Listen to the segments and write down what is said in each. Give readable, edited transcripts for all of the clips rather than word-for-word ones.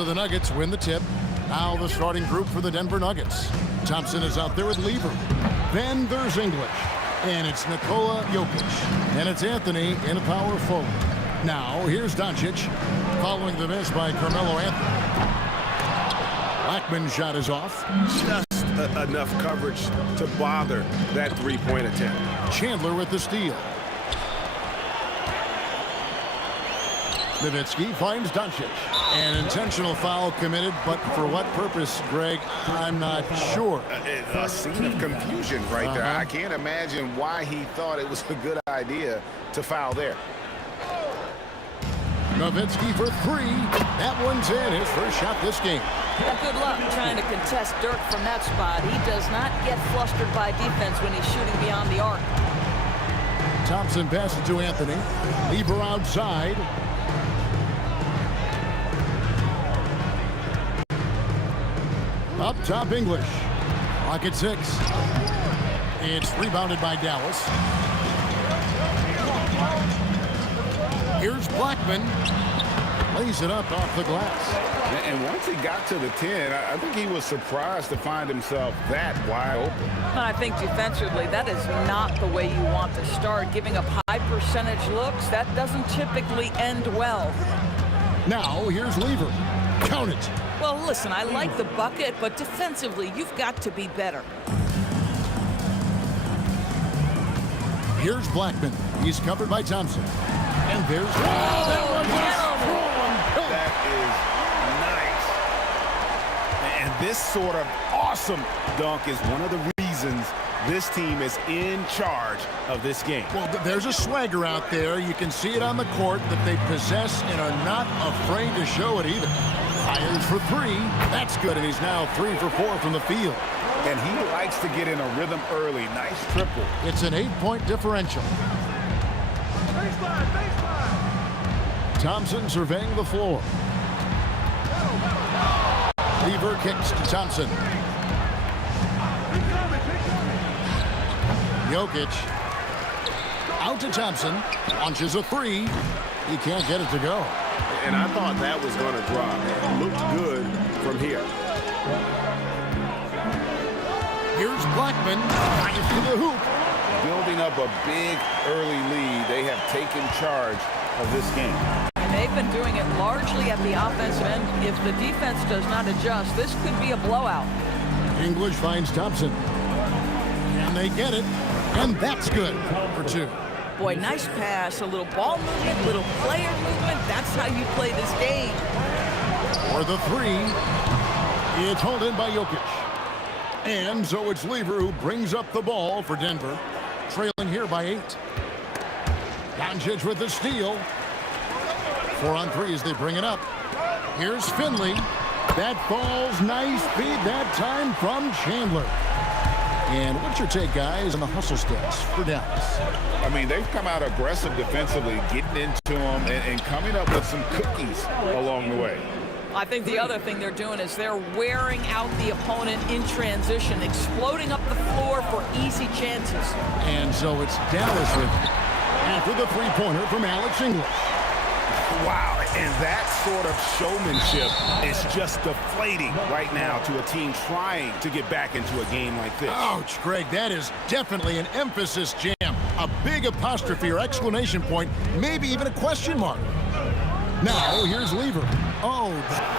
So the Nuggets win the tip. Now the starting group for the Denver Nuggets. Thompson is out there with Lever. Then there's English. And it's Nikola Jokic. And it's Anthony in a power forward. Now here's Doncic. Following the miss by Carmelo Anthony. Blackman's shot is off. Just enough coverage to bother that three-point attempt. Chandler with the steal. Nowitzki finds Doncic. An intentional foul committed, but for what purpose, Greg, I'm not sure. A scene of confusion right there. I can't imagine why he thought it was a good idea to foul there. Nowitzki for three. That one's in. His first shot this game. Well, good luck trying to contest Dirk from that spot. He does not get flustered by defense when he's shooting beyond the arc. Thompson passes to Anthony. Lever outside. Up top, English. Rocket 6. It's rebounded by Dallas. Here's Blackman. Lays it up off the glass. And once he got to the 10, I think he was surprised to find himself that wide open. I think defensively, that is not the way you want to start. Giving up high percentage looks, that doesn't typically end well. Now, here's Lever. Count it. Well, listen, I like the bucket, but defensively, you've got to be better. Here's Blackman. He's covered by Thompson. And there's... That is nice. And this sort of awesome dunk is one of the reasons this team is in charge of this game. Well, there's a swagger out there. You can see it on the court that they possess and are not afraid to show it either. Fires for three. That's good, and he's now 3 for 4 from the field. And he likes to get in a rhythm early. Nice triple. It's an 8-point differential. Thompson surveying the floor. Lever kicks to Thompson. Jokic. Out to Thompson. Launches a three. He can't get it to go. And I thought that was going to drop. It looked good from here. Here's Blackman. Drives to the hoop. Building up a big early lead. They have taken charge of this game. And they've been doing it largely at the offensive end. If the defense does not adjust, this could be a blowout. English finds Thompson. And they get it. And that's good for 2. Boy, nice pass. A little ball movement, little player movement. That's how you play this game. For the 3. It's hauled in by Jokic. And so it's Lever who brings up the ball for Denver. Trailing here by 8. Doncic with the steal. 4 on 3 as they bring it up. Here's Finley. That falls. Nice feed that time from Chandler. And what's your take, guys, on the hustle stats for Dallas? I mean, they've come out aggressive defensively, getting into them and coming up with some cookies along the way. I think the other thing they're doing is they're wearing out the opponent in transition, exploding up the floor for easy chances. And so it's Dallas with it. After the three-pointer from Alex English. Wow, and that sort of showmanship is just deflating right now to a team trying to get back into a game like this. Ouch, Greg, that is definitely an emphasis jam. A big apostrophe or exclamation point, maybe even a question mark. Now, here's Lever. Oh,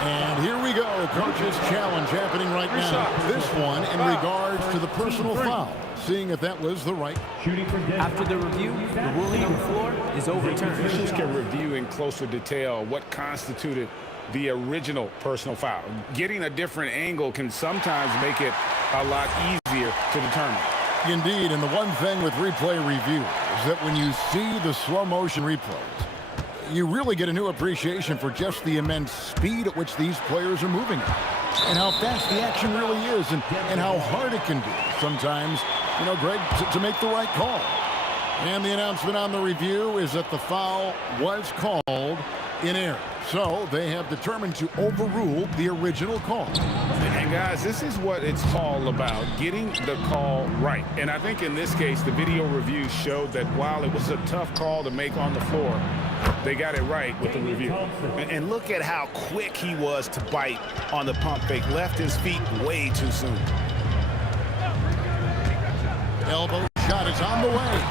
and here we go. Coach's challenge happening right now. This one in regards to the personal foul. Seeing if that was the right. After the review, the ruling on the floor is overturned. Officials can review in closer detail what constituted the original personal foul. Getting a different angle can sometimes make it a lot easier to determine. Indeed, and the one thing with replay review is that when you see the slow motion replays, you really get a new appreciation for just the immense speed at which these players are moving and how fast the action really is and how hard it can be sometimes, you know, Greg, to make the right call. And the announcement on the review is that the foul was called in error. So they have determined to overrule the original call. And And guys, this is what it's all about, getting the call right. And I think in this case, the video review showed that while it was a tough call to make on the floor, they got it right with the review. And look at how quick he was to bite on the pump fake. Left his feet way too soon. Elbow shot is on the way.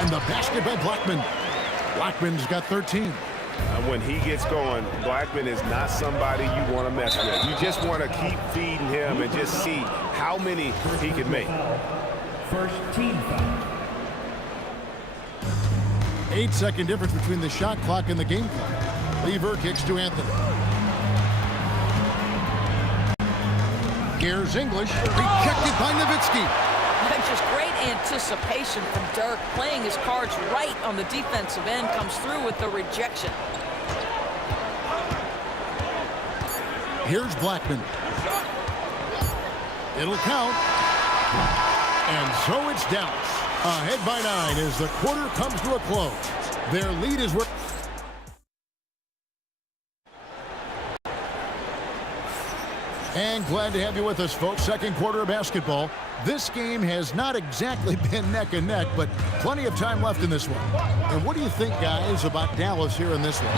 And the basket by Blackman. Blackman's got 13. When he gets going, Blackman is not somebody you want to mess with. You just want to keep feeding him and just see how many he can make. First team foul. 8-second difference between the shot clock and the game clock. Lever kicks to Anthony. Here's English. Rejected by Nowitzki. Just great anticipation from Dirk, playing his cards right on the defensive end, comes through with the rejection. Here's Blackman. It'll count. And so it's Dallas. Ahead by 9 as the quarter comes to a close. Their lead is... And glad to have you with us, folks. Second quarter of basketball. This game has not exactly been neck and neck, but plenty of time left in this one. And what do you think, guys, about Dallas here in this one?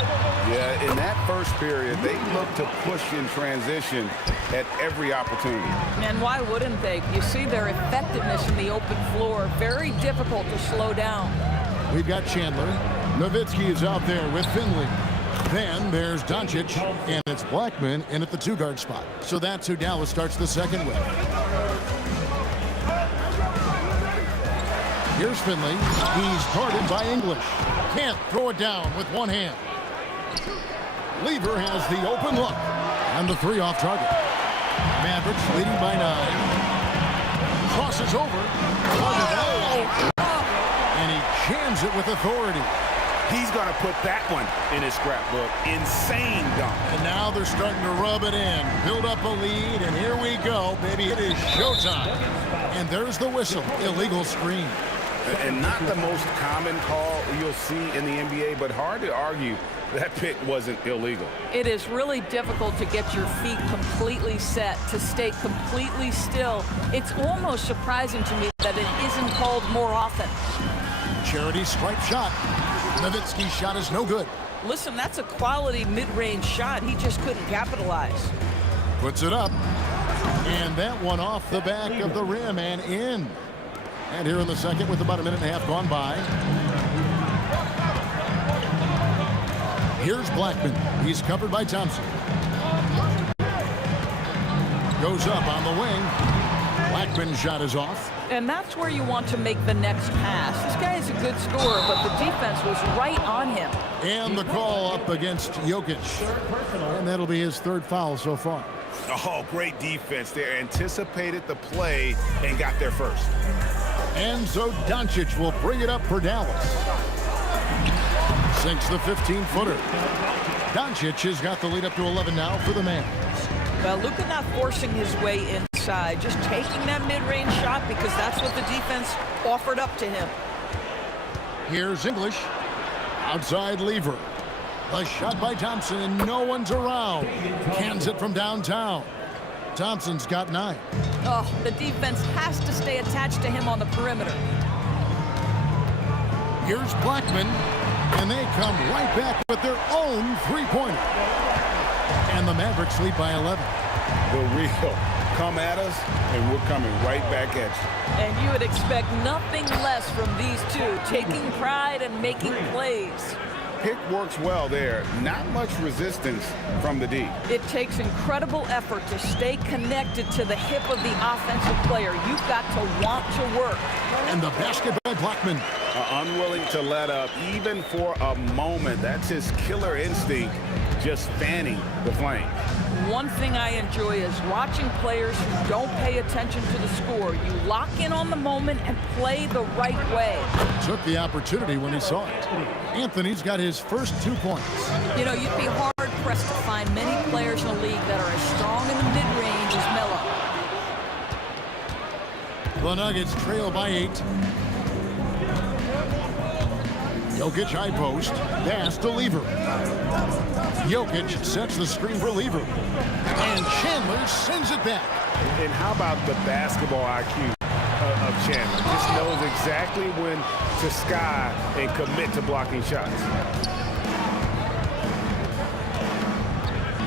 Yeah, in that first period, they looked to push in transition at every opportunity. And why wouldn't they? You see their effectiveness in the open floor. Very difficult to slow down. We've got Chandler. Nowitzki is out there with Finley. Then there's Doncic, and it's Blackman in at the 2-guard spot. So that's who Dallas starts the second with. Here's Finley. He's guarded by English. Can't throw it down with one hand. Lever has the open look. And the 3 off target. Mavericks leading by 9. Crosses over. And he jams it with authority. He's going to put that one in his scrapbook. Insane dunk. And now they're starting to rub it in. Build up a lead, and here we go, baby. It is showtime. And there's the whistle. Illegal screen. And not the most common call you'll see in the NBA, but hard to argue that pick wasn't illegal. It is really difficult to get your feet completely set, to stay completely still. It's almost surprising to me that it isn't called more often. Charity stripe shot. Nowitzki's shot is no good. Listen, that's a quality mid-range shot. He just couldn't capitalize. Puts it up. And that one off the back of the rim and in. And here in the second with about a minute and a half gone by. Here's Blackman. He's covered by Thompson. Goes up on the wing. Blackman's shot is off. And that's where you want to make the next pass. This guy is a good scorer, but the defense was right on him. And the call up against Jokic. And that'll be his 3rd foul so far. Oh, great defense there. Anticipated the play and got there first. And so Doncic will bring it up for Dallas. Sinks the 15-footer. Doncic has got the lead up to 11 now for the man. Well, Luka not forcing his way inside, just taking that mid-range shot because that's what the defense offered up to him. Here's English. Outside Lever. A shot by Thompson, and no one's around. Cans it from downtown. Thompson's got 9. Oh, the defense has to stay attached to him on the perimeter. Here's Blackman, and they come right back with their own 3-pointer. And the Mavericks lead by 11. The real come at us, and we're coming right back at you. And you would expect nothing less from these two, taking pride and making plays. Pick works well there. Not much resistance from the D. It takes incredible effort to stay connected to the hip of the offensive player. You've got to want to work. And the basket by Blackman. Unwilling to let up even for a moment. That's his killer instinct, just fanning the flame. One thing I enjoy is watching players who don't pay attention to the score. You lock in on the moment and play the right way. Took the opportunity when he saw it. Anthony's got his first 2 points. You know, you'd be hard-pressed to find many players in the league that are as strong in the mid-range as Melo. The Nuggets trail by 8. Jokic high post. Pass to Lever. Jokic sets the screen for Lever. And Chandler sends it back. And how about the basketball IQ of Chandler? Just knows exactly when to sky and commit to blocking shots.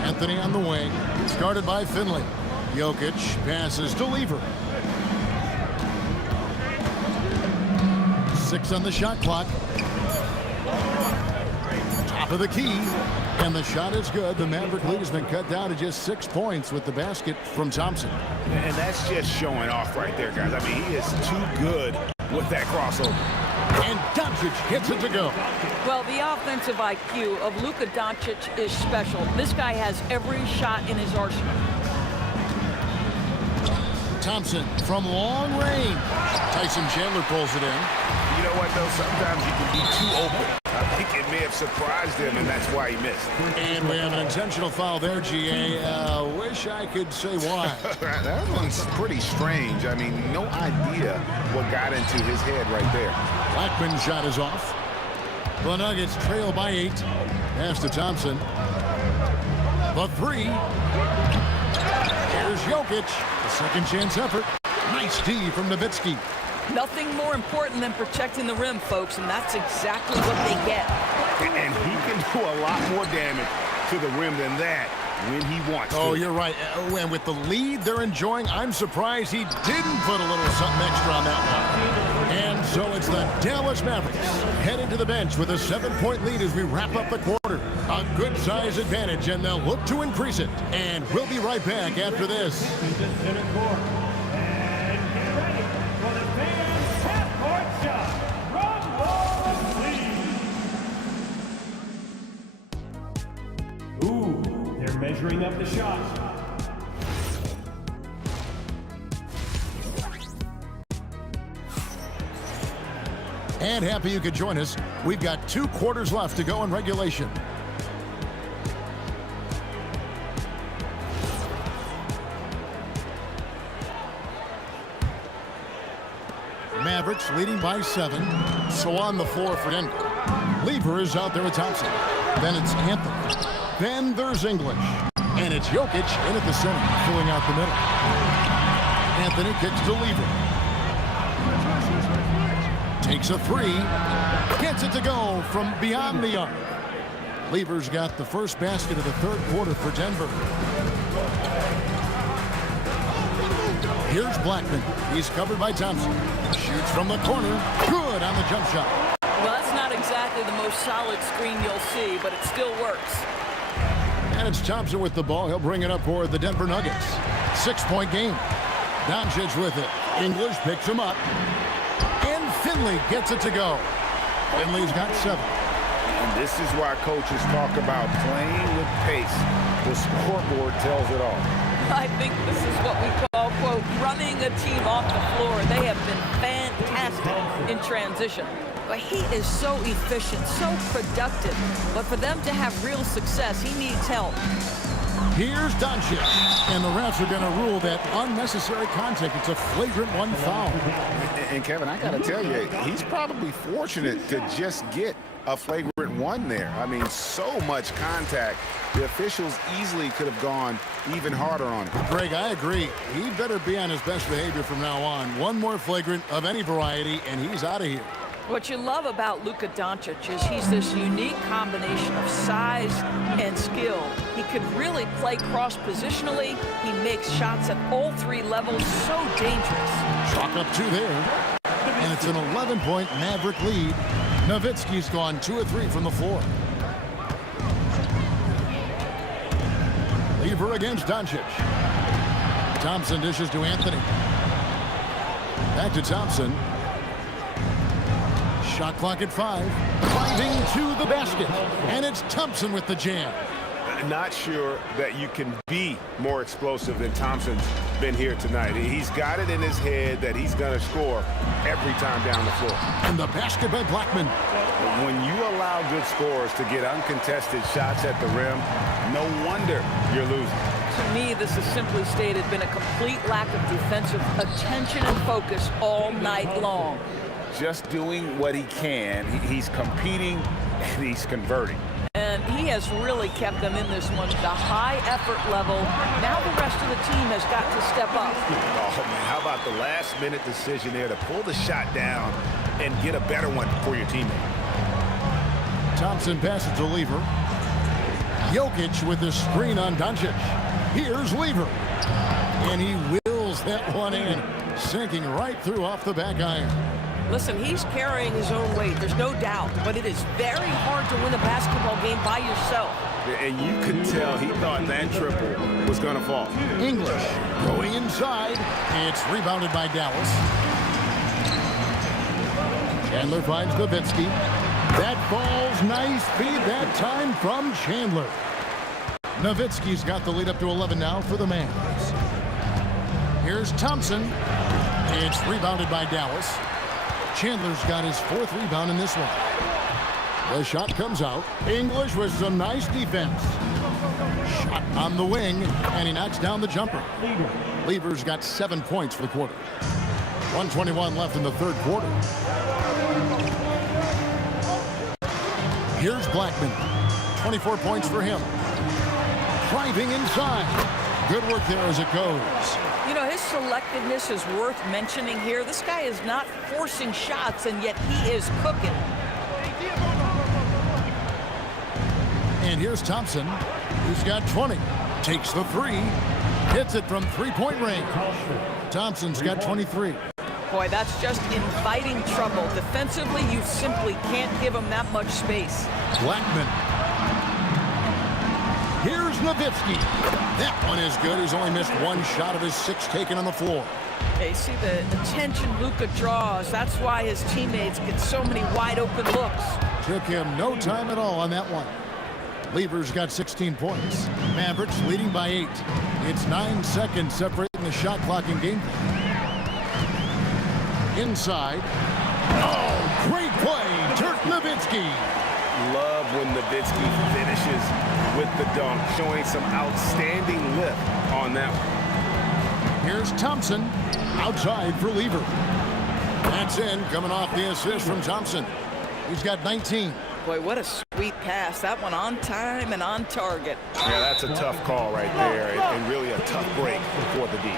Anthony on the wing. It's guarded by Finley. Jokic passes to Lever. 6 on the shot clock. Top of the key. And the shot is good. The Maverick lead has been cut down to just 6 points with the basket from Thompson. And that's just showing off right there, guys. I mean, he is too good with that crossover. And Doncic gets it to go. Well, the offensive IQ of Luka Doncic is special. This guy has every shot in his arsenal. Thompson from long range. Tyson Chandler pulls it in. You know what, though? Sometimes you can be too open. I think it may have surprised him, and that's why he missed. And we have an intentional foul there, GA. Wish I could say why. That one's pretty strange. I mean, no idea what got into his head right there. Blackman's shot is off. The Nuggets trail by 8. Pass to Thompson. The 3. Here's Jokic. The second chance effort. Nice D from Nowitzki. Nothing more important than protecting the rim, folks, and that's exactly what they get. And he can do a lot more damage to the rim than that when he wants to. Oh, you're right. And with the lead they're enjoying, I'm surprised he didn't put a little something extra on that one. And so it's the Dallas Mavericks heading to the bench with a 7-point lead as we wrap up the quarter. A good size advantage, and they'll look to increase it. And we'll be right back after this. Ooh, they're measuring up the shot. And happy you could join us. We've got 2 quarters left to go in regulation. Mavericks leading by 7. So on the floor for Denver. Lever is out there with Thompson. Then it's Anthony. Then there's English. And it's Jokic in at the center, filling out the middle. Anthony kicks to Lever. Takes a 3. Gets it to go from beyond the arc. Lever's got the first basket of the 3rd quarter for Denver. Here's Blackman. He's covered by Thompson. Shoots from the corner. Good on the jump shot. Well, that's not exactly the most solid screen you'll see, but it still works. And it's Thompson with the ball. He'll bring it up for the Denver Nuggets. 6-point game. Doncic with it. English picks him up. And Finley gets it to go. Finley's got 7. And this is why coaches talk about playing with pace. The scoreboard tells it all. I think this is what we call, quote, running a team off the floor. They have been fantastic in transition. But he is so efficient, so productive. But for them to have real success, he needs help. Here's Doncic. And the refs are going to rule that unnecessary contact. It's a flagrant 1 foul. And Kevin, I got to tell you, he's probably fortunate to just get a flagrant 1 there. I mean, so much contact. The officials easily could have gone even harder on him. Greg, I agree. He better be on his best behavior from now on. One more flagrant of any variety, and he's out of here. What you love about Luka Doncic is he's this unique combination of size and skill. He could really play cross-positionally. He makes shots at all 3 levels. So dangerous. Chalk up 2 there. And it's an 11-point Maverick lead. Nowitzki's gone 2 of 3 from the floor. Lever against Doncic. Thompson dishes to Anthony. Back to Thompson. Shot clock at 5. Driving to the basket. And it's Thompson with the jam. Not sure that you can be more explosive than Thompson's been here tonight. He's got it in his head that he's going to score every time down the floor. And the basket by Blackman. When you allow good scorers to get uncontested shots at the rim, no wonder you're losing. To me, this has simply stated been a complete lack of defensive attention and focus all night long. Just doing what he can. He's competing and he's converting. And he has really kept them in this one. The high effort level. Now the rest of the team has got to step up. Oh, man, how about the last-minute decision there to pull the shot down and get a better one for your teammate? Thompson passes to Lever. Jokic with the screen on Doncic. Here's Lever. And he wills that one in, sinking right through off the back iron. Listen, he's carrying his own weight. There's no doubt. But it is very hard to win a basketball game by yourself. And you could tell he thought that triple was going to fall. English going inside. It's rebounded by Dallas. Chandler finds Nowitzki. That falls nice feed that time from Chandler. Nowitzki's got the lead up to 11 now for the Mavs. Here's Thompson. It's rebounded by Dallas. Chandler's got his 4th rebound in this one. The shot comes out. English with some nice defense. Shot on the wing, and he knocks down the jumper. Lever's got 7 points for the quarter. 1:21 left in the 3rd quarter. Here's Blackman. 24 points for him. Driving inside. Good work there as it goes. You know, his selectiveness is worth mentioning here. This guy is not forcing shots, and yet he is cooking. And here's Thompson, who's got 20. Takes the 3. Hits it from 3-point range. Thompson's got 23. Boy, that's just inviting trouble. Defensively, you simply can't give him that much space. Blackman. Here's Nowitzki. That one is good. He's only missed 1 shot of his 6 taken on the floor. Hey, see the attention Luka draws. That's why his teammates get so many wide open looks. Took him no time at all on that one. Lever's got 16 points. Mavericks leading by 8. It's 9 seconds separating the shot clock and game time. Inside. Oh, great play. Dirk Nowitzki. Love when Nowitzki finishes with the dunk, showing some outstanding lift on that one. Here's Thompson outside for Lever. That's in, coming off the assist from Thompson. He's got 19. Boy, what a sweet pass. That one on time and on target. Yeah, that's a tough call right there, and really a tough break for the D.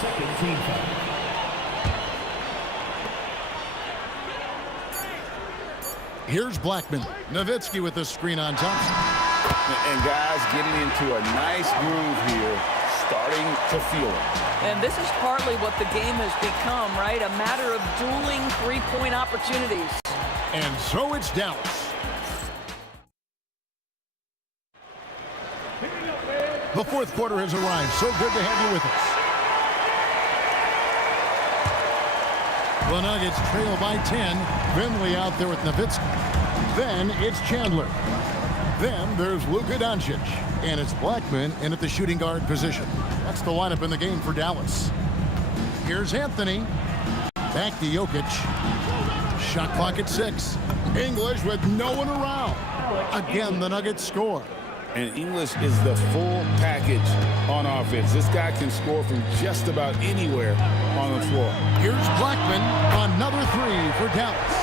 Second team foul. Here's Blackman. Nowitzki with the screen on Thompson. And guys getting into a nice groove here, starting to feel it. And this is partly what the game has become, right? A matter of dueling 3-point opportunities. And so it's Dallas. The 4th quarter has arrived. So good to have you with us. The Nuggets trail by 10. Finley out there with Nowitzki. Then it's Chandler. Then there's Luka Doncic. And it's Blackman in at the shooting guard position. That's the lineup in the game for Dallas. Here's Anthony. Back to Jokic. Shot clock at 6. English with no one around. Again, the Nuggets score. And English is the full package on offense. This guy can score from just about anywhere on the floor. Here's Blackman, another 3 for Dallas.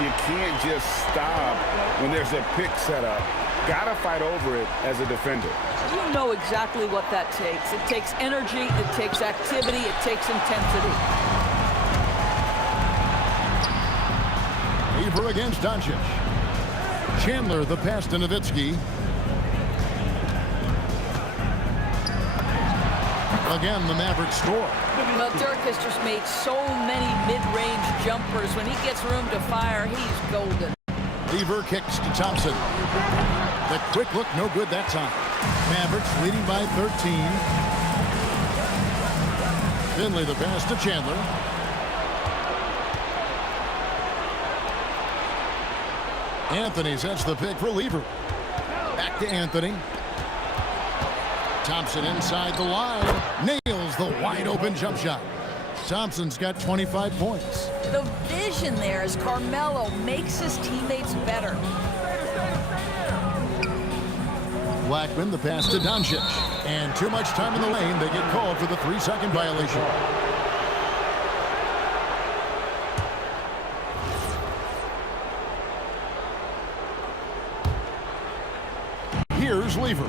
You can't just stop when there's a pick set up. Gotta fight over it as a defender. You know exactly what that takes. It takes energy, it takes activity, it takes intensity. Lever against Doncic. Chandler, the pass to Nowitzki. Again, the Mavericks score. Well, Dirk has just made so many mid-range jumpers. When he gets room to fire, he's golden. Lever kicks to Thompson. The quick look, no good that time. Mavericks leading by 13. Finley the pass to Chandler. Anthony sets the pick for Lever. Back to Anthony. Thompson inside the line. Nails the wide open jump shot. Thompson's got 25 points. The vision there as Carmelo makes his teammates better. Blackman the pass to Doncic. And too much time in the lane. They get called for the 3-second violation. Here's Lever.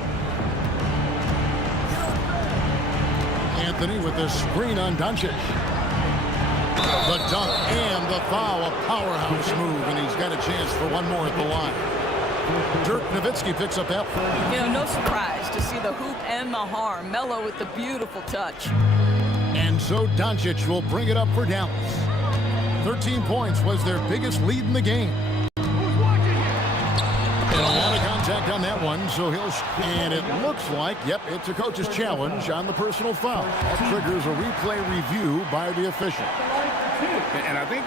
Anthony with the screen on Doncic. The dunk and the foul, a powerhouse move, and he's got a chance for one more at the line. Dirk Nowitzki picks up that. You know, no surprise to see the hoop and the harm. Melo with the beautiful touch. And so Doncic will bring it up for Dallas. 13 points was their biggest lead in the game. And a lot of contact on that one, so and it looks like, yep, it's a coach's challenge on the personal foul. That triggers a replay review by the official. And I think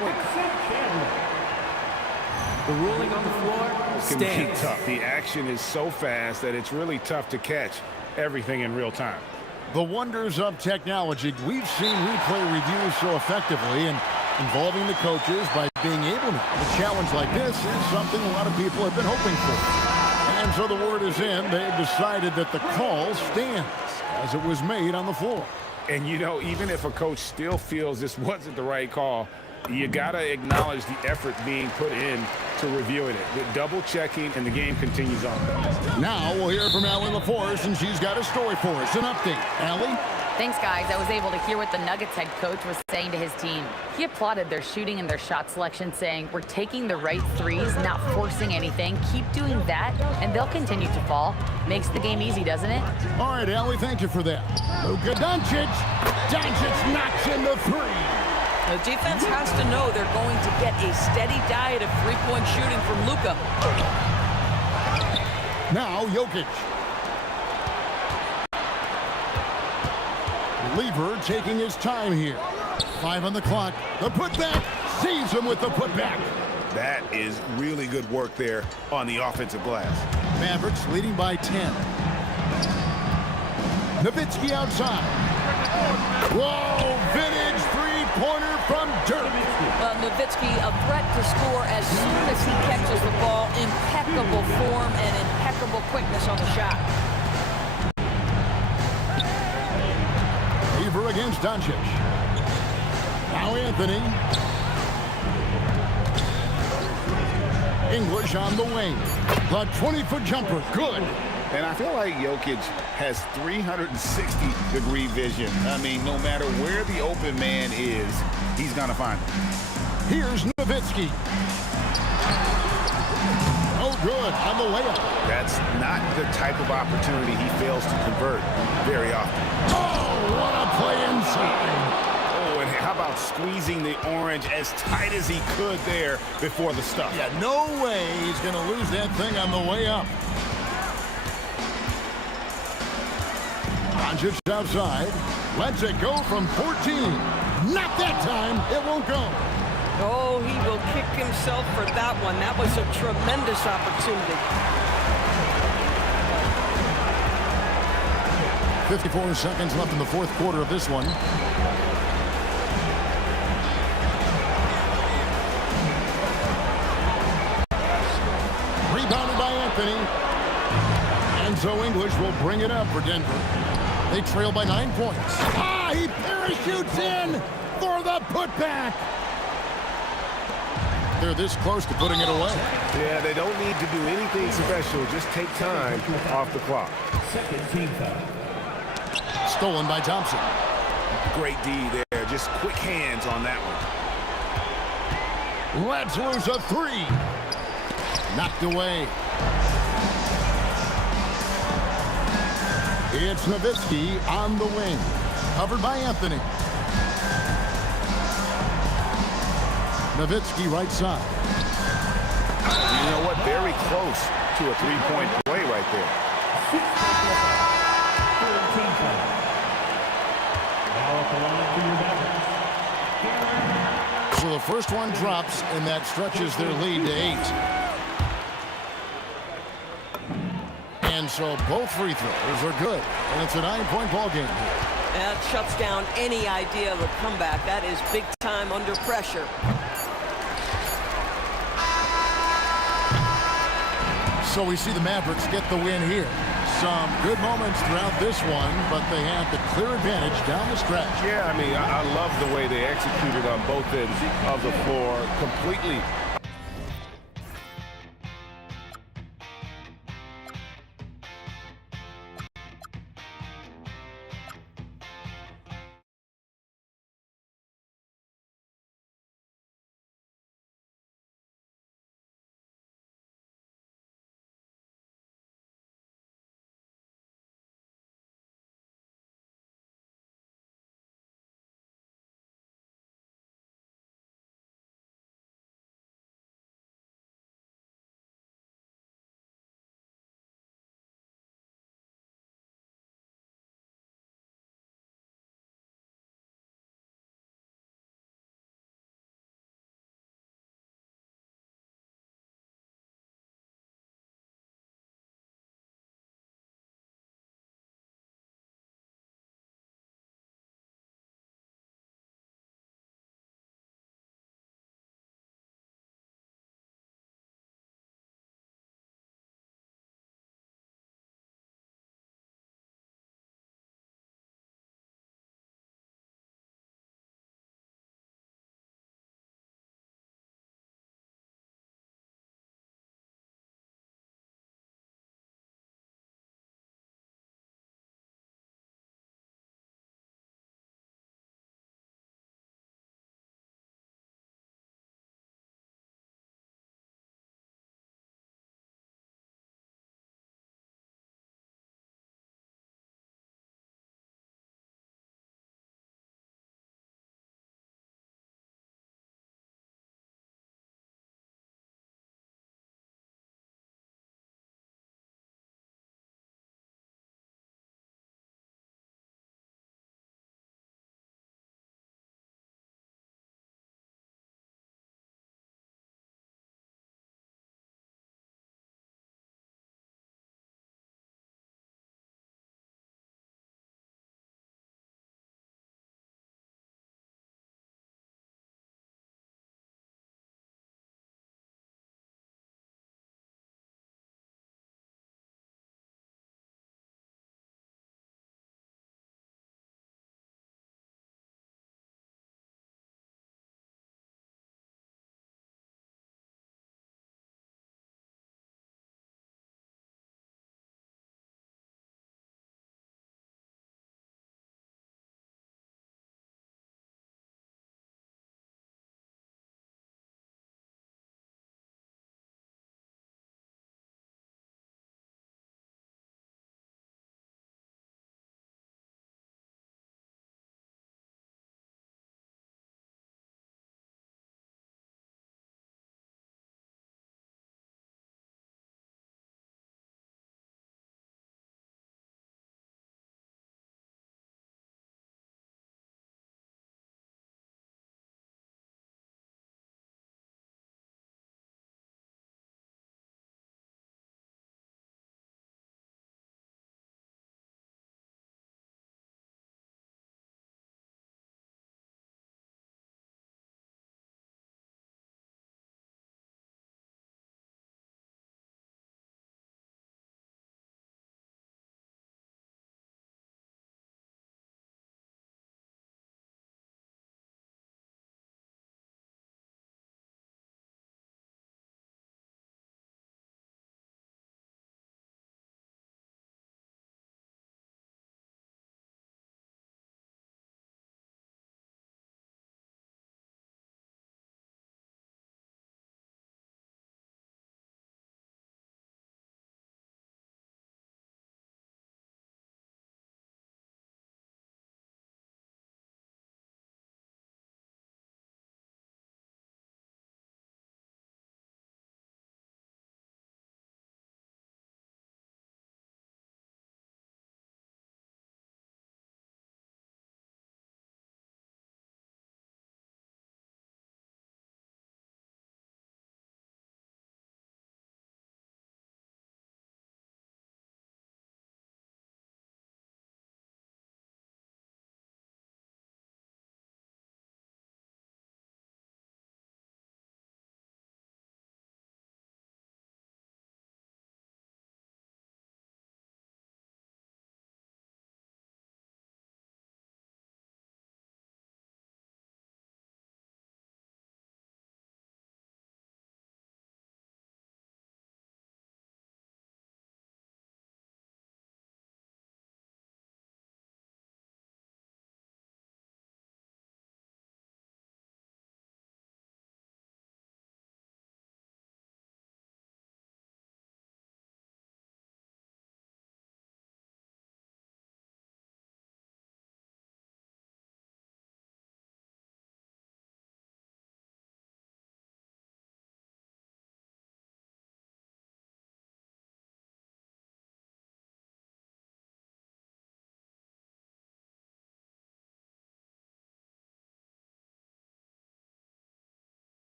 The ruling on the floor can be stands. tough. The action is so fast that it's really tough to catch everything in real time. The wonders of technology. We've seen replay reviews so effectively and involving the coaches by being able to. A challenge like this is something a lot of people have been hoping for. And so the word is in. They've decided that the call stands as it was made on the floor. And, you know, even if a coach still feels this wasn't the right call, you got to acknowledge the effort being put in to reviewing it. With double checking, and the game continues on. Now we'll hear from Allie LaForce, and she's got a story for us. An update. Allie? Thanks, guys. I was able to hear what the Nuggets head coach was saying to his team. He applauded their shooting and their shot selection, saying, "We're taking the right threes, not forcing anything. Keep doing that, and they'll continue to fall." Makes the game easy, doesn't it? All right, Allie, thank you for that. Luka Doncic. Doncic knocks in the three. The defense has to know they're going to get a steady diet of three-point shooting from Luka. Now Jokic. Lever taking his time here. 5 on the clock. The putback. Sees him with the putback. That is really good work there on the offensive glass. Mavericks leading by 10. Nowitzki outside. Whoa, vintage three-pointer from Dirk. Nowitzki, a threat to score as soon as he catches the ball. Impeccable form and impeccable quickness on the shot. Lever against Doncic. Now Anthony. English on the wing. The 20-foot jumper. Good. And I feel like Jokic has 360-degree vision. I mean, no matter where the open man is, he's going to find him. Here's Nowitzki. Oh, good on the layup. That's not the type of opportunity he fails to convert very often. Oh, what a play inside. Oh, and how about squeezing the orange as tight as he could there before the stuff? Yeah, no way he's going to lose that thing on the way up. Doncic outside. Lets it go from 14. Not that time. It won't go. Oh, he will kick himself for that one. That was a tremendous opportunity. 54 seconds left in the fourth quarter of this one. Rebounded by Anthony. And so English will bring it up for Denver. They trail by 9 points. Ah, he parachutes in for the putback. They're this close to putting it away. Yeah, they don't need to do anything special. Just take time off the clock. Second team foul. Stolen by Thompson. Great D there. Just quick hands on that one. Let's lose a three. Knocked away. It's Nowitzki on the wing. Covered by Anthony. Nowitzki right side. You know what? Very close to a three-point play right there. Third team foul. Now at the line for your Mavericks. So the first one drops, and that stretches their lead to 8. And so both free throws are good. And it's a 9-point ball game here. That shuts down any idea of a comeback. That is big time under pressure. So we see the Mavericks get the win here. Some good moments throughout this one, but they have the clear advantage down the stretch. Yeah, I mean, I love the way they executed on both ends of the floor. Completely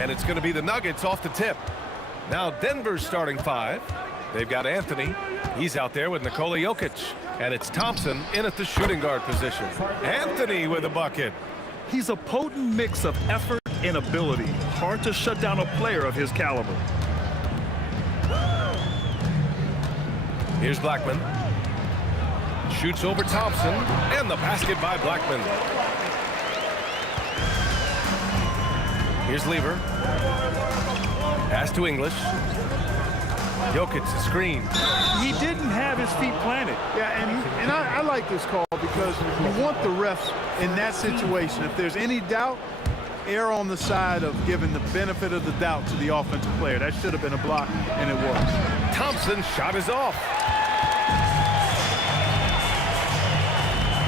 And it's going to be the Nuggets off the tip. Now Denver's starting 5. They've got Anthony. He's out there with Nikola Jokic. And it's Thompson in at the shooting guard position. Anthony with a bucket. He's a potent mix of effort and ability. Hard to shut down a player of his caliber. Here's Blackman. Shoots over Thompson. And the basket by Blackman. Here's Lever. Pass to English. Jokic, the screen. He didn't have his feet planted. Yeah, and I like this call because you want the refs in that situation. If there's any doubt, err on the side of giving the benefit of the doubt to the offensive player. That should have been a block, and it was. Thompson's shot is off.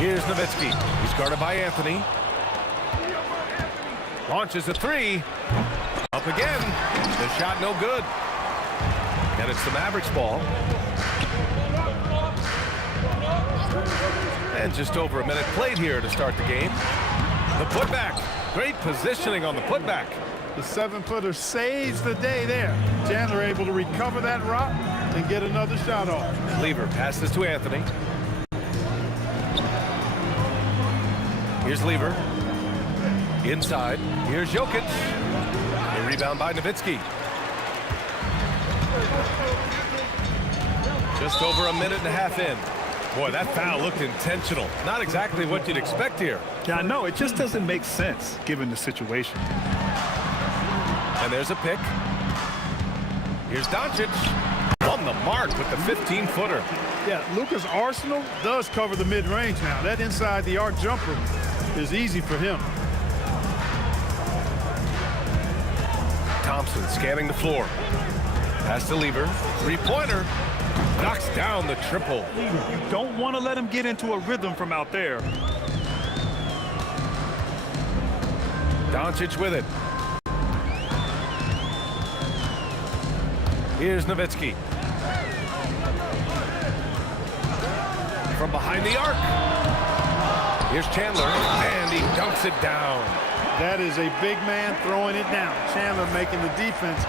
Here's Nowitzki. He's guarded by Anthony. Launches a 3. Up again. The shot no good. And it's the Mavericks ball. And just over a minute played here to start the game. The putback. Great positioning on the putback. The 7-footer saves the day there. Chandler able to recover that rock and get another shot off. Lever passes to Anthony. Here's Lever. Inside. Here's Jokic. A rebound by Nowitzki. Just over a minute and a half in. Boy, that foul looked intentional. Not exactly what you'd expect here. Yeah, I know. It just doesn't make sense given the situation. And there's a pick. Here's Doncic. On the mark with the 15-footer. Yeah, Luka's arsenal does cover the mid-range now. That inside the arc jumper is easy for him. Thompson scanning the floor. Pass to Lever. Three-pointer. Knocks down the triple. You don't want to let him get into a rhythm from out there. Doncic with it. Here's Nowitzki. From behind the arc. Here's Chandler, and he dunks it down. That is a big man throwing it down. Chandler making the defense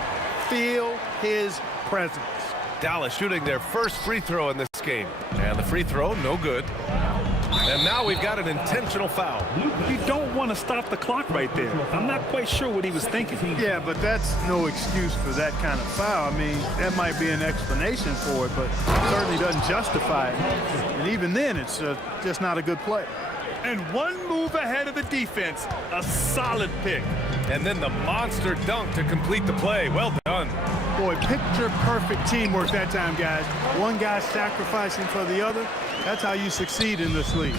feel his presence. Dallas shooting their first free throw in this game. And the free throw, no good. And now we've got an intentional foul. You don't want to stop the clock right there. I'm not quite sure what he was thinking. Yeah, but that's no excuse for that kind of foul. I mean, that might be an explanation for it, but it certainly doesn't justify it. And even then, it's just not a good play. And one move ahead of the defense, a solid pick. And then the monster dunk to complete the play. Well done. Boy, picture-perfect teamwork that time, guys. One guy sacrificing for the other. That's how you succeed in this league.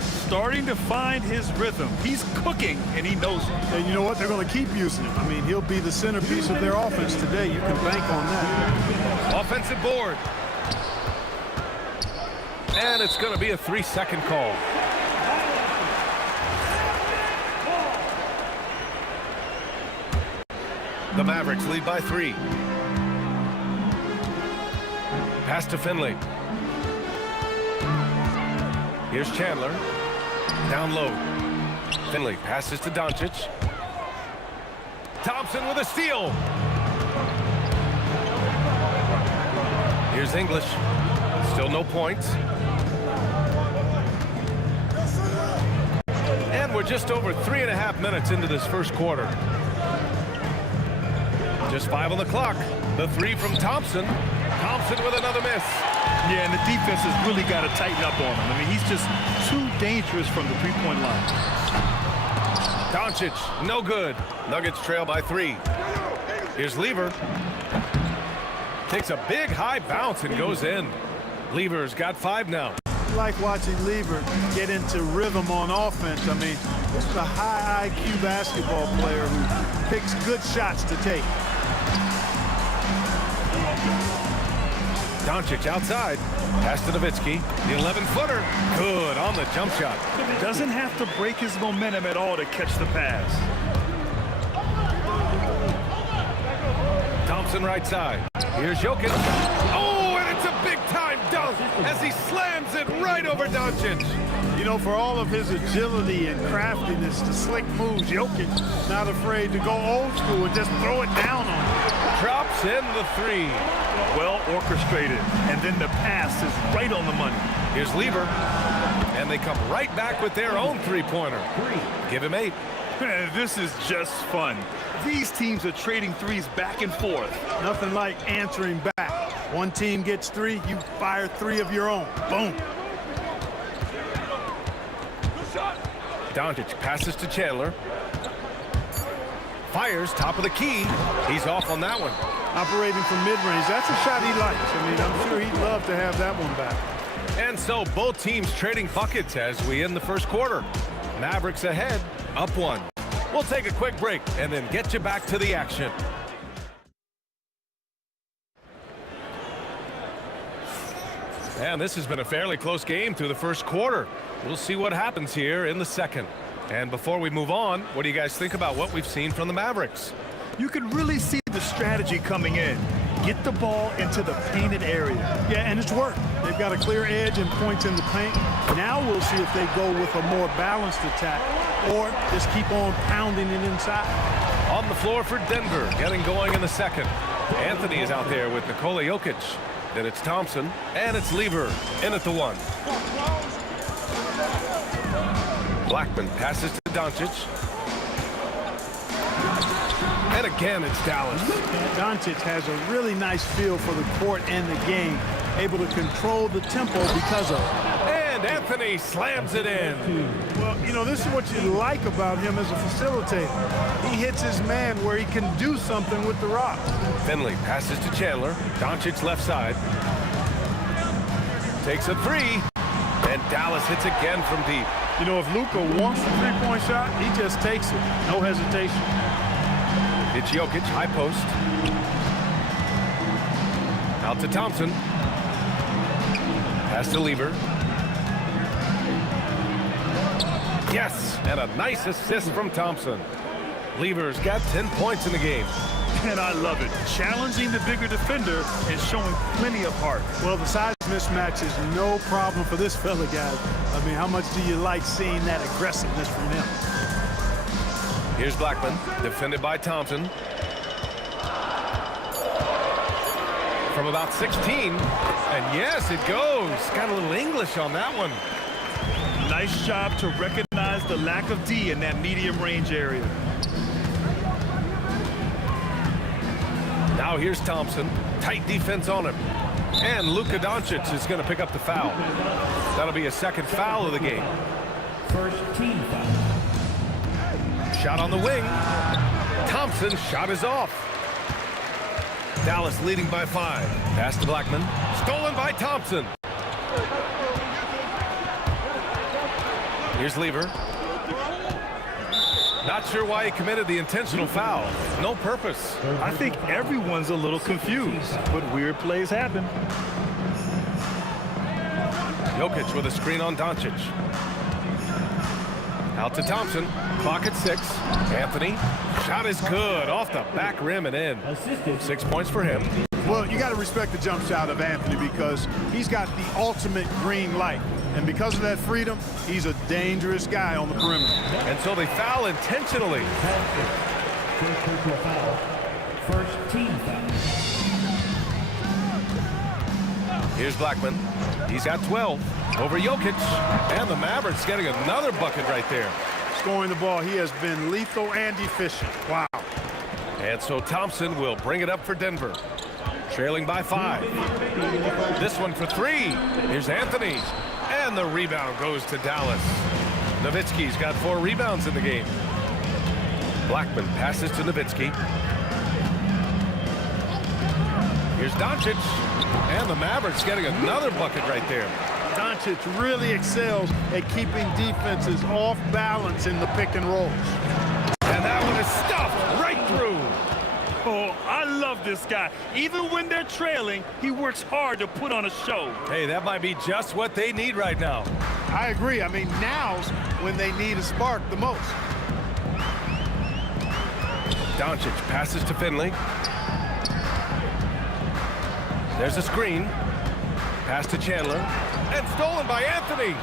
Starting to find his rhythm. He's cooking, and he knows it. And you know what? They're going to keep using him. I mean, he'll be the centerpiece of their offense today. You can bank on that. Offensive board. And it's going to be a 3-second call. The Mavericks lead by 3. Pass to Finley. Here's Chandler. Down low. Finley passes to Doncic. Thompson with a steal. Here's English. Still no points. And we're just over 3.5 minutes into this first quarter. Just 5 on the clock. The 3 from Thompson. Thompson with another miss. Yeah, and the defense has really got to tighten up on him. I mean, he's just too dangerous from the three-point line. Doncic, no good. Nuggets trail by 3. Here's Lever. Takes a big high bounce and goes in. Lever's got 5 now. I like watching Lever get into rhythm on offense. I mean, this is a high IQ basketball player who picks good shots to take. Doncic outside. Pass to Nowitzki. The 11-footer. Good on the jump shot. Doesn't have to break his momentum at all to catch the pass. Thompson right side. Here's Jokic. Oh, and it's a big-time dunk as he slams it right over Doncic. You know, for all of his agility and craftiness, the slick moves, Jokic not afraid to go old school and just throw it down on him. Drops in the three. Well orchestrated, and then the pass is right on the money. Here's Lever, and they come right back with their own three-pointer. Give him 8. This is just fun. These teams are trading threes back and forth. Nothing like answering back. One team gets 3, you fire 3 of your own. Boom. Doncic passes to Chandler. Fires top of the key. He's off on that one. Operating from mid-range, that's a shot he likes. I mean, I'm sure he'd love to have that one back. And so both teams trading buckets as we end the first quarter. Mavericks ahead, up 1. We'll take a quick break and then get you back to the action. And this has been a fairly close game through the first quarter. We'll see what happens here in the second. And before we move on, what do you guys think about what we've seen from the Mavericks? You can really see the strategy coming in. Get the ball into the painted area. Yeah, and it's worked. They've got a clear edge and points in the paint. Now we'll see if they go with a more balanced attack or just keep on pounding it inside. On the floor for Denver, getting going in the second. Anthony is out there with Nikola Jokic. Then it's Thompson, and it's Lever in at the 1. Blackman passes to Doncic. And again, it's Dallas. Doncic has a really nice feel for the court and the game, able to control the tempo because of it. And Anthony slams it in. Well, you know, this is what you like about him as a facilitator. He hits his man where he can do something with the rock. Finley passes to Chandler. Doncic left side. Takes a 3. And Dallas hits again from deep. You know, if Luka wants the three-point shot, he just takes it. No hesitation. It's Jokic, high post. Out to Thompson. Pass to Lever. Yes, and a nice assist from Thompson. Lever's got 10 points in the game. And I love it. Challenging the bigger defender and showing plenty of heart. Well, the size mismatch is no problem for this fella, guys. I mean, how much do you like seeing that aggressiveness from him? Here's Blackman, defended by Thompson. From about 16. And yes, it goes. Got a little English on that one. Nice job to recognize the lack of D in that medium range area. Now here's Thompson. Tight defense on him. And Luka Doncic is going to pick up the foul. That'll be a second foul of the game. First team foul. Shot on the wing. Thompson's shot is off. Dallas leading by 5. Pass to Blackman. Stolen by Thompson. Here's Lever. Not sure why he committed the intentional foul. No purpose. I think everyone's a little confused, but weird plays happen. Jokic with a screen on Doncic. Out to Thompson. Clock at 6. Anthony. Shot is good. Off the back rim and in. 6 points for him. Well, you got to respect the jump shot of Anthony because he's got the ultimate green light. And because of that freedom, he's a dangerous guy on the perimeter. And so they foul intentionally. First team foul. Here's Blackman. He's got 12 over Jokic. And the Mavericks getting another bucket right there. Scoring the ball, he has been lethal and efficient. Wow. And so Thompson will bring it up for Denver. Trailing by 5. This one for 3. Here's Anthony. And the rebound goes to Dallas. Nowitzki's got 4 rebounds in the game. Blackman passes to Nowitzki. Here's Doncic. And the Mavericks getting another bucket right there. Doncic really excels at keeping defenses off balance in the pick and rolls. And that one is stuffed right through. Oh, I love this guy. Even when they're trailing, he works hard to put on a show. Hey, that might be just what they need right now. I agree. I mean, now's when they need a spark the most. Doncic passes to Finley. There's a screen. Pass to Chandler. And stolen by Anthony.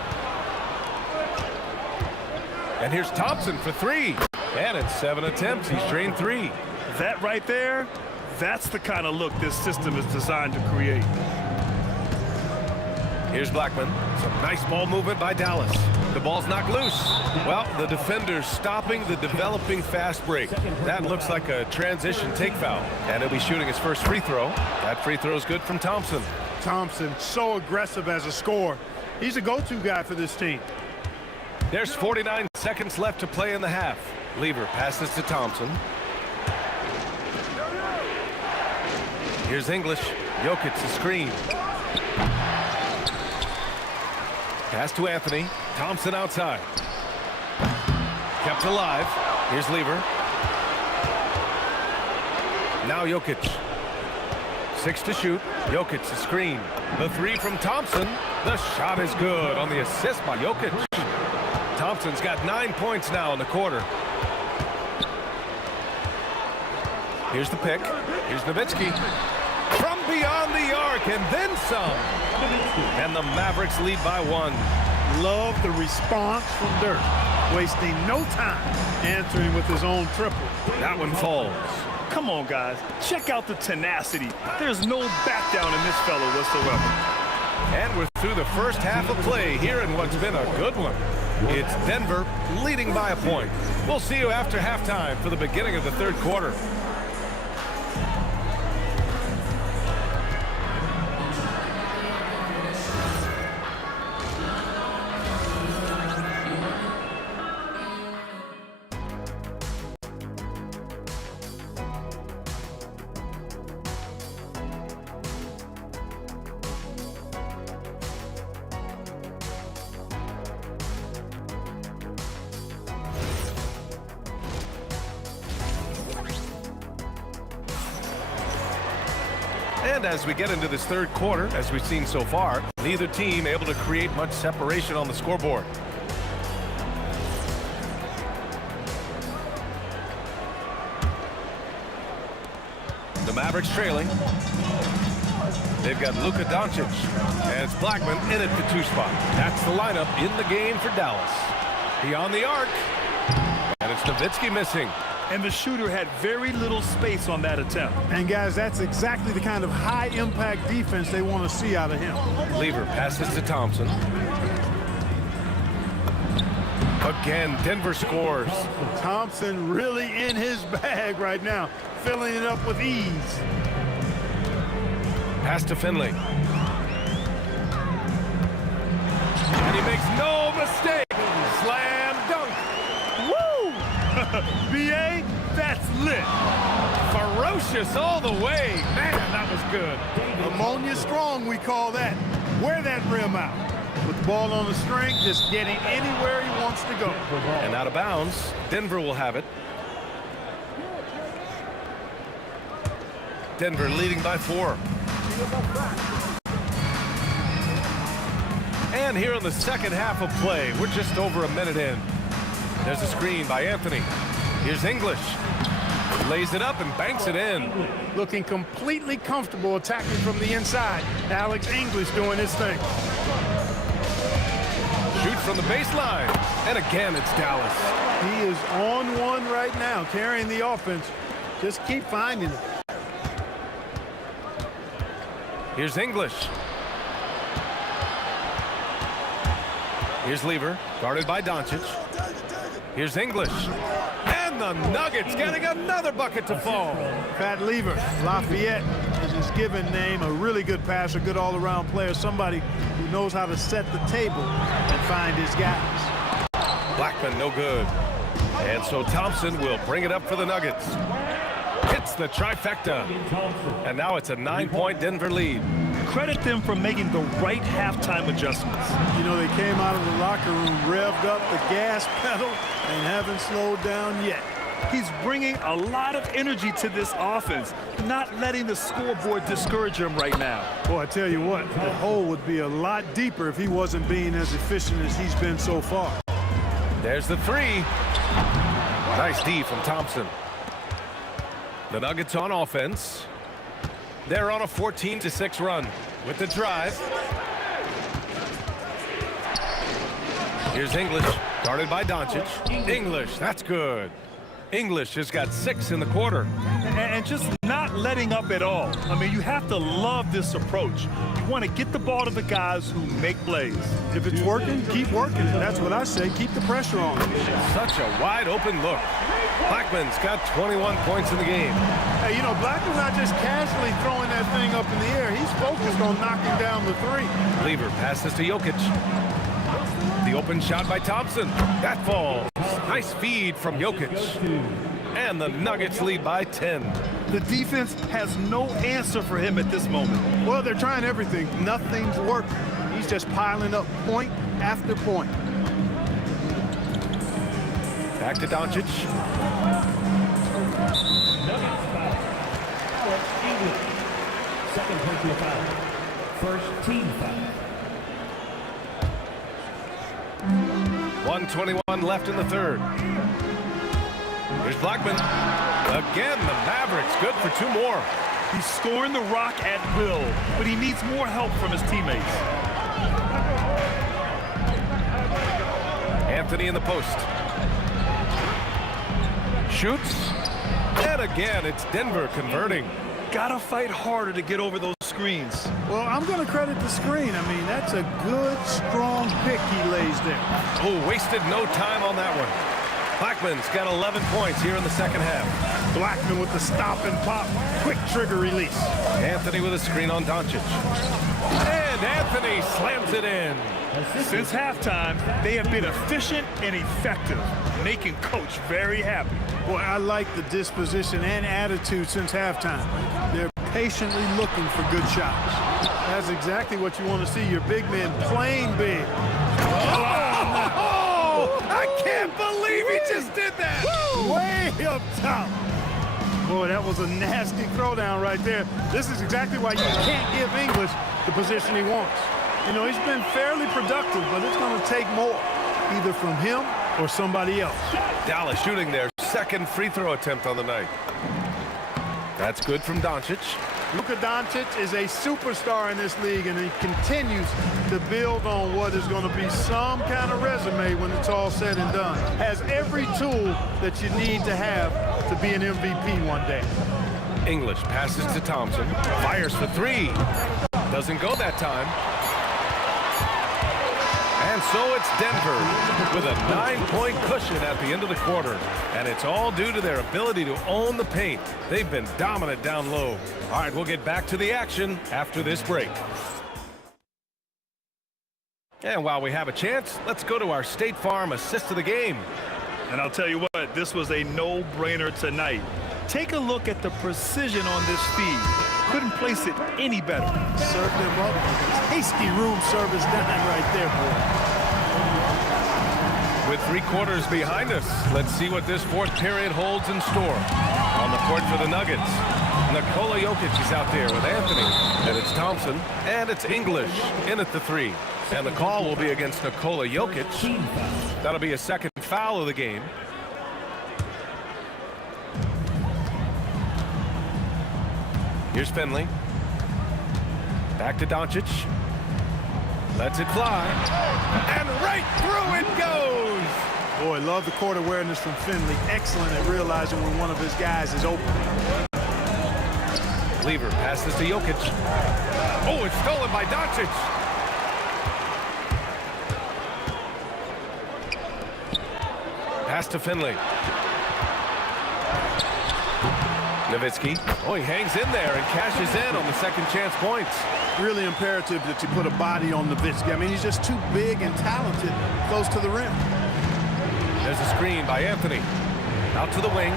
And here's Thompson for 3. And in 7 attempts, he's drained 3. That right there, that's the kind of look this system is designed to create. Here's Blackman. Some nice ball movement by Dallas. The ball's knocked loose. Well, the defender's stopping the developing fast break. That looks like a transition take foul. And he'll be shooting his first free throw. That free throw is good from Thompson. Thompson, so aggressive as a scorer. He's a go-to guy for this team. There's 49 seconds left to play in the half. Lever passes to Thompson. Here's English. Jokic the screen. Pass to Anthony. Thompson outside. Kept alive. Here's Lever. Now Jokic. 6 to shoot. Jokic the screen. The 3 from Thompson. The shot is good on the assist by Jokic. Thompson's got 9 points now in the quarter. Here's the pick. Here's Nowitzki. From beyond the arc and then some. And the Mavericks lead by 1. Love the response from Dirk. Wasting no time answering with his own triple. That one falls. Come on, guys. Check out the tenacity. There's no back down in this fellow whatsoever. And we're through the first half of play here in what's been a good one. It's Denver leading by a point. We'll see you after halftime for the beginning of the third quarter. And as we get into this third quarter, as we've seen so far, neither team able to create much separation on the scoreboard. The Mavericks trailing. They've got Luka Doncic. And it's Blackman in at the 2 spot. That's the lineup in the game for Dallas. Beyond the arc. And it's Nowitzki missing. And the shooter had very little space on that attempt. And guys, that's exactly the kind of high-impact defense they want to see out of him. Lever passes to Thompson. Again, Denver scores. Thompson really in his bag right now, filling it up with ease. Pass to Finley. And he makes no mistake. Slam dunk. Woo! B.A., that's lit. Ferocious all the way. Man, that was good. Ammonia strong, we call that. Wear that rim out. With the ball on the string, just getting anywhere he wants to go. And out of bounds, Denver will have it. Denver leading by 4. And here in the second half of play, we're just over a minute in. There's a screen by Anthony. Here's English. Lays it up and banks it in. Looking completely comfortable attacking from the inside. Alex English doing his thing. Shoots from the baseline. And again, it's Dallas. He is on one right now, carrying the offense. Just keep finding it. Here's English. Here's Lever, guarded by Doncic. Here's English. And the Nuggets getting another bucket to fall. Pat Lever, Lafayette is his given name. A really good passer, good all-around player. Somebody who knows how to set the table and find his guys. Blackman, no good. And so Thompson will bring it up for the Nuggets. Hits the trifecta. And now it's a 9-point Denver lead. Credit them for making the right halftime adjustments. You know, they came out of the locker room, revved up the gas pedal, and haven't slowed down yet. He's bringing a lot of energy to this offense, not letting the scoreboard discourage him right now. Boy, I tell you what, the hole would be a lot deeper if he wasn't being as efficient as he's been so far. There's the 3. Nice D from Thompson. The Nuggets on offense. They're on a 14-6 run with the drive. Here's English, guarded by Doncic. English, that's good. English has got 6 in the quarter. And just not letting up at all. I mean, you have to love this approach. You want to get the ball to the guys who make plays. If it's working, keep working. That's what I say. Keep the pressure on. Such a wide open look. Blackman's got 21 points in the game. Hey, you know, Blackman's not just casually throwing that thing up in the air. He's focused on knocking down the three. Lever passes to Jokic. The open shot by Thompson. That falls. Nice feed from Jokic. And the Nuggets lead by 10. The defense has no answer for him at this moment. Well, they're trying everything. Nothing's working. He's just piling up point after point. Back to Doncic. Nuggets foul. Alex English. Second personal foul. First team foul. 1:21 left in the third. Here's Blackman. Again, the Mavericks good for 2 more. He's scoring the rock at will, but he needs more help from his teammates. Anthony in the post. Shoots. And again, it's Denver converting. Gotta fight harder to get over those screens. Well, I'm going to credit the screen. I mean, that's a good, strong pick he lays there. Oh, wasted no time on that one. Blackman's got 11 points here in the second half. Blackman with the stop and pop. Quick trigger release. Anthony with a screen on Doncic. And Anthony slams it in. Since halftime, they have been efficient and effective, making Coach very happy. Boy, I like the disposition and attitude since halftime. They're patiently looking for good shots. That's exactly what you want to see, your big men playing big. Oh, I can't believe he just did that. Way up top. Boy, that was a nasty throwdown right there. This is exactly why you can't give English the position he wants. You know, he's been fairly productive, but it's going to take more, either from him or somebody else. Dallas shooting their second free throw attempt on the night. That's good from Doncic. Luka Doncic is a superstar in this league, and he continues to build on what is going to be some kind of resume when it's all said and done. Has every tool that you need to have to be an MVP one day. English passes to Thompson. Fires for 3. Doesn't go that time. And so it's Denver with a 9-point cushion at the end of the quarter. And it's all due to their ability to own the paint. They've been dominant down low. All right, we'll get back to the action after this break. And while we have a chance, let's go to our State Farm assist of the game. And I'll tell you what, this was a no-brainer tonight. Take a look at the precision on this feed. Couldn't place it any better. Served him up. Hasty room service dime right there, boy. With 3 quarters behind us, let's see what this fourth period holds in store. On the court for the Nuggets, Nikola Jokic is out there with Anthony. And it's Thompson, and it's English in at the 3. And the call will be against Nikola Jokic. That'll be a second foul of the game. Here's Finley. Back to Doncic. Lets it fly. And right through it goes! Boy, love the court awareness from Finley. Excellent at realizing when one of his guys is open. Lever passes to Jokic. Oh, it's stolen by Doncic. Pass to Finley. Nowitzki. Oh, he hangs in there and cashes in on the second chance points. Really imperative that you put a body on Nowitzki. I mean, he's just too big and talented close to the rim. There's a screen by Anthony. Out to the wing.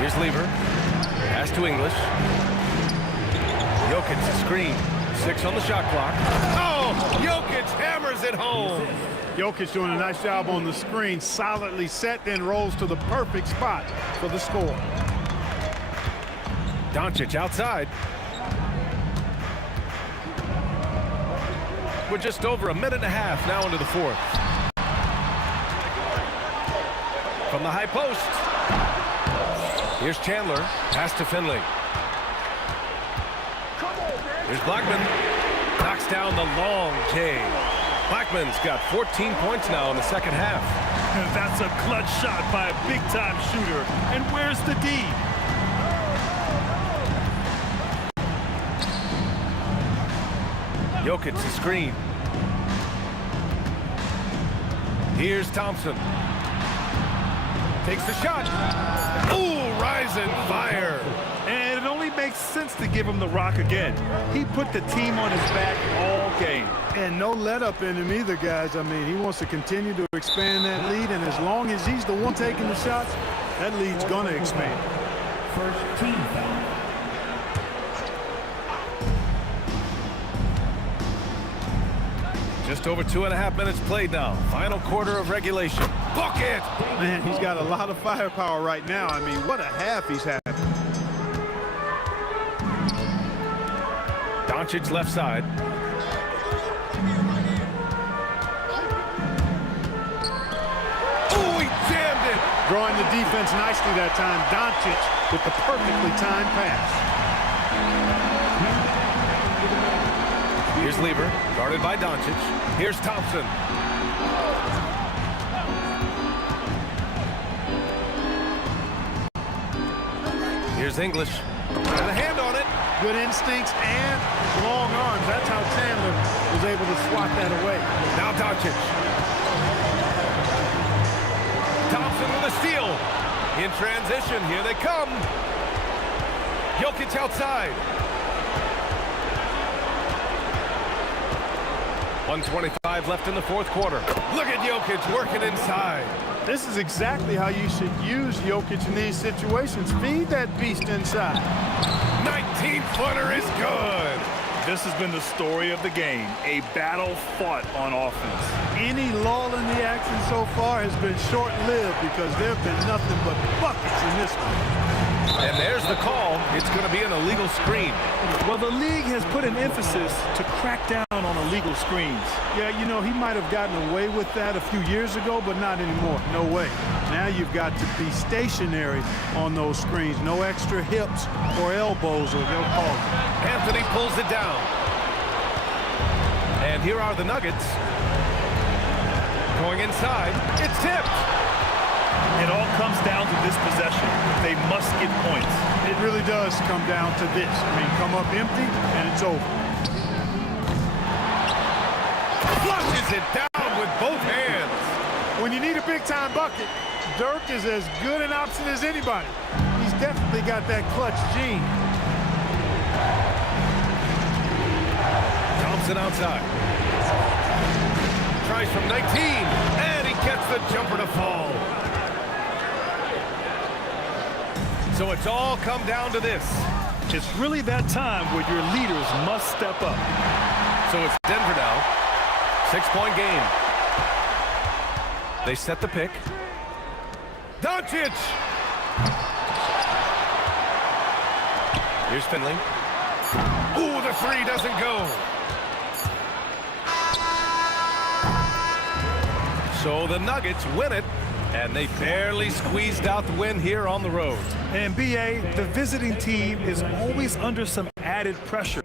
Here's Lever. Pass to English. Jokic screen. 6 on the shot clock. Oh, Jokic hammers it home. Jokic doing a nice job on the screen. Solidly set, then rolls to the perfect spot for the score. Doncic outside. We're just over a minute and a half now into the fourth. From the high post. Here's Chandler. Pass to Finley. Here's Blackman. knocks down the long J. Blackman's got 14 points now in the second half. That's a clutch shot by a big-time shooter. And where's the D? Jokic the screen. Here's Thompson. Takes the shot. Ooh, rising fire. And it only makes sense to give him the rock again. He put the team on his back all game. And no let up in him either, guys. I mean, he wants to continue to expand that lead, and as long as he's the one taking the shots, that lead's going to expand. First team foul. Just over 2.5 minutes played now. Final quarter of regulation. Bucket! Man, he's got a lot of firepower right now. I mean, what a half he's had. Doncic left side. Oh, he jammed it! Drawing the defense nicely that time. Doncic with the perfectly timed pass. Here's Lever, guarded by Doncic. Here's Thompson. Here's English. Got a hand on it. Good instincts and long arms. That's how Chandler was able to swat that away. Now Doncic. Thompson with a steal. In transition, here they come. Jokic outside. 1:25 left in the fourth quarter. Look at Jokic working inside. This is exactly how you should use Jokic in these situations. Feed that beast inside. 19-footer is good. This has been the story of the game, a battle fought on offense. Any lull in the action so far has been short-lived because there have been nothing but buckets in this one. And there's the call. It's going to be an illegal screen. Well, the league has put an emphasis to crack down on illegal screens. Yeah, you know, he might have gotten away with that a few years ago, but not anymore. No way. Now you've got to be stationary on those screens. No extra hips or elbows, or they'll call it. Anthony pulls it down. And here are the Nuggets. Going inside. It's tipped. It all comes down to this possession. They must get points. It really does come down to this. I mean, come up empty, and it's over. Flushes it down with both hands. When you need a big-time bucket, Dirk is as good an option as anybody. He's definitely got that clutch gene. Thompson outside. Tries from 19, and he gets the jumper to fall. So it's all come down to this. It's really that time where your leaders must step up. So it's Denver now. 6-point game. They set the pick. Doncic! Here's Finley. Ooh, the three doesn't go. So the Nuggets win it, and they barely squeezed out the win here on the road. And BA, the visiting team is always under some added pressure.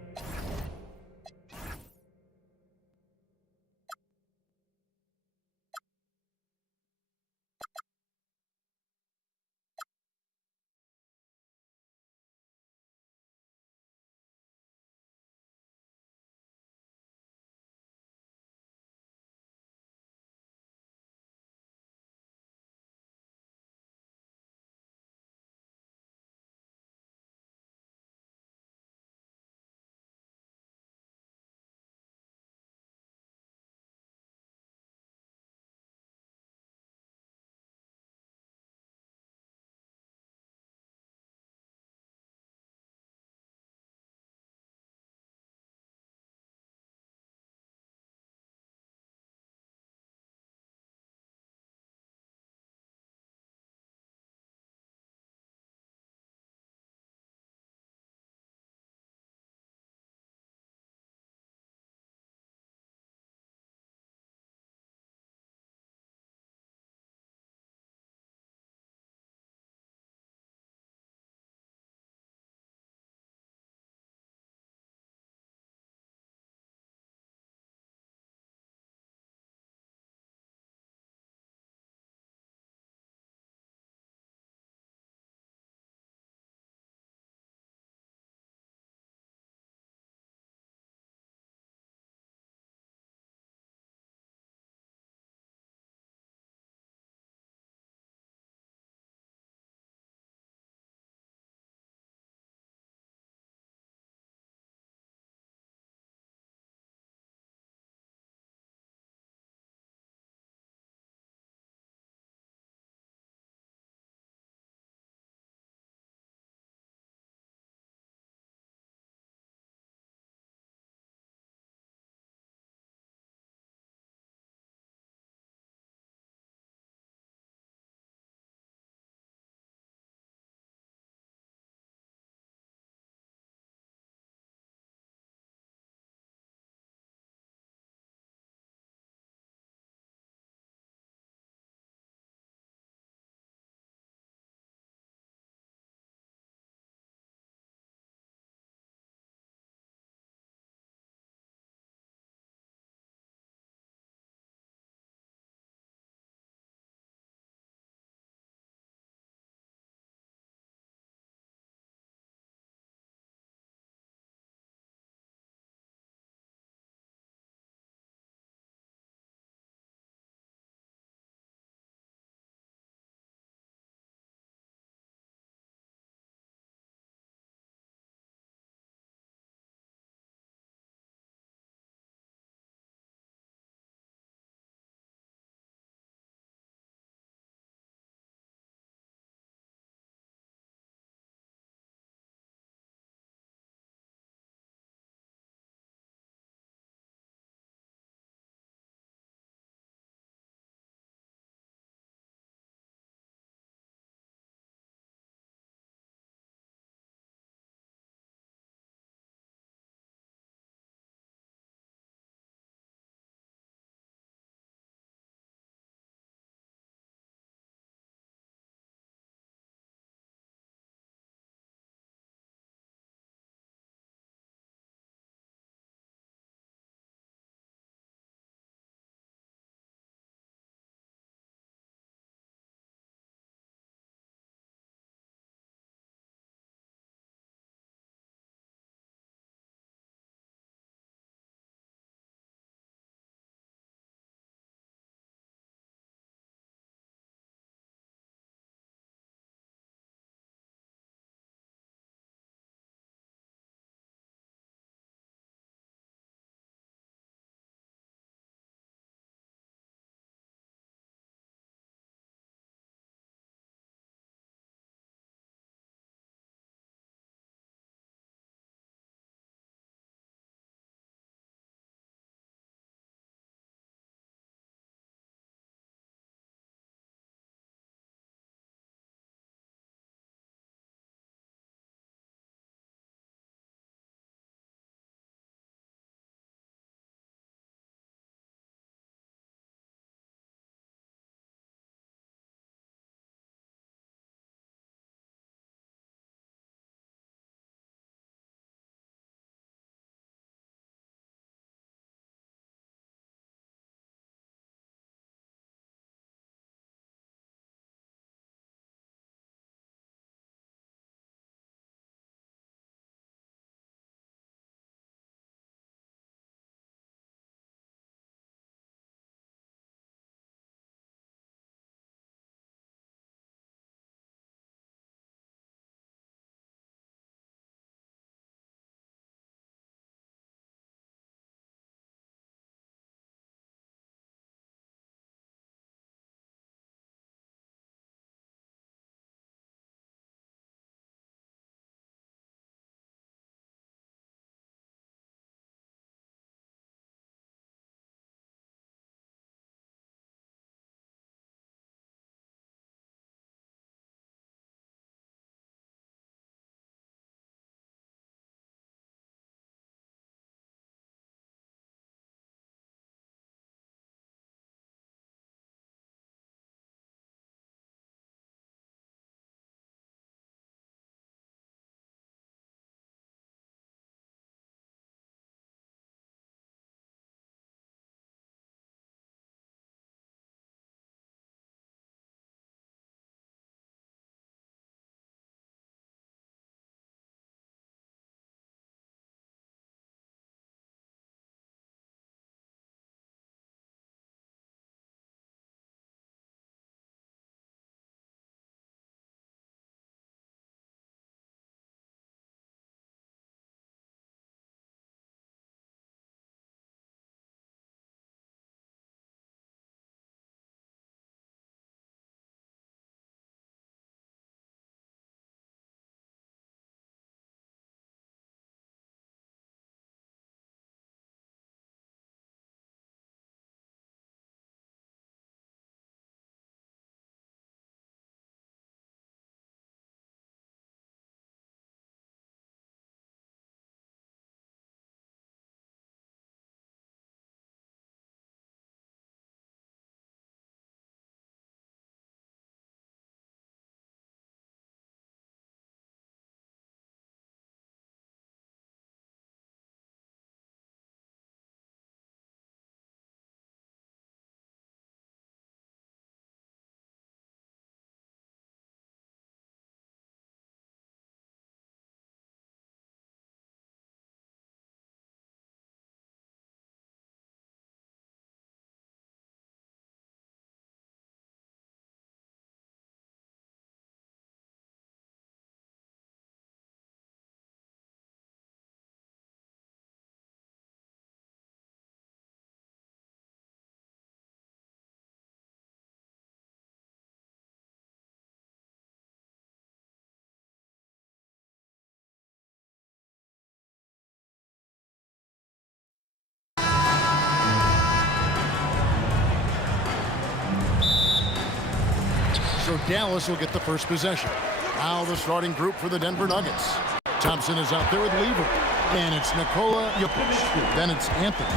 Dallas will get the first possession. Now the starting group for the Denver Nuggets. Thompson is out there with Lever. And it's Nikola Jokic. Then it's Anthony.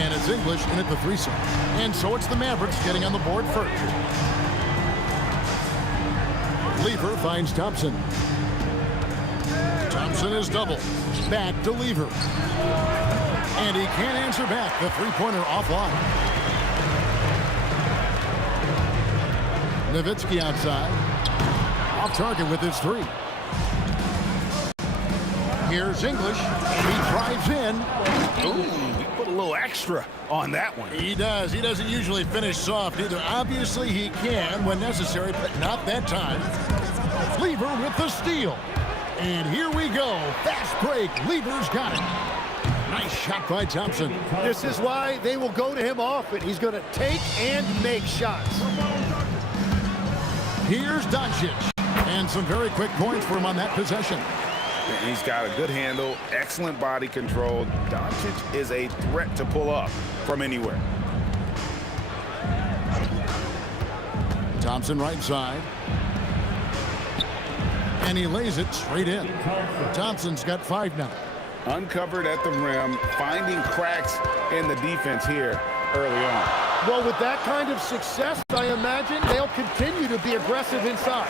And it's English in at the threesome. And so it's the Mavericks getting on the board first. Lever finds Thompson. Thompson is double. Back to Lever. And he can't answer back. The three-pointer offline. Nowitzki outside. Off target with his three. Here's English. He drives in. Ooh, he put a little extra on that one. He does. He doesn't usually finish soft either. Obviously, he can when necessary, but not that time. Lever with the steal. And here we go. Fast break. Lever's got it. Nice shot by Thompson. This is why they will go to him often. He's going to take and make shots. Here's Doncic. And some very quick points for him on that possession. He's got a good handle, excellent body control. Doncic is a threat to pull up from anywhere. Thompson right side. And he lays it straight in. Thompson's got 5 now. Uncovered at the rim, finding cracks in the defense here early on. Well, with that kind of success, I imagine they'll continue to be aggressive inside.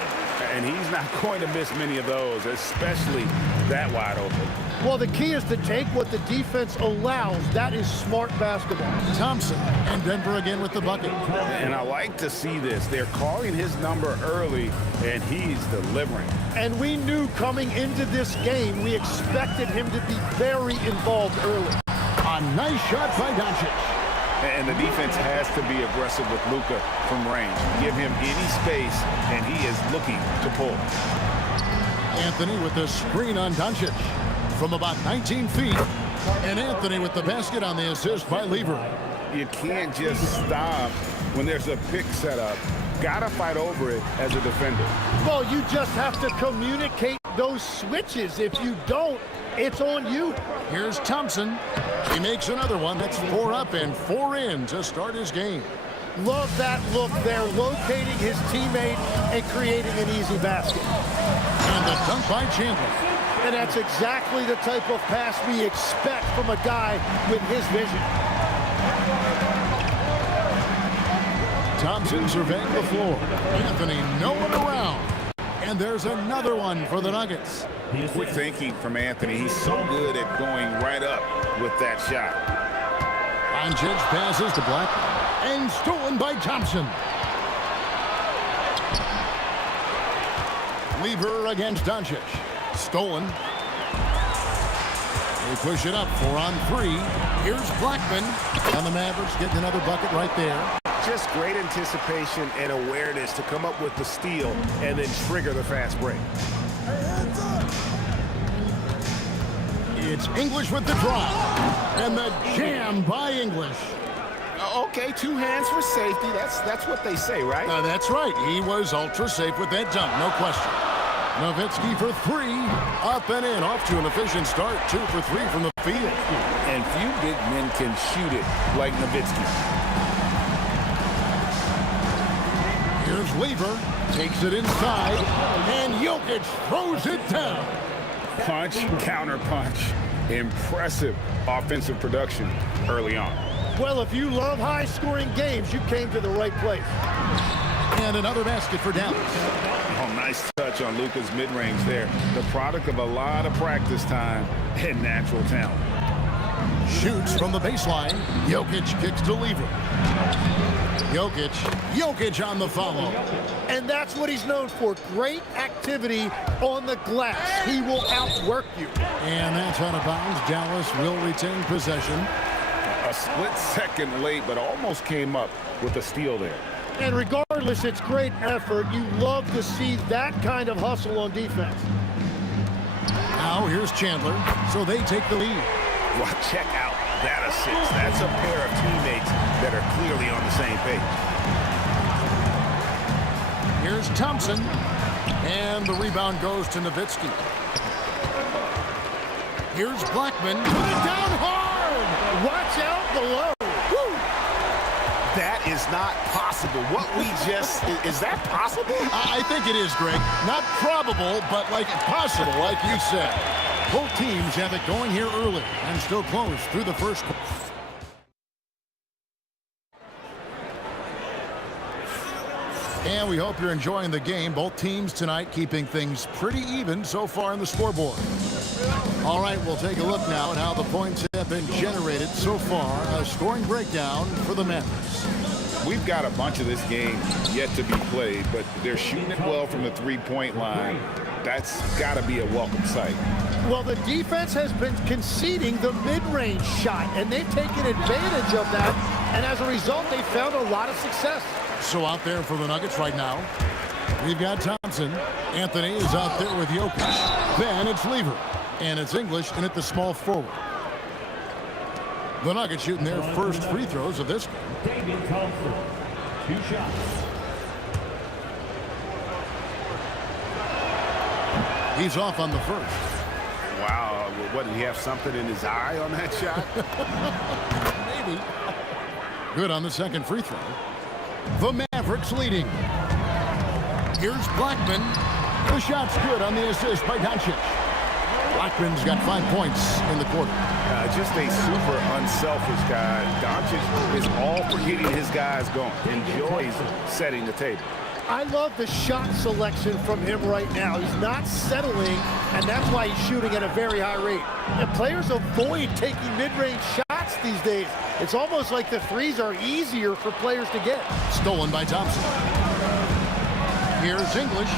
And he's not going to miss many of those, especially that wide open. Well, the key is to take what the defense allows. That is smart basketball. Thompson and Denver again with the bucket. And I like to see this. They're calling his number early, and he's delivering. And we knew coming into this game, we expected him to be very involved early. A nice shot by Doncic. And the defense has to be aggressive with Luka from range. Give him any space, and he is looking to pull. Anthony with the screen on Doncic from about 19 feet. And Anthony with the basket on the assist by Lever. You can't just stop when there's a pick set up. Gotta fight over it as a defender. Well, you just have to communicate those switches. If you don't, it's on you. Here's Thompson. He makes another one. That's 4 up and 4 in to start his game. Love that look there, locating his teammate and creating an easy basket. And the dunk by Chandler. And that's exactly the type of pass we expect from a guy with his vision. Thompson surveying the floor. Anthony no one around. And there's another one for the Nuggets. Quick thinking from Anthony. He's so good at going right up with that shot. Doncic passes to Blackman. And stolen by Thompson. Lever against Doncic. Stolen. They push it up 4 on 3. Here's Blackman. And the Mavericks getting another bucket right there. Just great anticipation and awareness to come up with the steal and then trigger the fast break. It's English with the drive. And the jam by English. Okay, 2 hands for safety. That's what they say, right? That's right. He was ultra safe with that dunk, no question. Nowitzki for 3. Up and in. Off to an efficient start. 2 for 3 from the field. And few big men can shoot it like Nowitzki. Here's Lever. Takes it inside. And Jokic throws it down. Punch, counter punch. Impressive offensive production early on. Well, if you love high-scoring games, you came to the right place. And another basket for Dallas. Oh, nice touch on Luka's mid-range there. The product of a lot of practice time and natural talent. Shoots from the baseline. Jokic kicks to Lever. Jokic on the follow. And that's what he's known for. Great activity on the glass. He will outwork you. And that's out of bounds. Dallas will retain possession. A split second late, but almost came up with a steal there. And regardless, it's great effort. You love to see that kind of hustle on defense. Now here's Chandler. So they take the lead. Well, check out that assist. That's a pair of teammates that are clearly on the same page. Here's Thompson. And the rebound goes to Nowitzki. Here's Blackman. Put it down hard. Watch out below. Woo. That is not possible. What we just, is that possible? I think it is, Greg. Not probable, but like possible, like you said. Both teams have it going here early and still close through the first quarter. And we hope you're enjoying the game. Both teams tonight keeping things pretty even so far in the scoreboard. All right, we'll take a look now at how the points have been generated so far. A scoring breakdown for the Mavericks. We've got a bunch of this game yet to be played, but they're shooting it well from the three-point line. That's got to be a welcome sight. Well, the defense has been conceding the mid-range shot, and they've taken advantage of that, and as a result, they found a lot of success. So out there for the Nuggets right now, we've got Thompson. Anthony is out there with Jokic. Then it's Lever, and it's English in at the small forward. The Nuggets shooting their first free throws of this game. David Thompson, 2 shots. He's off on the first. Wow, what, did he have something in his eye on that shot? Maybe. Good on the second free throw. The Mavericks leading. Here's Blackman. The shot's good on the assist by Doncic. Blackman's got 5 points in the quarter. Just a super unselfish guy. Doncic is all for getting his guys going. Enjoys setting the table. I love the shot selection from him right now. He's not settling, and that's why he's shooting at a very high rate. And players avoid taking mid-range shots these days. It's almost like the threes are easier for players to get. Stolen by Thompson. Here's English.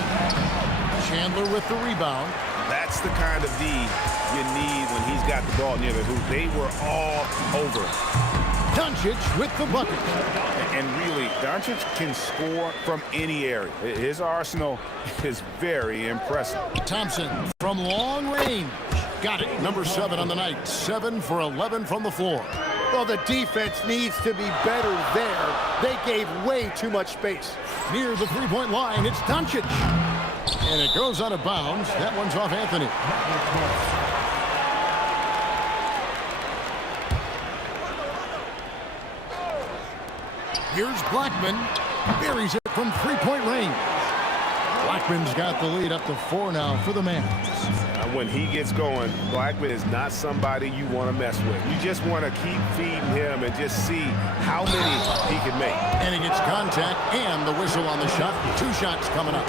Chandler with the rebound. That's the kind of D you need when he's got the ball near the hoop. They were all over. Doncic with the bucket. And really, Doncic can score from any area. His arsenal is very impressive. Thompson from long range. Got it. Number 7 on the night. 7 for 11 from the floor. Well, the defense needs to be better there. They gave way too much space. Near the three-point line, it's Doncic. And it goes out of bounds. That one's off Anthony. Here's Blackman. Buries it from three-point range. Blackman's got the lead up to 4 now for the Mavs. When he gets going, Blackman is not somebody you want to mess with. You just want to keep feeding him and just see how many he can make. And he gets contact and the whistle on the shot. 2 shots coming up.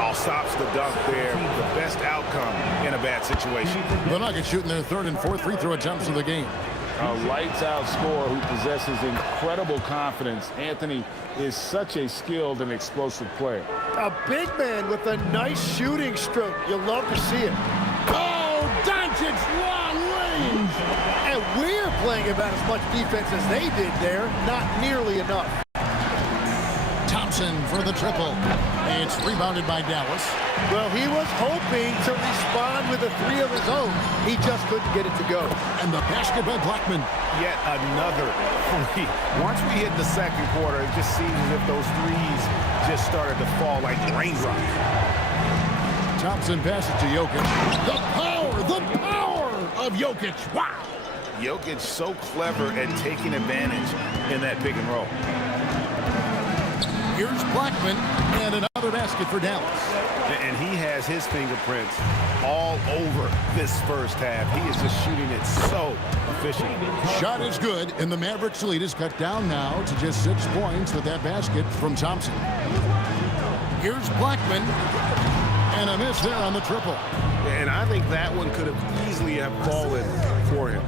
All stops the dunk there. The best outcome in a bad situation. The Nuggets shooting their 3rd and 4th free throw attempts of the game. A lights-out scorer who possesses incredible confidence. Anthony is such a skilled and explosive player. A big man with a nice shooting stroke. You'll love to see it. Oh, Doncic, long range! And we're playing about as much defense as they did there. Not nearly enough. Thompson for the triple. It's rebounded by Dallas. Well, he was hoping to respond with a 3 of his own. He just couldn't get it to go. And the basket by Blackman. Yet another 3. Once we hit the second quarter, it just seems as if those threes just started to fall like raindrops. Thompson passes to Jokic. The power of Jokic. Wow. Jokic so clever at taking advantage in that pick and roll. Here's Blackman and another basket for Dallas. And he has his fingerprints all over this first half. He is just shooting it so efficient. Shot is good, and the Mavericks lead is cut down now to just 6 points with that basket from Thompson. Here's Blackman, and a miss there on the triple. And I think that one could have easily have fallen for him.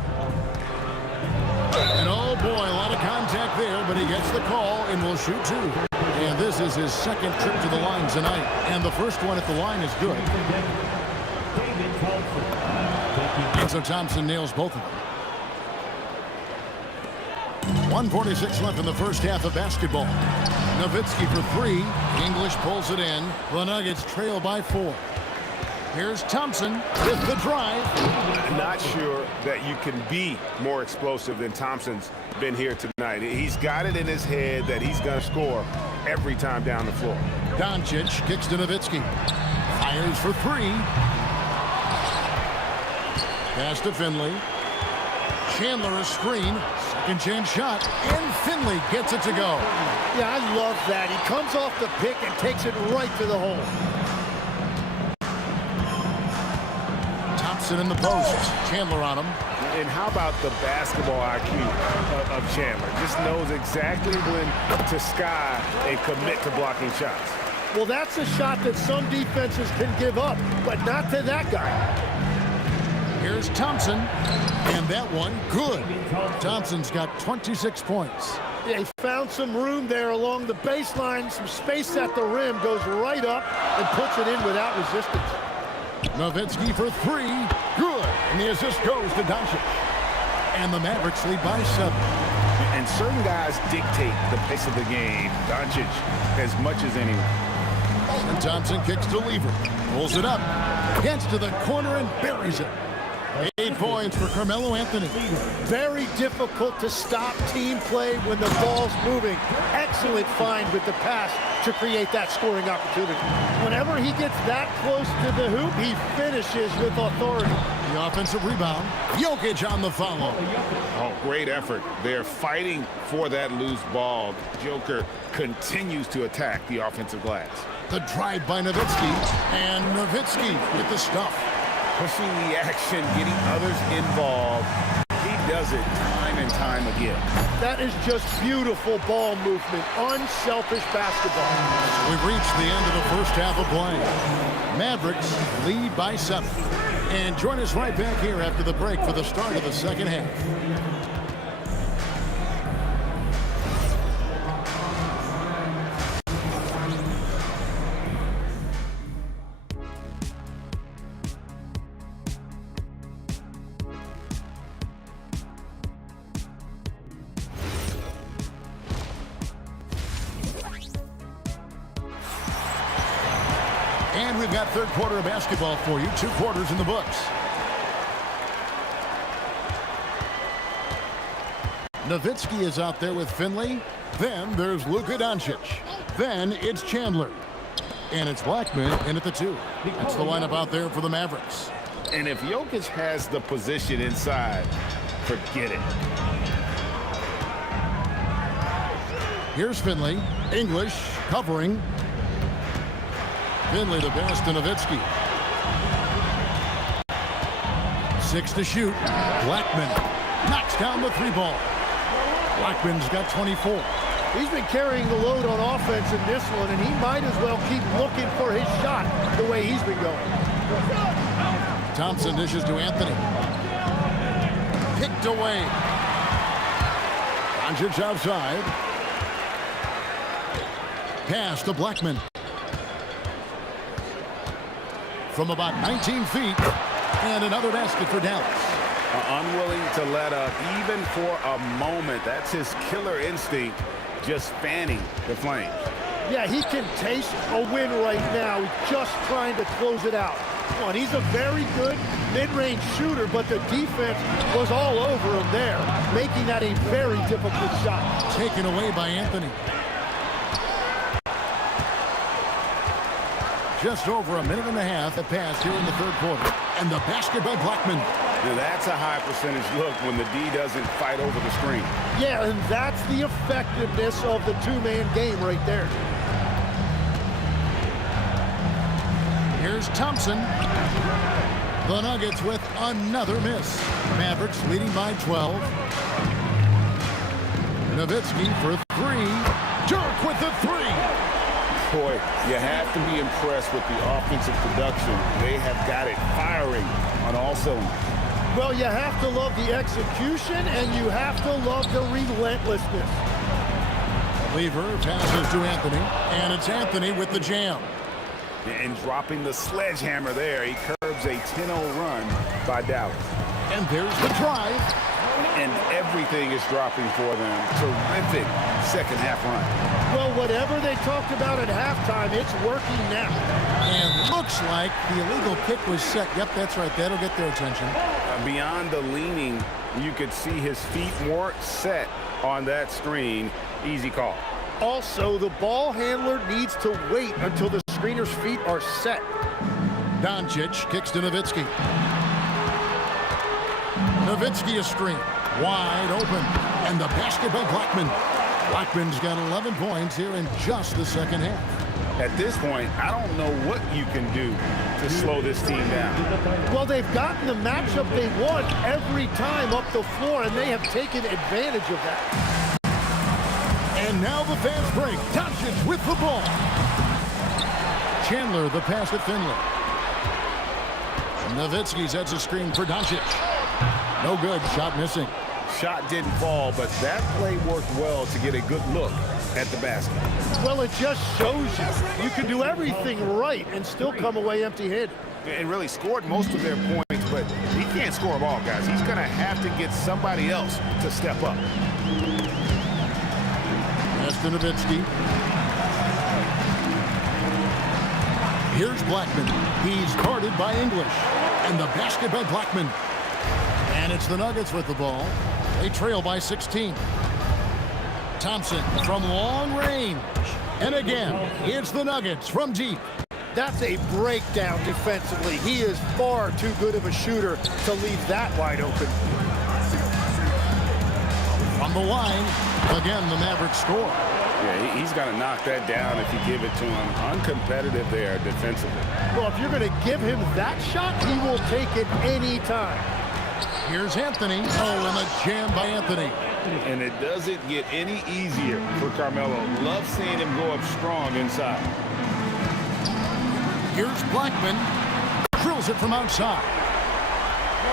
And oh boy, a lot of contact there, but he gets the call and will shoot 2. And this is his 2nd trip to the line tonight. And the first one at the line is good. And so Thompson nails both of them. 1:46 left in the first half of basketball. Nowitzki for 3. English pulls it in. The Nuggets trail by 4. Here's Thompson with the drive. I'm not sure that you can be more explosive than Thompson's been here tonight. He's got it in his head that he's going to score every time down the floor. Doncic kicks to Nowitzki. Fires for 3. Pass to Finley. Chandler a screen. Second chance shot. And Finley gets it to go. Yeah, I love that. He comes off the pick and takes it right to the hole. Thompson in the post. Chandler on him. And how about the basketball IQ of Chandler? Just knows exactly when to sky and commit to blocking shots. Well, that's a shot that some defenses can give up, but not to that guy. Here's Thompson, and that one good. Thompson's got 26 points. Yeah, he found some room there along the baseline, some space at the rim, goes right up and puts it in without resistance. Nowitzki for three, good. And the assist goes to Doncic. And the Mavericks lead by 7. And certain guys dictate the pace of the game. Doncic as much as anyone. And Thompson kicks to Lever. Pulls it up. Gets to the corner and buries it. 8 points for Carmelo Anthony. Very difficult to stop team play when the ball's moving. Excellent find with the pass to create that scoring opportunity. Whenever he gets that close to the hoop, he finishes with authority. The offensive rebound. Jokic on the follow. Oh, great effort. They're fighting for that loose ball. Joker continues to attack the offensive glass. The drive by Nowitzki. And Nowitzki with the stuff. Pushing the action, getting others involved. He does it time and time again. That is just beautiful ball movement, unselfish basketball. We've reached the end of the first half of play. Mavericks lead by 7. And join us right back here after the break for the start of the second half. And we've got third quarter of basketball for you. 2 quarters in the books. Nowitzki is out there with Finley. Then there's Luka Doncic. Then it's Chandler. And it's Blackman in at the 2. That's the lineup out there for the Mavericks. And if Jokic has the position inside, forget it. Here's Finley. English covering. Finley the pass to Nowitzki. 6 to shoot. Blackman knocks down the 3 ball. Blackman's got 24. He's been carrying the load on offense in this one, and he might as well keep looking for his shot the way he's been going. Thompson dishes to Anthony. Picked away. Doncic outside. Pass to Blackman. From about 19 feet. And another basket for Dallas. Unwilling to let up even for a moment. That's his killer instinct, just fanning the flames. Yeah, he can taste a win right now. He's just trying to close it out. Well, he's a very good mid-range shooter, but the defense was all over him there, making that a very difficult shot. Taken away by Anthony. Just over a minute and a half at pass here in the third quarter. And the basket by Blackman. Now that's a high percentage look when the D doesn't fight over the screen. Yeah, and that's the effectiveness of the 2-man game right there. Here's Thompson. The Nuggets with another miss. Mavericks leading by 12. Nowitzki for 3. Dirk with the 3. Boy, you have to be impressed with the offensive production. They have got it firing on all cylinders. Well, you have to love the execution, and you have to love the relentlessness. Lever passes to Anthony, and it's Anthony with the jam. And dropping the sledgehammer there, he curbs a 10-0 run by Dallas. And there's the drive. And everything is dropping for them. Terrific second half run. Well, whatever they talked about at halftime, it's working now. And looks like the illegal kick was set. Yep, that's right. That'll get their attention. Beyond the leaning, you could see his feet weren't set on that screen. Easy call. Also, the ball handler needs to wait until the screener's feet are set. Doncic kicks to Nowitzki. Nowitzki a screen. Wide open. And the basket by Blackman. Blackman's got 11 points here in just the second half. At this point, I don't know what you can do to slow this team down. Well, they've gotten the matchup they want every time up the floor, and they have taken advantage of that. And now the fans break. Doncic with the ball. Chandler, the pass to Finley. Nowitzki sets a screen for Doncic. No good. Shot missing. Shot didn't fall, but that play worked well to get a good look at the basket. Well, it just shows you can do everything right and still come away empty-handed. And really scored most of their points, but he can't score them all, guys. He's going to have to get somebody else to step up. Pass to Nowitzki. Here's Blackman. He's guarded by English. And the basket by Blackman. And it's the Nuggets with the ball. They trail by 16. Thompson from long range. And again, it's the Nuggets from deep. That's a breakdown defensively. He is far too good of a shooter to leave that wide open. From the line, again, the Mavericks score. Yeah, he's got to knock that down if you give it to him. Uncompetitive there defensively. Well, if you're going to give him that shot, he will take it any time. Here's Anthony. Oh, and a jam by Anthony. And it doesn't get any easier for Carmelo. Love seeing him go up strong inside. Here's Blackman. Drills it from outside.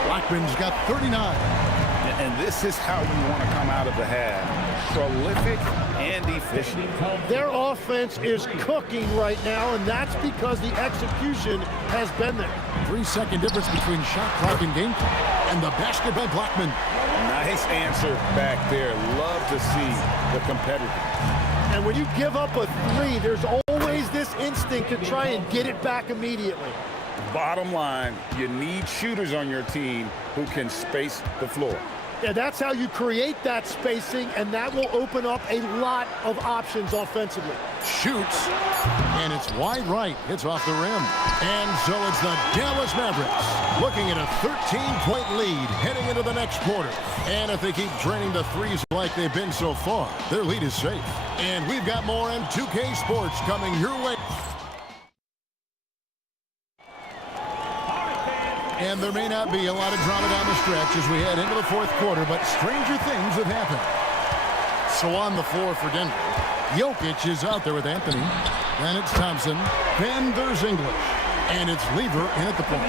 Blackman's got 39. And this is how you want to come out of the half. Prolific and efficient. Their offense is cooking right now, and that's because the execution has been there. 3-second difference between shot clock and game clock. And the basket by Blackman. Nice answer back there. Love to see the competitor. And when you give up a three, there's always this instinct to try and get it back immediately. Bottom line, you need shooters on your team who can space the floor. Yeah, that's how you create that spacing, and that will open up a lot of options offensively. Shoots, and it's wide right. Hits off the rim. And so it's the Dallas Mavericks looking at a 13-point lead heading into the next quarter. And if they keep draining the threes like they've been so far, their lead is safe. And we've got more in 2K Sports coming your way. And there may not be a lot of drama down the stretch as we head into the fourth quarter, but stranger things have happened. So on the floor for Denver, Jokic is out there with Anthony. Then it's Thompson. Then there's English. And it's Lever in at the point.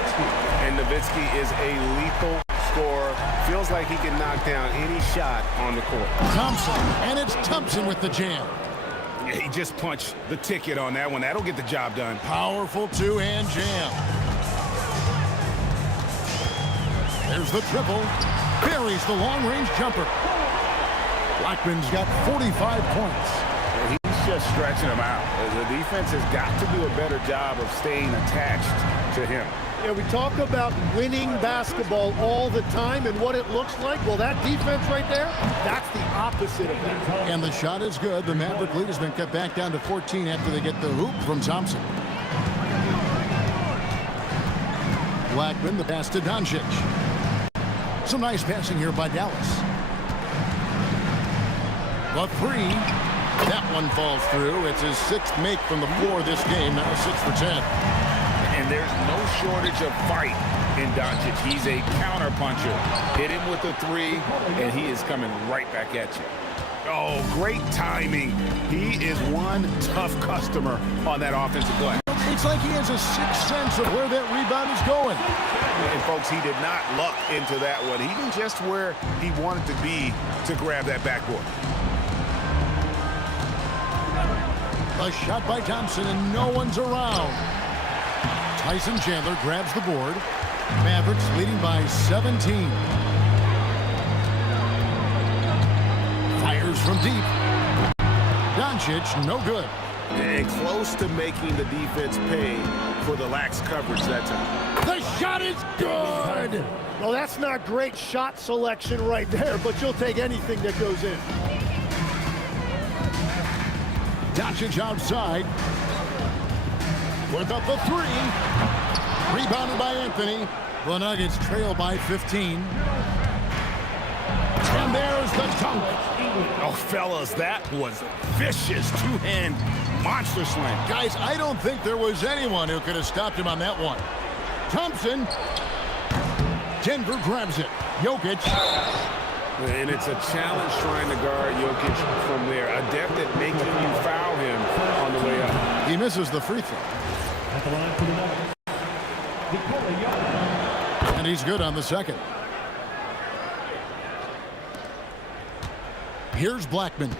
And Nowitzki is a lethal scorer. Feels like he can knock down any shot on the court. Thompson. And it's Thompson with the jam. Yeah, he just punched the ticket on that one. That'll get the job done. Powerful two-hand jam. There's the triple. Buries the long-range jumper. Blackman's got 45 points. And he's just stretching them out. The defense has got to do a better job of staying attached to him. Yeah, we talk about winning basketball all the time and what it looks like. Well, that defense right there, that's the opposite of that. And the shot is good. The Maverick lead has been cut back down to 14 after they get the hoop from Thompson. Blackman, the pass to Doncic. Some nice passing here by Dallas. The three. That one falls through. It's his sixth make from the floor this game. Now 6 for 10. And there's no shortage of fight in Doncic. He's a counter-puncher. Hit him with the three, and he is coming right back at you. Oh, great timing. He is one tough customer on that offensive glass. It's like he has a sixth sense of where that rebound is going. And, folks, he did not luck into that one. He knew just where he wanted to be to grab that backboard. A shot by Thompson, and no one's around. Tyson Chandler grabs the board. Mavericks leading by 17. Fires from deep. Doncic, no good. And close to making the defense pay for the lax coverage that time. The shot is good! Well, that's not great shot selection right there, but you'll take anything that goes in. Doncic outside. With up the three. Rebounded by Anthony. The Nuggets trail by 15. And there's the dunk. Oh, fellas, that was vicious two-hand monster slam. Guys, I don't think there was anyone who could have stopped him on that one. Thompson. Denver grabs it. Jokic. And it's a challenge trying to guard Jokic from there. Adept at making you foul him on the way up. He misses the free throw. At the line for the Nuggets, Nikola Jokic. And he's good on the second. Here's Blackman.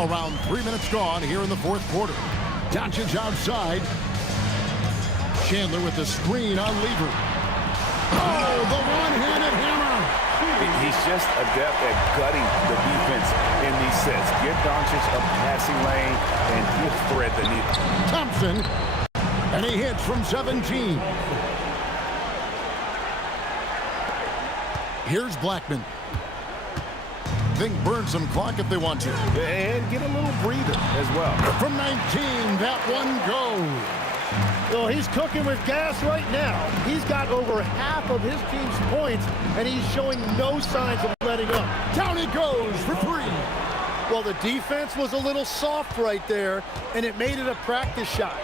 Around 3 minutes gone here in the fourth quarter. Doncic outside. Chandler with the screen on Lever. Oh, the one-handed hammer. He's just adept at gutting the defense in these sets. Give Doncic a passing lane, and he'll thread the needle. Thompson, and he hits from 17. Here's Blackman. Think burn some clock if they want to. And get a little breather as well. From 19, that one goes. Well, he's cooking with gas right now. He's got over half of his team's points, and he's showing no signs of letting up. Down he goes for three. Well, the defense was a little soft right there, and it made it a practice shot.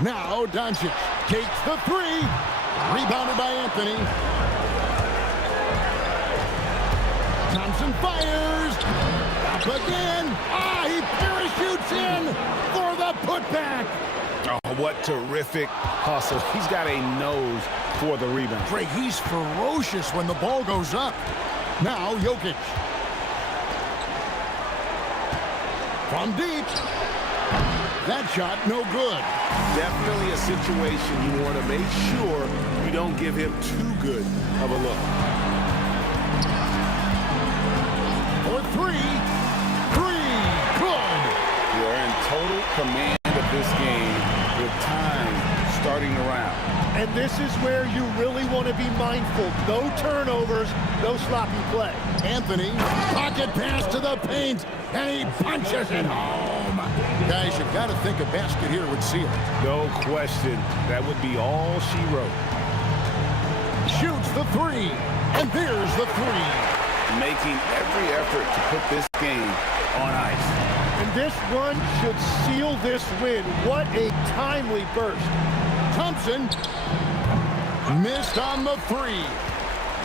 Now Doncic takes the three. Rebounded by Anthony. Thompson fires. Up again. He parachutes in for the putback. Oh, what terrific hustle. He's got a nose for the rebound. Ray, he's ferocious when the ball goes up. Now Jokic. From deep. That shot no good. Definitely a situation you want to make sure you don't give him too good of a look. For three. Good. You're in total command of this game with time starting the round. And this is where you really want to be mindful. No turnovers, no sloppy play. Anthony, pocket pass to the paint, and he punches it home. Guys, you've got to think a basket here would seal it. No question. That would be all she wrote. Shoots the three, and there's the three. Making every effort to put this game on ice. And this run should seal this win. What a timely burst. Thompson missed on the three,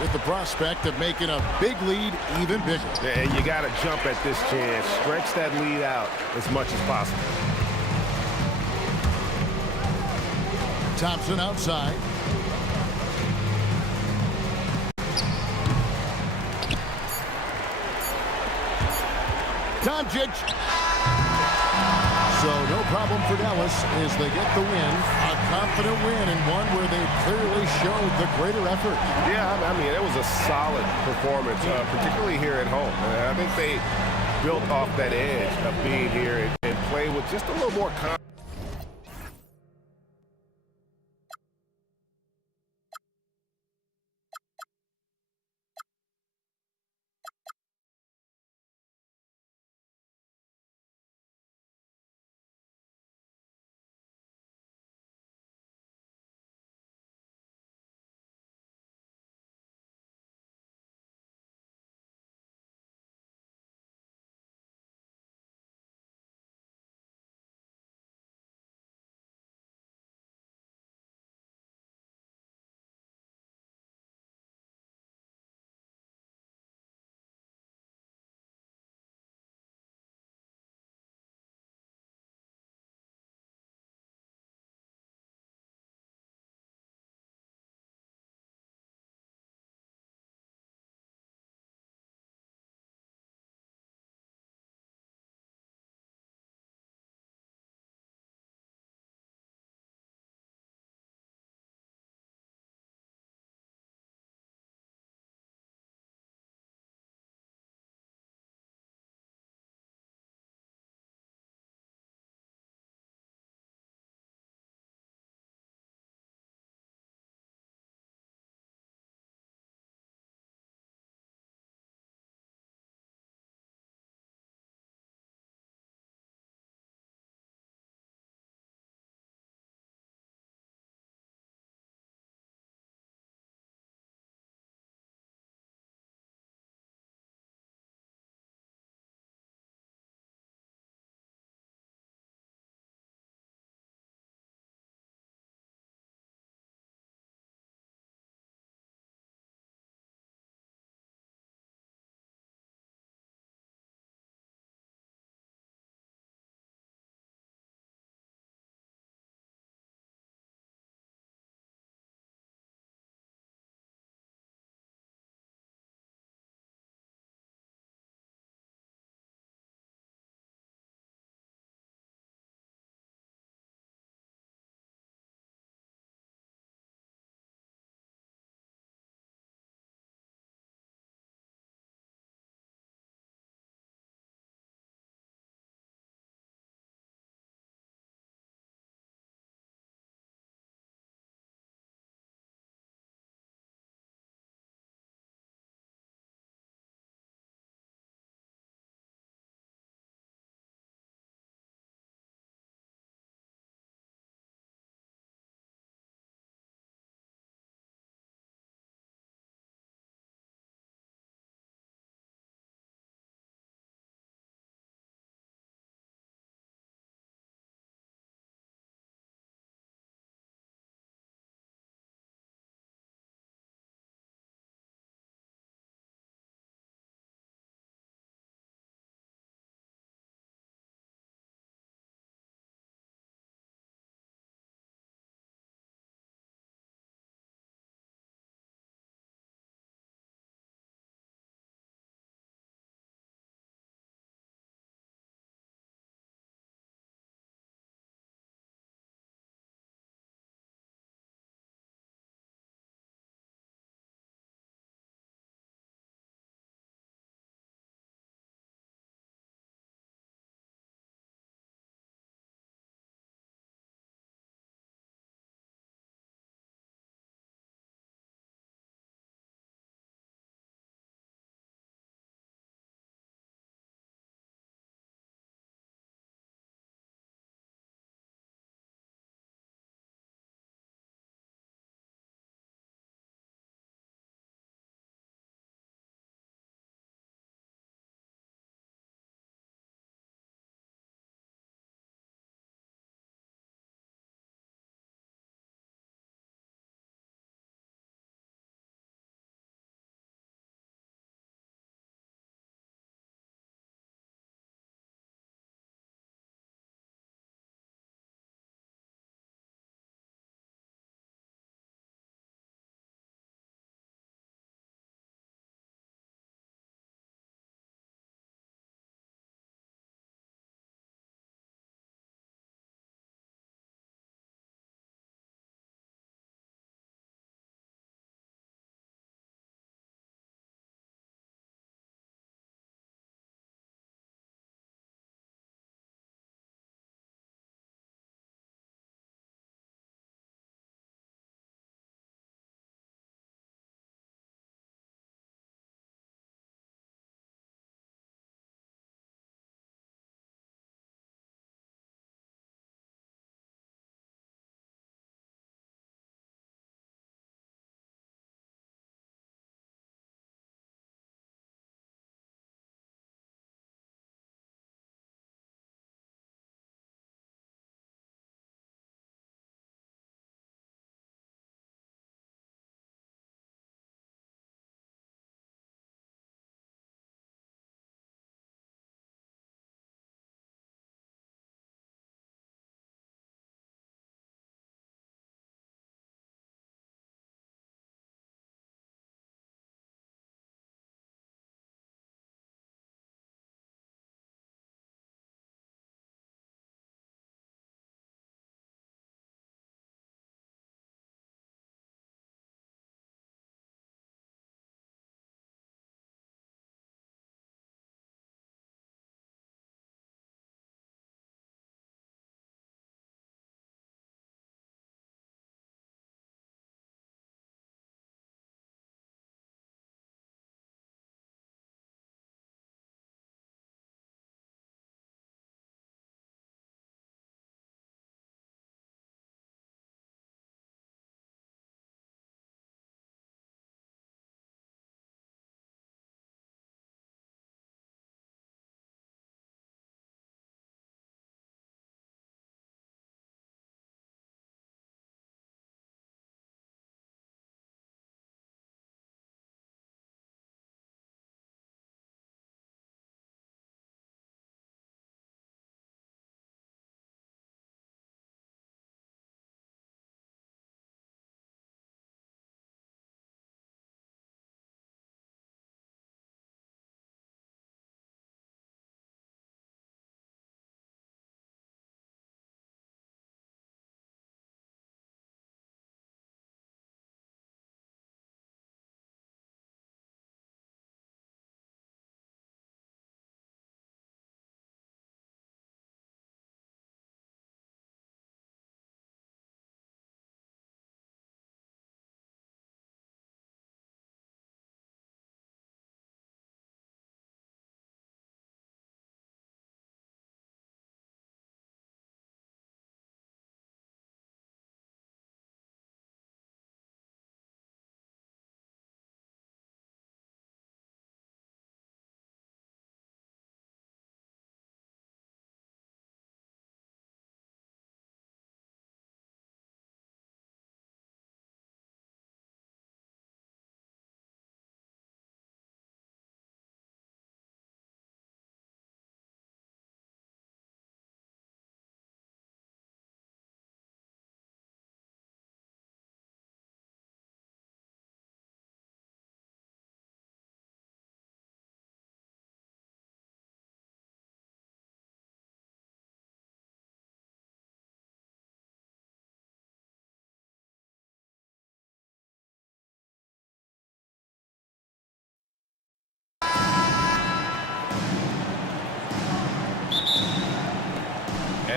with the prospect of making a big lead even bigger. And you got to jump at this chance. Stretch that lead out as much as possible. Thompson outside. Doncic. So no problem for Dallas as they get the win. A confident win and one where they clearly showed the greater effort. Yeah, I mean, it was a solid performance, particularly here at home. I think they built off that edge of being here and played with just a little more confidence.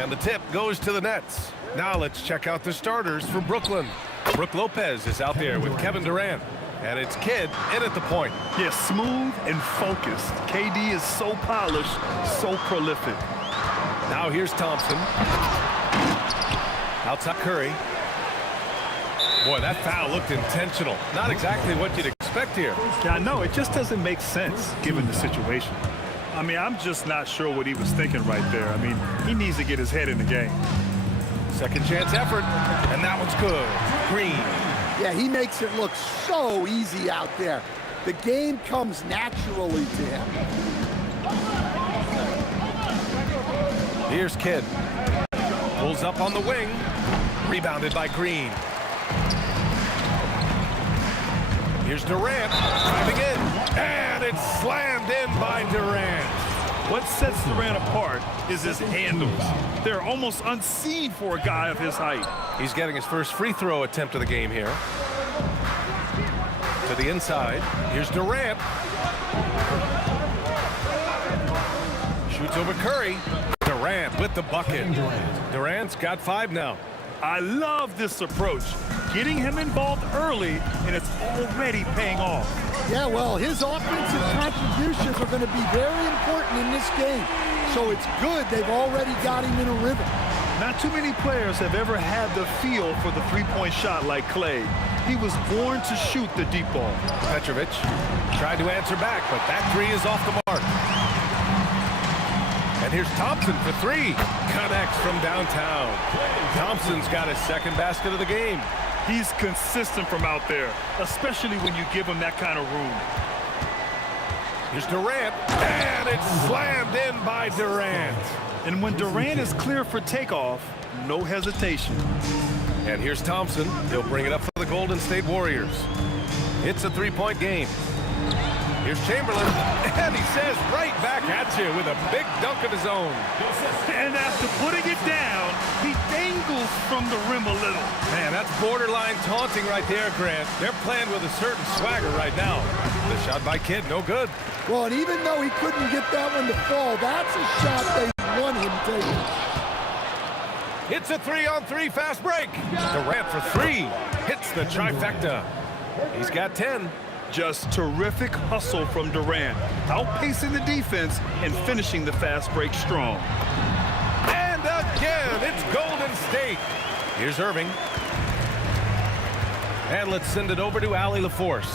And the tip goes to the nets. Now let's check out the starters for Brooklyn. Brook Lopez is out there with Kevin Durant. And it's Kidd in at the point. Yeah, smooth and focused. KD is so polished, so prolific. Now here's Thompson. Outside Curry. Boy, that foul looked intentional. Not exactly what you'd expect here. Yeah, I know. It just doesn't make sense given the situation. I mean, I'm just not sure what he was thinking right there. I mean, he needs to get his head in the game. Second chance effort, and that one's good. Green. Yeah, he makes it look so easy out there. The game comes naturally to him. Here's Kidd. Pulls up on the wing. Rebounded by Green. Here's Durant driving in. And it's slammed in by Durant. What sets Durant apart is his handles. They're almost unseen for a guy of his height. He's getting his first free throw attempt of the game here. To the inside. Here's Durant. Shoots over Curry. Durant with the bucket. Durant's got 5 now. I love this approach. Getting him involved early, and it's already paying off. Yeah, well, his offensive contributions are going to be very important in this game. So it's good they've already got him in a rhythm. Not too many players have ever had the feel for the three-point shot like Clay. He was born to shoot the deep ball. Petrovic tried to answer back, but that three is off the mark. And here's Thompson for 3. Connects from downtown. Thompson's got his second basket of the game. He's consistent from out there, especially when you give him that kind of room. Here's Durant, and it's slammed in by Durant. And when Durant is clear for takeoff, no hesitation. And here's Thompson. He'll bring it up for the Golden State Warriors. It's a 3-point game. Here's Chamberlain, and he says right back at you with a big dunk of his own. And after putting it down, he dangles from the rim a little. Man, that's borderline taunting right there, Grant. They're playing with a certain swagger right now. The shot by Kidd, no good. Well, and even though he couldn't get that one to fall, that's a shot they want him taking. It's a 3-on-3 fast break. Durant for 3. Hits the trifecta. He's got 10. Just terrific hustle from Durant, outpacing the defense and finishing the fast break strong. And again, it's Golden State. Here's Irving. And let's send it over to Allie LaForce.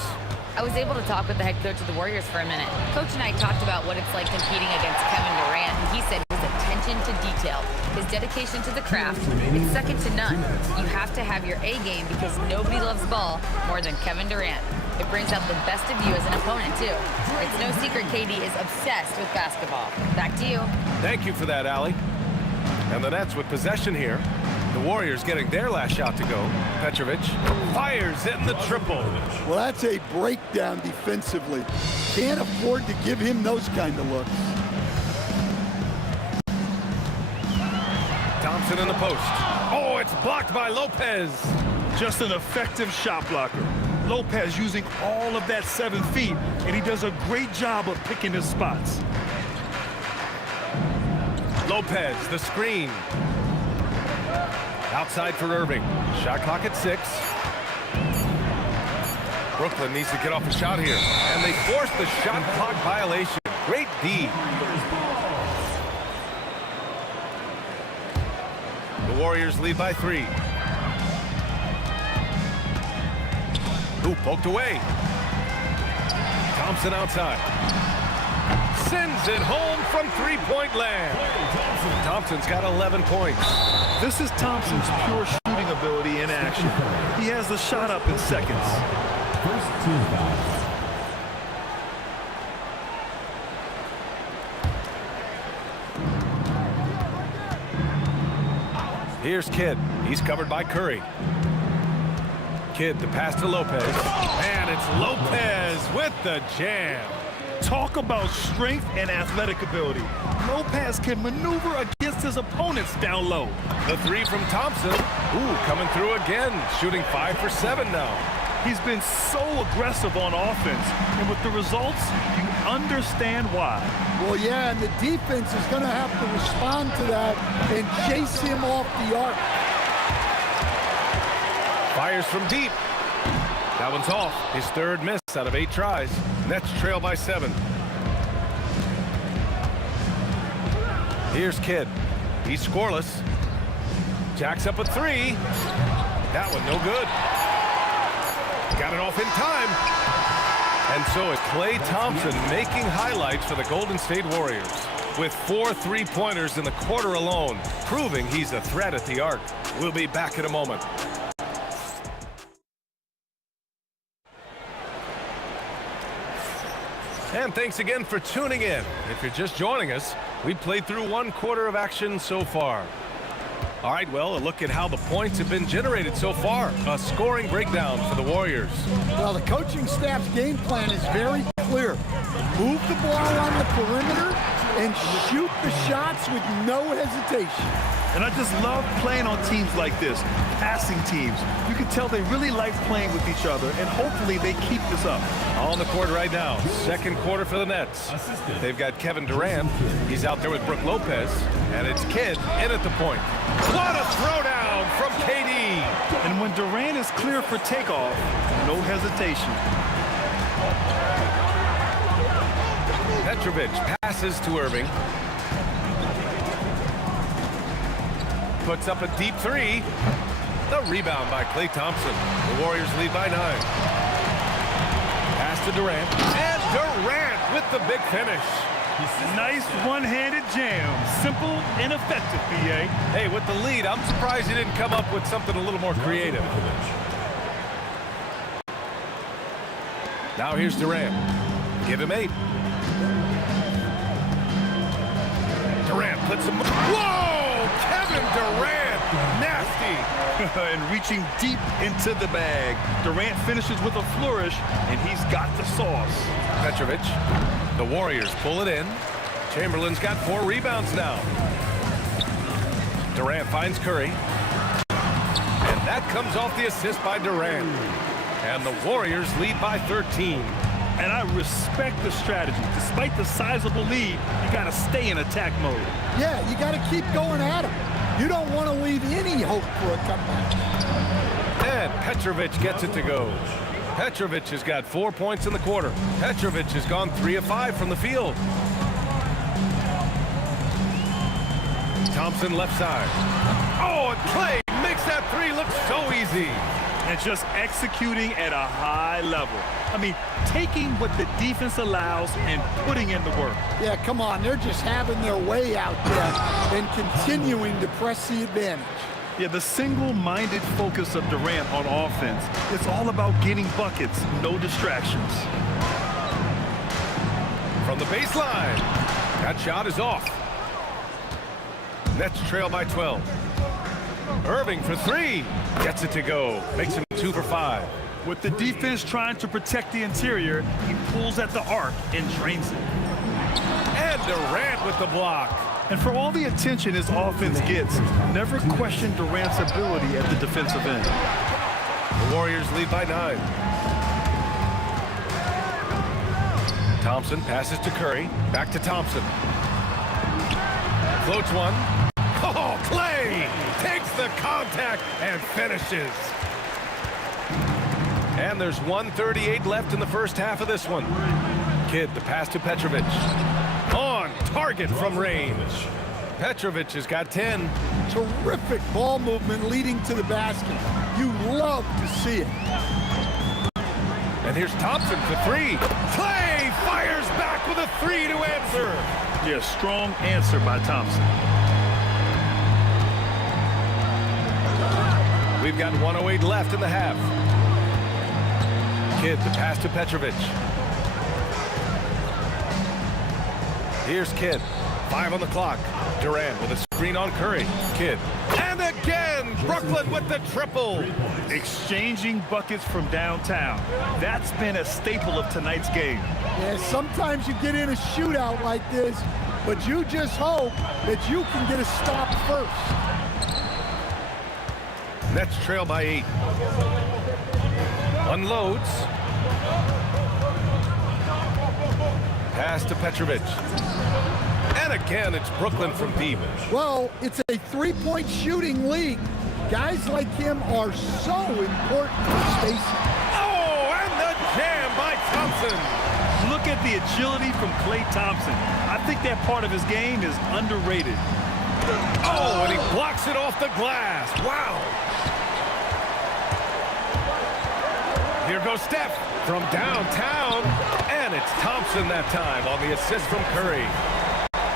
I was able to talk with the head coach of the Warriors for a minute. Coach and I talked about what it's like competing against Kevin Durant, and he said his attention to detail, his dedication to the craft, it's second to none. You have to have your A game because nobody loves ball more than Kevin Durant. It brings out the best of you as an opponent, too. It's no secret KD is obsessed with basketball. Back to you. Thank you for that, Allie. And the Nets with possession here. The Warriors getting their last shot to go. Petrovic fires in the triple. Well, that's a breakdown defensively. Can't afford to give him those kind of looks. Thompson in the post. Oh, it's blocked by Lopez. Just an effective shot blocker. Lopez using all of that 7 feet, and he does a great job of picking his spots. Lopez, the screen. Outside for Irving. Shot clock at 6. Brooklyn needs to get off a shot here. And they force the shot clock violation. Great D. The Warriors lead by 3. Ooh, poked away. Thompson outside. Sends it home from 3-point land. Thompson's got 11 points. This is Thompson's pure shooting ability in action. He has the shot up in seconds. First team foul. Here's Kidd. He's covered by Curry. Kidd, the pass to Lopez. And it's Lopez with the jam. Talk about strength and athletic ability. Lopez can maneuver against his opponents down low. The 3 from Thompson. Ooh, coming through again. Shooting 5 for 7 now. He's been so aggressive on offense, and with the results, you understand why. Well, yeah, and the defense is going to have to respond to that and chase him off the arc. Fires from deep. That one's off. His third miss out of 8 tries. Nets trail by 7. Here's Kidd. He's scoreless. Jacks up a 3. That one no good. Got it off in time. And so it's Klay Thompson making highlights for the Golden State Warriors with 4 3-pointers in the quarter alone, proving he's a threat at the arc. We'll be back in a moment. And thanks again for tuning in. If you're just joining us, we played through 1 quarter of action so far. All right, well, a look at how the points have been generated so far. A scoring breakdown for the Warriors. Well, the coaching staff's game plan is very clear. Move the ball on the perimeter and shoot the shots with no hesitation. And I just love playing on teams like this, passing teams. You can tell they really like playing with each other, and hopefully they keep this up. On the court right now, second quarter for the Nets. They've got Kevin Durant. He's out there with Brook Lopez, and it's Kidd in at the point. What a throwdown from KD. And when Durant is clear for takeoff, no hesitation. Petrovic passes to Irving. Puts up a deep 3. The rebound by Klay Thompson. The Warriors lead by 9. Pass to Durant. And Durant with the big finish. Nice one-handed jam. Simple and effective, BA. Hey, with the lead, I'm surprised he didn't come up with something a little more creative. Now here's Durant. Give him 8. Durant puts him. Whoa! Kevin Durant, nasty. And reaching deep into the bag. Durant finishes with a flourish, and he's got the sauce. Petrovic. The Warriors pull it in. Chamberlain's got 4 rebounds now. Durant finds Curry. And that comes off the assist by Durant. And the Warriors lead by 13. And I respect the strategy. Despite the sizable lead, you got to stay in attack mode. Yeah, you got to keep going at him. You don't want to leave any hope for a comeback. And Petrovic gets it to go. Petrovic has got 4 points in the quarter. Petrovic has gone 3 of 5 from the field. Thompson left side. Oh, and Klay makes that 3 look so easy. And just executing at a high level. I mean, taking what the defense allows and putting in the work. Yeah, come on. They're just having their way out there and continuing to press the advantage. Yeah, the single-minded focus of Durant on offense. It's all about getting buckets, no distractions. From the baseline. That shot is off. Nets trail by 12. Irving for 3. Gets it to go. Makes him 2 for 5. With the defense trying to protect the interior, he pulls at the arc and drains it. And Durant with the block. And for all the attention his offense gets, never question Durant's ability at the defensive end. The Warriors lead by 9. Thompson passes to Curry. Back to Thompson. Floats one. Oh, Klay takes the contact and finishes. And there's 1:38 left in the first half of this one. Kidd, the pass to Petrovic. On target from range. Petrovic has got 10. Terrific ball movement leading to the basket. You love to see it. And here's Thompson for 3. Klay fires back with a 3 to answer. Yeah, strong answer by Thompson. We've got 1:08 left in the half. Kidd, the pass to Petrovic. Here's Kidd. 5 on the clock. Durant with a screen on Curry. Kidd. And again, Brooklyn with the triple. Exchanging buckets from downtown. That's been a staple of tonight's game. Yeah, sometimes you get in a shootout like this, but you just hope that you can get a stop first. Nets trail by 8. Unloads. Pass to Petrovic. And again, it's Brooklyn from deep. Well, it's a three-point shooting league. Guys like him are so important for spacing. Oh, and the jam by Thompson. Look at the agility from Klay Thompson. I think that part of his game is underrated. Oh, and he blocks it off the glass. Wow. Here goes Steph from downtown. And it's Thompson that time on the assist from Curry.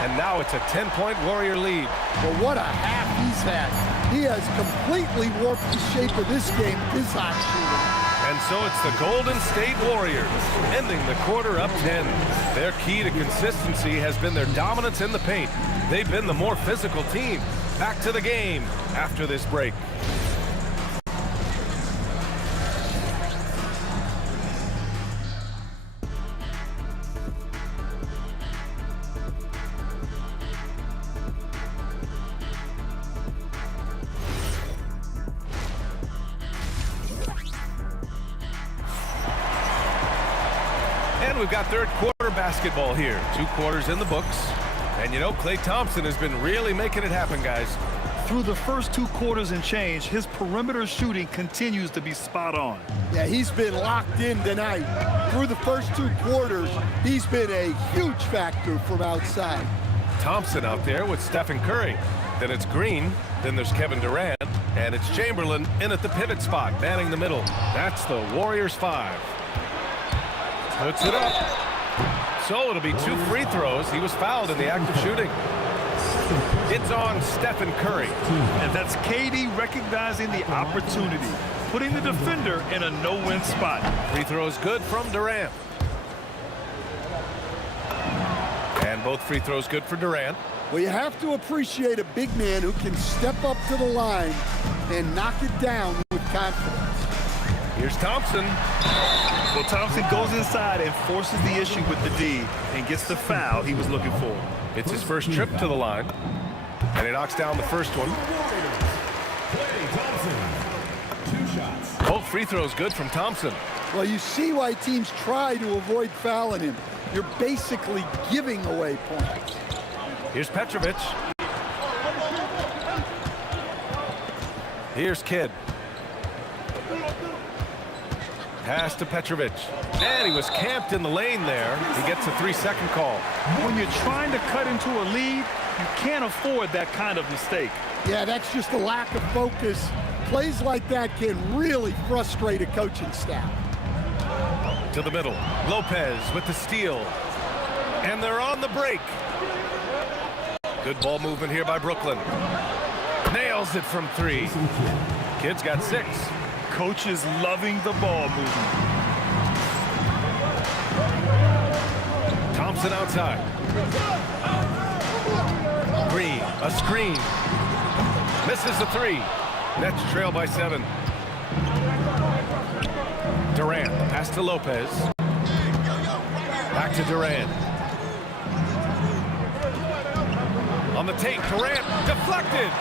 And now it's a 10-point Warrior lead. Well, what a half he's had. He has completely warped the shape of this game with his hot shooting. And so it's the Golden State Warriors ending the quarter up 10. Their key to consistency has been their dominance in the paint. They've been the more physical team. Back to the game after this break. We've got third quarter basketball here. 2 quarters in the books. And you know, Klay Thompson has been really making it happen, guys. Through the first 2 quarters and change, his perimeter shooting continues to be spot on. Yeah, he's been locked in tonight. Through the first 2 quarters, he's been a huge factor from outside. Thompson out there with Stephen Curry. Then it's Green. Then there's Kevin Durant. And it's Chamberlain in at the pivot spot, manning the middle. That's the Warriors 5. Puts it up. So it'll be 2 free throws. He was fouled in the act of shooting. It's on Stephen Curry. And that's KD recognizing the opportunity, putting the defender in a no-win spot. Free throws good from Durant. And both free throws good for Durant. Well, you have to appreciate a big man who can step up to the line and knock it down with confidence. Here's Thompson. Well, Thompson goes inside and forces the issue with the D and gets the foul he was looking for. It's his first trip to the line. And he knocks down the first one. Both free throws good from Thompson. Well, you see why teams try to avoid fouling him. You're basically giving away points. Here's Petrovic. Here's Kidd. Pass to Petrovic. And he was camped in the lane there. He gets a 3-second call. When you're trying to cut into a lead, you can't afford that kind of mistake. Yeah, that's just a lack of focus. Plays like that can really frustrate a coaching staff. To the middle. Lopez with the steal. And they're on the break. Good ball movement here by Brooklyn. Nails it from 3. Kidd's got 6. Coach is loving the ball movement. Thompson outside. Green, a screen. Misses the 3. Nets trail by 7. Durant, pass to Lopez. Back to Durant. On the take, Durant deflected.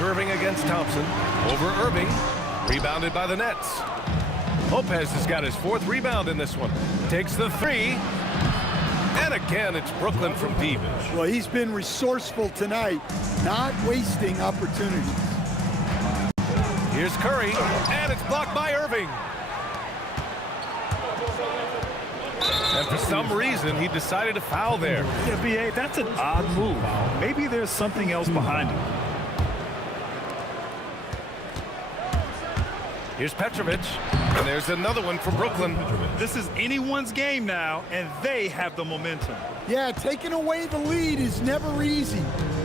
Irving against Thompson. Over Irving. Rebounded by the Nets. Lopez has got his 4th rebound in this one. Takes the 3. And again, it's Brooklyn from deep. Well, he's been resourceful tonight, not wasting opportunities. Here's Curry, and it's blocked by Irving. And for some reason, he decided to foul there. Yeah, B.A., that's an odd move. Maybe there's something else behind it. Here's Petrovic, and there's another one for Brooklyn. This is anyone's game now, and they have the momentum. Yeah, taking away the lead is never easy,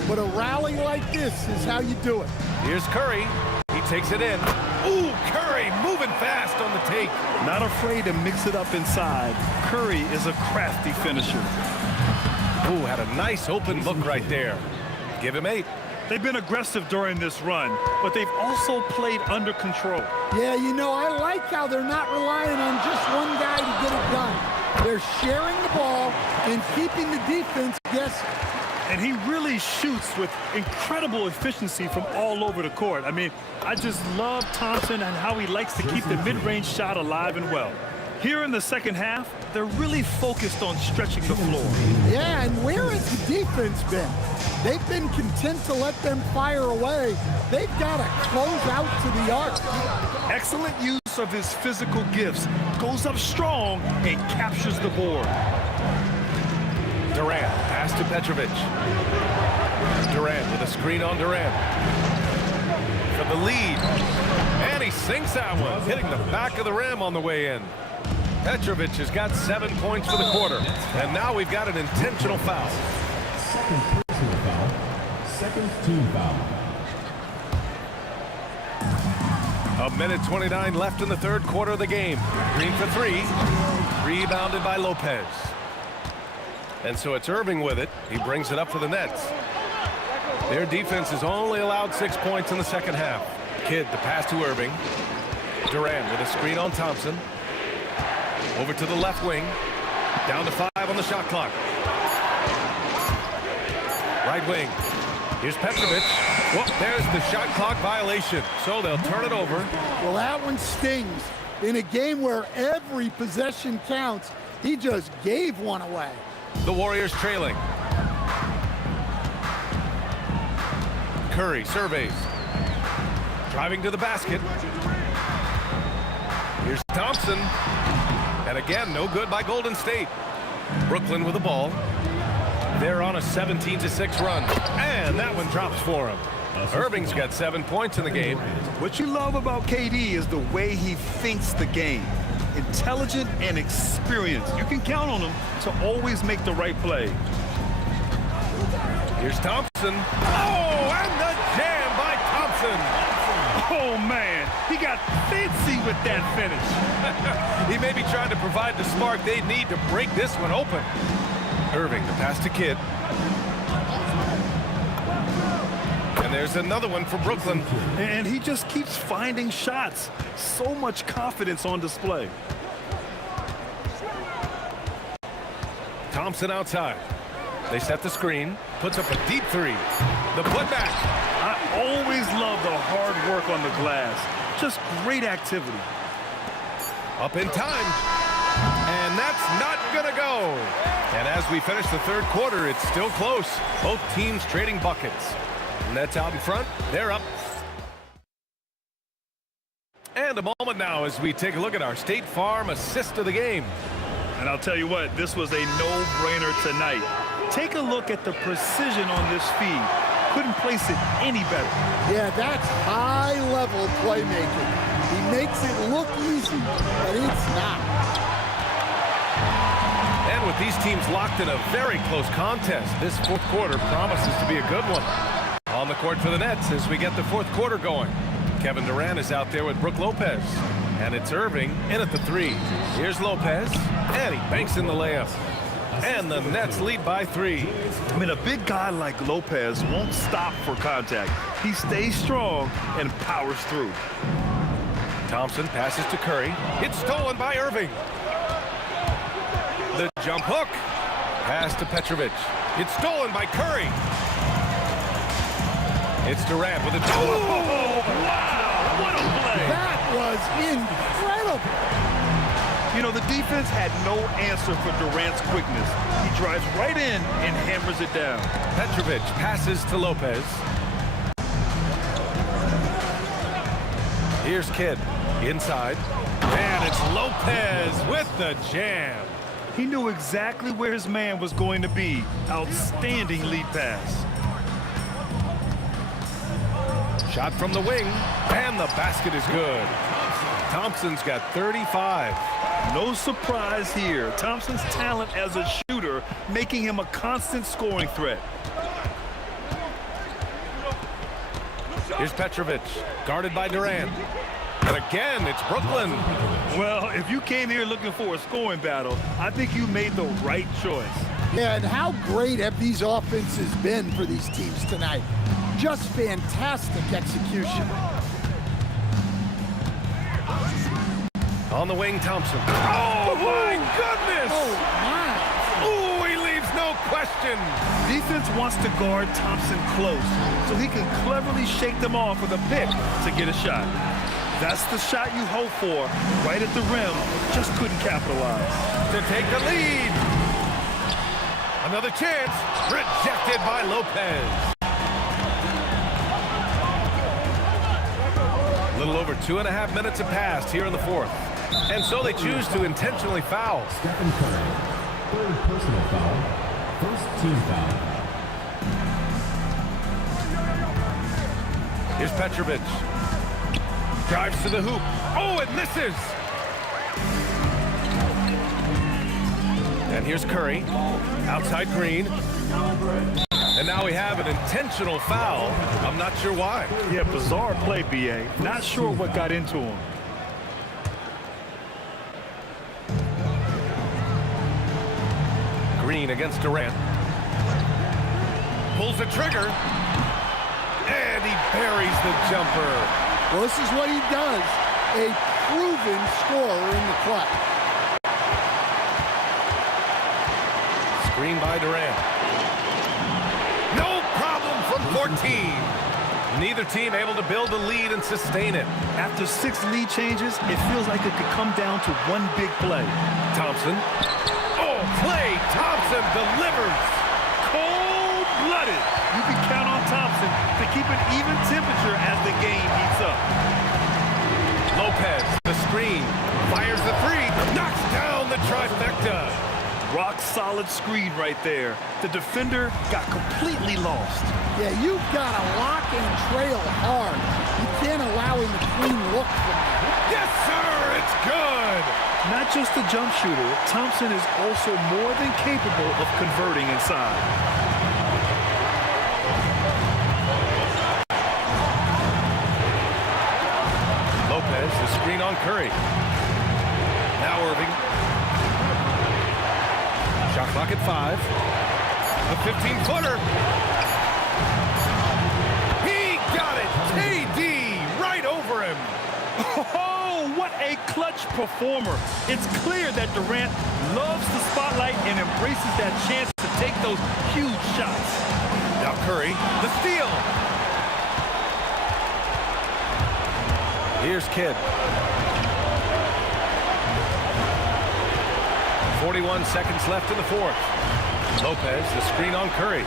but a rally like this is how you do it. Here's Curry. He takes it in. Ooh, Curry moving fast on the take. Not afraid to mix it up inside. Curry is a crafty finisher. Ooh, had a nice open look right there. Give him 8. They've been aggressive during this run, but they've also played under control. Yeah, you know, I like how they're not relying on just one guy to get it done. They're sharing the ball and keeping the defense guessing. And he really shoots with incredible efficiency from all over the court. I mean, I just love Thompson and how he likes to keep the mid-range shot alive and well. Here in the second half, they're really focused on stretching the floor. Yeah, and where has the defense been? They've been content to let them fire away. They've got to close out to the arc. Excellent use of his physical gifts. Goes up strong and captures the board. Durant, pass to Petrovic. Durant with a screen on Durant. For the lead. And he sinks that one, hitting the back of the rim on the way in. Petrovic has got 7 points for the quarter. And now we've got an intentional foul. Second personal foul. Second team foul. A minute 29 left in the third quarter of the game. Green for three. Rebounded by Lopez. And so it's Irving with it. He brings it up for the Nets. Their defense has only allowed 6 points in the second half. Kidd, the pass to Irving. Durant with a screen on Thompson. Over to the left wing. Down to 5 on the shot clock. Right wing. Here's Petrovic. Whoop, there's the shot clock violation. So they'll turn it over. Well, that one stings. In a game where every possession counts, he just gave one away. The Warriors trailing. Curry surveys. Driving to the basket. Here's Thompson. And again, no good by Golden State. Brooklyn with the ball. They're on a 17-6 run. And that one drops for him. Irving's got 7 points in the game. What you love about KD is the way he thinks the game. Intelligent and experienced. You can count on him to always make the right play. Here's Thompson. Oh, and the jam by Thompson. Oh, man. He got fancy with that finish. He may be trying to provide the spark they need to break this one open. Irving, the pass to Kidd. And there's another one for Brooklyn. And he just keeps finding shots. So much confidence on display. Thompson outside. They set the screen. Puts up a deep three. The putback. I always love the hard work on the glass. Just great activity. Up in time. And that's not going to go. And as we finish the third quarter, it's still close. Both teams trading buckets. Nets out in front. They're up. And a moment now as we take a look at our State Farm assist of the game. And I'll tell you what, this was a no-brainer tonight. Take a look at the precision on this feed. Couldn't place it any better. Yeah, that's high-level playmaking. He makes it look easy, but it's not. And with these teams locked in a very close contest, this fourth quarter promises to be a good one. On the court for the Nets as we get the fourth quarter going. Kevin Durant is out there with Brook Lopez. And it's Irving in at the three. Here's Lopez. And he banks in the layup. And the Nets lead by 3. I mean, a big guy like Lopez won't stop for contact. He stays strong and powers through. Thompson passes to Curry. It's stolen by Irving. The jump hook. Pass to Petrovic. It's stolen by Curry. It's Durant with a jump. Oh, wow! What a play! That was incredible. You know, the defense had no answer for Durant's quickness. He drives right in and hammers it down. Petrovic passes to Lopez. Here's Kidd inside. And it's Lopez with the jam. He knew exactly where his man was going to be. Outstanding lead pass. Shot from the wing, and the basket is good. Thompson's got 35. No surprise here. Thompson's talent as a shooter making him a constant scoring threat. Here's Petrovic, guarded by Durant. And again, it's Brooklyn. Well, if you came here looking for a scoring battle, I think you made the right choice. Yeah, and how great have these offenses been for these teams tonight? Just fantastic execution. On the wing, Thompson. Oh, my goodness! Oh, my. Ooh, he leaves no question. Defense wants to guard Thompson close so he can cleverly shake them off with a pick to get a shot. That's the shot you hope for, right at the rim, just couldn't capitalize. To take the lead. Another chance, rejected by Lopez. A little over 2.5 minutes have passed here in the fourth. And so they choose to intentionally foul. Stephen Curry, third personal foul, first team foul. Here's Petrovic. Drives to the hoop. Oh, it misses. And here's Curry. Outside Green. And now we have an intentional foul. I'm not sure why. Yeah, bizarre play, B.A. Not sure what got into him. Green against Durant. Pulls the trigger. And he buries the jumper. Well, this is what he does. A proven scorer in the clutch. Screen by Durant. No problem from 14. Neither team able to build a lead and sustain it. After 6 lead changes, it feels like it could come down to one big play. Thompson. Oh, Klay Thompson delivers. Cold-blooded. You can count on Thompson to keep an even temperature as the game heats up. Lopez, the screen, fires the three, knocks down the trifecta. Rock-solid screen right there. The defender got completely lost. Yeah, you've got to lock and trail hard. You can't allow him to clean look from that. Yes, sir, it's good. Not just a jump shooter, Thompson is also more than capable of converting inside. Lopez, the screen on Curry. Now Irving. Shot clock at 5. A 15-footer. He got it. KD right over him. Oh, what a clutch performer. It's clear that Durant loves the spotlight and embraces that chance to take those huge shots. Now Curry, the steal. Here's Kidd. 41 seconds left in the fourth. Lopez, the screen on Curry.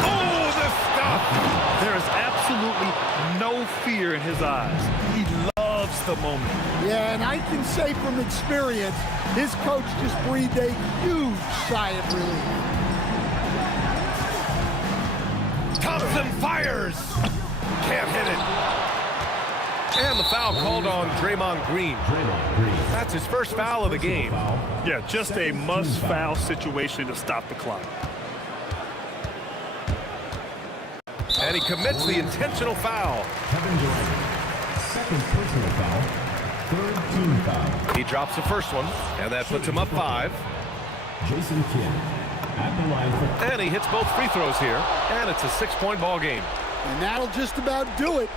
Oh, the stop! There is absolutely no fear in his eyes. He loves the moment. Yeah, and I can say from experience, his coach just breathed a huge sigh of relief. Thompson fires! Can't hit it. And the foul called on Draymond Green. That's his first foul of the game. Yeah, just a must-foul situation to stop the clock. And he commits the intentional foul. Kevin Durant, second personal foul, third team foul. He drops the first one, and that puts him up 5. Jason Kidd at the line for... And he hits both free throws here, and it's a 6-point ball game. And that'll just about do it.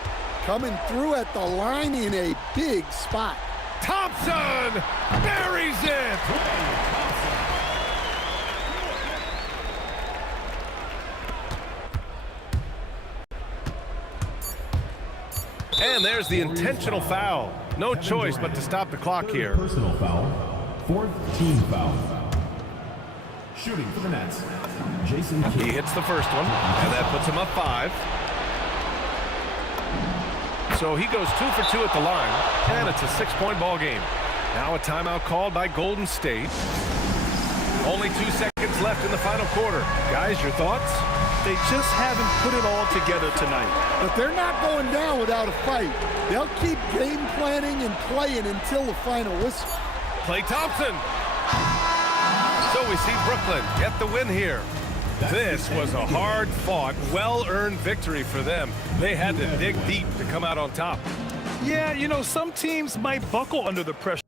Coming through at the line in a big spot. Thompson buries it! And there's the intentional foul. No choice but to stop the clock here. Personal foul, fourth team foul. Shooting for the Nets, Jason Kidd. He hits the first one, and that puts him up 5. So he goes 2 for 2 at the line, and it's a 6-point ball game. Now a timeout called by Golden State. Only 2 seconds left in the final quarter. Guys, your thoughts? They just haven't put it all together tonight. But they're not going down without a fight. They'll keep game planning and playing until the final whistle. Klay Thompson. So we see Brooklyn get the win here. This was a hard-fought, well-earned victory for them. They had to dig deep to come out on top. Yeah, you know, some teams might buckle under the pressure.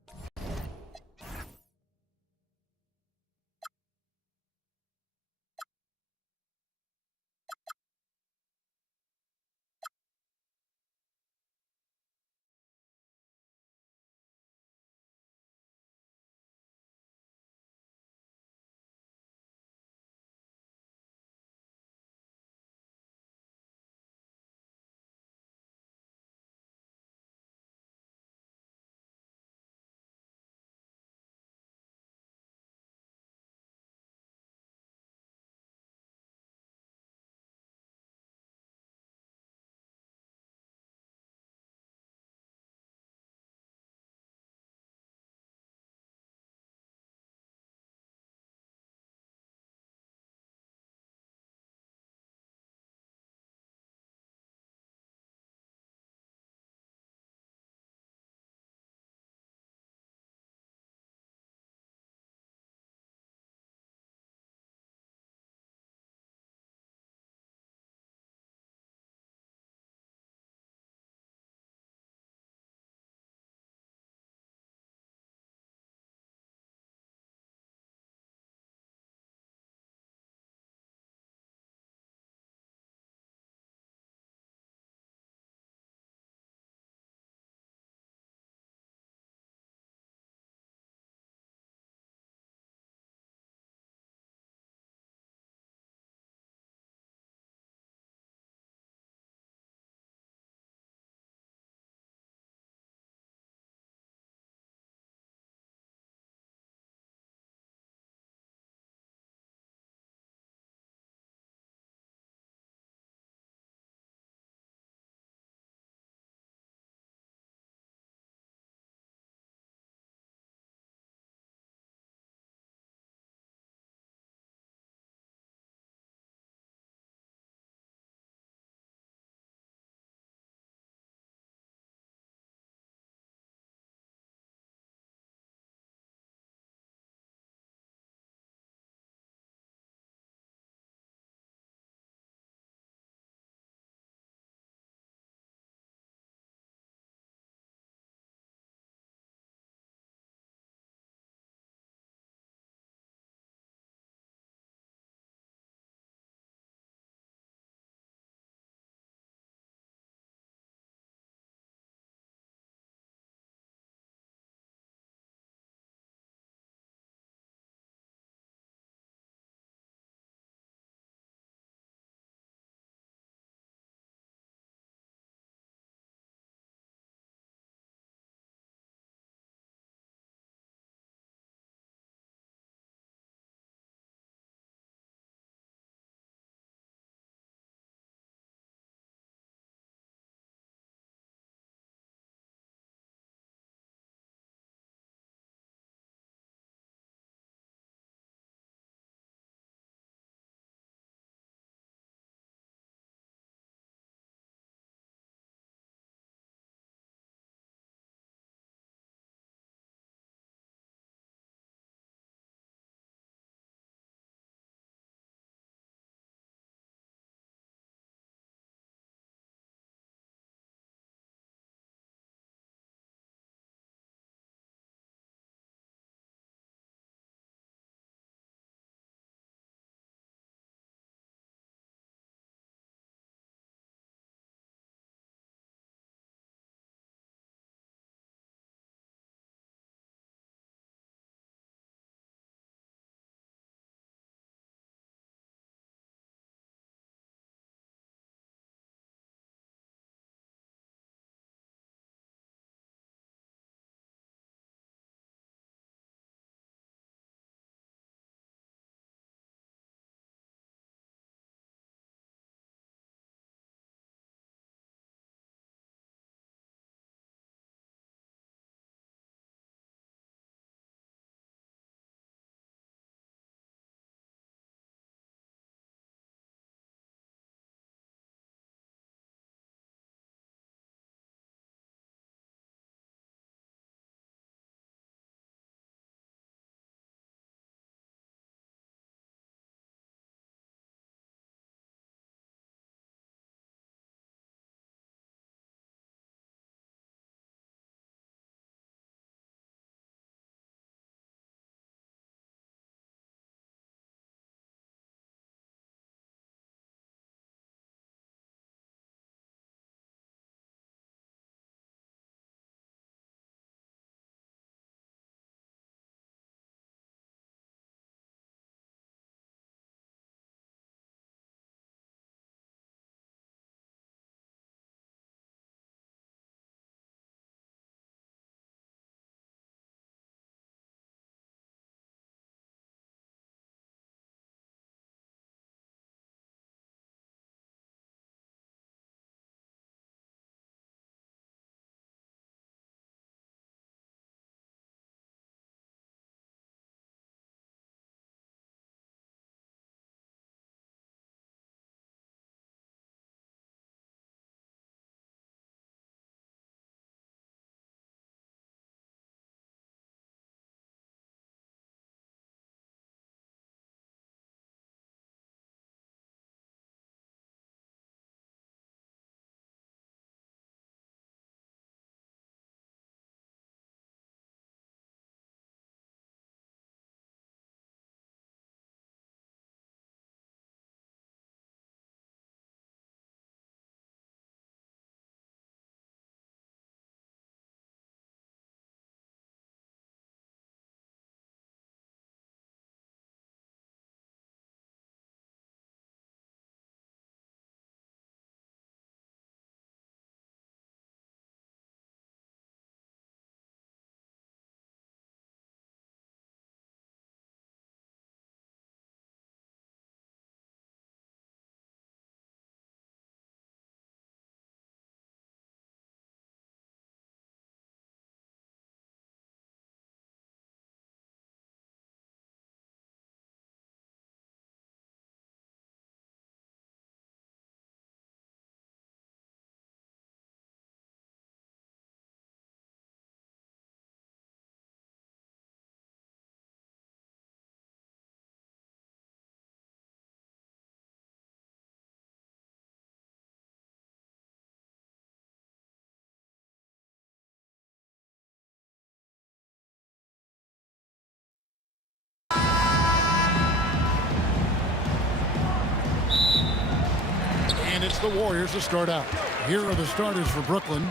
the Warriors to start out. Here are the starters for Brooklyn.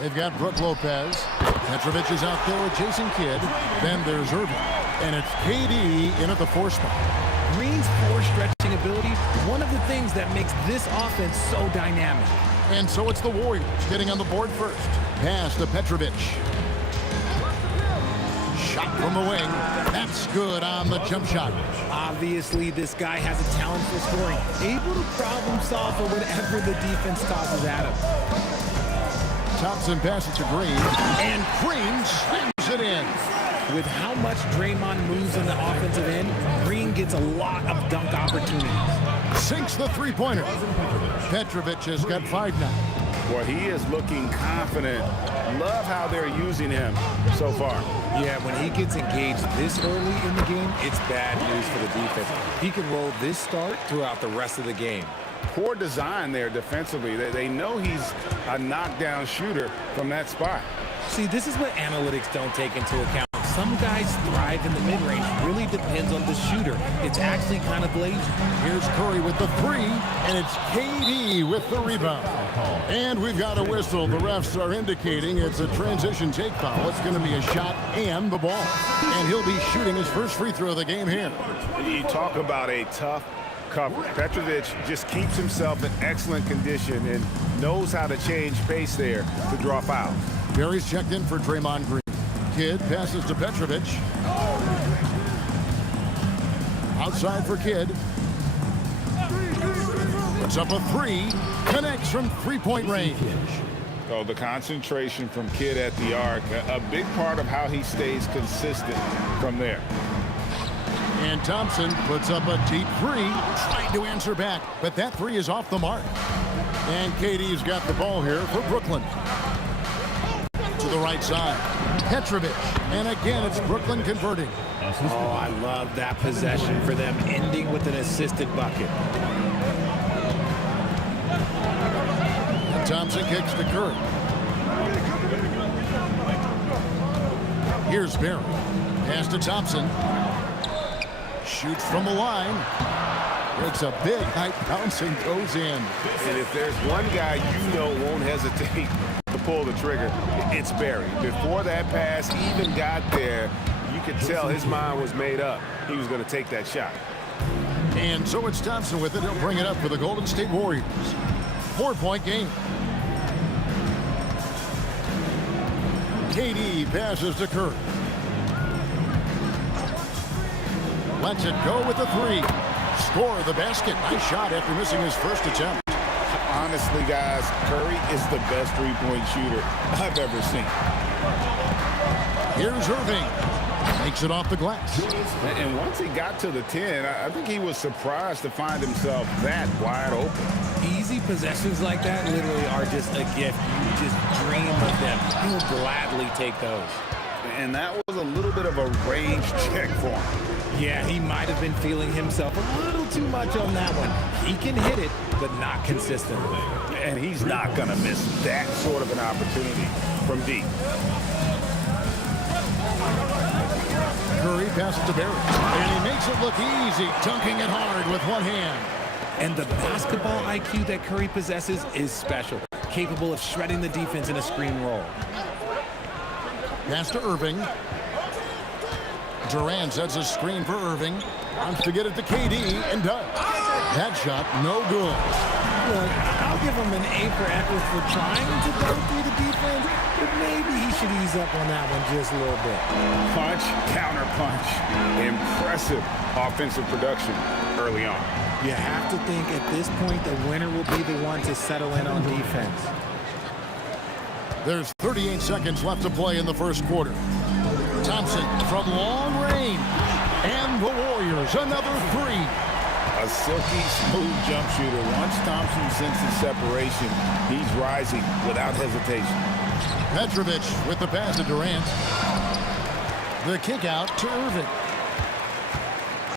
They've got Brook Lopez. Petrovic is out there with Jason Kidd. Then there's Irving. And it's KD in at the 4 spot. Green's floor stretching ability, one of the things that makes this offense so dynamic. And so it's the Warriors getting on the board first. Pass to Petrovic. Shot from the wing. That's good on the jump shot. Obviously, this guy has a talent for scoring. Able to problem solve for whatever the defense tosses at him. Thompson passes to Green. And Green slams it in. With how much Draymond moves on the offensive end, Green gets a lot of dunk opportunities. Sinks the three-pointer. Petrovic has got 5 now. Well, he is looking confident. Love how they're using him so far. Yeah, when he gets engaged this early in the game, it's bad news for the defense. He can roll this start throughout the rest of the game. Poor design there defensively. They know he's a knockdown shooter from that spot. See, this is what analytics don't take into account. Some guys thrive in the mid-range. Really depends on the shooter. It's actually kind of lazy. Here's Curry with the 3, and it's KD with the rebound. And we've got a whistle. The refs are indicating it's a transition take foul. It's going to be a shot and the ball. And he'll be shooting his first free throw of the game here. You talk about a tough cover. Petrovic just keeps himself in excellent condition and knows how to change pace there to draw fouls. Barry's checked in for Draymond Green. Kidd passes to Petrovic. Outside for Kidd. Puts up a 3. Connects from three-point range. Oh, the concentration from Kidd at the arc, a big part of how he stays consistent from there. And Thompson puts up a deep 3, trying to answer back, but that 3 is off the mark. And KD's got the ball here for Brooklyn. To the right side, Petrovic, and again it's Brooklyn converting. Oh, I love that possession for them, ending with an assisted bucket. And Thompson kicks to Curry. Here's Barry. Pass to Thompson. Shoots from the line. It's a big high bouncing, goes in. And if there's one guy you know won't hesitate to pull the trigger, it's Barry. Before that pass even got there, you could tell his mind was made up. He was going to take that shot. And so it's Thompson with it. He'll bring it up for the Golden State Warriors. 4-point game. KD passes to Curry. Lets it go with the 3. Score the basket. Nice shot after missing his first attempt. Honestly, guys, Curry is the best three-point shooter I've ever seen. Here's Irving. Makes it off the glass. And once he got to the 10, I think he was surprised to find himself that wide open. Easy possessions like that literally are just a gift. You just dream of them. He'll gladly take those. And that was a little bit of a range check for him. Yeah, he might have been feeling himself a little too much on that one. He can hit it, but not consistently. And he's not going to miss that sort of an opportunity from deep. Curry passes to Barry. And he makes it look easy, dunking it hard with one hand. And the basketball IQ that Curry possesses is special. Capable of shredding the defense in a screen roll. Pass to Irving. Durant sets a screen for Irving. Wants to get it to KD and does. That shot, no good. Look, I'll give him an A for effort for trying to go through the defense, but maybe he should ease up on that one just a little bit. Punch, counter punch. Impressive offensive production early on. You have to think at this point the winner will be the one to settle in on defense. There's 38 seconds left to play in the first quarter. Thompson from long range. And the Warriors, another 3. A silky smooth jump shooter. Once Thompson senses separation, he's rising without hesitation. Petrovic with the pass to Durant. The kick out to Irving.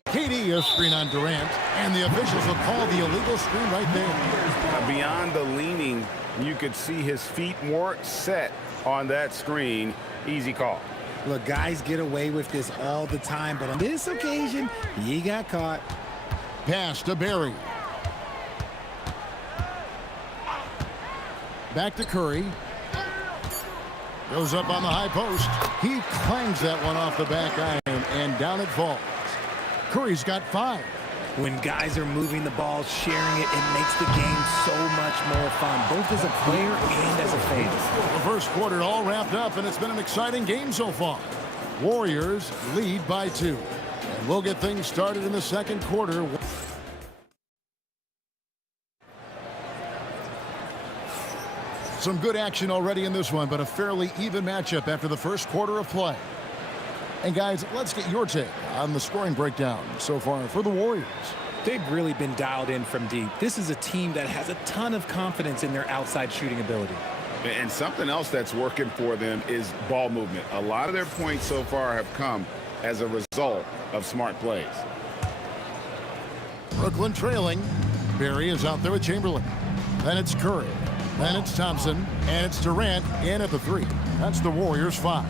KD a screen on Durant, and the officials will call the illegal screen right there. Beyond the leaning, you could see his feet weren't set on that screen. Easy call. Look, guys get away with this all the time, but on this occasion, he got caught. Pass to Barry. Back to Curry. Goes up on the high post. He clangs that one off the back iron, and down it falls. Curry's got 5. When guys are moving the ball, sharing it, it makes the game so much more fun, both as a player and as a fan. The first quarter all wrapped up, and it's been an exciting game so far. Warriors lead by 2. And we'll get things started in the second quarter. Some good action already in this one, but a fairly even matchup after the first quarter of play. And guys, let's get your take on the scoring breakdown so far for the Warriors. They've really been dialed in from deep. This is a team that has a ton of confidence in their outside shooting ability. And something else that's working for them is ball movement. A lot of their points so far have come as a result of smart plays. Brooklyn trailing. Barry is out there with Chamberlain. Then it's Curry. Then it's Thompson. And it's Durant in at the 3. That's the Warriors' 5.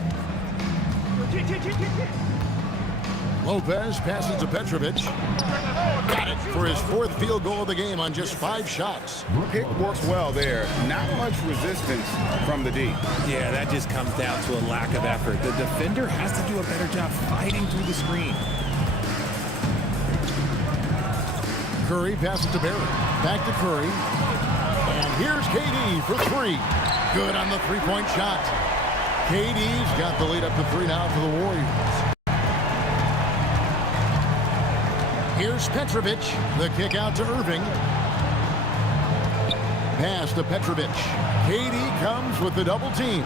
Lopez passes to Petrovic. Got it for his 4th field goal of the game on just 5 shots. Pick works well there. Not much resistance from the D. Yeah, that just comes down to a lack of effort. The defender has to do a better job fighting through the screen. Curry passes to Barry. Back to Curry. And here's KD for 3. Good on the 3-point shot. KD's got the lead up to 3 now for the Warriors. Here's Petrovic. The kick out to Irving. Pass to Petrovic. KD comes with the double team.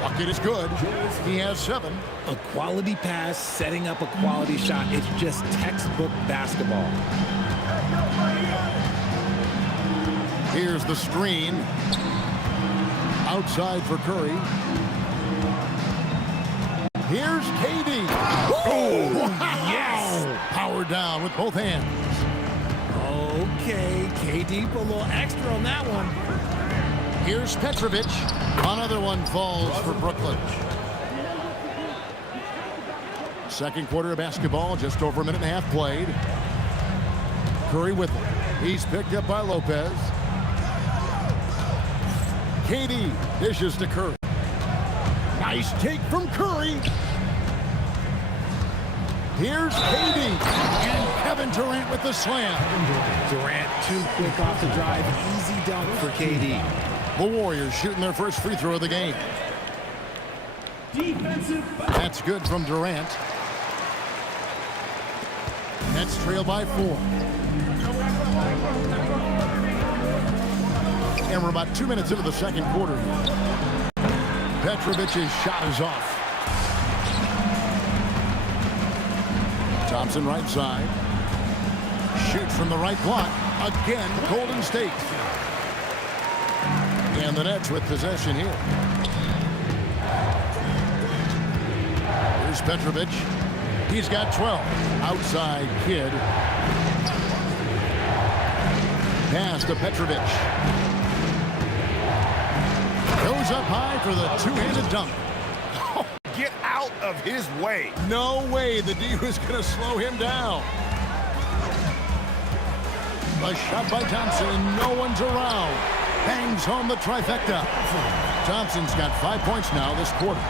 Bucket is good. He has 7. A quality pass, setting up a quality shot. It's just textbook basketball. Here's the screen. Outside for Curry. Here's KD. Oh, wow. Yes! Power down with both hands. Okay, KD put a little extra on that one. Here's Petrovic. Another one falls for Brooklyn. Second quarter of basketball, just over a minute and a half played. Curry with it. He's picked up by Lopez. KD dishes to Curry. Nice take from Curry. Here's KD. And Kevin Durant with the slam. Durant too quick off the drive. Easy dunk for KD. The Warriors shooting their first free throw of the game. That's good from Durant. Nets trail by 4. And we're about 2 minutes into the second quarter. Petrovic's shot is off. Thompson right side. Shoots from the right block. Again, Golden State. And the Nets with possession here. Here's Petrovic. He's got 12. Outside Kid. Pass to Petrovic. Goes up high for the two-handed dunk. Oh, get out of his way. No way the D was going to slow him down. A shot by Thompson. No one's around. Bangs home the trifecta. Thompson's got 5 points now this quarter.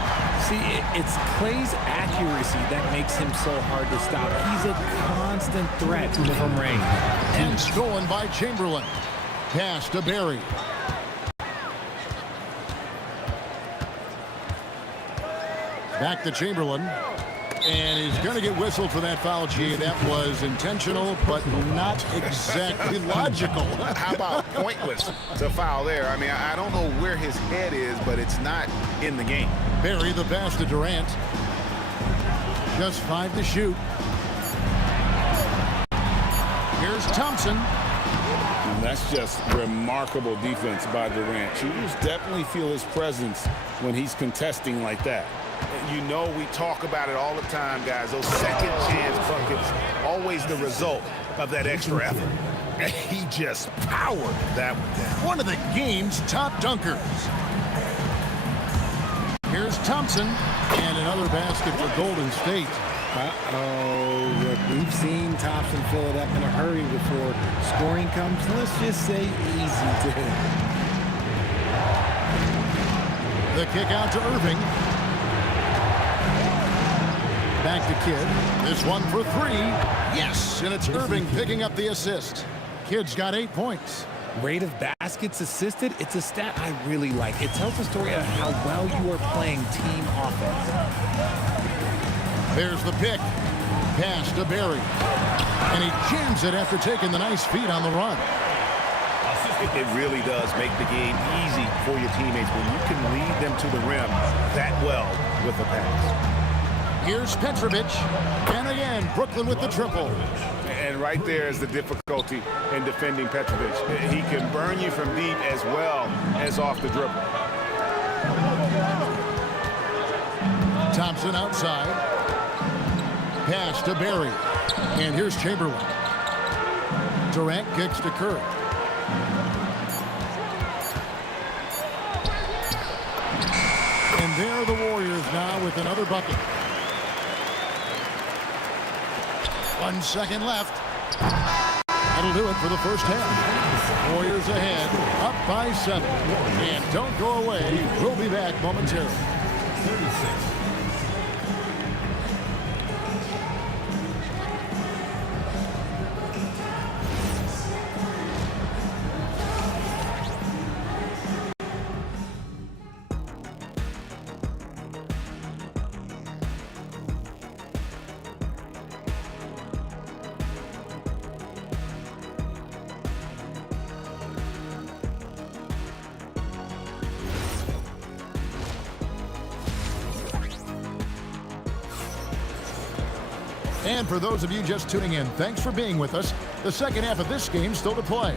See, it's Clay's accuracy that makes him so hard to stop. He's a constant threat from range. And stolen by Chamberlain. Pass to Barry. Back to Chamberlain. And he's going to get whistled for that foul, G. That was intentional, but not exactly logical. How about pointless to foul there? I mean, I don't know where his head is, but it's not in the game. Barry the pass to Durant. Just 5 to shoot. Here's Thompson. And that's just remarkable defense by Durant. Shooters definitely feel his presence when he's contesting like that. You know, we talk about it all the time, guys. Those second chance buckets, always the result of that extra effort. And he just powered that one down. One of the game's top dunkers. Here's Thompson. And another basket for Golden State. Uh-oh. Look, we've seen Thompson fill it up in a hurry before scoring comes, let's just say, easy to him. The kick out to Irving. Back to Kidd. This one for 3. Yes, and it's Irving picking up the assist. Kidd's got 8 points. Rate of baskets assisted, it's a stat I really like. It tells the story of how well you are playing team offense. There's the pick. Pass to Barry. And he jams it after taking the nice feed on the run. It really does make the game easy for your teammates when you can lead them to the rim that well with a pass. Here's Petrovic. And again, Brooklyn with the triple. And right there is the difficulty in defending Petrovic. He can burn you from deep as well as off the dribble. Thompson outside. Pass to Barry. And here's Chamberlain. Durant kicks to Curry. And there are the Warriors now with another bucket. 1 second left. That'll do it for the first half. Warriors ahead, up by 7. And don't go away. We'll be back momentarily. 36. And for those of you just tuning in, thanks for being with us. The second half of this game still to play.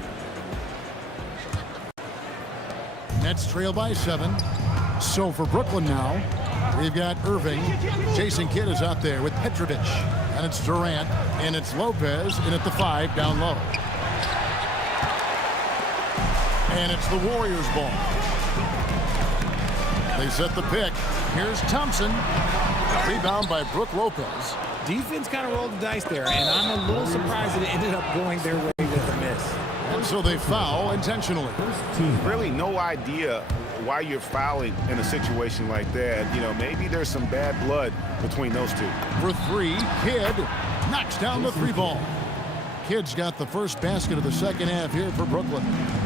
Nets trail by 7. So for Brooklyn now, we've got Irving. Jason Kidd is out there with Petrovic. And it's Durant. And it's Lopez in at the 5 down low. And it's the Warriors ball. They set the pick. Here's Thompson. Rebound by Brook Lopez. Defense kind of rolled the dice there, and I'm a little surprised that it ended up going their way with a miss. And so they foul intentionally. Really no idea why you're fouling in a situation like that. You know, maybe there's some bad blood between those two. For 3, Kidd knocks down the 3 ball. Kidd's got the first basket of the second half here for Brooklyn.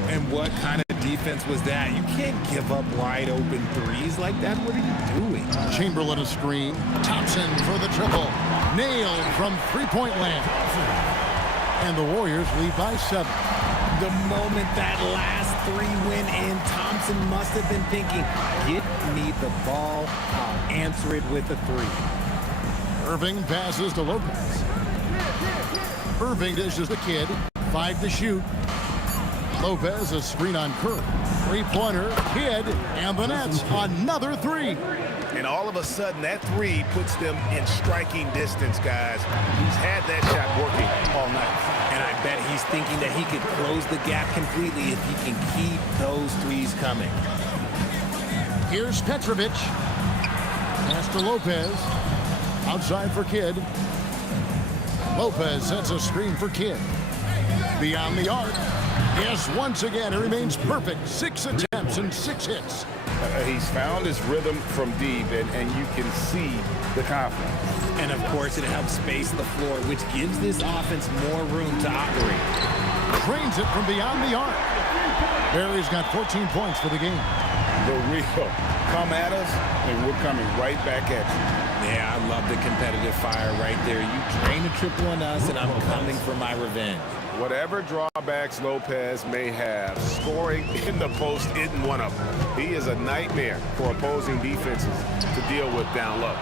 And what kind of defense was that? You can't give up wide open threes like that. What are you doing? Chamberlain a screen. Thompson for the triple. Nailed from three-point land. And the Warriors lead by 7. The moment that last 3 went in, Thompson must have been thinking, get me the ball, I'll answer it with a 3. Irving passes to Lopez. Irving dishes the Kidd. 5 to shoot. Lopez a screen on Curry. 3-pointer, Kidd, and the Nets another 3. And all of a sudden, that 3 puts them in striking distance, guys. He's had that shot working all night. And I bet he's thinking that he could close the gap completely if he can keep those 3s coming. Here's Petrovic. Pass to Lopez. Outside for Kidd. Lopez sets a screen for Kidd. Beyond the arc. Yes, once again, it remains perfect. 6 attempts and 6 hits. He's found his rhythm from deep, and you can see the confidence. And, of course, it helps space the floor, which gives this offense more room to operate. Drains it from beyond the arc. Barry's got 14 points for the game. The real come at us, and we're coming right back at you. Yeah, I love the competitive fire right there. You drain a triple on us, and I'm coming for my revenge. Whatever drawbacks Lopez may have, scoring in the post isn't one of them. He is a nightmare for opposing defenses to deal with down low.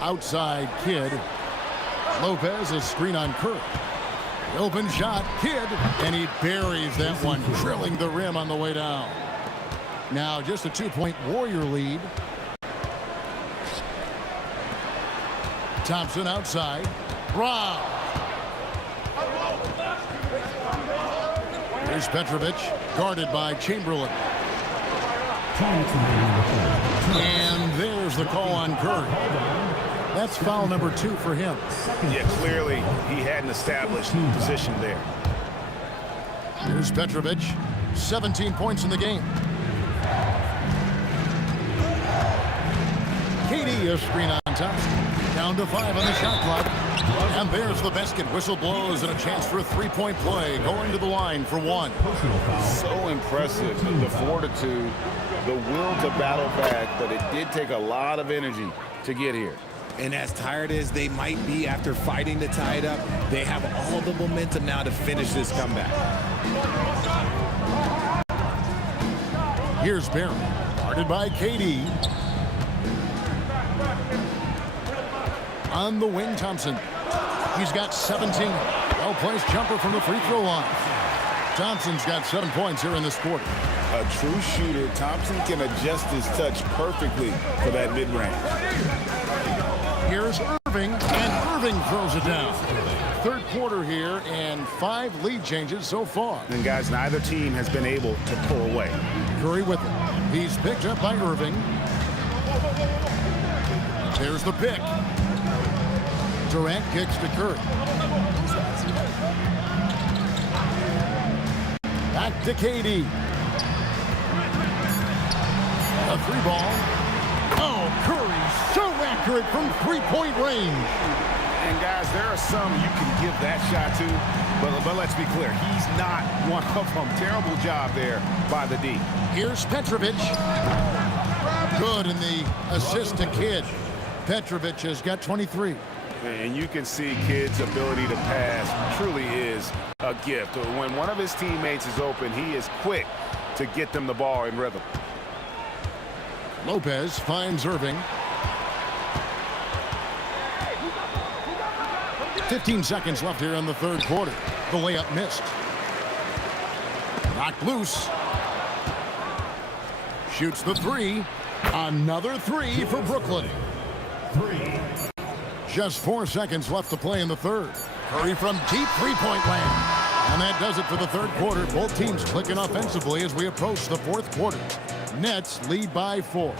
Outside Kidd. Lopez a screen on Curry. Open shot, Kidd, and he buries that one, drilling the rim on the way down. Now just a 2-point Warrior lead. Thompson outside. Rob. Here's Petrovic, guarded by Chamberlain. And there's the call on Curry. That's foul number 2 for him. Yeah, clearly he hadn't established position there. Here's Here's Petrovic, 17 points in the game. KD a screen on top. Down to 5 on the shot clock. And there's the basket. Whistle blows and a chance for a three-point play. Going to the line for one. So impressive, the fortitude, the will to battle back, but it did take a lot of energy to get here. And as tired as they might be after fighting to tie it up, they have all the momentum now to finish this comeback. Here's Barry, guarded by KD. On the wing, Thompson. He's got 17. Well-placed jumper from the free throw line. Thompson's got 7 points here in this quarter. A true shooter, Thompson can adjust his touch perfectly for that mid-range. Here's Irving, and Irving throws it down. Third quarter here, and 5 lead changes so far. And guys, neither team has been able to pull away. Curry with it. He's picked up by Irving. There's the pick. Durant kicks to Curry. Back to KD. A 3-ball. Oh, Curry so accurate from three-point range. And guys, there are some you can give that shot to, but let's be clear, he's not one of them. Terrible job there by the D. Here's Petrovic. Good in the assist to Kidd. Petrovic has got 23. And you can see Kidd's ability to pass truly is a gift. When one of his teammates is open, he is quick to get them the ball in rhythm. Lopez finds Irving. 15 seconds left here in the third quarter. The layup missed. Knocked loose. Shoots the 3. Another 3 for Brooklyn. 3. Just 4 seconds left to play in the third. Curry from deep three-point land. And that does it for the third quarter. Both teams clicking offensively as we approach the fourth quarter. Nets lead by 4.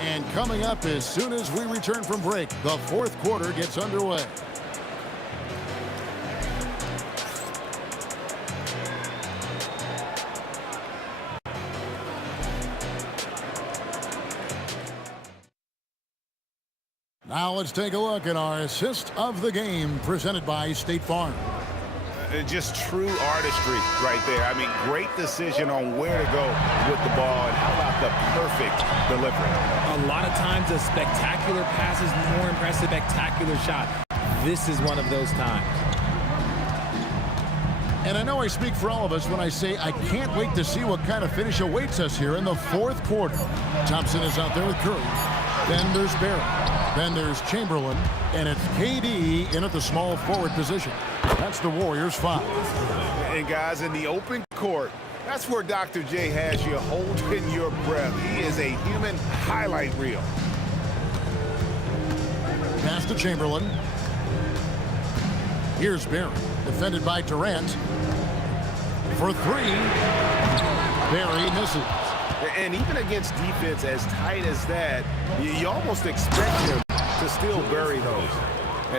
And coming up as soon as we return from break, the fourth quarter gets underway. Now let's take a look at our assist of the game presented by State Farm. Just true artistry right there. I mean, great decision on where to go with the ball, and how about the perfect delivery? A lot of times a spectacular pass is more impressive, spectacular shot. This is one of those times. And I know I speak for all of us when I say I can't wait to see what kind of finish awaits us here in the fourth quarter. Thompson is out there with Curry. Then there's Barry. Then there's Chamberlain. And it's KD in at the small forward position. That's the Warriors' foul. And guys, in the open court, that's where Dr. J has you holding your breath. He is a human highlight reel. Pass to Chamberlain. Here's Barry, defended by Durant. For 3, Barry misses. And even against defense as tight as that, you almost expect him to still bury those.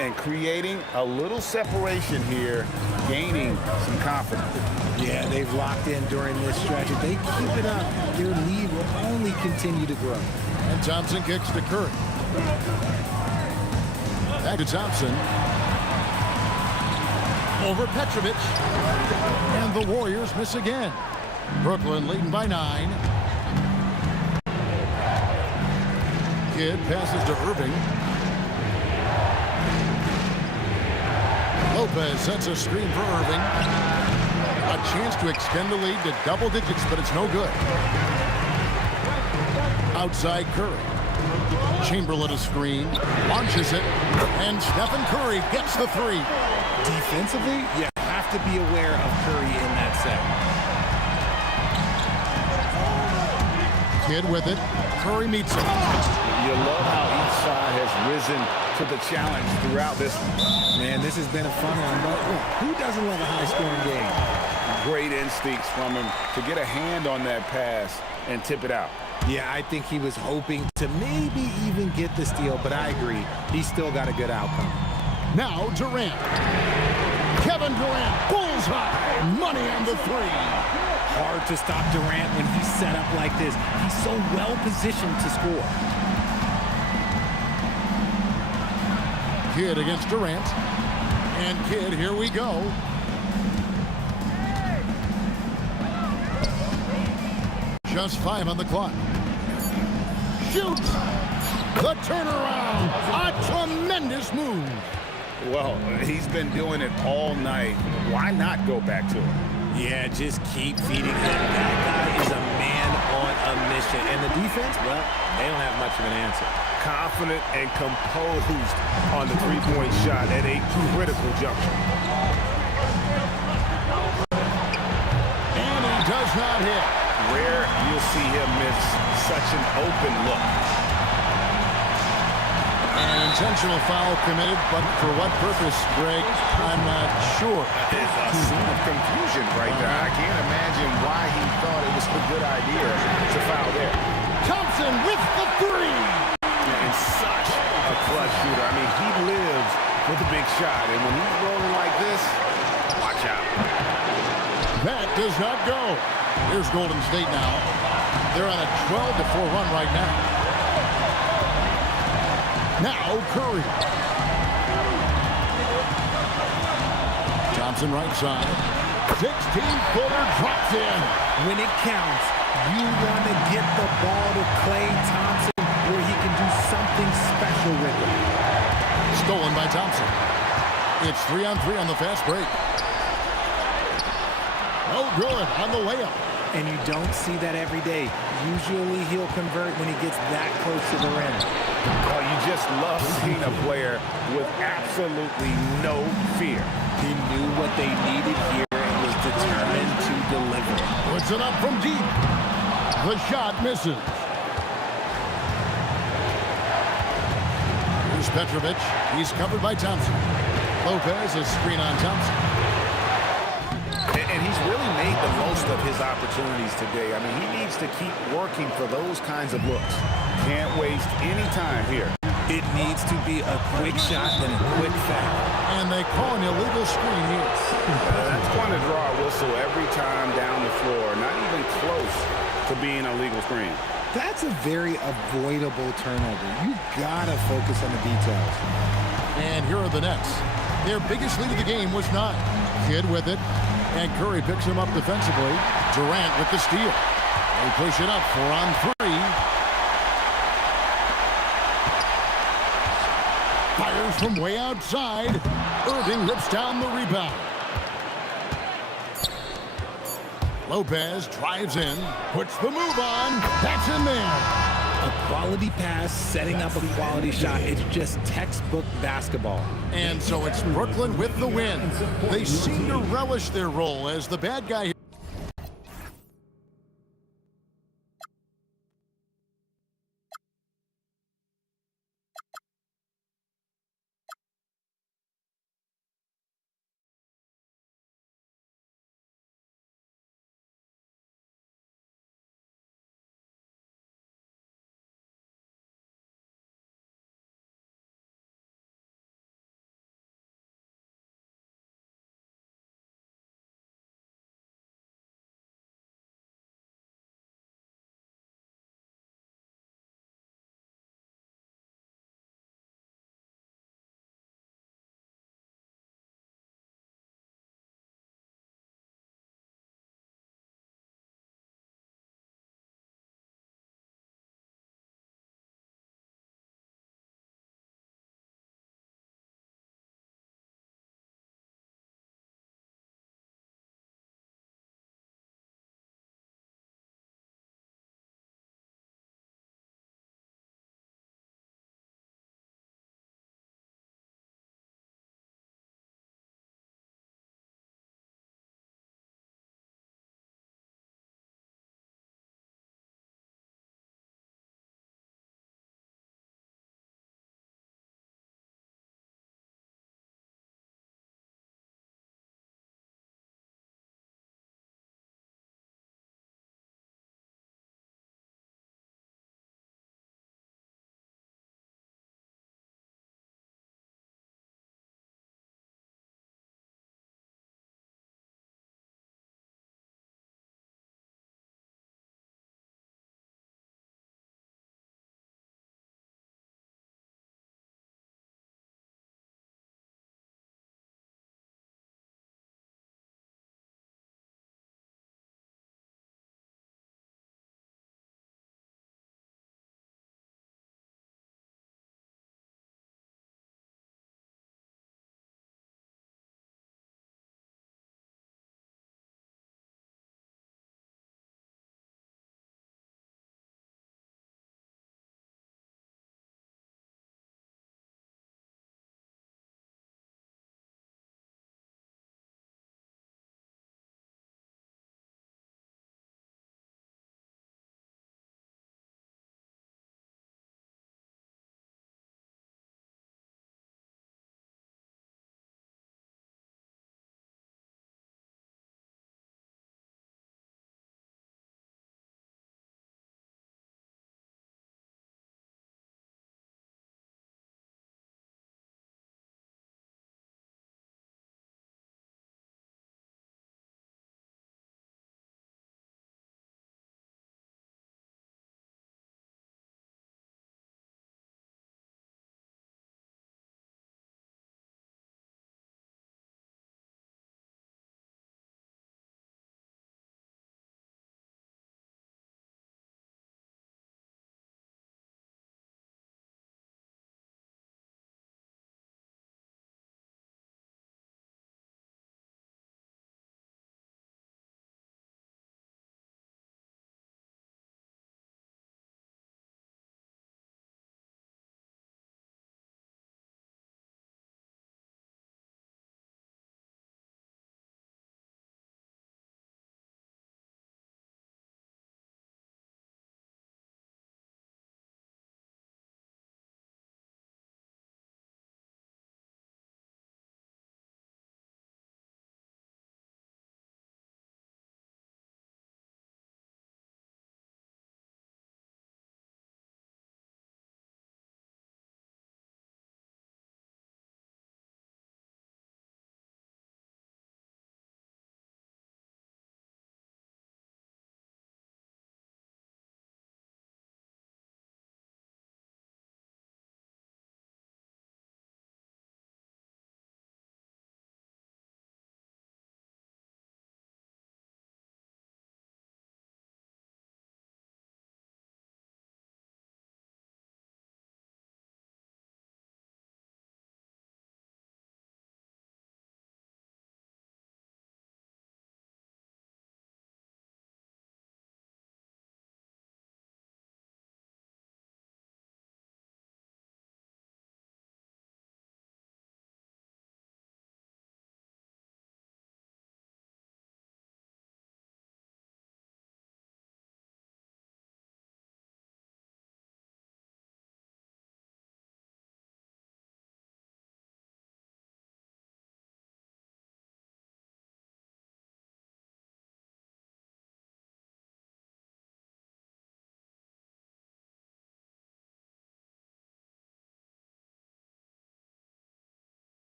And creating a little separation here, gaining some confidence. Yeah, they've locked in during this stretch. If they keep it up, their lead will only continue to grow. And Thompson kicks to Curry. Back to Thompson. Over Petrovic. And the Warriors miss again. Brooklyn leading by 9. Kidd passes to Irving. Lopez sets a screen for Irving. A chance to extend the lead to double digits, but it's no good. Outside Curry. Chamberlain a screen. Launches it. And Stephen Curry gets the 3. Defensively, you have to be aware of Curry in that set. Kidd with it. Curry meets him. You love how each side has risen to the challenge throughout this one. Man, this has been a fun one, but who doesn't love a high-scoring game? Great instincts from him to get a hand on that pass and tip it out. Yeah, I think he was hoping to maybe even get the steal, but I agree. He still got a good outcome. Now Durant. Kevin Durant, bullseye. Money on the 3. hard to stop Durant when he's set up like this. He's so well positioned to score. Kidd against Durant. And Kidd, here we go. Just 5 on the clock. Shoots! The turnaround! A tremendous move! Well, he's been doing it all night. Why not go back to him? Yeah, just keep feeding him. That guy is a man on a mission. And the defense, well, they don't have much of an answer. Confident and composed on the three-point shot at a critical juncture. And he does not hit. Rare you'll see him miss such an open look. An intentional foul committed, but for what purpose, Greg? I'm not sure. There's a scene of confusion right there. I can't imagine why he thought it was a good idea to foul there. Thompson with the three! And such a clutch shooter. I mean, he lives with a big shot, and when he's rolling like this, watch out. That does not go. Here's Golden State now. They're on a 12-4 run right now. Now Curry. Thompson right side. 16-footer drops in. When it counts, you want to get the ball to Klay Thompson where he can do something special with it. Stolen by Thompson. It's 3-on-3 on the fast break. No good on the layup. And you don't see that every day. Usually he'll convert when he gets that close to the rim. Oh, you just love seeing a player with absolutely no fear. He knew what they needed here and was determined to deliver. Puts it up from deep. The shot misses. Here's Petrovic. He's covered by Thompson. Lopez, a screen on Thompson. And he's really made the most of his opportunities today. I mean, he needs to keep working for those kinds of looks. Can't waste any time here. It needs to be a quick shot and a quick foul. And they call an illegal screen here. That's going to draw a whistle every time down the floor. Not even close to being a legal screen. That's a very avoidable turnover. You gotta focus on the details. And here are the Nets. Their biggest lead of the game was 9. Kidd with it. And Curry picks him up defensively. Durant with the steal. They push it up 4-on-3. Fires from way outside. Irving rips down the rebound. Lopez drives in. Puts the move on. That's in there. A quality pass, setting up a quality shot. It's just textbook basketball. And so it's Brooklyn with the win. They seem to relish their role as the bad guy.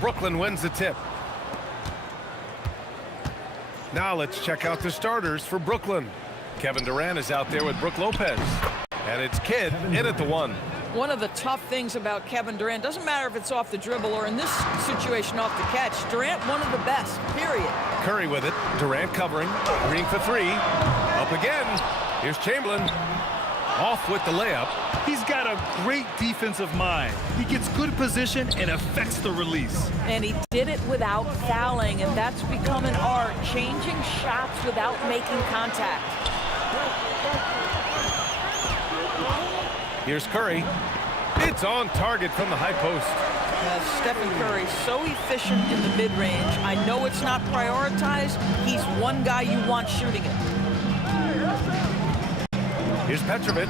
Brooklyn wins the tip. Now let's check out the starters for Brooklyn. Kevin Durant is out there with Brook Lopez. And it's Kidd in at the 1. One of the tough things about Kevin Durant, doesn't matter if it's off the dribble or in this situation off the catch, Durant one of the best, period. Curry with it. Durant covering. Green for 3. Up again. Here's Chamberlain. Off with the layup. He's got a great defensive mind. He gets good position and affects the release. And he did it without fouling, and that's become an art, changing shots without making contact. Here's Curry. It's on target from the high post. Stephen Curry, so efficient in the mid-range. I know it's not prioritized. He's one guy you want shooting it. Here's Petrovic.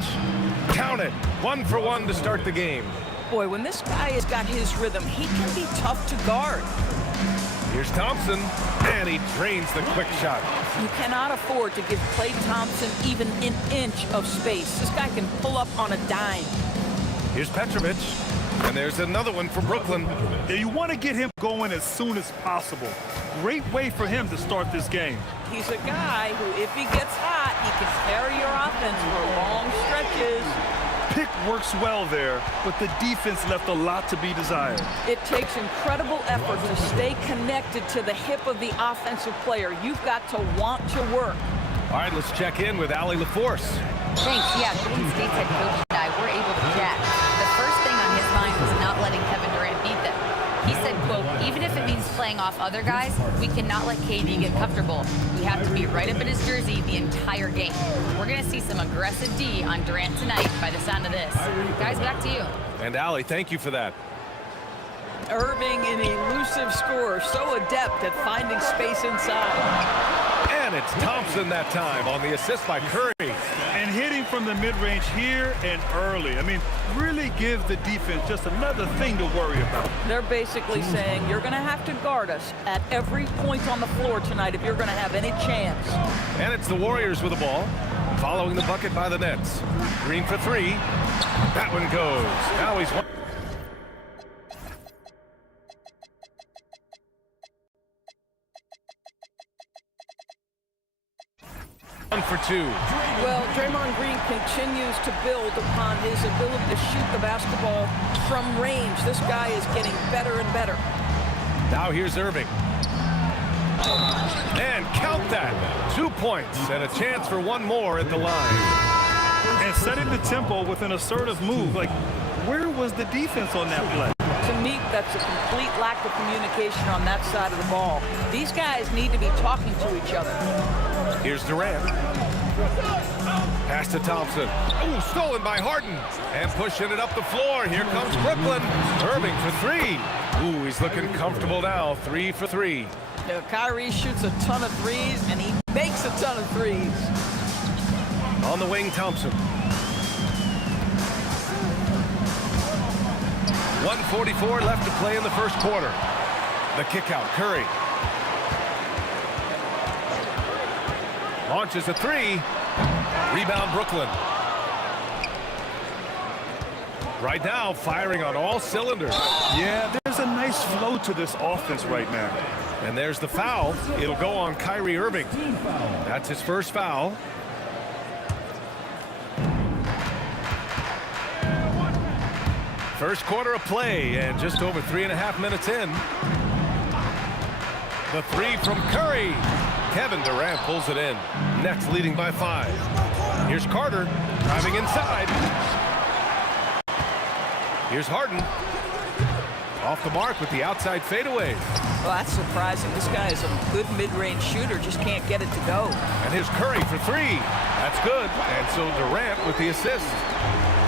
Count it. 1 for 1 to start the game. Boy, when this guy has got his rhythm, he can be tough to guard. Here's Thompson, and he drains the quick shot. You cannot afford to give Klay Thompson even an inch of space. This guy can pull up on a dime. Here's Petrovic, and there's another one for Brooklyn. Yeah, you want to get him going as soon as possible. Great way for him to start this game. He's a guy who, if he gets hot, he can carry your offense for long stretches. Pick works well there, but the defense left a lot to be desired. It takes incredible effort to stay connected to the hip of the offensive player. You've got to want to work. All right, let's check in with Allie LaForce. Thanks. Yeah, Golden State's head coach and I were able to chat. The first thing on his mind was not letting Kevin Durant beat them. He said, quote, even if it means playing off other guys, we cannot let KD get comfortable. We have to be right up in his jersey the entire game. We're going to see some aggressive D on Durant tonight by the sound of this. Guys, back to you. And Allie, thank you for that. Irving, an elusive scorer, so adept at finding space inside. And it's Thompson that time on the assist by Curry. And hitting from the mid-range here and early. I mean, really give the defense just another thing to worry about. They're basically saying you're going to have to guard us at every point on the floor tonight if you're going to have any chance. And it's the Warriors with the ball, following the bucket by the Nets. Green for 3. That one goes. Now he's one. For 2. Well, Draymond Green continues to build upon his ability to shoot the basketball from range. This guy is getting better and better. Now here's Irving. And count that. 2 points and a chance for one more at the line. And setting the tempo with an assertive move. Like, where was the defense on that play? To me, that's a complete lack of communication on that side of the ball. These guys need to be talking to each other. Here's Durant. Pass to Thompson. Ooh, stolen by Harden. And pushing it up the floor. Here comes Brooklyn. Irving for 3. Ooh, he's looking comfortable now. 3 for 3. Kyrie shoots a ton of threes, and he makes a ton of threes. On the wing, Thompson. 1:44 left to play in the first quarter. The kick out, Curry. Launches a 3. Rebound, Brooklyn. Right now, firing on all cylinders. Yeah, there's a nice flow to this offense right now. And there's the foul. It'll go on Kyrie Irving. That's his first foul. First quarter of play, and just over 3.5 minutes in. The 3 from Curry. Kevin Durant pulls it in. Nets leading by 5. Here's Carter driving inside. Here's Harden. Off the mark with the outside fadeaway. Well, that's surprising. This guy is a good mid-range shooter, just can't get it to go. And here's Curry for 3. That's good. And so Durant with the assist.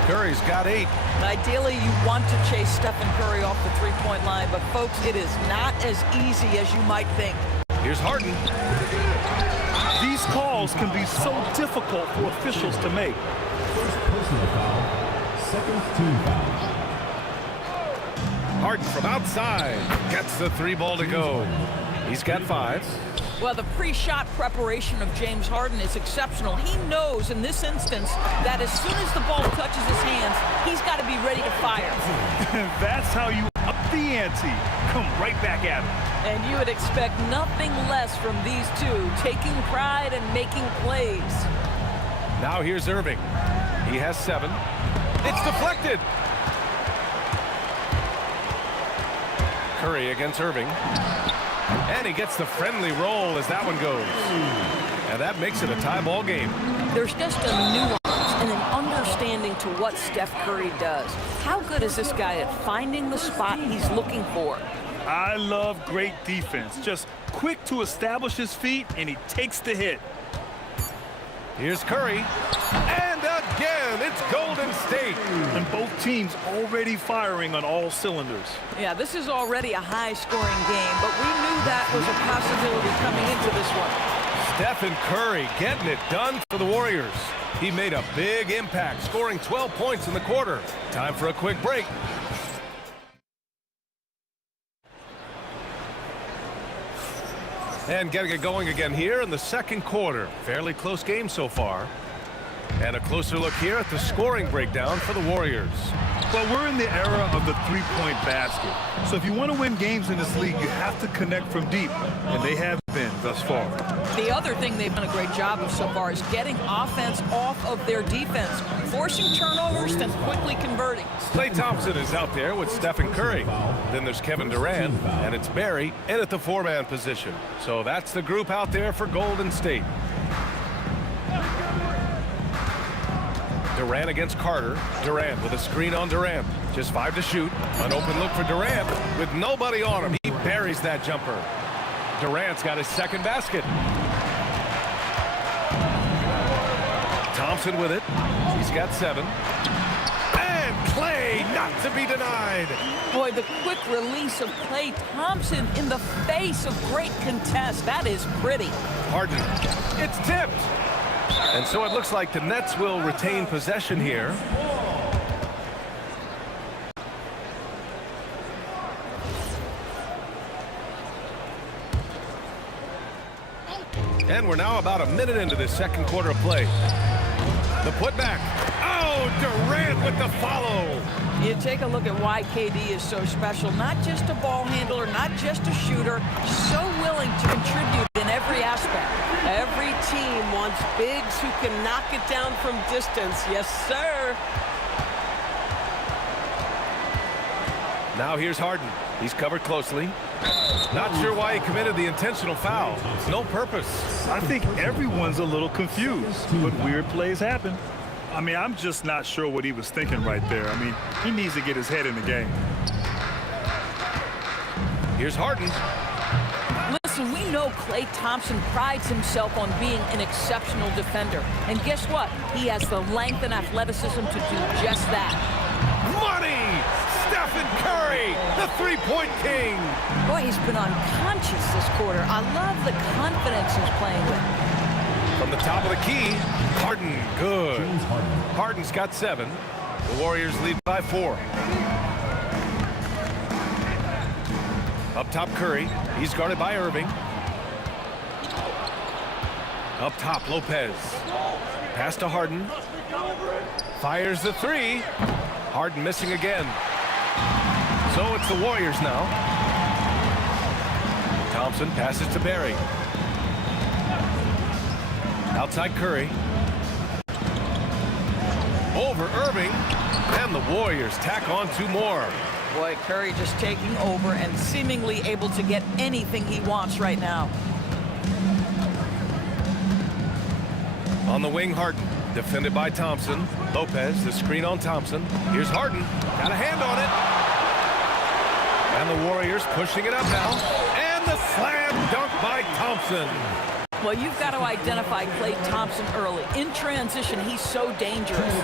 Curry's got 8. Ideally, you want to chase Stephen Curry off the three-point line, but folks, it is not as easy as you might think. Here's Harden. These calls can be so difficult for officials to make. First personal foul, second team foul. Harden from outside gets the 3 ball to go. He's got 5. Well, the pre-shot preparation of James Harden is exceptional. He knows in this instance that as soon as the ball touches his hands, he's got to be ready to fire. That's how you up the ante. come right back at him. And you would expect nothing less from these two, taking pride and making plays. Now here's Irving. He has 7. It's deflected. Curry against Irving. And he gets the friendly roll as that one goes. And that makes it a tie ball game. There's just a nuance and an understanding to what Steph Curry does. How good is this guy at finding the spot he's looking for? I love great defense. Just quick to establish his feet, and he takes the hit. Here's Curry. And again, it's Golden State. And both teams already firing on all cylinders. Yeah, this is already a high-scoring game, but we knew that was a possibility coming into this one. Stephen Curry getting it done for the Warriors. He made a big impact, scoring 12 points in the quarter. Time for a quick break. And getting it going again here in the second quarter. Fairly close game so far. And a closer look here at the scoring breakdown for the Warriors. Well, we're in the era of the three-point basket. So if you want to win games in this league, you have to connect from deep. And they have been thus far. The other thing they've done a great job of so far is getting offense off of their defense, forcing turnovers, then quickly converting. Klay Thompson is out there with Stephen Curry. Then there's Kevin Durant, and it's Barry in at the 4-man position. So that's the group out there for Golden State. Durant against Carter. Durant with a screen on Durant. Just 5 to shoot. An open look for Durant with nobody on him. He buries that jumper. Durant's got his second basket. Thompson with it. He's got 7. And Klay not to be denied. Boy, the quick release of Klay Thompson in the face of great contest. That is pretty. Harden. It's tipped. And so it looks like the Nets will retain possession here. And we're now about a minute into the second quarter of play. The putback. Oh, Durant with the follow. You take a look at why KD is so special. Not just a ball handler, not just a shooter, so willing to contribute in every aspect. Every team wants bigs who can knock it down from distance. Yes, sir. Now here's Harden. He's covered closely. Not sure why he committed the intentional foul. No purpose. I think everyone's a little confused, but weird plays happen. I mean, I'm just not sure what he was thinking right there. I mean, he needs to get his head in the game. Here's Harden. Listen, we know Klay Thompson prides himself on being an exceptional defender. And guess what? He has the length and athleticism to do just that. Money! Stephen Curry, the three-point king. Boy, he's been unconscious this quarter. I love the confidence he's playing with. From the top of the key, Harden, good. Harden's got 7. The Warriors lead by 4. Up top, Curry. He's guarded by Irving. Up top, Lopez. Pass to Harden. Fires the 3. Harden missing again. So it's the Warriors now. Thompson passes to Barry. Outside Curry. Over Irving. And the Warriors tack on 2 more. Boy, Curry just taking over and seemingly able to get anything he wants right now. On the wing, Harden. Defended by Thompson. Lopez, the screen on Thompson. Here's Harden. Got a hand on it. And the Warriors pushing it up now. And the slam dunk by Thompson. Well, you've got to identify Klay Thompson early. In transition, he's so dangerous.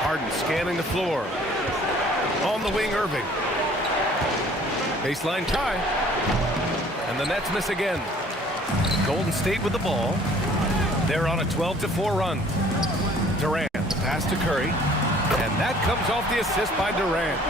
Harden scanning the floor. On the wing, Irving. Baseline try. And the Nets miss again. Golden State with the ball. They're on a 12-4 run. Durant, pass to Curry. And that comes off the assist by Durant.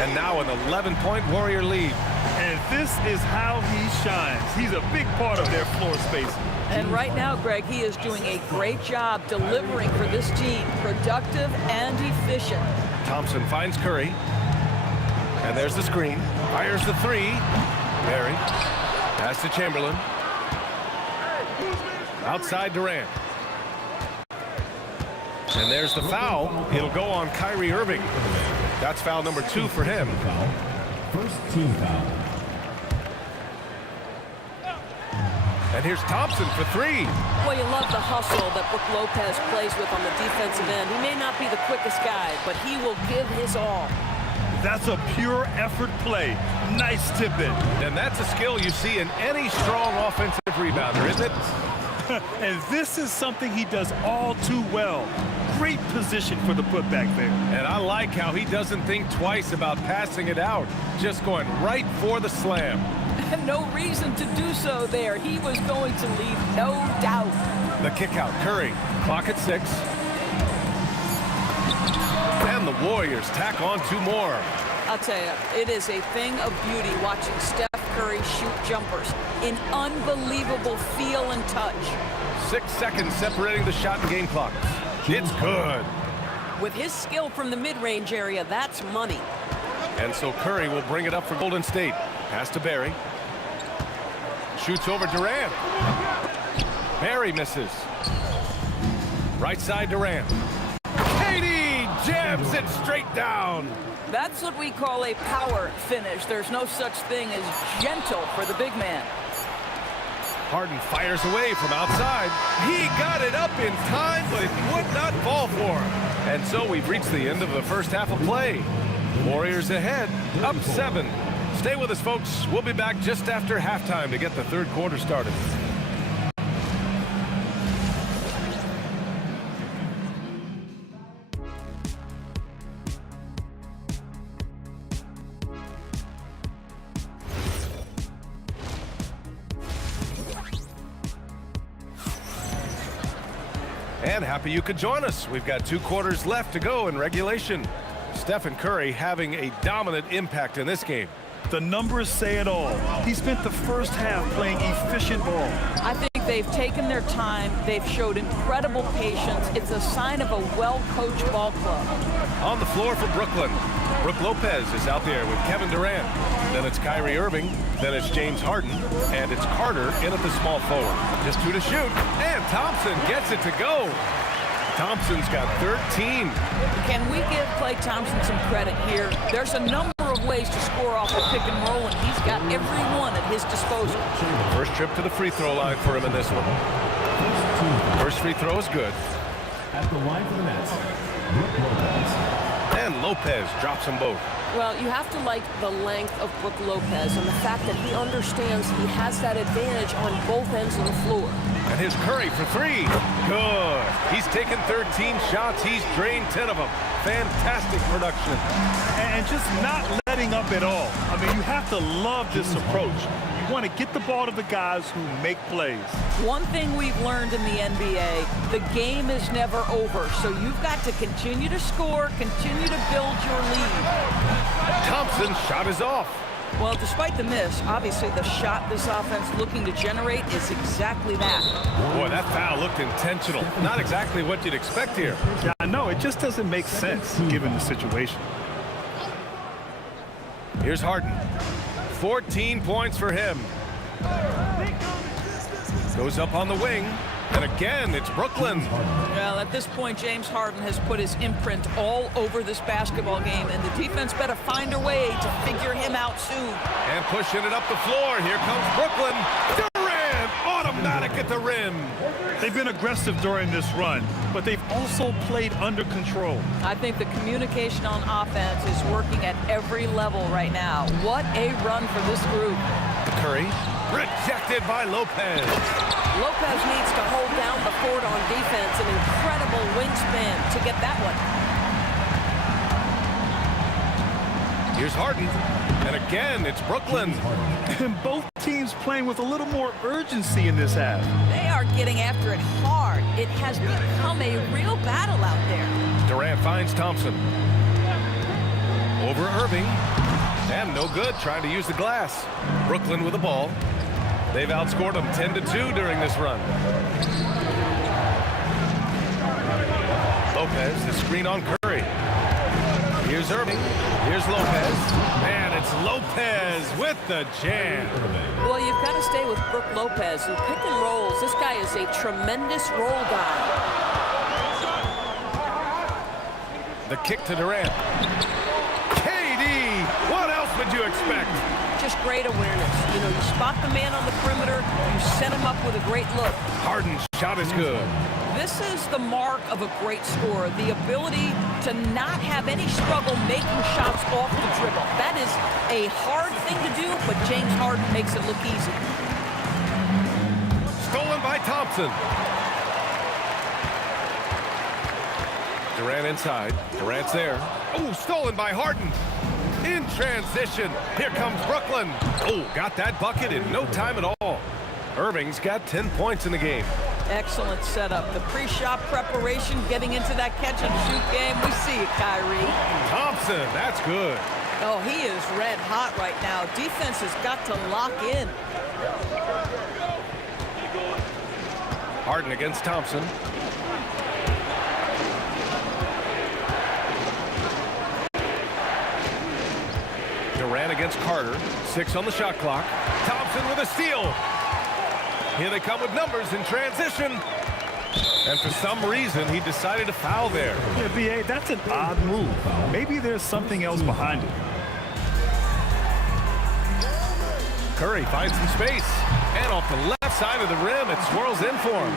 And now an 11-point Warrior lead. And this is how he shines. He's a big part of their floor space. And right now, Greg, he is doing a great job delivering for this team. Productive and efficient. Thompson finds Curry. And there's the screen. Fires the three. Barry. Pass to Chamberlain. Outside Durant. And there's the foul. It'll go on Kyrie Irving. That's foul number 2 for him. First team foul. And here's Thompson for 3. Well, you love the hustle that Brook Lopez plays with on the defensive end. He may not be the quickest guy, but he will give his all. That's a pure effort play. Nice tip in. And that's a skill you see in any strong offensive rebounder, isn't it? And this is something he does all too well. Great position for the putback there. And I like how he doesn't think twice about passing it out. Just going right for the slam. And no reason to do so there. He was going to leave no doubt. The kick out. Curry. Clock at 6. And the Warriors tack on 2 more. I'll tell you, it is a thing of beauty watching Steph Curry shoot jumpers in unbelievable feel and touch. 6 seconds separating the shot and game clock. It's good. With his skill from the mid-range area, that's money. And so Curry will bring it up for Golden State. Pass to Barry. Shoots over Durant. Barry misses. Right side Durant. Katie jams it straight down. That's what we call a power finish. There's no such thing as gentle for the big man. Harden fires away from outside. He got it up in time, but it would not fall for him. And so we've reached the end of the first half of play. Warriors ahead, up 7. Stay with us, folks. We'll be back just after halftime to get the third quarter started. And happy you could join us. We've got 2 quarters left to go in regulation. Stephen Curry having a dominant impact in this game. The numbers say it all. He spent the first half playing efficient ball. I think they've taken their time. They've showed incredible patience. It's a sign of a well-coached ball club. On the floor for Brooklyn, Brook Lopez is out there with Kevin Durant. Then it's Kyrie Irving. Then it's James Harden. And it's Carter in at the small forward. Just 2 to shoot. And Thompson gets it to go. Thompson's got 13. Can we give Klay Thompson some credit here? There's a number of ways to score off the pick and roll, and he's got every one at his disposal. First trip to the free throw line for him in this one. First free throw is good. At the line for the Nets, Brook Lopez. And Lopez drops them both. Well, you have to like the length of Brook Lopez and the fact that he understands he has that advantage on both ends of the floor. And here's Curry for 3. Good. He's taken 13 shots. He's drained 10 of them. Fantastic production. And just not letting up at all. I mean, you have to love this approach. You want to get the ball to the guys who make plays. One thing we've learned in the NBA, the game is never over. So you've got to continue to score, continue to build your lead. Thompson's shot is off. Well, despite the miss, obviously the shot this offense looking to generate is exactly that. Boy, that foul looked intentional. Not exactly what you'd expect here. Yeah, I know. It just doesn't make sense given the situation. Here's Harden. 14 points for him. Goes up on the wing. And again, it's Brooklyn. Well, at this point, James Harden has put his imprint all over this basketball game, and the defense better find a way to figure him out soon. And pushing it up the floor. Here comes Brooklyn. Durant, automatic at the rim. They've been aggressive during this run, but they've also played under control. I think the communication on offense is working at every level right now. What a run for this group. Curry, rejected by Lopez. Lopez needs to hold down the fort on defense. An incredible wingspan to get that one. Here's Harden. And again, it's Brooklyn. And both teams playing with a little more urgency in this half. They are getting after it hard. It has become a real battle out there. Durant finds Thompson. Over Irving. And no good, trying to use the glass. Brooklyn with the ball. They've outscored them 10-2 during this run. Lopez, the screen on Curry. Here's Irving. Here's Lopez. And it's Lopez with the jam. Well, you've got to stay with Brook Lopez. In pick and rolls, this guy is a tremendous roll guy. The kick to Durant. KD, what else would you expect? Just great awareness. You know, you spot the man on the perimeter, you set him up with a great look. Harden's shot is good. This is the mark of a great scorer, the ability to not have any struggle making shots off the dribble. That is a hard thing to do, but James Harden makes it look easy. Stolen by Thompson. Durant inside. Durant's there. Oh, stolen by Harden. In transition. Here comes Brooklyn. Oh, got that bucket in no time at all. Irving's got 10 points in the game. Excellent setup. The pre-shot preparation, getting into that catch-and-shoot game. We see it, Kyrie. Thompson, that's good. Oh, he is red hot right now. Defense has got to lock in. Harden against Thompson. Durant against Carter. 6 on the shot clock. Thompson with a steal. Here they come with numbers in transition. And for some reason, he decided to foul there. Yeah, B.A., that's an odd move. Maybe there's something else behind it. Curry finds some space. And off the left side of the rim, it swirls in for him.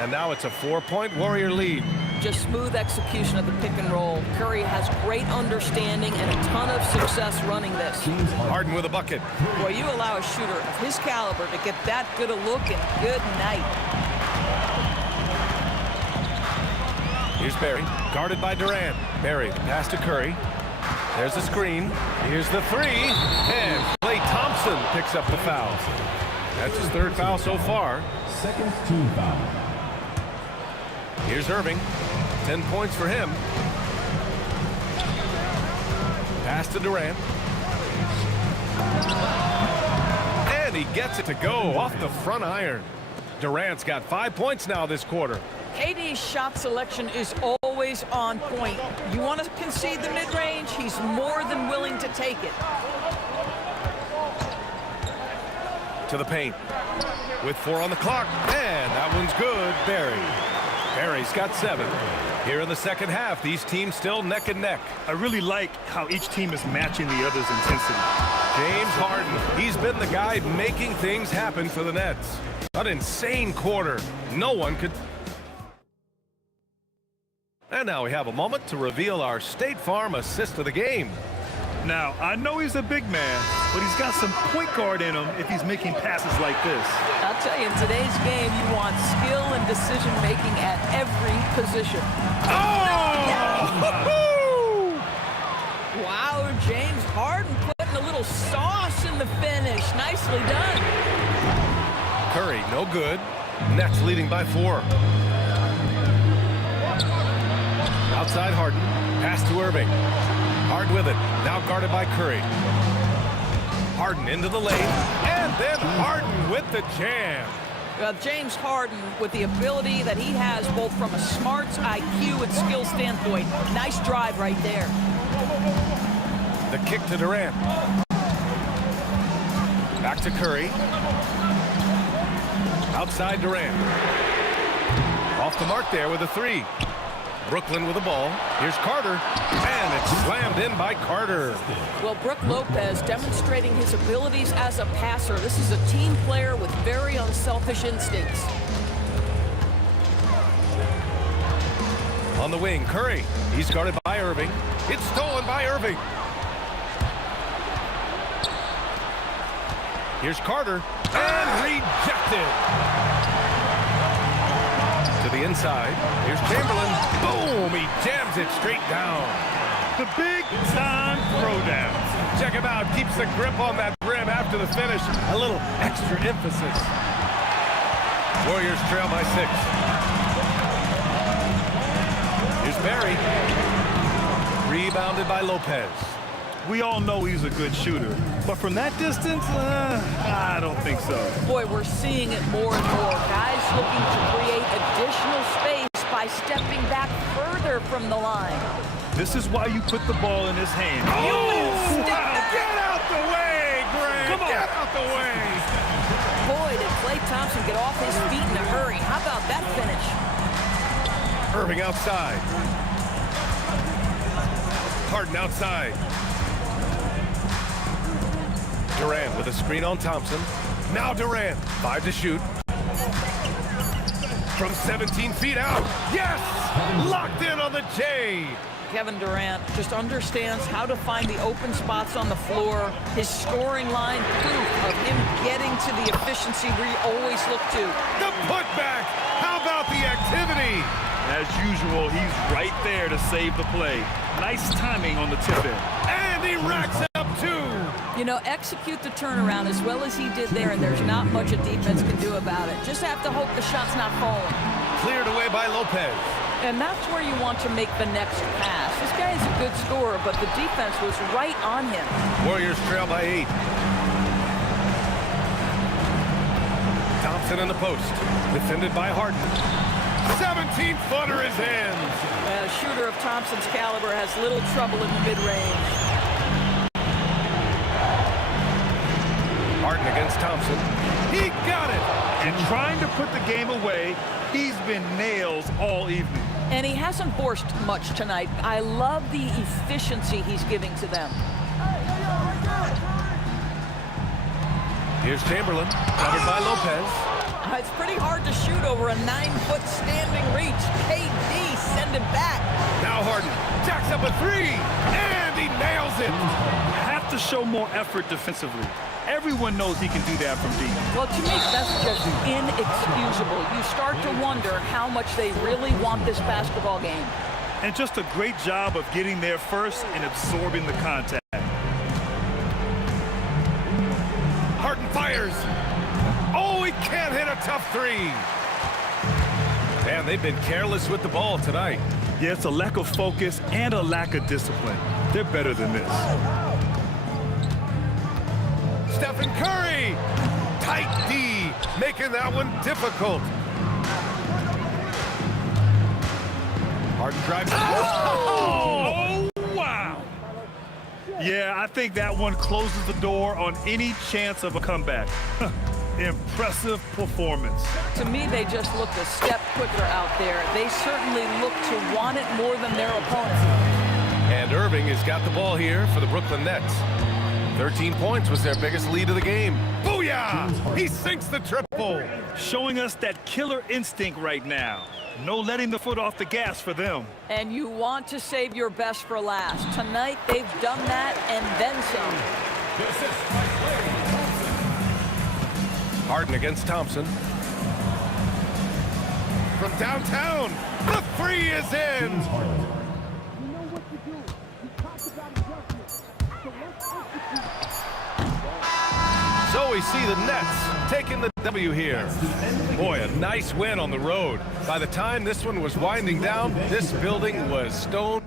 And now it's a 4-point Warrior lead. Just smooth execution of the pick and roll. Curry has great understanding and a ton of success running this. Harden with a bucket. Boy, you allow a shooter of his caliber to get that good a look, and good night. Here's Barry, guarded by Durant. Barry, pass to Curry. There's the screen. Here's the three. And Klay Thompson picks up the foul. That's his 3rd foul so far. Second team foul. Here's Irving. 10 points for him. Pass to Durant. And he gets it to go off the front iron. Durant's got 5 points now this quarter. KD's shot selection is always on point. You want to concede the mid-range, he's more than willing to take it. To the paint. With 4 on the clock. And that one's good. Barry. Barry's got 7. Here in the second half, these teams still neck and neck. I really like how each team is matching the other's intensity. James Harden, he's been the guy making things happen for the Nets. An insane quarter. No one could. And now we have a moment to reveal our State Farm assist of the game. Now, I know he's a big man, but he's got some point guard in him if he's making passes like this. I'll tell you, in today's game, you want skill and decision-making at every position. Oh! Wow, James Harden putting a little sauce in the finish. Nicely done. Curry, no good. Nets leading by 4. Outside Harden. Pass to Irving. Hard with it. Now guarded by Curry. Harden into the lane. And then Harden with the jam. Well, James Harden, with the ability that he has both from a smarts, IQ, and skill standpoint, nice drive right there. The kick to Durant. Back to Curry. Outside Durant. Off the mark there with a 3. Brooklyn with the ball. Here's Carter. And it's slammed in by Carter. Well, Brook Lopez demonstrating his abilities as a passer. This is a team player with very unselfish instincts. On the wing, Curry. He's guarded by Irving. It's stolen by Irving. Here's Carter. And rejected. To the inside. Here's Chamberlain. Boom! He jams it straight down. The big-time throwdown. Check him out. Keeps the grip on that rim after the finish. A little extra emphasis. Warriors trail by 6. Here's Barry. Rebounded by Lopez. We all know he's a good shooter, but from that distance, I don't think so. Boy, we're seeing it more and more. Guys looking to create additional space by stepping back further from the line. This is why you put the ball in his hand. Oh, Wow. get out the way, Greg. Come on. Get out the way. Boy, did Klay Thompson get off his feet in a hurry. How about that finish? Irving outside. Harden outside. Durant with a screen on Thompson. Now Durant. 5 to shoot. From 17 feet out. Yes! Locked in on the J. Kevin Durant just understands how to find the open spots on the floor. His scoring line, proof of him getting to the efficiency we always look to. The putback. How about the activity? As usual, he's right there to save the play. Nice timing on the tip in. And he racks up 2. You know, execute the turnaround as well as he did there, and there's not much a defense can do about it. Just have to hope the shot's not falling. Cleared away by Lopez. And that's where you want to make the next pass. This guy is a good scorer, but the defense was right on him. Warriors trail by 8. Thompson in the post. Defended by Harden. 17-footer is in. A shooter of Thompson's caliber has little trouble in the mid-range. Harden against Thompson. He got it. And trying to put the game away, he's been nails all evening. And he hasn't forced much tonight. I love the efficiency he's giving to them. Here's Chamberlain, covered by Lopez. It's pretty hard to shoot over a 9-foot standing reach. KD, send it back. Now Harden jacks up a 3, and he nails it. Have to show more effort defensively. Everyone knows he can do that from deep. Well, to me, that's just inexcusable. You start to wonder how much they really want this basketball game. And just a great job of getting there first and absorbing the contact. Harden fires. Oh, he can't hit a tough 3. Man, they've been careless with the ball tonight. Yeah, it's a lack of focus and a lack of discipline. They're better than this. Stephen Curry. Tight D, making that one difficult. Harden drives. Oh, wow. Yeah, I think that one closes the door on any chance of a comeback. Impressive performance. To me, they just looked a step quicker out there. They certainly look to want it more than their opponent. And Irving has got the ball here for the Brooklyn Nets. 13 points was their biggest lead of the game. Booyah! He sinks the triple. Showing us that killer instinct right now. No letting the foot off the gas for them. And you want to save your best for last. Tonight, they've done that and then some. Harden against Thompson. From downtown, the 3 is in. So we see the Nets taking the W here. Boy, a nice win on the road. By the time this one was winding down, this building was stone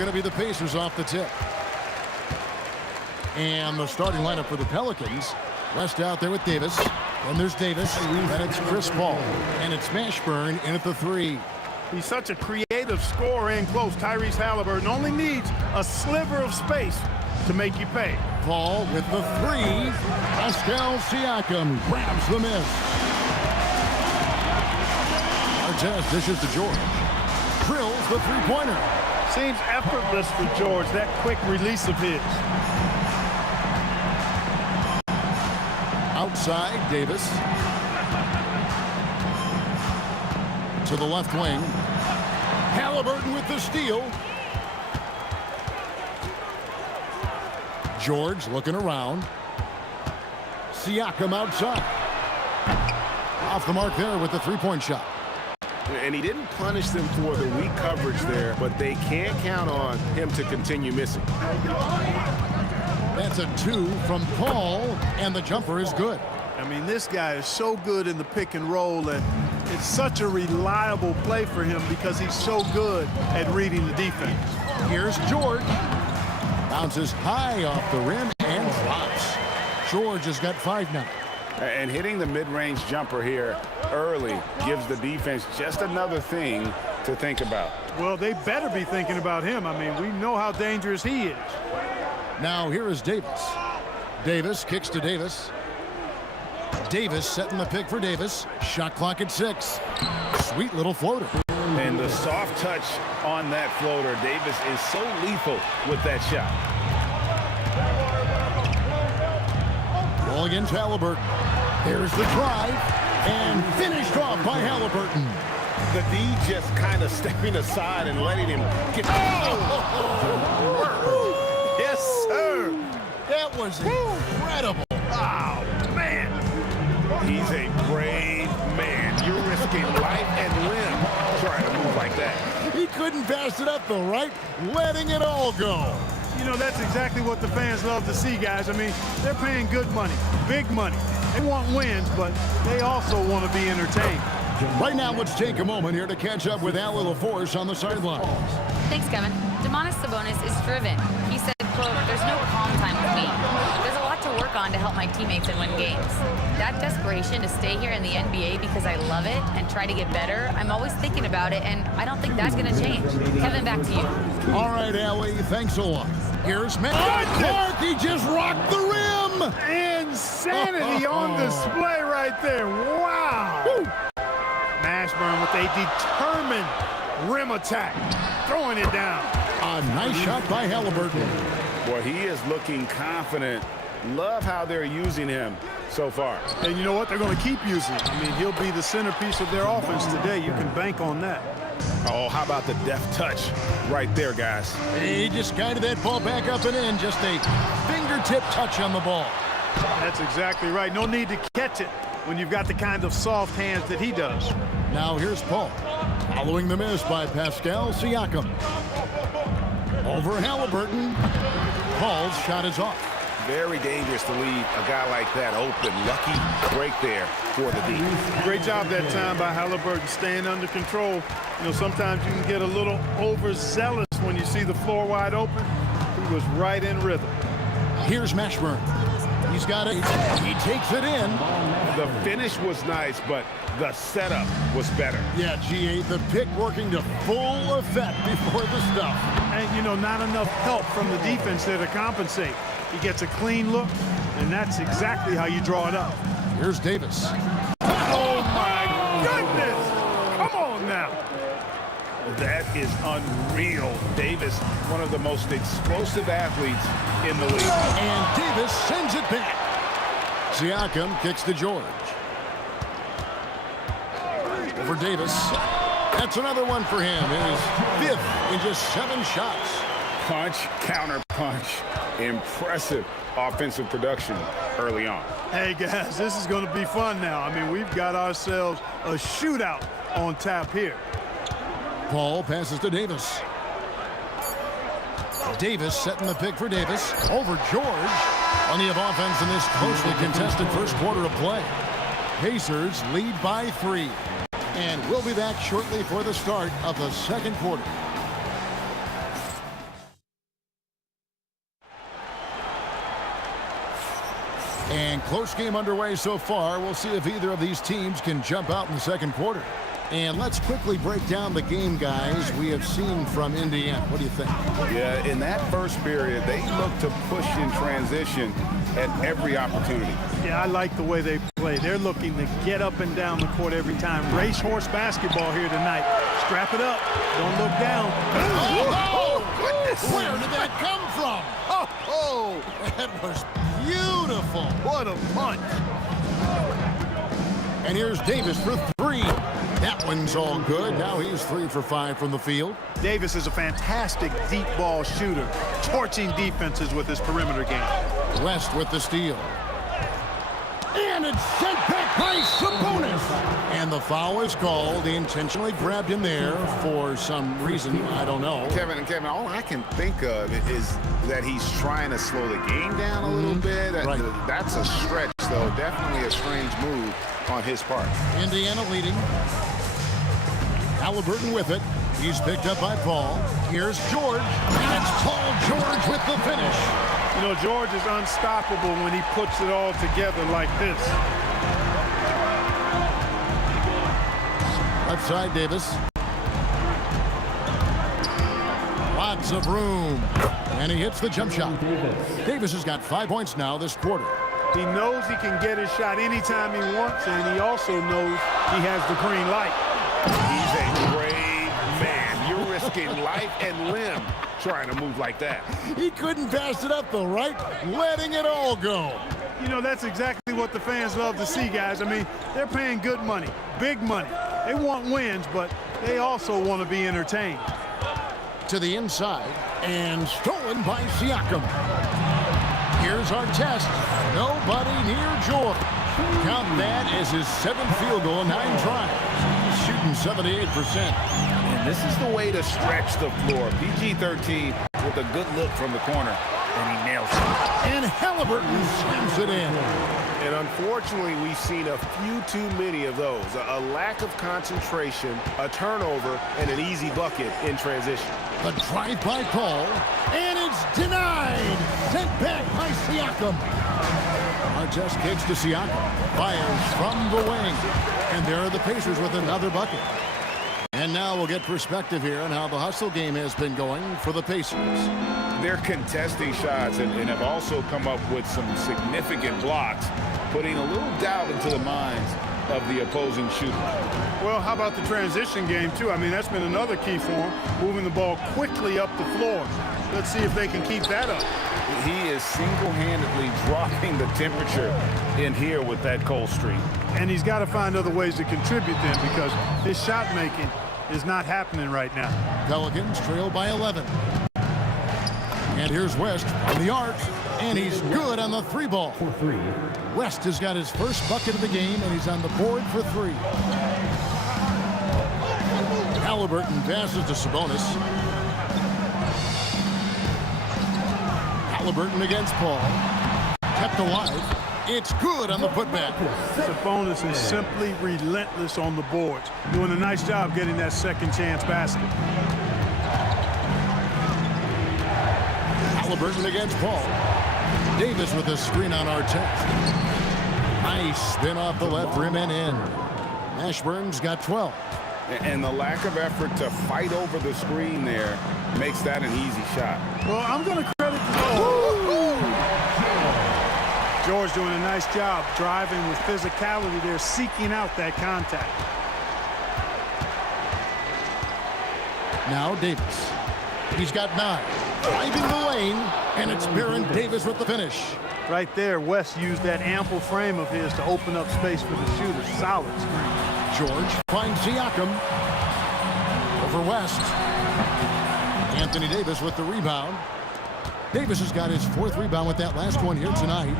going to be the Pacers off the tip. And the starting lineup for the Pelicans. West out there with Davis. And there's Davis. And it's Chris Paul. And it's Mashburn in at the 3. He's such a creative scorer in close. Tyrese Halliburton only needs a sliver of space to make you pay. Paul with the 3. Pascal Siakam grabs the miss. Artest dishes to George. Drills the three-pointer. Seems effortless for George, that quick release of his. Outside, Davis. To the left wing. Halliburton with the steal. George looking around. Siakam outside. Off the mark there with the three-point shot. And he didn't punish them for the weak coverage there, but they can't count on him to continue missing. That's a 2 from Paul, and the jumper is good. I mean, this guy is so good in the pick and roll, and it's such a reliable play for him because he's so good at reading the defense. Here's George. Bounces high off the rim and drops. George has got 5 now. And hitting the mid-range jumper here early gives the defense just another thing to think about. Well, they better be thinking about him. I mean, we know how dangerous he is. Now here is Davis. Davis kicks to Davis. Davis setting the pick for Davis. Shot clock at 6. Sweet little floater. And the soft touch on that floater. Davis is so lethal with that shot. Ball against Halliburton. There's the drive. And finished off by Halliburton. The D just kind of stepping aside and letting him get... Yes, sir. That was incredible. Oh, man. He's a brave man. You're risking life and limb trying to move like that. He couldn't pass it up the right, letting it all go. You know, that's exactly what the fans love to see, guys. I mean, they're paying good money, big money. They want wins, but they also want to be entertained. Right now, let's take a moment here to catch up with Allie LaForce on the sidelines. Thanks, Kevin. Domantas Sabonis is driven. He said, quote, "There's no calm time with me. There's a lot to work on to help my teammates and win games. That desperation to stay here in the NBA because I love it and try to get better, I'm always thinking about it, and I don't think that's going to change." Kevin, back to you. All right, Allie, thanks a lot. Here's Matt Clark. He just rocked the rim. Insanity on display right there. Wow. Woo. Mashburn with a determined rim attack, throwing it down. A nice shot by Halliburton. Boy, he is looking confident. Love how they're using him so far. And you know what? They're going to keep using him. I mean, he'll be the centerpiece of their offense today. You can bank on that. Oh, how about the deft touch right there, guys? He just guided that ball back up and in. Just a fingertip touch on the ball. That's exactly right. No need to catch it when you've got the kind of soft hands that he does. Now here's Paul. Following the miss by Pascal Siakam. Over Halliburton. Paul's shot is off. Very dangerous to leave a guy like that open. Lucky break there for the D. Great job that time by Halliburton staying under control. You know, sometimes you can get a little overzealous when you see the floor wide open. He was right in rhythm. Here's Mashburn. He's got it. He takes it in. The finish was nice, but the setup was better. Yeah, GA, the pick working to full effect before the stuff. And, you know, not enough help from the defense there to compensate. He gets a clean look, and that's exactly how you draw it up. Here's Davis. Oh, my goodness! Come on now. That is unreal. Davis, one of the most explosive athletes in the league. And Davis sends it back. Siakam kicks to George. Over Davis. That's another one for him. His 5th in just 7 shots. Punch, counter punch. Impressive offensive production early on. Hey, guys, this is going to be fun now. I mean, we've got ourselves a shootout on tap here. Paul passes to Davis. Davis setting the pick for Davis. Over George. Plenty of offense in this closely contested first quarter of play. Pacers lead by 3. And we'll be back shortly for the start of the second quarter. And close game underway so far. We'll see if either of these teams can jump out in the second quarter. And let's quickly break down the game, guys, we have seen from Indiana. What do you think? Yeah, in that first period, they looked to push in transition at every opportunity. Yeah, I like the way they play. They're looking to get up and down the court every time. Racehorse basketball here tonight. Strap it up. Don't look down. Oh, goodness! Where did that come from? Oh, that was beautiful. What a punch. And here's Davis for three. That one's all good. Now he's 3 for 5 from the field. Davis is a fantastic deep ball shooter, torching defenses with his perimeter game. West with the steal. And it's sent back by Sabonis. And the foul is called. He intentionally grabbed him there for some reason. I don't know. Kevin, all I can think of is that he's trying to slow the game down a little bit. Right. That's a stretch, though. Definitely a strange move on his part. Indiana leading. Halliburton with it. He's picked up by Paul. Here's George. And it's Paul George with the finish. You know, George is unstoppable when he puts it all together like this. Left side, Davis. Lots of room. And he hits the jump shot. Davis has got 5 points now this quarter. He knows he can get his shot anytime he wants, and he also knows he has the green light. He's a brave man. You're risking life and limb trying to move like that. He couldn't pass it up the right, letting it all go. You know, that's exactly what the fans love to see, guys. I mean, they're paying good money, big money. They want wins, but they also want to be entertained. To the inside, and stolen by Siakam. Here's our test. Nobody near George. Count that as his 7th field goal in 9 tries. He's shooting 78%. And this is the way to stretch the floor. PG-13 with a good look from the corner, and he nails it. And Halliburton slams it in. And unfortunately, we've seen a few too many of those. A lack of concentration, a turnover, and an easy bucket in transition. The drive by Paul, and it's denied. Sent back by Siakam. Just kicks to Siakam. Fires from the wing. And there are the Pacers with another bucket. And now we'll get perspective here on how the hustle game has been going for the Pacers. They're contesting shots and have also come up with some significant blocks, putting a little doubt into the minds of the opposing shooter. Well, how about the transition game, too? I mean, that's been another key for him, moving the ball quickly up the floor. Let's see if they can keep that up. He is single-handedly dropping the temperature in here with that cold streak. And he's got to find other ways to contribute then, because his shot making is not happening right now. Pelicans trail by 11. And here's West on the arc, and he's good on the 3 ball. West has got his first bucket of the game, and he's on the board for 3. Halliburton passes to Sabonis. Halliburton against Paul. Kept alive. It's good on the putback. Sabonis is simply relentless on the boards, doing a nice job getting that second chance basket. Halliburton against Paul. Davis with a screen on Artest. Nice spin off the left rim and in. Ashburn's got 12. And the lack of effort to fight over the screen there makes that an easy shot. Well, I'm going to credit the George doing a nice job driving with physicality there, seeking out that contact. Now Davis. He's got 9. Driving the lane, and it's Baron Davis with the finish. Right there, West used that ample frame of his to open up space for the shooter. Solid screen. George finds Siakam. Over West. Anthony Davis with the rebound. Davis has got his 4th rebound with that last one here tonight.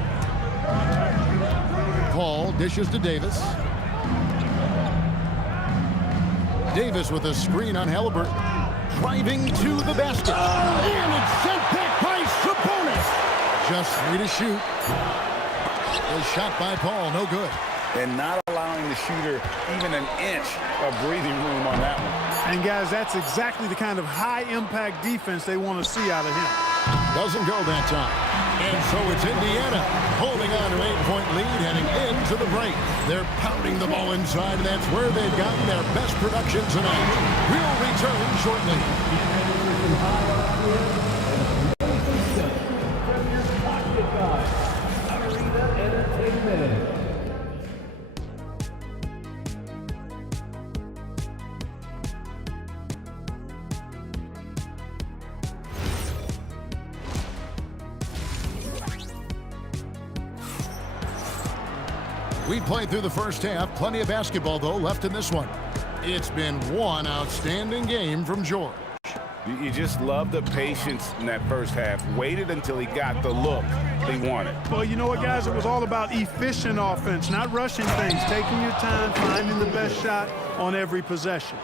Paul dishes to Davis. Davis with a screen on Halliburton. Driving to the basket. And it's sent back by Sabonis. Just 3 to shoot. A shot by Paul, no good. And not allowing the shooter even an inch of breathing room on that one. And guys, that's exactly the kind of high-impact defense they want to see out of him. Doesn't go that time. And so it's Indiana holding on to 8 into the break. They're pounding the ball inside, and that's where they've gotten their best production tonight. We'll return shortly. We played through the first half. Plenty of basketball, though, left in this one. It's been one outstanding game from George. You just love the patience in that first half. Waited until he got the look he wanted. Well, you know what, guys? It was all about efficient offense, not rushing things, taking your time, finding the best shot on every possession.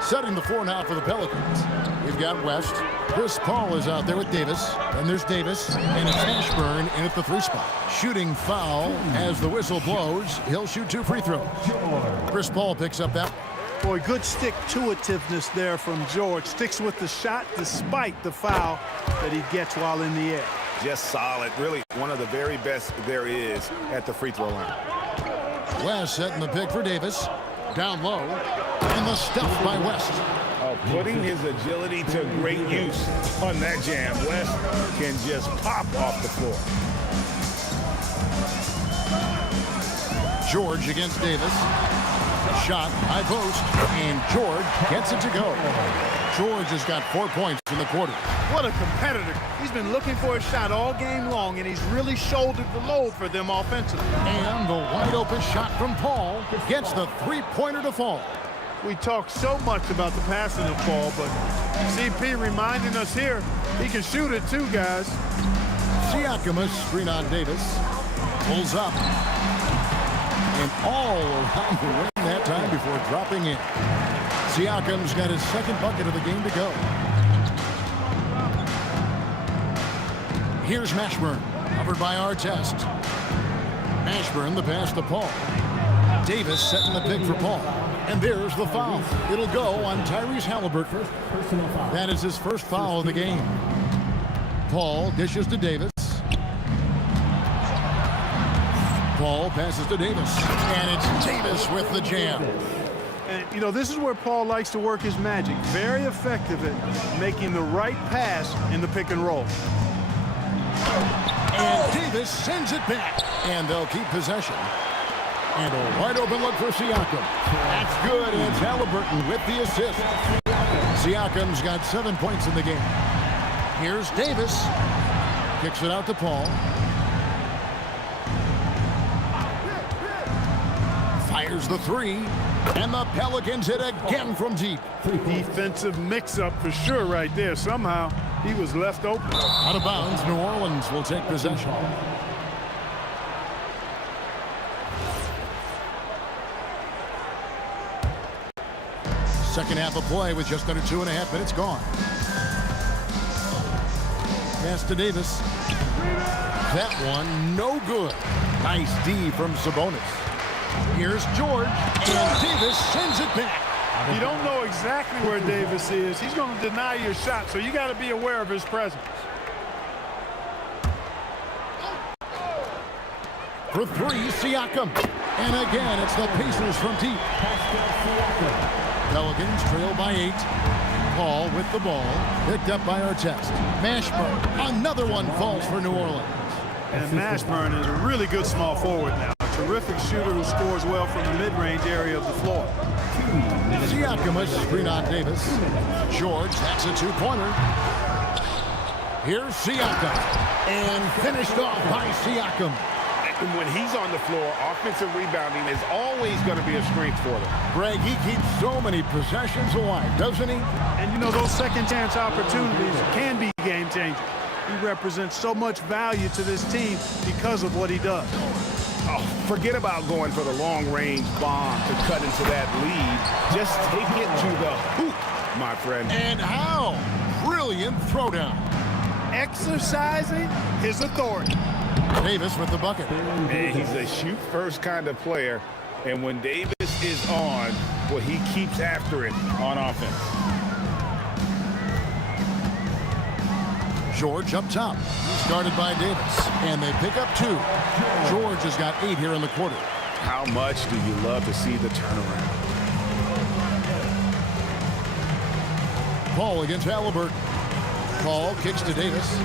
Setting the floor now for the Pelicans. We've got West. Chris Paul is out there with Davis. Then there's Davis. And it's Ashburn in at the 3 spot. Shooting foul as the whistle blows. He'll shoot 2 free throws. Chris Paul picks up that. Boy, good stick-to-itiveness there from George. Sticks with the shot despite the foul that he gets while in the air. Just solid. Really one of the very best there is at the free throw line. West setting the pick for Davis. Down low. And the stuff by West. Putting his agility to great use on that jam. West can just pop off the floor. George against Davis. Shot, high post, and George gets it to go. George has got 4 points in the quarter. What a competitor. He's been looking for a shot all game long, and he's really shouldered the load for them offensively. And the wide open shot from Paul gets the 3-pointer to fall. We talk so much about the passing of Paul, but CP reminding us here, he can shoot it too, guys. Siakam a screen on Davis. Pulls up. And all around the rim that time before dropping in. Siakam's got his second bucket of the game to go. Here's Mashburn, covered by Artest. Mashburn the pass to Paul. Davis setting the pick for Paul. And there's the foul. It'll go on Tyrese Halliburton. That is his first foul of the game. Paul dishes to Davis. Paul passes to Davis. And it's Davis with the jam. And, you know, this is where Paul likes to work his magic. Very effective at making the right pass in the pick and roll. And Davis sends it back. And they'll keep possession. And a wide open look for Siakam. That's good. And it's Halliburton with the assist. Siakam's got 7 points in the game. Here's Davis. Kicks it out to Paul. Fires the 3. And the Pelicans hit again from deep. Defensive mix-up for sure right there. Somehow he was left open. Out of bounds, New Orleans will take possession. Second half of play with just under 2.5 minutes gone. Pass to Davis. That one no good. Nice D from Sabonis. Here's George, and Davis sends it back. You don't know exactly where Davis is. He's going to deny your shot, so you got to be aware of his presence. For 3, Siakam. And again, it's the Pacers from deep. Pelicans trail by 8. Paul with the ball. Picked up by Artest. Mashburn. Another one falls for New Orleans. And Mashburn is a really good small forward now. A terrific shooter who scores well from the mid-range area of the floor. Siakam a screen on Davis. George, that's a 2-pointer. Here's Siakam. And finished off by Siakam. And when he's on the floor, offensive rebounding is always going to be a strength for them. Greg, he keeps so many possessions alive, doesn't he? And, you know, those second-chance opportunities can be game-changing. He represents so much value to this team because of what he does. Oh, forget about going for the long-range bomb to cut into that lead. Just take it to the hoop, my friend. And how? Brilliant throwdown. Exercising his authority. Davis with the bucket. And he's a shoot-first kind of player. And when Davis is on, well, he keeps after it on offense. George up top. Started by Davis. And they pick up 2. George has got 8 here in the quarter. How much do you love to see the turnaround? Paul against Halliburton. Paul kicks to Davis.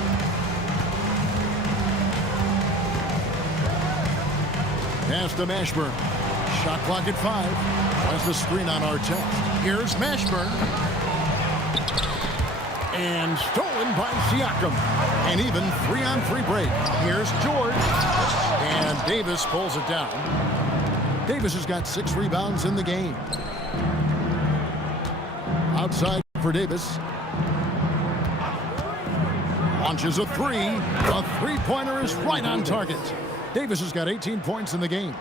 Pass to Mashburn. Shot clock at 5. Has the screen on Artest. Here's Mashburn. And stolen by Siakam. And even 3-on-3 break. Here's George. And Davis pulls it down. Davis has got 6 rebounds in the game. Outside for Davis. Launches a 3. A three-pointer is right on target. Davis has got 18 points in the game.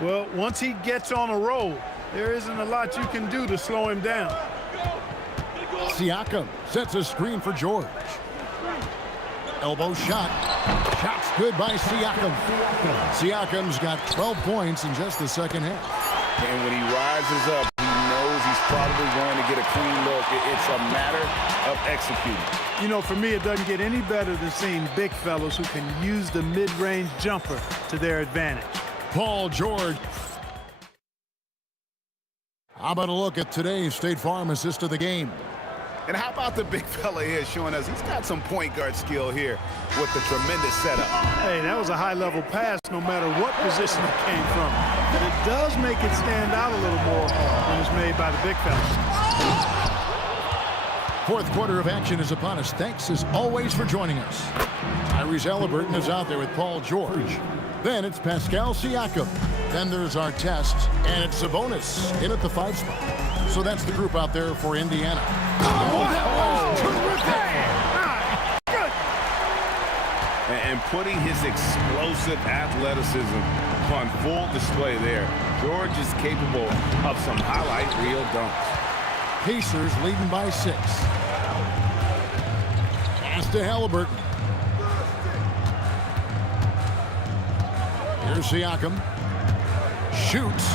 Well, once he gets on a roll, there isn't a lot you can do to slow him down. Siakam sets a screen for George. Elbow shot. Shot's good by Siakam. Siakam's got 12 points in just the second half. And when he rises up, he knows he's probably going to get a clean look. It's a matter of executing. You know, for me, it doesn't get any better than seeing big fellows who can use the mid-range jumper to their advantage. Paul George. How about a look at today's State Farm assist of the game? And how about the big fella here showing us he's got some point guard skill here with the tremendous setup. Hey, that was a high-level pass no matter what position it came from. But it does make it stand out a little more when it's made by the big fella. Fourth quarter of action is upon us. Thanks as always for joining us. Tyrese Halliburton is out there with Paul George. Then it's Pascal Siakam. Then there's Artest, and it's Sabonis in at the 5 spot. So that's the group out there for Indiana. Oh, that was terrific! Good. And putting his explosive athleticism on full display there. George is capable of some highlight reel dunks. Pacers leading by 6. Pass to Halliburton. Here's Siakam. Shoots.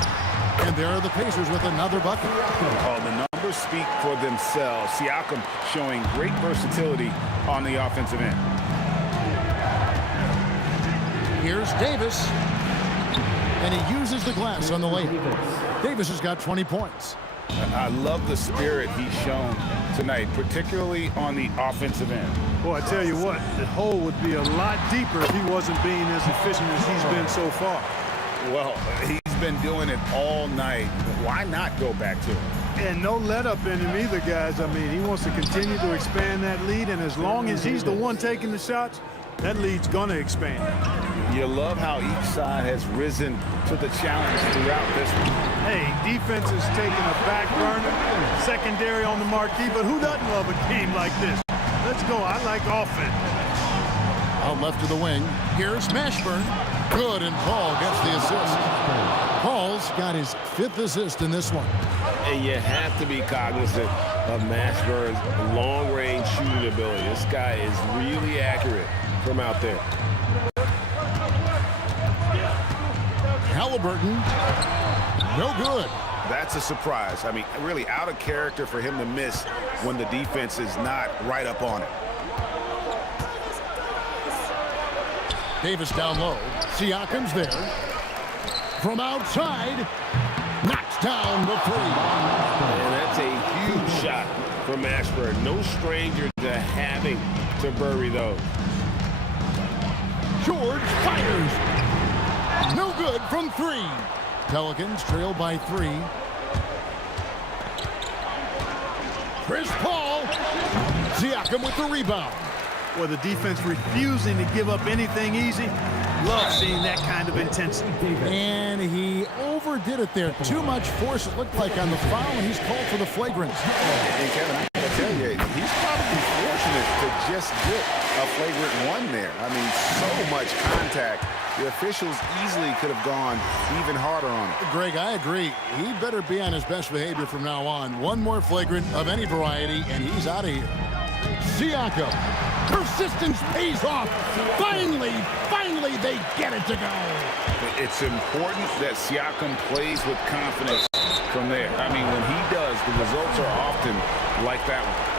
And there are the Pacers with another bucket. Oh, the numbers speak for themselves. Siakam showing great versatility on the offensive end. Here's Davis. And he uses the glass on the layup. Davis has got 20 points. I love the spirit he's shown tonight, particularly on the offensive end. Boy, I tell you what, the hole would be a lot deeper if he wasn't being as efficient as he's been so far. Well, he's been doing it all night. Why not go back to it? And no let up in him either, guys. I mean, he wants to continue to expand that lead, and as long as he's the one taking the shots, that lead's going to expand. You love how each side has risen to the challenge throughout this one. Hey, defense is taking a back burner, secondary on the marquee, but who doesn't love a game like this? Let's go. I like offense. Out left to the wing. Here's Mashburn. Good, and Paul gets the assist. Paul's got his 5th assist in this one. And you have to be cognizant of Mashburn's long-range shooting ability. This guy is really accurate from out there. Halliburton, no good. That's a surprise. I mean, really out of character for him to miss when the defense is not right up on it. Davis down low. Siakam's there. From outside, knocks down the 3. And that's a huge shot from Mashburn. No stranger to having to bury those. George fires. No good from 3. Pelicans trail by 3. Chris Paul. Siakam with the rebound. Well, the defense refusing to give up anything easy. Love seeing that kind of intensity. And he overdid it there. Too much force, it looked like, on the foul, and he's called for the flagrant. And Kevin, I gotta tell you, he's probably fortunate to just get a flagrant 1 there. I mean, so much contact. The officials easily could have gone even harder on it. Greg, I agree. He better be on his best behavior from now on. One more flagrant of any variety, and he's out of here. Siakam. Persistence pays off. Finally, they get it to go. It's important that Siakam plays with confidence from there. I mean, when he does, the results are often like that one.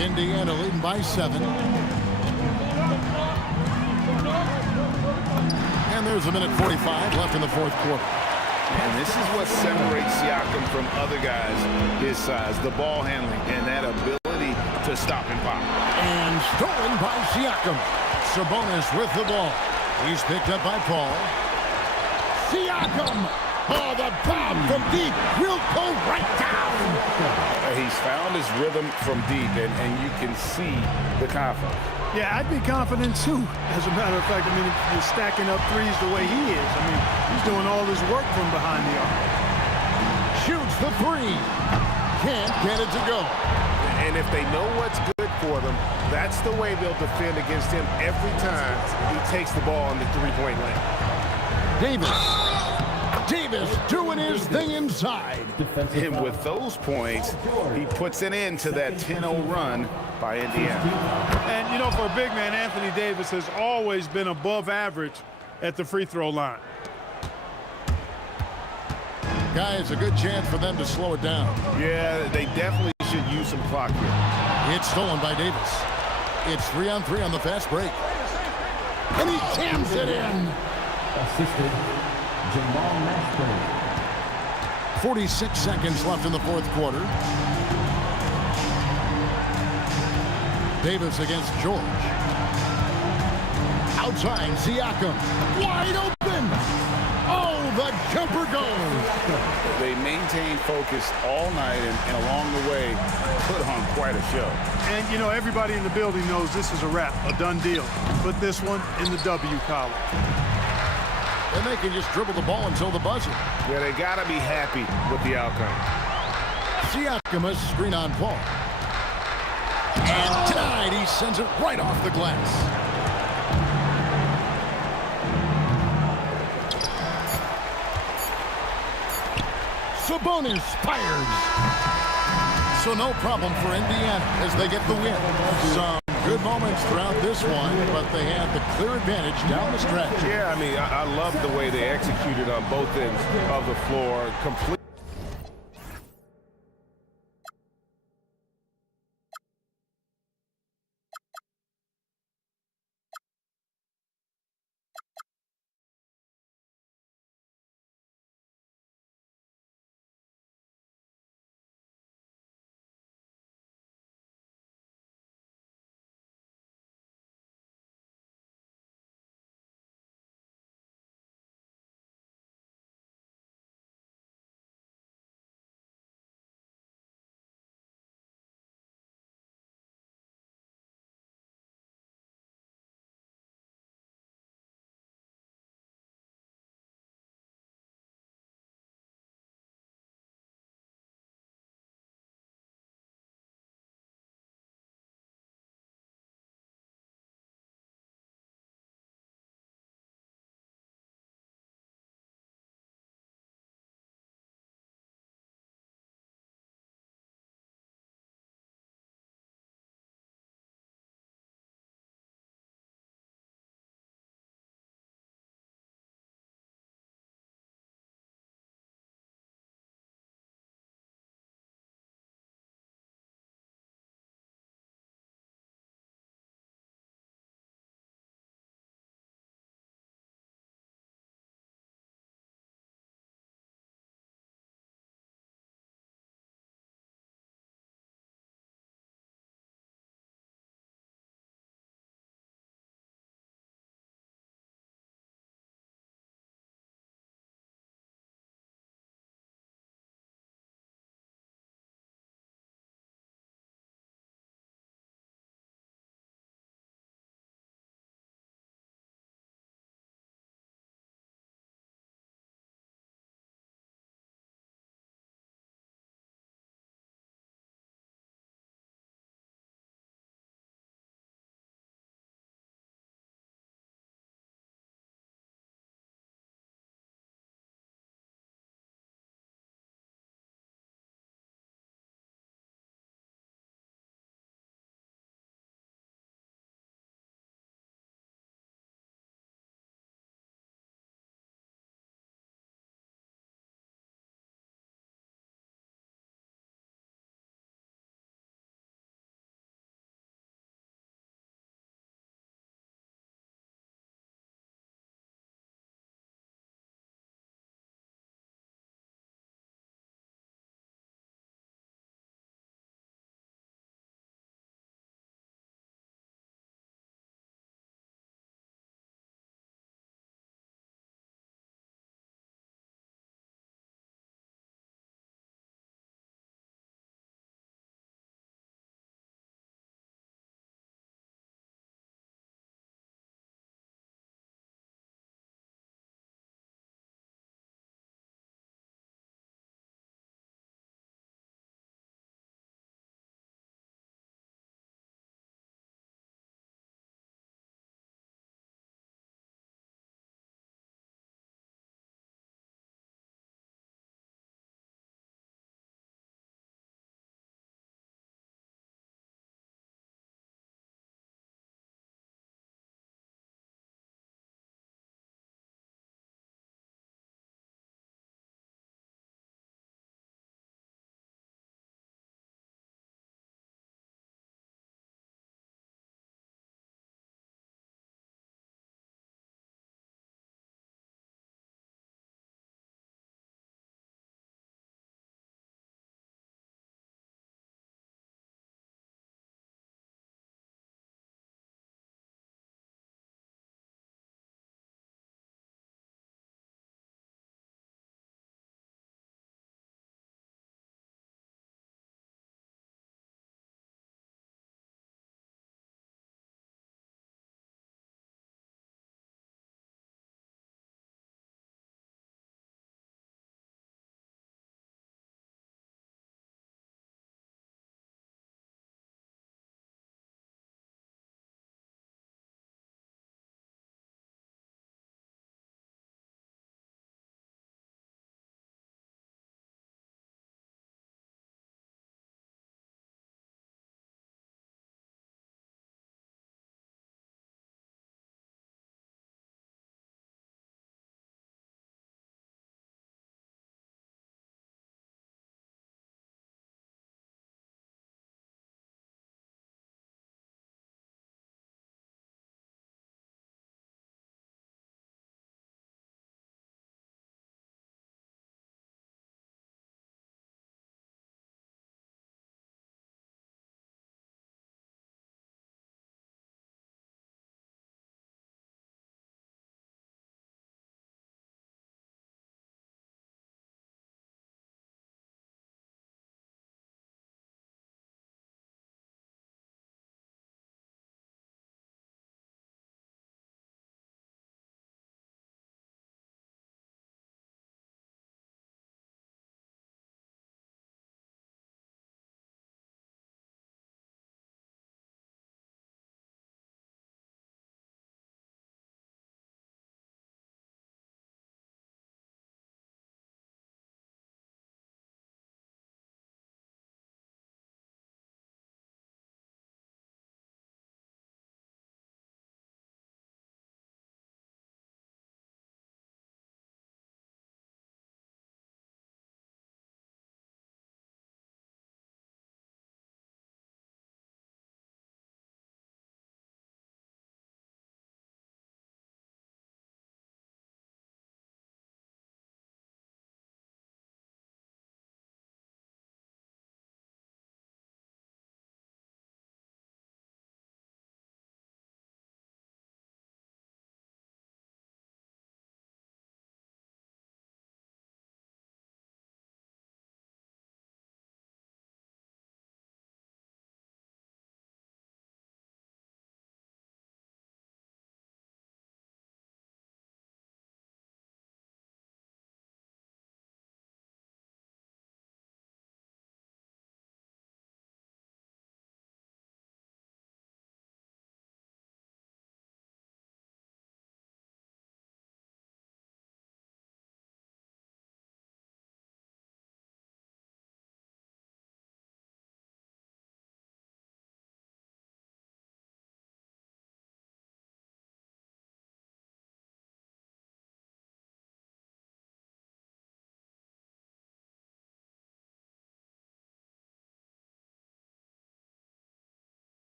Indiana leading by 7. And there's a minute 45 left in the fourth quarter. And this is what separates Siakam from other guys his size, the ball handling and that ability to stop and pop. And stolen by Siakam. Sabonis with the ball. He's picked up by Paul. Siakam! Oh, the bomb from deep will go right down. He's found his rhythm from deep, and you can see the confidence. Yeah, I'd be confident too. As a matter of fact, I mean, if you're stacking up threes the way he is, I mean, he's doing all this work from behind the arc. Shoots the three. Can't get it to go. And if they know what's good for them, that's the way they'll defend against him every time he takes the ball in the three-point lane. Davis doing his thing inside. And with those points, he puts an end to that 10-0 run by Indiana. And, you know, for a big man, Anthony Davis has always been above average at the free throw line. Guys, a good chance for them to slow it down. Yeah, they definitely should use some clock here. It's stolen by Davis. It's 3-on-3 on the fast break. And he jams it in. Assisted, Jamal Mashburn. 46 seconds left in the fourth quarter. Davis against George. Outside, Siakam. Wide open. Oh, the jumper goes. They maintain focus all night and along the way put on quite a show. And, you know, everybody in the building knows this is a wrap, a done deal. Put this one in the W column. And they can just dribble the ball until the buzzer. Yeah, they got to be happy with the outcome. Siakam a screen on Paul. And tonight he sends it right off the glass. Sabonis fires. So no problem for Indiana as they get the win. Some good moments throughout this one, but they had the clear advantage down the stretch. Yeah, I mean, I love the way they executed on both ends of the floor. Complete.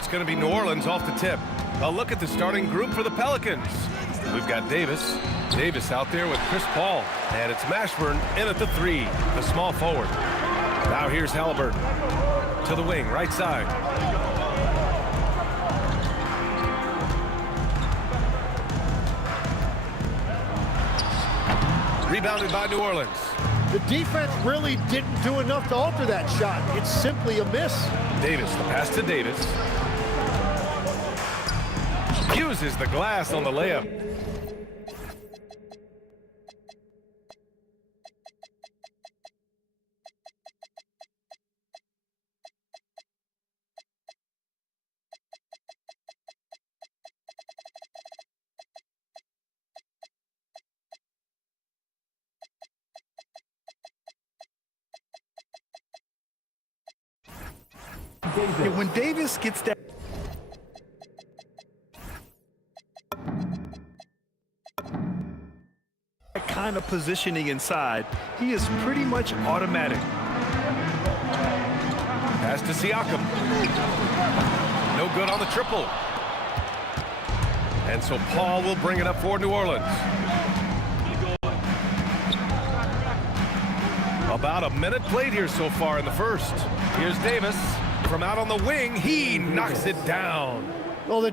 it's going to be New Orleans off the tip. A look at the starting group for the Pelicans. We've got Davis. Davis out there with Chris Paul. And it's Mashburn in at the 3, the small forward. Now here's Halliburton to the wing, right side. Rebounded by New Orleans. The defense really didn't do enough to alter that shot. It's simply a miss. Davis, the pass to Davis. Uses the glass on the layup. Yeah, when Davis gets that kind of positioning inside, he is pretty much automatic. Pass to Siakam. No good on the triple. And so Paul will bring it up for New Orleans. About a minute played here so far in the first. Here's Davis from out on the wing. He knocks it down. Well, the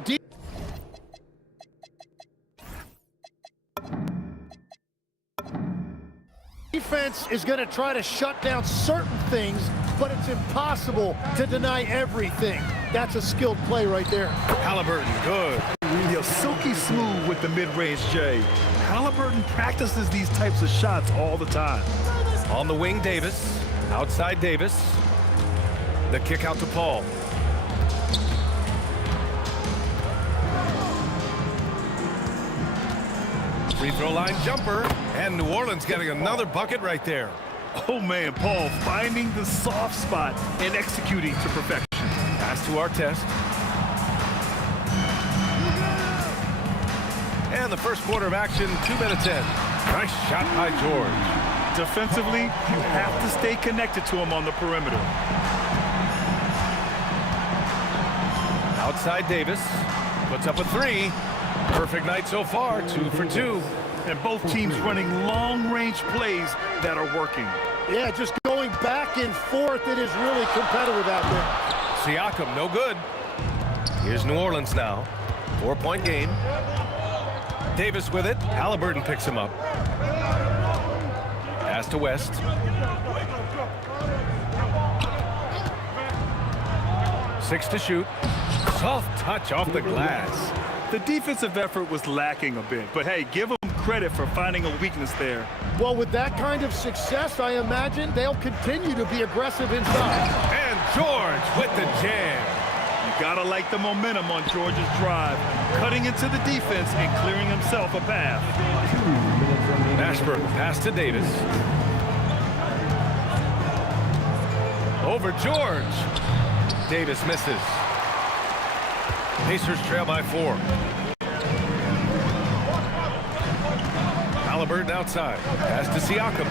defense is going to try to shut down certain things, but it's impossible to deny everything. That's a skilled play right there. Halliburton, good. You're silky smooth with the mid-range, Jay. Halliburton practices these types of shots all the time. On the wing, Davis. Outside Davis. The kick out to Paul. Free throw line jumper. And New Orleans getting another bucket right there. Oh, man, Paul finding the soft spot and executing to perfection. Pass to Artest. And the first quarter of action, 2 minutes in. Nice shot by George. Defensively, you have to stay connected to him on the perimeter. Outside Davis. Puts up a 3. Perfect night so far, 2 for 2. And both teams running long-range plays that are working. Yeah, just going back and forth. It is really competitive out there. Siakam, no good. Here's New Orleans now. 4-point game. Davis with it. Halliburton picks him up. Pass to West. Six to shoot. Soft touch off the glass. The defensive effort was lacking a bit, but hey, give them credit for finding a weakness there. Well, with that kind of success, I imagine they'll continue to be aggressive inside. And George with the jam. You gotta like the momentum on George's drive, cutting into the defense and clearing himself a path. Mashburn pass to Davis. Over George. Davis misses. Pacers trail by 4. Halliburton outside. Pass to Siakam.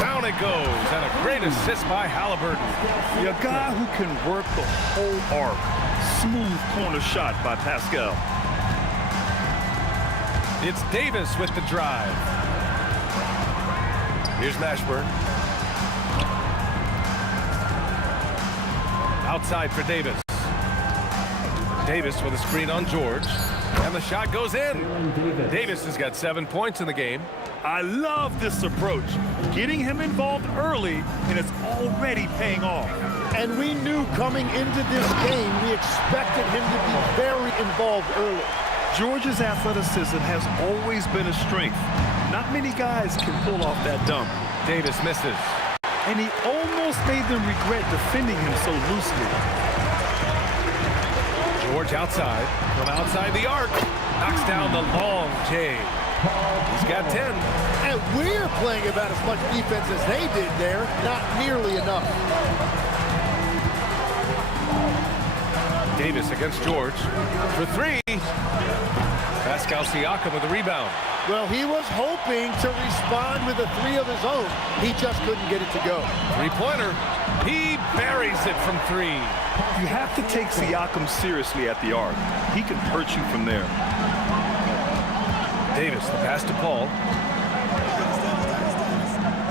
Down it goes, and a great assist by Halliburton. A guy who can work the whole arc. Smooth corner shot by Pascal. It's Davis with the drive. Here's Mashburn. Outside for Davis. Davis with a screen on George. And the shot goes in. Davis has got 7 points in the game. I love this approach. Getting him involved early, and it's already paying off. And we knew coming into this game, we expected him to be very involved early. George's athleticism has always been a strength. Not many guys can pull off that dunk. Davis misses. And he almost made them regret defending him so loosely. George outside. From outside the arc. Knocks down the long J. He's got 10. And we're playing about as much defense as they did there. Not nearly enough. Davis against George for 3. Pascal Siakam with the rebound. Well, he was hoping to respond with a three of his own. He just couldn't get it to go. Three-pointer. He buries it from three. You have to take Siakam seriously at the arc. He can hurt you from there. Davis, the pass to Paul.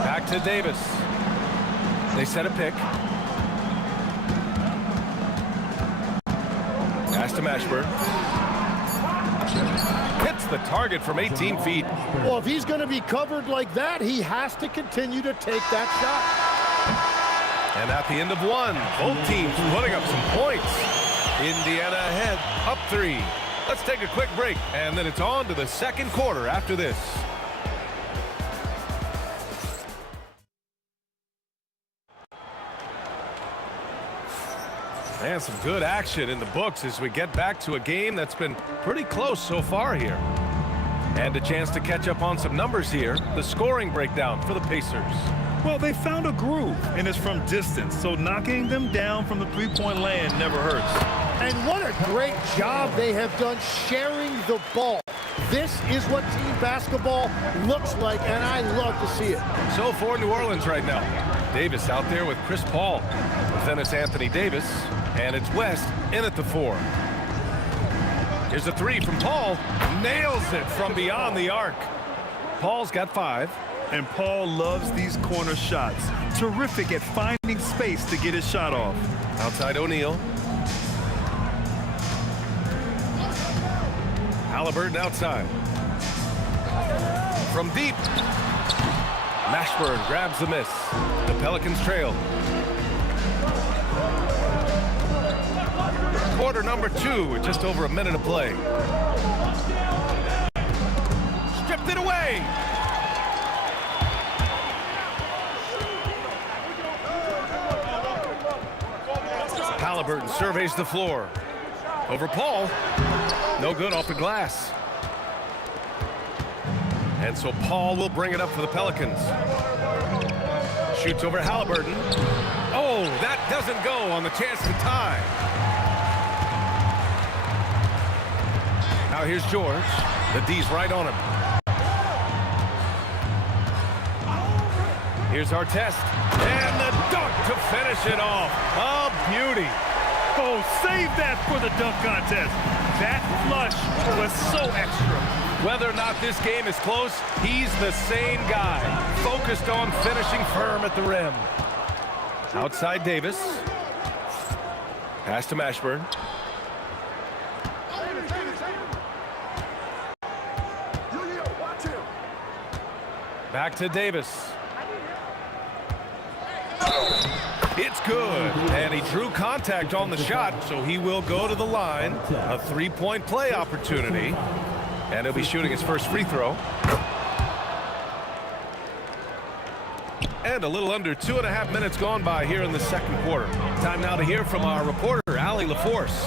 Back to Davis. They set a pick. Pass to Mashburn. Hits the target from 18 feet. Well, if he's going to be covered like that, he has to continue to take that shot. And at the end of one, both teams putting up some points. Indiana ahead, up 3. Let's take a quick break, and then it's on to the second quarter after this. And some good action in the books as we get back to a game that's been pretty close so far here. And a chance to catch up on some numbers here. The scoring breakdown for the Pacers. Well, they found a groove, and it's from distance, so knocking them down from the three-point land never hurts. And what a great job they have done sharing the ball. This is what team basketball looks like, and I love to see it. So for New Orleans right now, Davis out there with Chris Paul. Then it's Anthony Davis, and it's West in at the 4. Here's a 3 from Paul. Nails it from beyond the arc. Paul's got 5. And Paul loves these corner shots. Terrific at finding space to get his shot off. Outside O'Neal. Halliburton outside. From deep. Mashburn grabs the miss. The Pelicans trail. Quarter number 2 with just over a minute of play. Stripped it away. Halliburton surveys the floor. Over Paul. No good off the glass. And so Paul will bring it up for the Pelicans. Shoots over Halliburton. Oh, that doesn't go on the chance to tie. Now here's George. The D's right on him. Here's Artest. And the dunk to finish it off. A beauty. Oh, save that for the dunk contest. That flush was so extra. Whether or not this game is close, he's the same guy. Focused on finishing firm at the rim. Outside Davis. Pass to Mashburn. Back to Davis. It's good, and he drew contact on the shot, so he will go to the line. A three-point play opportunity, and he'll be shooting his first free throw. And a little under 2.5 minutes gone by here in the second quarter. Time now to hear from our reporter, Allie LaForce.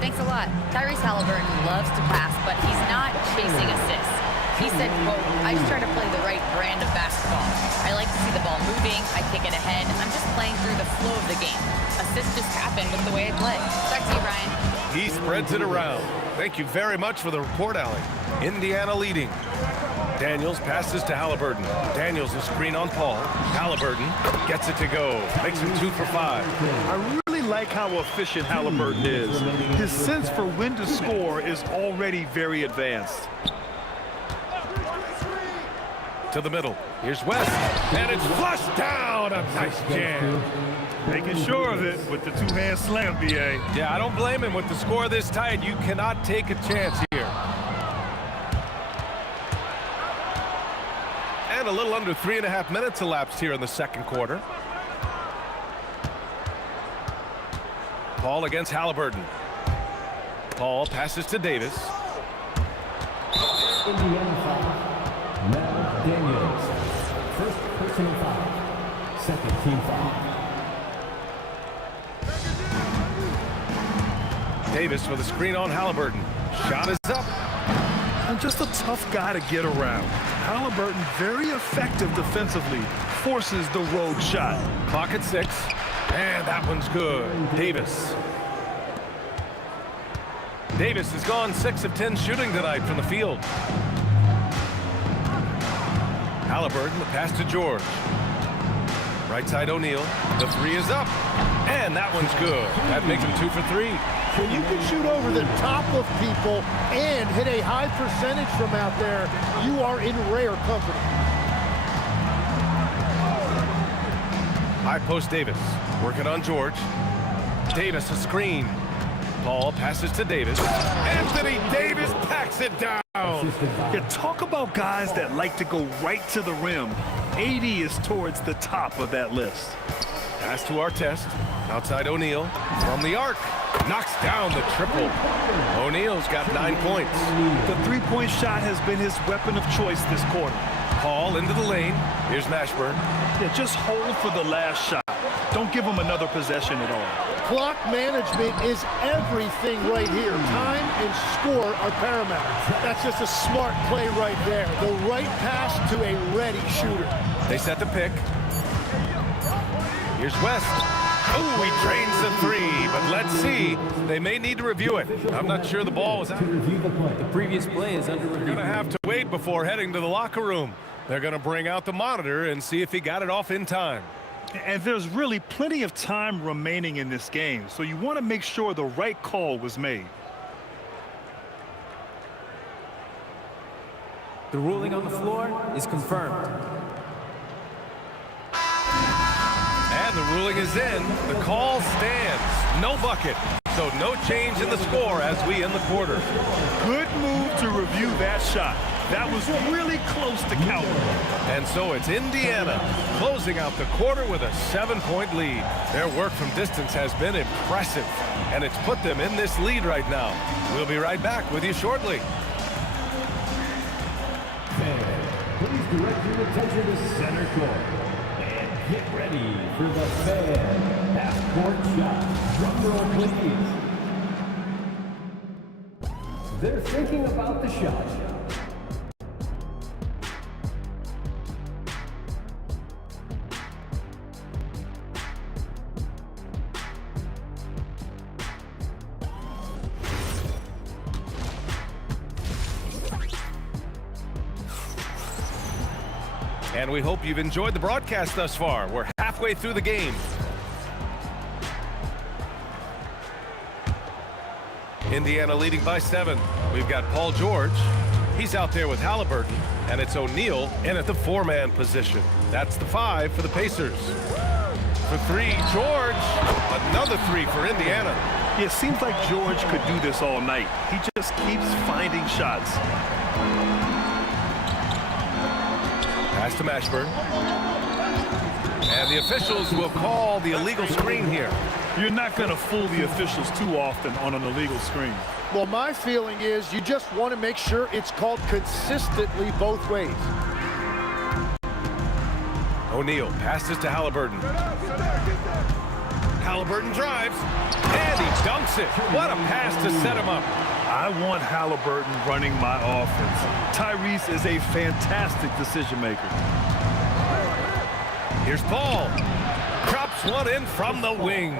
Thanks a lot. Tyrese Halliburton loves to pass, but he's not chasing assists. He said, quote, I just try to play the right brand of basketball. I like to see the ball moving. I kick it ahead. I'm just playing through the flow of the game. Assists just happen with the way I play. Back to you, Brian. He spreads it around. Thank you very much for the report, Allie. Indiana leading. Daniels passes to Halliburton. Daniels a screen on Paul. Halliburton gets it to go. Makes him 2 for 5. I really like how efficient Halliburton is. His sense for when to score is already very advanced. To the middle. Here's West. And it's flushed down. A nice jam. Making sure of it with the two-hand slam, B.A. Yeah, I don't blame him. With the score this tight, you cannot take a chance here. And a little under 3.5 minutes elapsed here in the second quarter. Paul against Halliburton. Paul passes to Davis. Indiana foul. Now Daniels. First personal foul. Second team foul. Davis with a screen on Halliburton. Shot is up. And just a tough guy to get around. Halliburton very effective defensively. Forces the rogue shot. Clock at 6. And that one's good. Davis. Davis has gone 6 of 10 shooting tonight from the field. Halliburton, the pass to George. Right side O'Neal. The three is up. And that one's good. That makes him 2 for 3. When you can shoot over the top of people and hit a high percentage from out there, you are in rare company. High post Davis. Working on George. Davis a screen. Paul passes to Davis. Anthony Davis packs it down. Yeah, talk about guys that like to go right to the rim. AD is towards the top of that list. Pass to Artest. Outside O'Neal. From the arc. Knocks down the triple. O'Neal's got 9 points. The three-point shot has been his weapon of choice this quarter. Paul into the lane. Here's Mashburn. Yeah, just hold for the last shot. Don't give him another possession at all. Clock management is everything right here. Time and score are paramount. That's just a smart play right there. The right pass to a ready shooter. They set the pick. Here's West. Oh, he drains the three, but let's see. They may need to review it. I'm not sure the ball was out. The previous play is under review. They're going to have to wait before heading to the locker room. They're going to bring out the monitor and see if he got it off in time. And there's really plenty of time remaining in this game, so you want to make sure the right call was made. The ruling on the floor is confirmed. And the ruling is in. The call stands. No bucket. So no change in the score as we end the quarter. Good move to review that shot. That was really close to counting. And so it's Indiana closing out the quarter with a 7-point lead. Their work from distance has been impressive, and it's put them in this lead right now. We'll be right back with you shortly. Please direct your attention to center court. And get ready for the fan half-court shot. Drum roll, please. They're thinking about the shot. And we hope you've enjoyed the broadcast thus far. We're halfway through the game. Indiana leading by 7. We've got Paul George. He's out there with Halliburton. And it's O'Neal in at the 4-man position. That's the 5 for the Pacers. For 3, George. Another 3 for Indiana. Yeah, it seems like George could do this all night. He just keeps finding shots. Pass to Mashburn. And the officials will call the illegal screen here. You're not going to fool the officials too often on an illegal screen. Well, my feeling is you just want to make sure it's called consistently both ways. O'Neal passes to Halliburton. Halliburton drives, and he dunks it. What a pass to set him up. I want Halliburton running my offense. Tyrese is a fantastic decision maker. Here's Paul. Drops one in from the wing.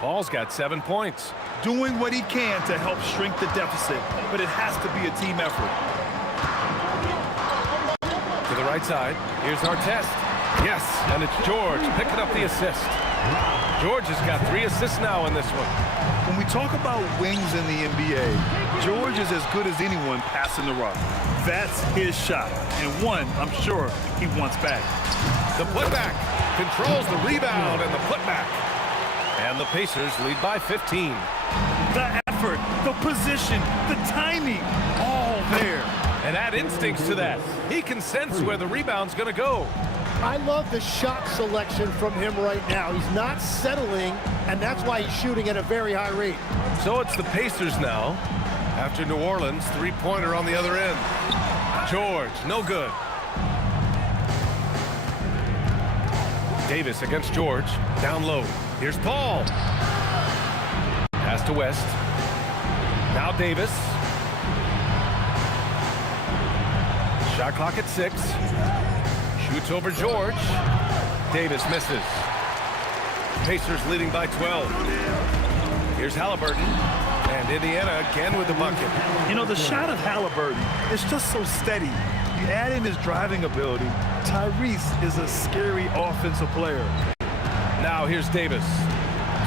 Paul's got 7 points. Doing what he can to help shrink the deficit, but it has to be a team effort. To the right side, here's Artest. Yes, and it's George picking up the assist. George has got 3 assists now in this one. When we talk about wings in the NBA, George is as good as anyone passing the rock. That's his shot, and one I'm sure he wants back. The putback controls the rebound and the putback. And the Pacers lead by 15. The effort, the position, the timing, all there. And add instincts to that. He can sense where the rebound's going to go. I love the shot selection from him right now. He's not settling, and that's why he's shooting at a very high rate. So it's the Pacers now. After New Orleans, 3-pointer on the other end. George, no good. Davis against George, down low. Here's Paul. Pass to West. Now Davis. Shot clock at 6. Shoots over George. Davis misses. Pacers leading by 12. Here's Halliburton. And Indiana again with the bucket. You know, the shot of Halliburton is just so steady. You You add in his driving ability, Tyrese is a scary offensive player. Now here's Davis.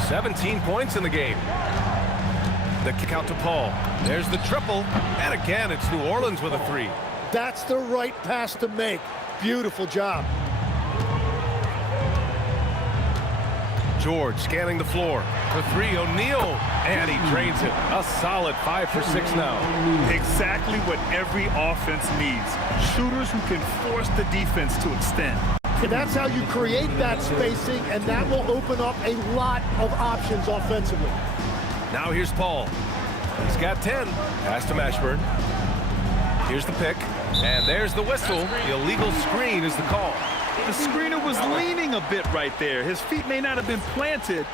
17 points in the game. The kick out to Paul. There's the triple. And again, it's New Orleans with a three. That's the right pass to make. Beautiful job. George scanning the floor. For three, O'Neal. And he drains it. A solid 5 for 6 now. Exactly what every offense needs. Shooters who can force the defense to extend. And that's how you create that spacing, and that will open up a lot of options offensively. Now here's Paul. He's got 10. Pass to Mashburn. Here's the pick. And there's the whistle. The illegal screen is the call. The screener was leaning a bit right there. His feet may not have been planted.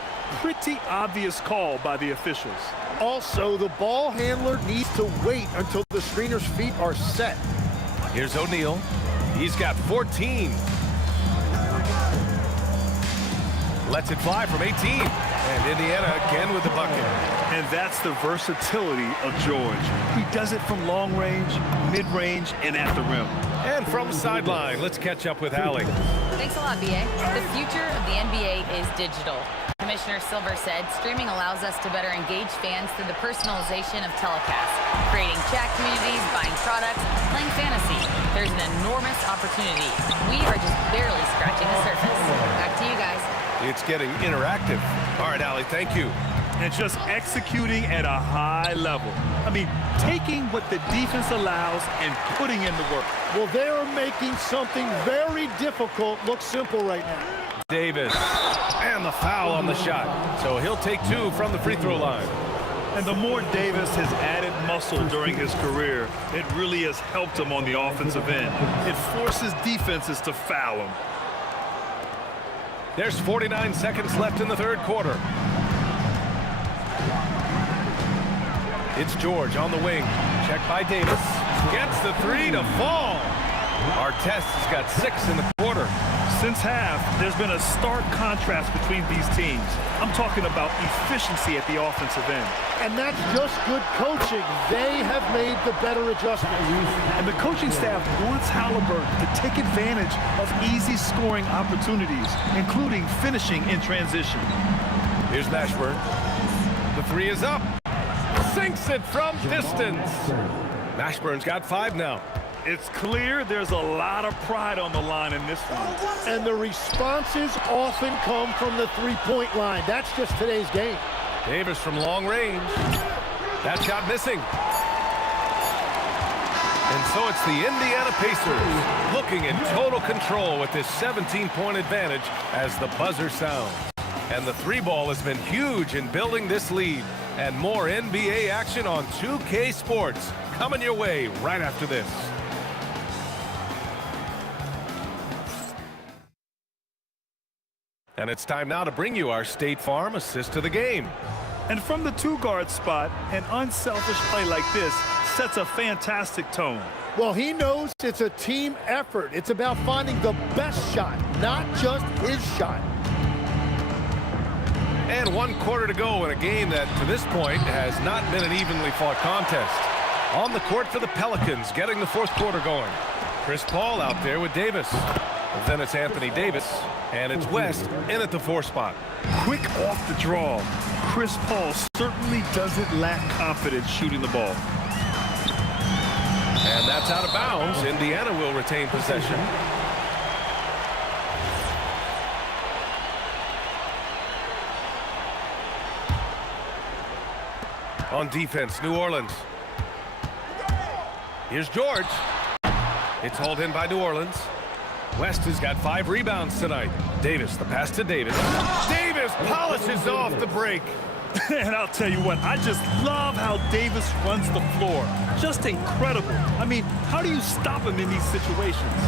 Pretty obvious call by the officials. Also, the ball handler needs to wait until the screener's feet are set. Here's O'Neal. He's got 14. Lets it fly from 18. And Indiana again with the bucket. And that's the versatility of George. He does it from long range, mid-range, and at the rim. And from the sideline, let's catch up with Allie. Thanks a lot, BA. The future of the NBA is digital. Commissioner Silver said streaming allows us to better engage fans through the personalization of telecasts, creating chat communities, buying products, playing fantasy. There's an enormous opportunity. We are just barely scratching the surface. Back to you guys. It's getting interactive. All right, Allie, thank you. And just executing at a high level. I mean, taking what the defense allows and putting in the work. Well, they're making something very difficult look simple right now. Davis. And the foul on the shot. So he'll take 2 from the free throw line. And the more Davis has added muscle during his career, it really has helped him on the offensive end. It forces defenses to foul him. There's 49 seconds left in the third quarter. It's George on the wing. Checked by Davis. Gets the 3 to fall. Artest has got 6 in the quarter. Since half, there's been a stark contrast between these teams. I'm talking about efficiency at the offensive end. And that's just good coaching. They have made the better adjustments. And the coaching staff wants Halliburton to take advantage of easy scoring opportunities, including finishing in transition. Here's Mashburn. The 3 is up. Sinks it from distance. Mashburn's got 5 now. It's clear there's a lot of pride on the line in this one. And the responses often come from the three-point line. That's just today's game. Davis from long range. That shot missing. And so it's the Indiana Pacers looking in total control with this 17-point advantage as the buzzer sounds. And the 3-ball has been huge in building this lead. And more NBA action on 2K Sports coming your way right after this. And it's time now to bring you our State Farm assist to the game. And from the 2-guard spot, an unselfish play like this sets a fantastic tone. Well, he knows it's a team effort. It's about finding the best shot, not just his shot. And 1 quarter to go in a game that, to this point, has not been an evenly fought contest. On the court for the Pelicans, getting the fourth quarter going. Chris Paul out there with Davis. Then it's Anthony Davis, and it's West in at the 4 spot. Quick off the draw. Chris Paul certainly doesn't lack confidence shooting the ball. And that's out of bounds. Indiana will retain possession. On defense, New Orleans. Here's George. It's hauled in by New Orleans. West has got 5 rebounds tonight. Davis, the pass to Davis. Davis polishes off the break. And I'll tell you what, I just love how Davis runs the floor. Just incredible. I mean, how do you stop him in these situations?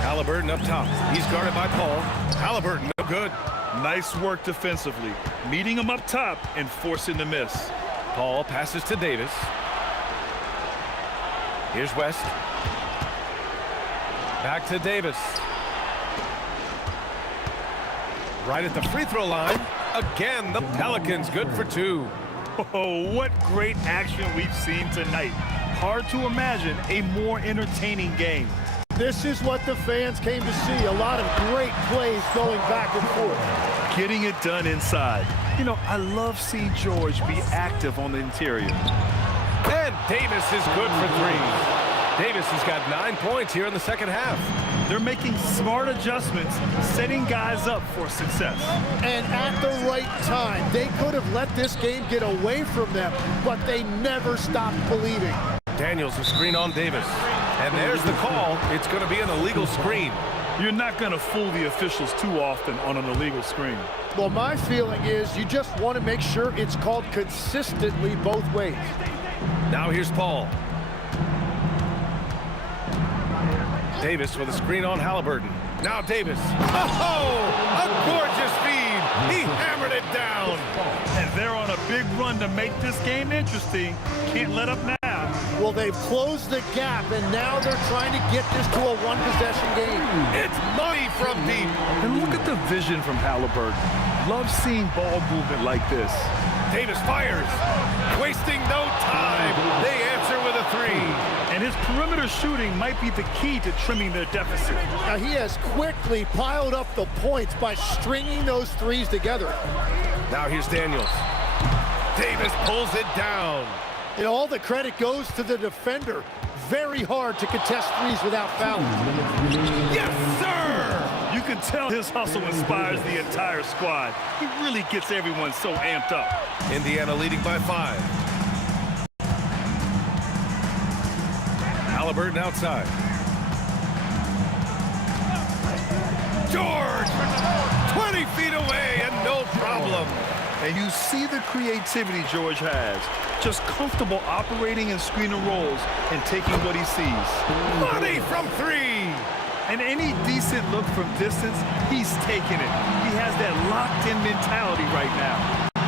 Halliburton up top. He's guarded by Paul. Halliburton, no good. Nice work defensively, meeting him up top and forcing the miss. Paul passes to Davis. Here's West. Back to Davis. Right at the free throw line. Again, the Pelicans good for 2. Oh, what great action we've seen tonight. Hard to imagine a more entertaining game. This is what the fans came to see. A lot of great plays going back and forth. Getting it done inside. You know, I love seeing George be active on the interior. And Davis is good for three. Davis has got 9 points here in the second half. They're making smart adjustments, setting guys up for success. And at the right time, they could have let this game get away from them, but they never stopped believing. Daniels, a screen on Davis. And there's the call. It's going to be an illegal screen. You're not going to fool the officials too often on an illegal screen. Well, my feeling is you just want to make sure it's called consistently both ways. Now here's Paul. Davis with a screen on Halliburton. Now Davis. Oh, a gorgeous feed. He hammered it down. And they're on a big run to make this game interesting. Can't let up now. Well, they've closed the gap, and now they're trying to get this to a one-possession game. It's money from deep. And look at the vision from Halliburton. Love seeing ball movement like this. Davis fires, wasting no time. They answer with a three. And his perimeter shooting might be the key to trimming their deficit. Now he has quickly piled up the points by stringing those threes together. Now here's Daniels. Davis pulls it down. And all the credit goes to the defender. Very hard to contest threes without fouling. Yes, sir! You can tell his hustle inspires the entire squad. He really gets everyone so amped up. Indiana leading by 5. Halliburton outside. George! 20 feet away and no problem. And you see the creativity George has. Just comfortable operating in screen and rolls and taking what he sees. Money from 3. And any decent look from distance, he's taking it. He has that locked-in mentality right now.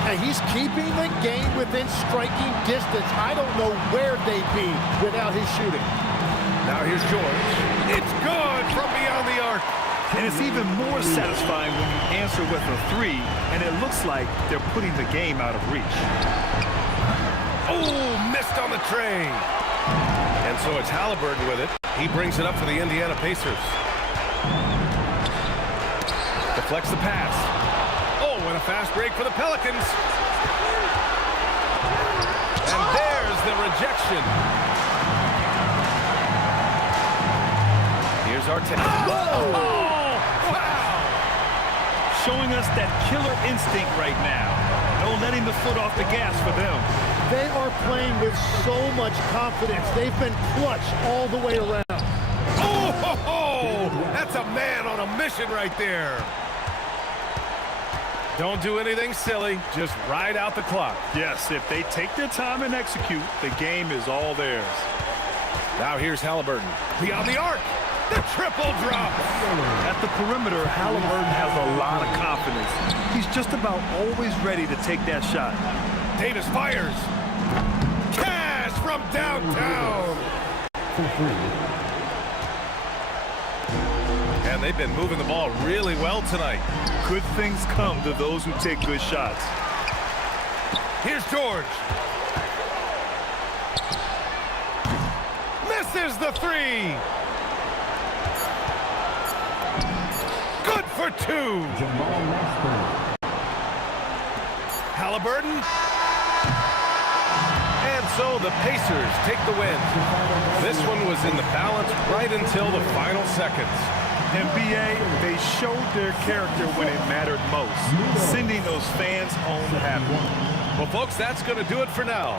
And he's keeping the game within striking distance. I don't know where they'd be without his shooting. Now here's George. It's good from beyond the arc. And it's even more satisfying when you answer with a 3, and it looks like they're putting the game out of reach. Oh, missed on the tray. And so it's Halliburton with it. He brings it up for the Indiana Pacers. Deflects the pass. Oh, and a fast break for the Pelicans. And there's the rejection. Here's Arteta. Oh! Showing us that killer instinct right now. No letting the foot off the gas for them. They are playing with so much confidence. They've been clutch all the way around. Oh, ho, ho! That's a man on a mission right there. Don't do anything silly. Just ride out the clock. Yes, if they take their time and execute, the game is all theirs. Now here's Halliburton. Beyond the arc. The triple drop. At the perimeter, Halliburton has a lot of confidence. He's just about always ready to take that shot. Davis fires. Cash from downtown. And they've been moving the ball really well tonight. Good things come to those who take good shots. Here's George. Misses the 3. Good for 2. Halliburton. And so the Pacers take the win. This one was in the balance right until the final seconds. NBA, they showed their character when it mattered most, sending those fans home happy. Well, folks, that's going to do it for now.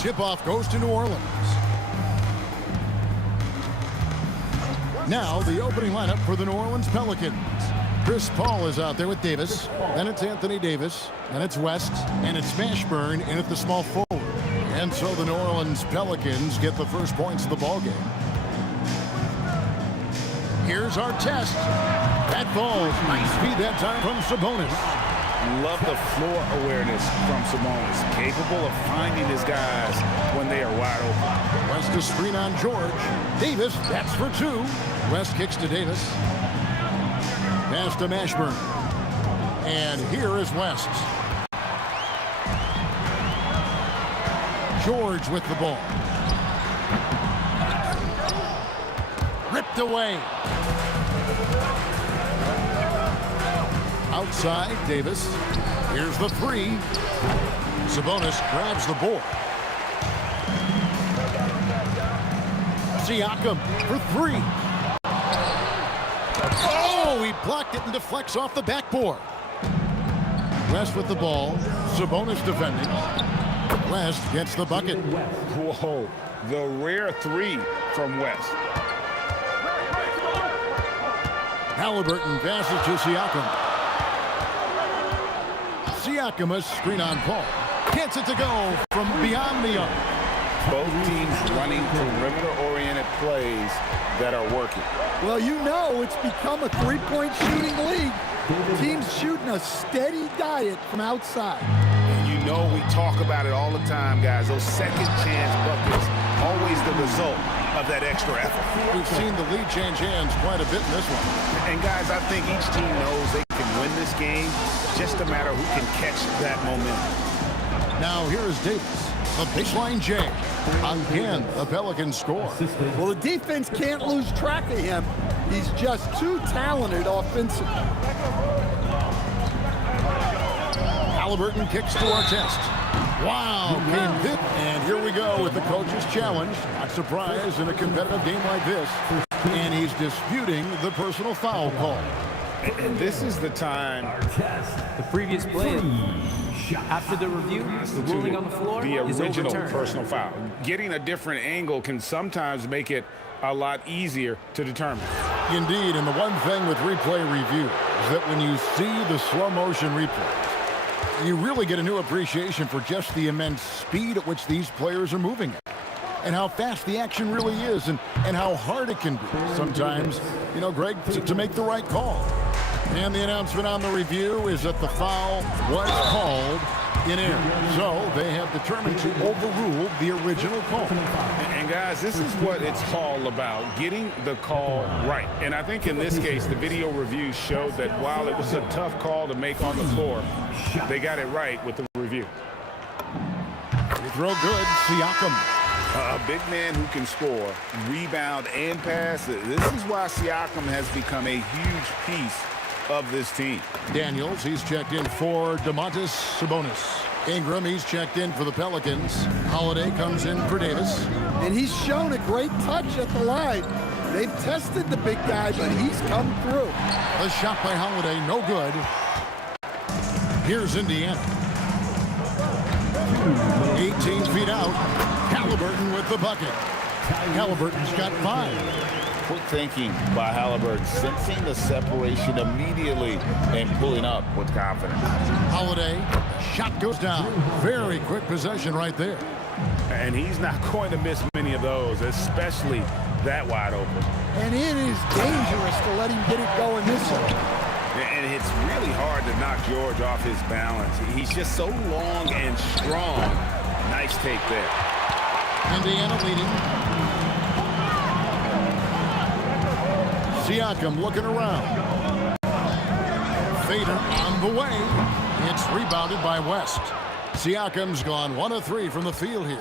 Tip-off goes to New Orleans. Now the opening lineup for the New Orleans Pelicans. Chris Paul is out there with Davis. Then it's Anthony Davis. Then it's West. And it's Mashburn in at the small forward. And so the New Orleans Pelicans get the first points of the ballgame. Here's our test. That falls. Nice feed that time from Sabonis. Love the floor awareness from Sabonis. Capable of finding his guys when they are wide open. West to screen on George. Davis, that's for two. West kicks to Davis. Pass to Mashburn. And here is West. George with the ball. Ripped away. Outside, Davis. Here's the three. Sabonis grabs the board. Siakam for three. Oh, he blocked it and deflects off the backboard. West with the ball. Sabonis defending. West gets the bucket. Whoa, the rare three from West. Halliburton passes to Siakam. Siakam a screen on Paul. Gets it to go from beyond the arc. Both teams running perimeter-oriented plays that are working. Well, you know it's become a three-point shooting league. Teams shooting a steady diet from outside. And you know we talk about it all the time, guys. Those second-chance buckets, always the result of that extra effort. We've seen the lead change hands quite a bit in this one. And, guys, I think each team knows they can win this game. Just a matter who can catch that momentum. Now here is Davis. The baseline J. Again, the Pelicans score. Well, the defense can't lose track of him. He's just too talented offensively. Halliburton kicks to our test. Wow, game hit. And here we go with the coach's challenge. Not surprised in a competitive game like this. And he's disputing the personal foul call. And this is the time. The previous play. After the review, the ruling on the floor the is original overturned. personal foul. Getting a different angle can sometimes make it a lot easier to determine. Indeed, and the one thing with replay review is that when you see the slow motion replay, you really get a new appreciation for just the immense speed at which these players are moving at. And how fast the action really is, and how hard it can be sometimes, you know, Greg, to make the right call. And the announcement on the review is that the foul was called in error. So they have determined to overrule the original call. And guys, this is what it's all about, getting the call right. And I think in this case, the video review showed that while it was a tough call to make on the floor, they got it right with the review. Throw good, Siakam. A big man who can score, rebound, and pass. This is why Siakam has become a huge piece of this team. Daniels, he's checked in for Domantas Sabonis. Ingram, he's checked in for the Pelicans. Holiday comes in for Davis. And he's shown a great touch at the line. They've tested the big guy, but he's come through. A shot by Holiday, no good. Here's Indiana. 18 feet out. Halliburton with the bucket. Halliburton's got 5. Quick thinking by Halliburton, sensing the separation immediately and pulling up with confidence. Holiday, shot goes down. Very quick possession right there. And he's not going to miss many of those, especially that wide open. And it is dangerous to let him get it going this way. And it's really hard to knock George off his balance. He's just so long and strong. Nice take there. Indiana leading. Siakam looking around. Fader on the way. It's rebounded by West. Siakam's gone 1 of 3 from the field here.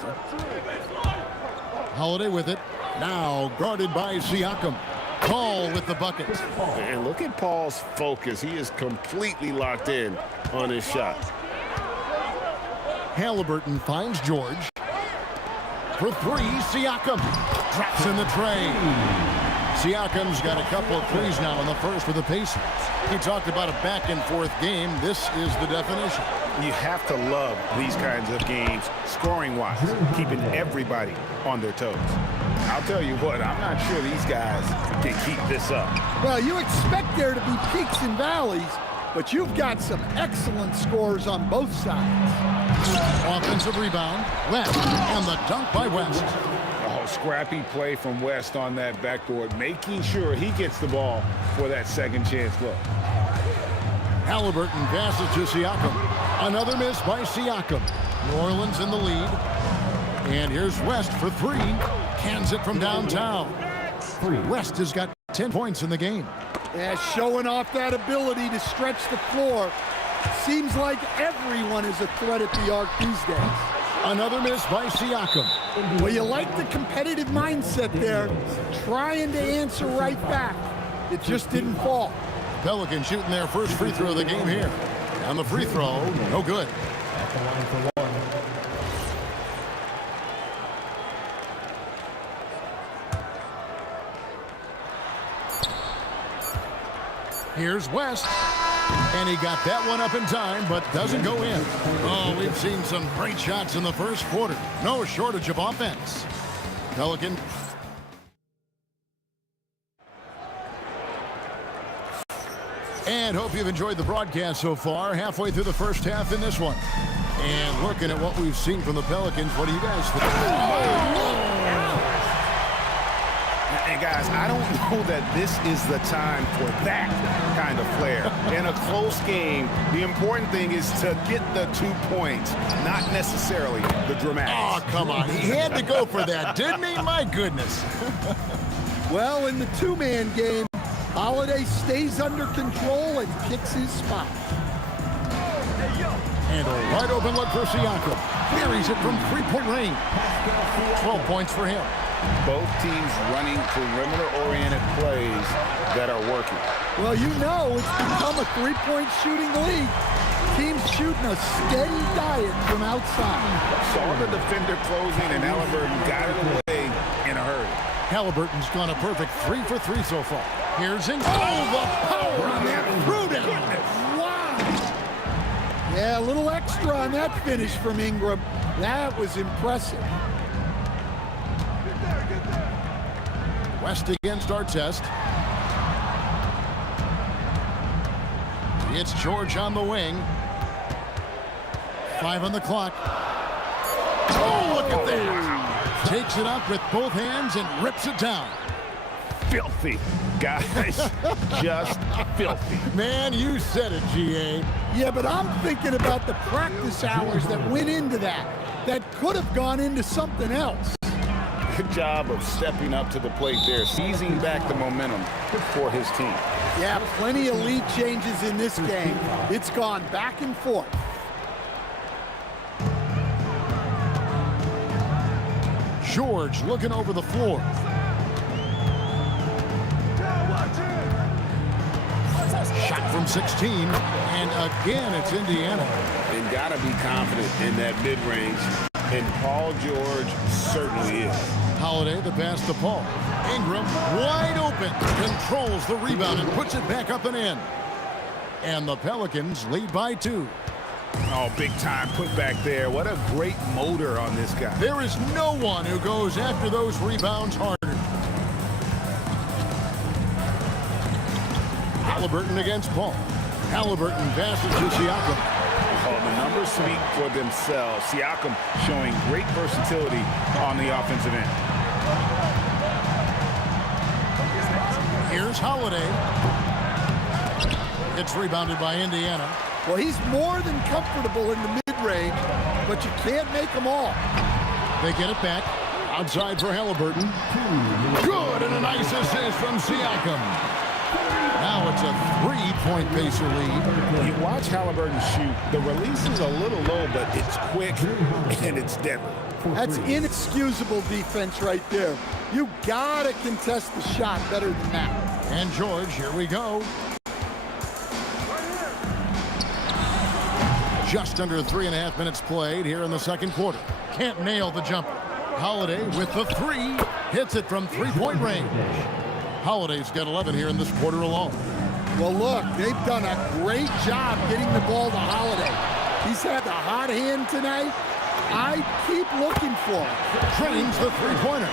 Holiday with it. Now guarded by Siakam. Paul with the bucket. And look at Paul's focus. He is completely locked in on his shot. Halliburton finds George. For 3, Siakam drops in the tray. Siakam's got a couple of threes now in the first for the Pacers. He talked about a back-and-forth game. This is the definition. You have to love these kinds of games, scoring-wise, keeping everybody on their toes. I'll tell you what, I'm not sure these guys can keep this up. Well, you expect there to be peaks and valleys, but you've got some excellent scores on both sides. Offensive rebound, West, and the dunk by West. Oh, scrappy play from West on that backboard, making sure he gets the ball for that second chance look. Halliburton passes to Siakam. Another miss by Siakam. New Orleans in the lead. And here's West for three. Cans it from downtown. West has got 10 points in the game. Yeah, showing off that ability to stretch the floor. Seems like everyone is a threat at the arc these days. Another miss by Siakam. Well, you like the competitive mindset there, trying to answer right back. It just didn't fall. Pelicans shooting their first free throw of the game here. And the free throw, no good. Here's West. And he got that one up in time, but doesn't go in. Oh, we've seen some great shots in the first quarter. No shortage of offense. Pelican. And hope you've enjoyed the broadcast so far. Halfway through the first half in this one. And looking at what we've seen from the Pelicans, what do you guys think? And guys, I don't know that this is the time for that kind of flair. In a close game, the important thing is to get the 2 points, not necessarily the dramatics. Oh, come on. He had to go for that, didn't he? My goodness. Well, in the two-man game, Holiday stays under control and picks his spot. And a wide open look for Siakam. Buries it from three-point range. 12 points for him. Both teams running perimeter-oriented plays that are working. Well, you know it's become a three-point shooting league. Teams shooting a steady diet from outside. Saw the defender closing, and Halliburton got it away in a hurry. Halliburton's gone a perfect 3 for 3 so far. Here's Ingram. Oh, the power on that prudent. Wow. Yeah, a little extra on that finish from Ingram. That was impressive. West against Artest. It's George on the wing. 5 on the clock. Oh, look at that. Takes it up with both hands and rips it down. Filthy, guys. Just filthy. Man, you said it, GA. Yeah, but I'm thinking about the practice hours that went into that. That could have gone into something else. Good job of stepping up to the plate there, seizing back the momentum for his team. Yeah, plenty of lead changes in this game. It's gone back and forth. George looking over the floor. Shot from 16, and again it's Indiana. And gotta be confident in that mid-range, and Paul George certainly is. Holiday the pass to Paul. Ingram wide open, controls the rebound and puts it back up and in. And the Pelicans lead by 2. Oh, big time put back there. What a great motor on this guy. There is no one who goes after those rebounds harder. Halliburton against Paul. Halliburton passes to Siakam. Oh, the numbers speak for themselves. Siakam showing great versatility on the offensive end. Here's Holiday. It's rebounded by Indiana. Well, he's more than comfortable in the mid-range, but you can't make them all. They get it back. Outside for Halliburton. Good, and a nice assist from Siakam. Now it's a 3-point Pacer lead. You watch Halliburton shoot. The release is a little low, but it's quick and it's deadly. That's inexcusable defense right there. You gotta contest the shot better than that. And George, here we go. Just under 3.5 minutes played here in the second quarter. Can't nail the jumper. Holiday with the 3. Hits it from 3-point range. Holiday's got 11 here in this quarter alone. Well, look, they've done a great job getting the ball to Holiday. He's had the hot hand tonight. I keep looking for him. Trains the three-pointer.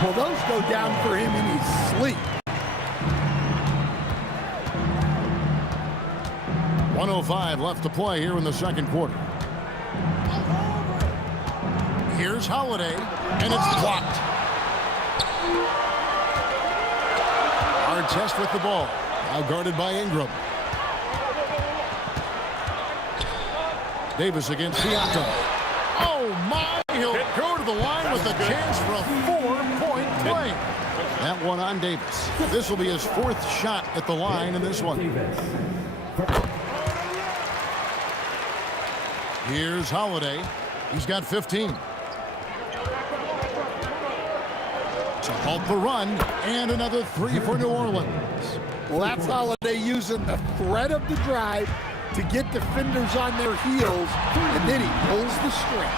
Well, those go down for him in his sleep. 1:05 left to play here in the second quarter. Here's Holiday, and it's blocked. Artest with the ball. Now guarded by Ingram. Davis against Siakam. Oh, my! He'll go to the line with a chance for a 4-point play. That one on Davis. This will be his 4th shot at the line in this one. Here's Holiday. He's got 15. To halt the run, and another 3 for New Orleans. Well, that's Holiday using the threat of the drive to get defenders on their heels, and then he pulls the string.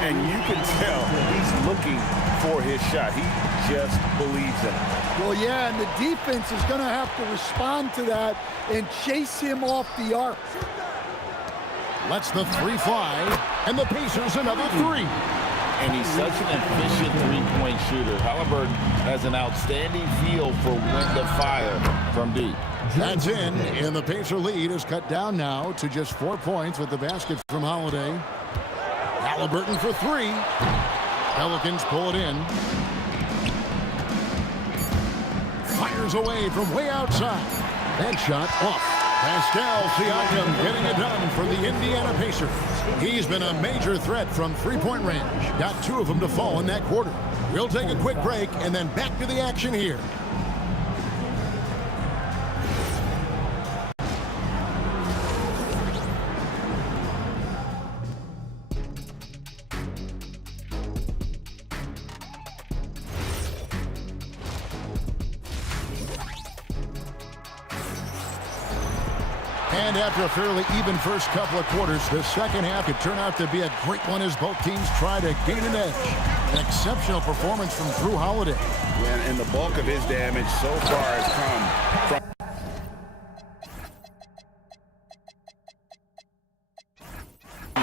And you can tell he's looking for his shot. He just believes in it. Well, yeah, and the defense is going to have to respond to that and chase him off the arc. Lets the 3 fly, and the Pacers another 3. And he's such an efficient three-point shooter. Halliburton has an outstanding feel for when to fire from deep. That's in, and the Pacer lead is cut down now to just 4 points with the basket from Holiday. Halliburton for 3. Pelicans pull it in. Fires away from way outside. That shot off. Pascal Siakam getting it done for the Indiana Pacers. He's been a major threat from three-point range. Got 2 of them to fall in that quarter. We'll take a quick break and then back to the action here. And after a fairly even first couple of quarters, the second half could turn out to be a great one as both teams try to gain an edge. An exceptional performance from Drew Holiday. And the bulk of his damage so far has come from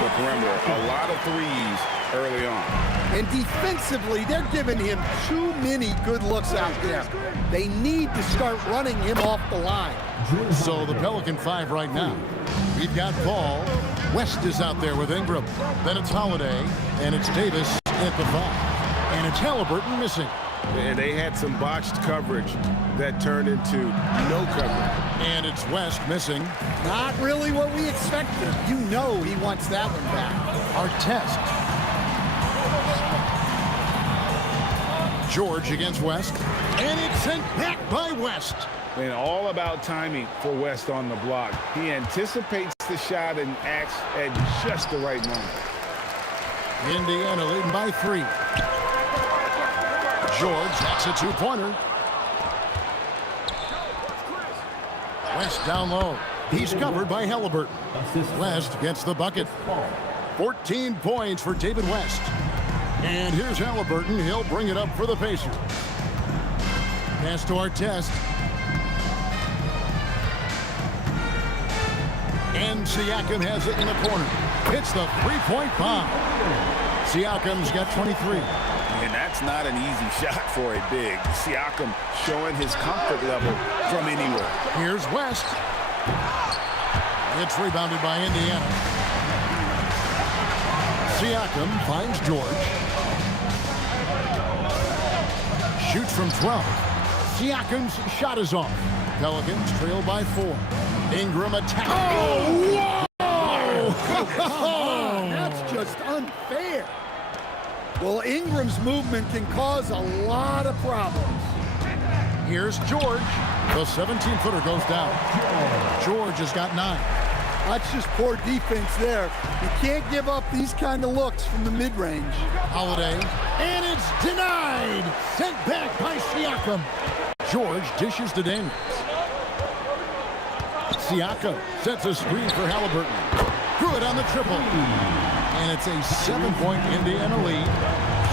the perimeter. A lot of threes early on. And defensively, they're giving him too many good looks out there. They need to start running him off the line. So the Pelican 5 right now. We've got Ball. West is out there with Ingram. Then it's Holiday, and it's Davis at the 5. And it's Halliburton missing. And they had some botched coverage that turned into no coverage. And it's West missing. Not really what we expected. You know he wants that one back. Artest. George against West. And it's sent back by West. And all about timing for West on the block. He anticipates the shot and acts at just the right moment. Indiana leading by 3. George, that's a 2-pointer. West down low. He's covered by Halliburton. West gets the bucket. 14 points for David West. And here's Halliburton. He'll bring it up for the Pacers. Pass to Artest. And Siakam has it in the corner. Hits the 3-point bomb. Siakam's got 23. And that's not an easy shot for a big. Siakam showing his comfort level from anywhere. Here's West. It's rebounded by Indiana. Siakam finds George. Shoots from 12. Siakam's shot is off. Pelicans trail by 4. Ingram attacks. Oh, whoa! That's just unfair. Well, Ingram's movement can cause a lot of problems. Here's George. The 17-footer goes down. George has got 9. That's just poor defense there. You can't give up these kind of looks from the mid-range. Holiday. And it's denied. Sent back by Siakam. George dishes to Daniels. Siakam sets a screen for Halliburton. Good on the triple. And it's a 7-point Indiana lead.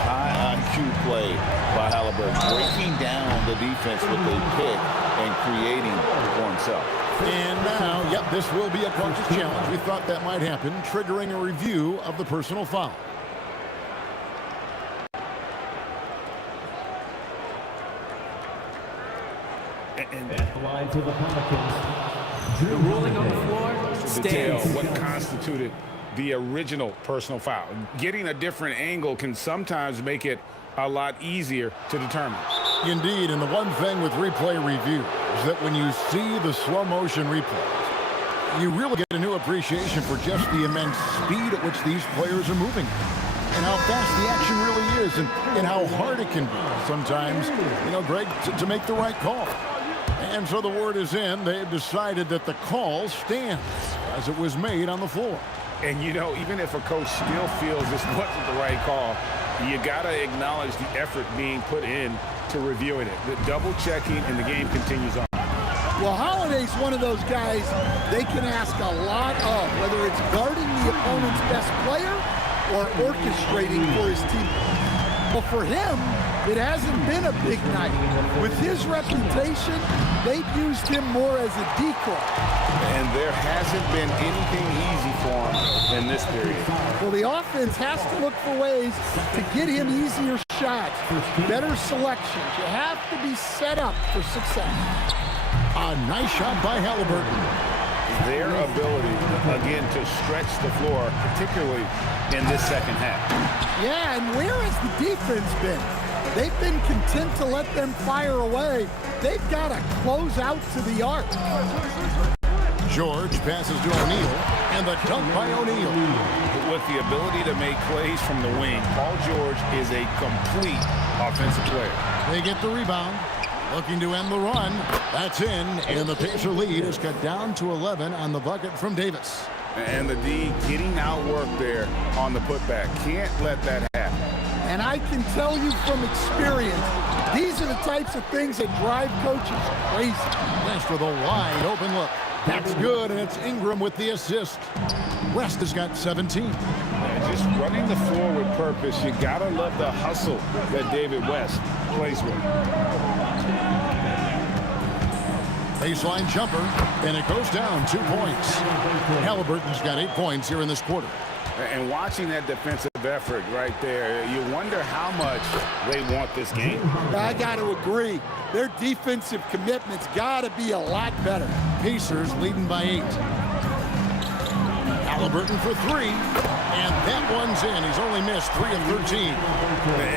High IQ play by Halliburton, breaking down the defense with a pick and creating for himself. And now, yep, this will be a coach's challenge. We thought that might happen, triggering a review of the personal foul. And at the line to the Pelicans, The ruling on the floor Detail stands. what constituted the original personal foul. Getting a different angle can sometimes make it a lot easier to determine. Indeed, and the one thing with replay review is that when you see the slow motion replays, you really get a new appreciation for just the immense speed at which these players are moving and how fast the action really is and how hard it can be sometimes, Greg, to make the right call. And so the word is in. They've decided that the call stands as it was made on the floor. And, even if a coach still feels this wasn't the right call, you got to acknowledge the effort being put in to reviewing it. The double checking and the game continues on. Well, Holiday's one of those guys they can ask a lot of, whether it's guarding the opponent's best player or orchestrating for his team. But for him, it hasn't been a big night. With his reputation, they've used him more as a decoy. And there hasn't been anything easy for him in this period. Well, the offense has to look for ways to get him easier shots, better selections. You have to be set up for success. A nice shot by Halliburton. Their ability, again, to stretch the floor, particularly in this second half. Yeah, and where has the defense been? They've been content to let them fire away. They've got to close out to the arc. George passes to O'Neal, and the dunk by O'Neal. With the ability to make plays from the wing, Paul George is a complete offensive player. They get the rebound. Looking to end the run. That's in, and the Pacer lead is cut down to 11 on the bucket from Davis. And the D getting outworked there on the putback. Can't let that happen. And I can tell you from experience, these are the types of things that drive coaches crazy. West with a wide open look. That's good, and it's Ingram with the assist. West has got 17. And just running the floor with purpose, you gotta love the hustle that David West plays with. Baseline jumper, and it goes down 2 points. Halliburton's got 8 points here in this quarter. And watching that defensive effort right there, you wonder how much they want this game. I got to agree. Their defensive commitment's got to be a lot better. Pacers leading by 8. Halliburton for 3, and that one's in. He's only missed 3 of 13.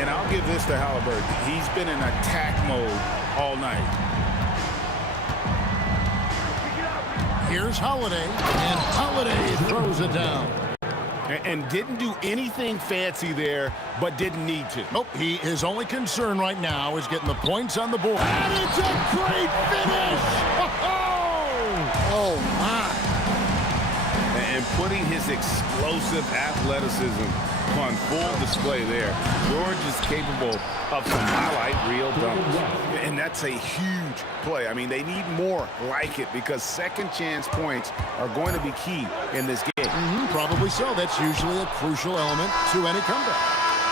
And I'll give this to Halliburton. He's been in attack mode all night. Here's Holiday, and Holiday throws it down. And didn't do anything fancy there, but didn't need to. Nope, his only concern right now is getting the points on the board. And it's a great finish! Oh, my. And putting his explosive athleticism on full display there. George is capable of some highlight reel dunks. And that's a huge play. I mean, they need more like it because second chance points are going to be key in this game. Probably so. That's usually a crucial element to any comeback.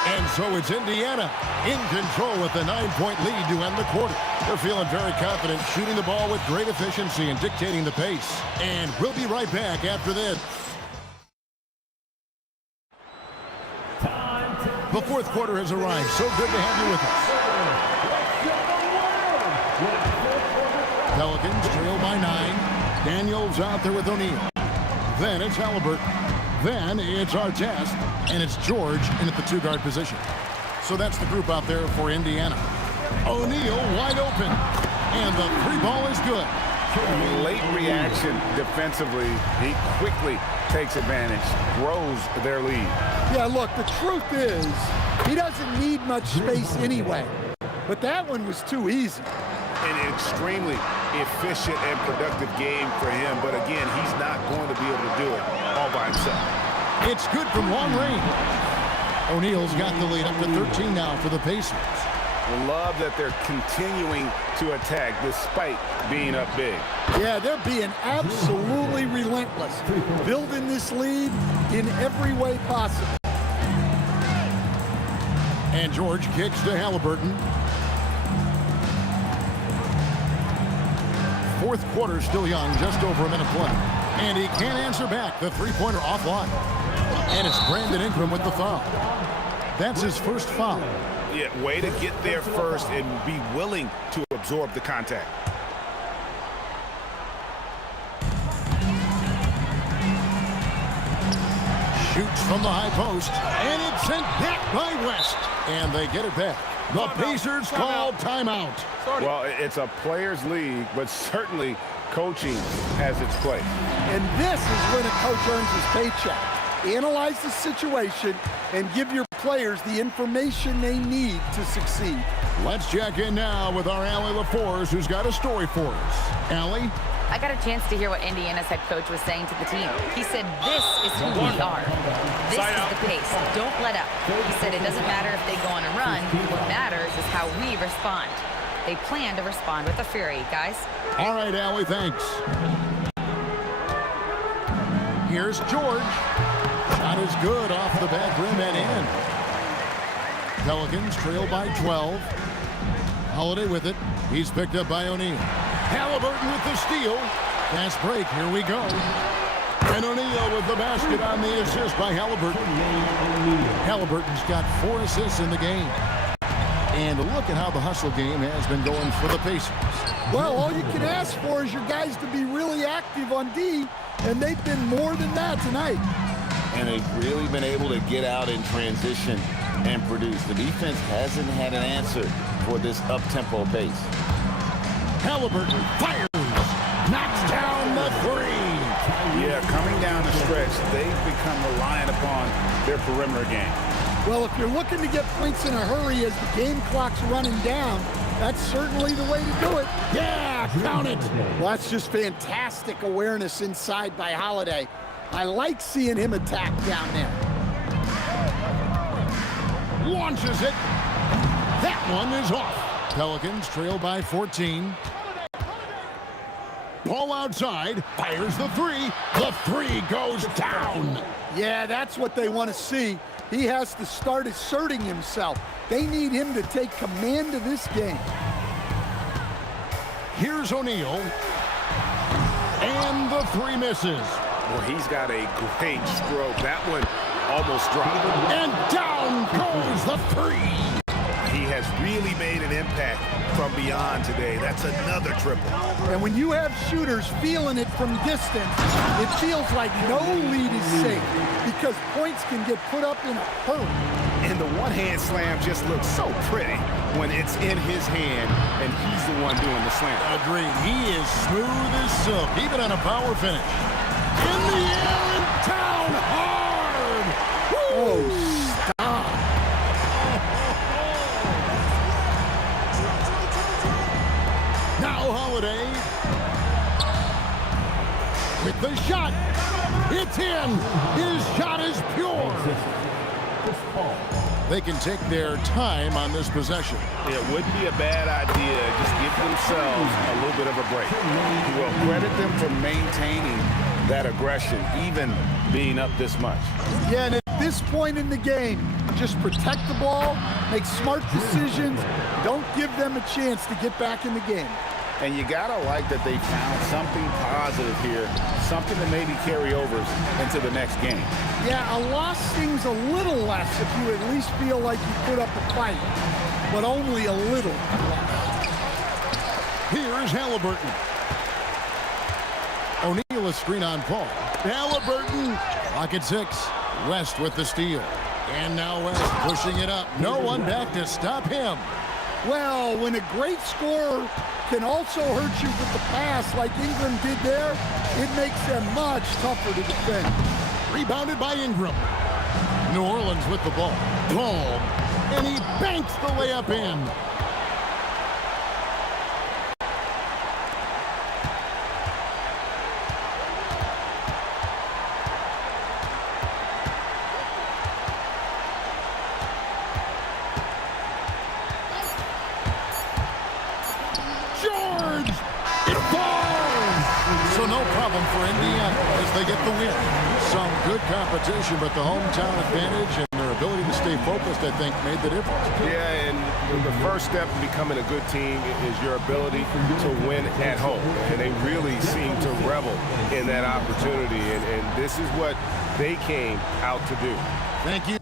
And so it's Indiana in control with a 9-point lead to end the quarter. They're feeling very confident, shooting the ball with great efficiency and dictating the pace. And we'll be right back after this. The fourth quarter has arrived. So good to have you with us. Pelicans trail by 9. Daniels out there with O'Neal. Then it's Halliburton. Then it's Artest. And it's George in at the 2-guard position. So that's the group out there for Indiana. O'Neal wide open. And the 3 ball is good. Late reaction defensively. He quickly takes advantage, grows their lead. Yeah, look, the truth is, he doesn't need much space anyway. But that one was too easy. An extremely efficient and productive game for him. But again, he's not going to be able to do it all by himself. It's good from long range. O'Neal's got the lead up to 13 now for the Pacers. Love that they're continuing to attack despite being up big. Yeah, they're being absolutely relentless, building this lead in every way possible. And George kicks to Halliburton. Fourth quarter still young, just over a minute play. And he can't answer back. The three-pointer offline. And it's Brandon Ingram with the foul. That's his first foul. Yeah, way to get there first and be willing to absorb the contact. Shoots from the high post, and it's sent back by West. And they get it back. The Pacers call timeout. Well, it's a players' league, but certainly coaching has its place. And this is when a coach earns his paycheck. Analyze the situation and give your players the information they need to succeed. Let's check in now with our Allie LaForce, who's got a story for us. Allie? I got a chance to hear what Indiana's head coach was saying to the team. He said, this is who we are. This is the pace. Don't let up. He said it doesn't matter if they go on a run. What matters is how we respond. They plan to respond with a fury, guys. All right, Allie, thanks. Here's George. Shot is good off the back rim and in. Pelicans trail by 12. Holiday with it. He's picked up by O'Neal. Halliburton with the steal. Fast break. Here we go. And O'Neal with the basket on the assist by Halliburton. Halliburton's got 4 assists in the game. And look at how the hustle game has been going for the Pacers. Well, all you can ask for is your guys to be really active on D, and they've been more than that tonight. And they've really been able to get out in transition and produce. The defense hasn't had an answer for this up-tempo pace. Halliburton fires, knocks down the three. Yeah, coming down the stretch, they've become reliant upon their perimeter game. Well, if you're looking to get points in a hurry as the game clock's running down, that's certainly the way to do it. Yeah, count it. Well, that's just fantastic awareness inside by Holiday. I like seeing him attack down there. Launches it. That one is off. Pelicans trail by 14. Ball outside. Fires the three. The three goes down. Yeah, that's what they want to see. He has to start asserting himself. They need him to take command of this game. Here's O'Neal. And the three misses. Well, he's got a great stroke. That one almost dropped. And down goes the three. He has really made an impact from beyond today. That's another triple. And when you have shooters feeling it from distance, it feels like no lead is safe because points can get put up in a hurry. And the one-hand slam just looks so pretty when it's in his hand and he's the one doing the slam. Agreed. He is smooth as silk, even on a power finish. In the air and down hard. Woo! Oh, stop. Now Holiday with the shot. It's in. His shot is pure. They can take their time on this possession. It wouldn't be a bad idea. Just give themselves a little bit of a break. Well, credit them for maintaining that aggression, even being up this much. Yeah, and at this point in the game, just protect the ball, make smart decisions, don't give them a chance to get back in the game. And you gotta like that they found something positive here, something to maybe carry over into the next game. Yeah, a loss stings a little less if you at least feel like you put up a fight, but only a little less. Here's Halliburton. O'Neal a screen on Paul. Halliburton, pocket 6. West with the steal. And now West pushing it up. No one back to stop him. Well, when a great scorer can also hurt you with the pass like Ingram did there, it makes them much tougher to defend. Rebounded by Ingram. New Orleans with the ball. Ball. And he banks the layup in. For Indiana as they get the win. Some good competition, but the hometown advantage and their ability to stay focused, I think, made the difference. Yeah, and the first step in becoming a good team is your ability to win at home. And they really seem to revel in that opportunity. And this is what they came out to do. Thank you.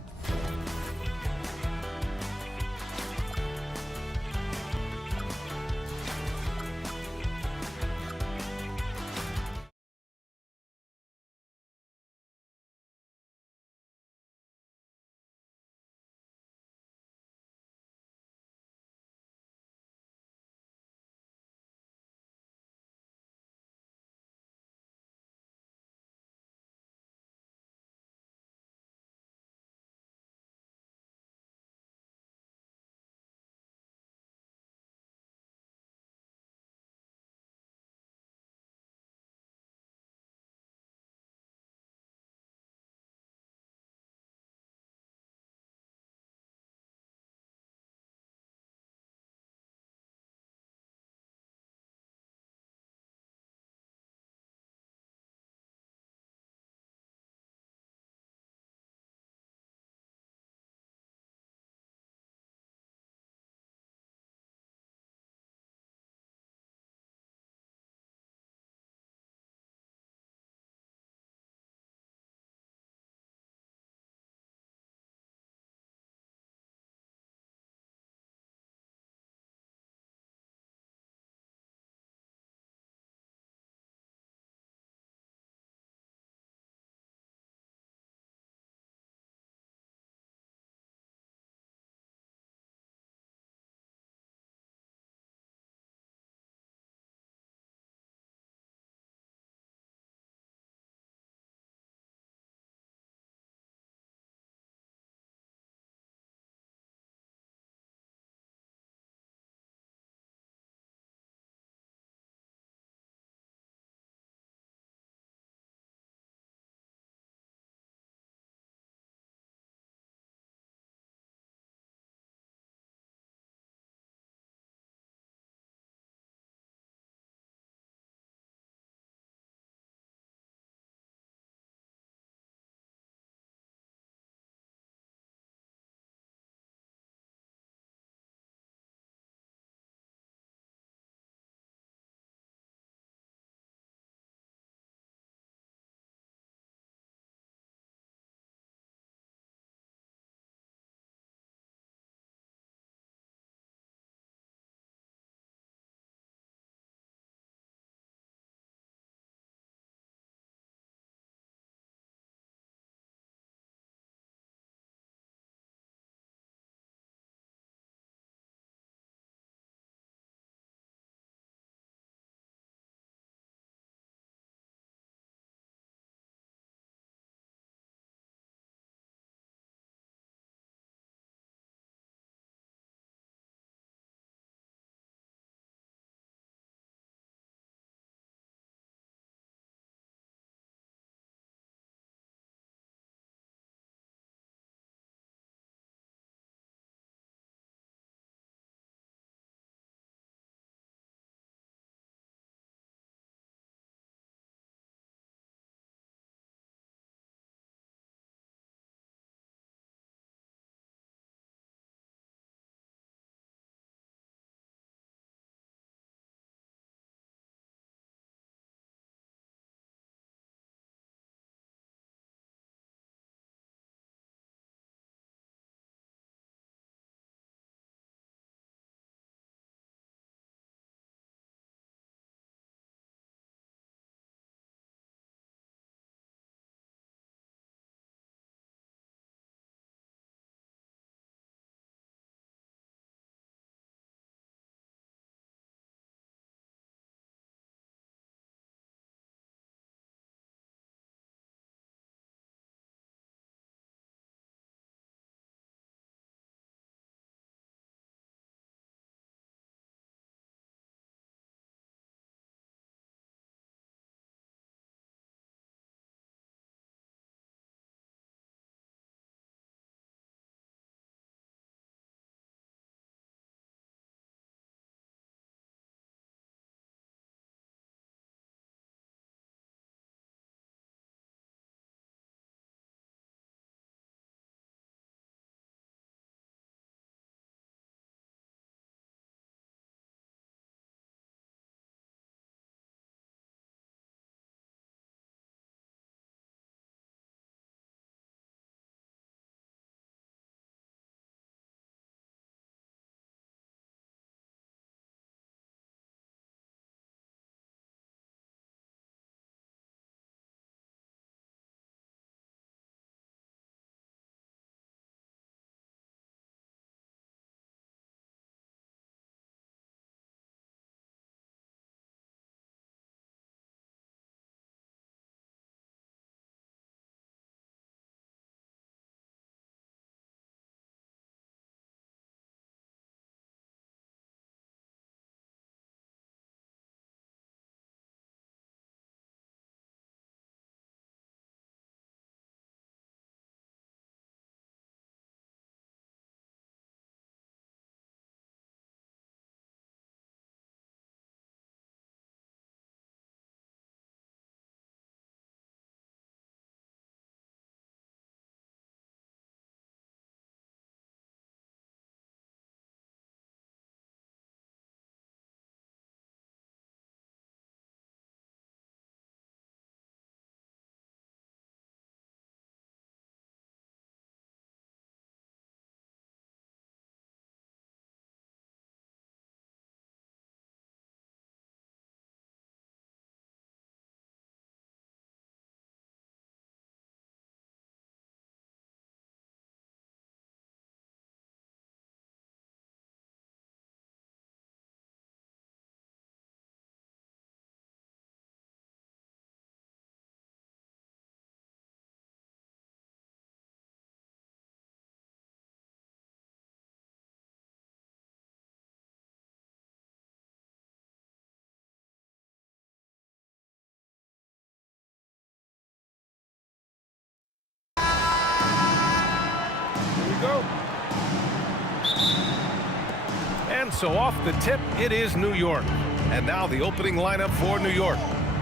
And so off the tip, it is New York. And now the opening lineup for New York.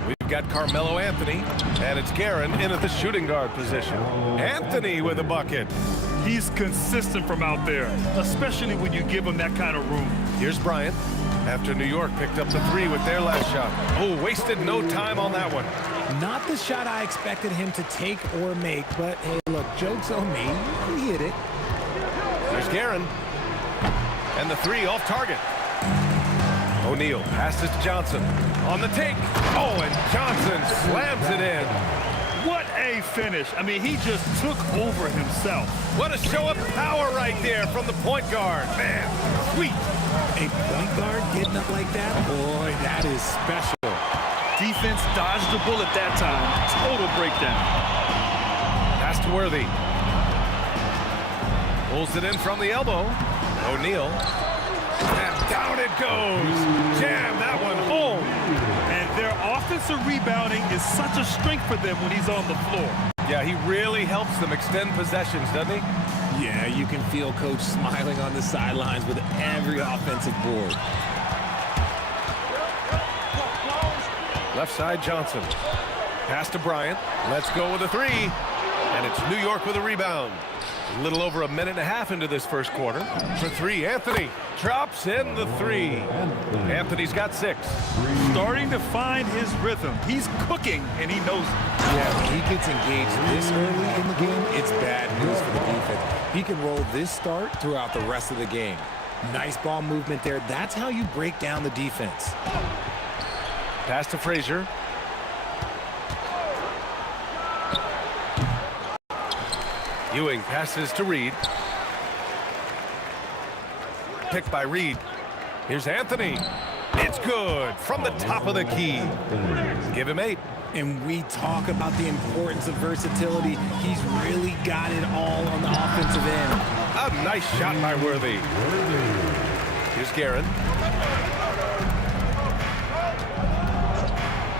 We've got Carmelo Anthony, and it's Guerin in at the shooting guard position. Anthony with a bucket. He's consistent from out there, especially when you give him that kind of room. Here's Bryant after New York picked up the 3 with their last shot. Oh, wasted no time on that one. Not the shot I expected him to take or make, but hey, look, joke's on me. He hit it. Here's Guerin. And the 3 off target. O'Neal passes to Johnson. On the take. Oh, and Johnson slams it in. What a finish. I mean, he just took over himself. What a show of power right there from the point guard. Man, sweet. A point guard getting up like that? Boy, that is special. Defense dodged the bullet that time. Total breakdown. Pass to Worthy. Pulls it in from the elbow. O'Neal. And down it goes. Jam that one home. And their offensive rebounding is such a strength for them when he's on the floor. Yeah, he really helps them extend possessions, doesn't he? Yeah, you can feel Coach smiling on the sidelines with every offensive board. Left side, Johnson. Pass to Bryant. Let's go with a 3. And it's New York with a rebound. A little over a minute and a half into this first quarter. For 3, Anthony drops in the 3. Anthony's got 6. Starting to find his rhythm. He's cooking, and he knows it. Yeah, when he gets engaged this early in the game, it's bad news for the defense. He can roll this start throughout the rest of the game. Nice ball movement there. That's how you break down the defense. Pass to Frazier. Ewing passes to Reed. Picked by Reed. Here's Anthony. It's good from the top of the key. Give him 8. And we talk about the importance of versatility. He's really got it all on the offensive end. A nice shot by Worthy. Here's Guerin.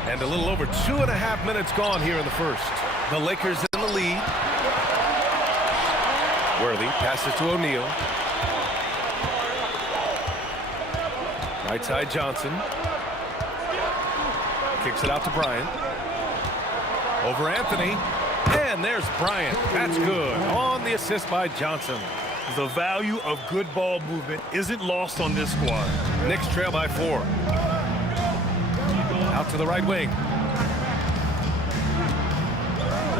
And a little over 2.5 minutes gone here in the first. The Lakers in the lead. Worthy passes to O'Neal. Right side, Johnson. Kicks it out to Bryant. Over Anthony. And there's Bryant. That's good. On the assist by Johnson. The value of good ball movement isn't lost on this squad. Knicks trail by 4. Out to the right wing.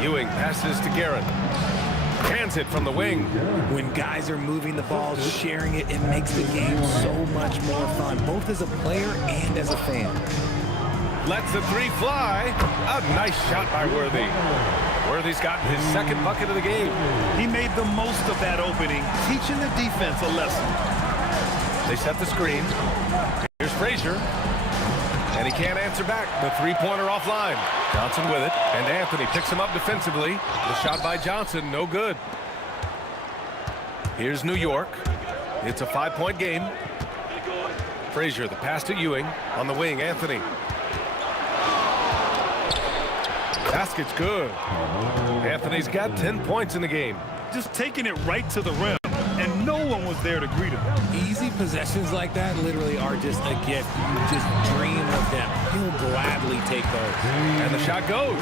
Ewing passes to Guerin. Hands it from the wing. When guys are moving the ball, sharing it, it makes the game so much more fun, both as a player and as a fan. Lets the 3 fly. A nice shot by Worthy. Worthy's gotten his 2nd bucket of the game. He made the most of that opening, teaching the defense a lesson. They set the screen. Here's Frazier. And he can't answer back. The 3-pointer offline. Johnson with it. And Anthony picks him up defensively. The shot by Johnson, no good. Here's New York. It's a 5-point game. Frazier, the pass to Ewing. On the wing, Anthony. Basket's good. Anthony's got 10 points in the game. Just taking it right to the rim, and no one was there to greet him. Easy possessions like that literally are just a gift. You just dream of them. He'll gladly take those. And the shot goes.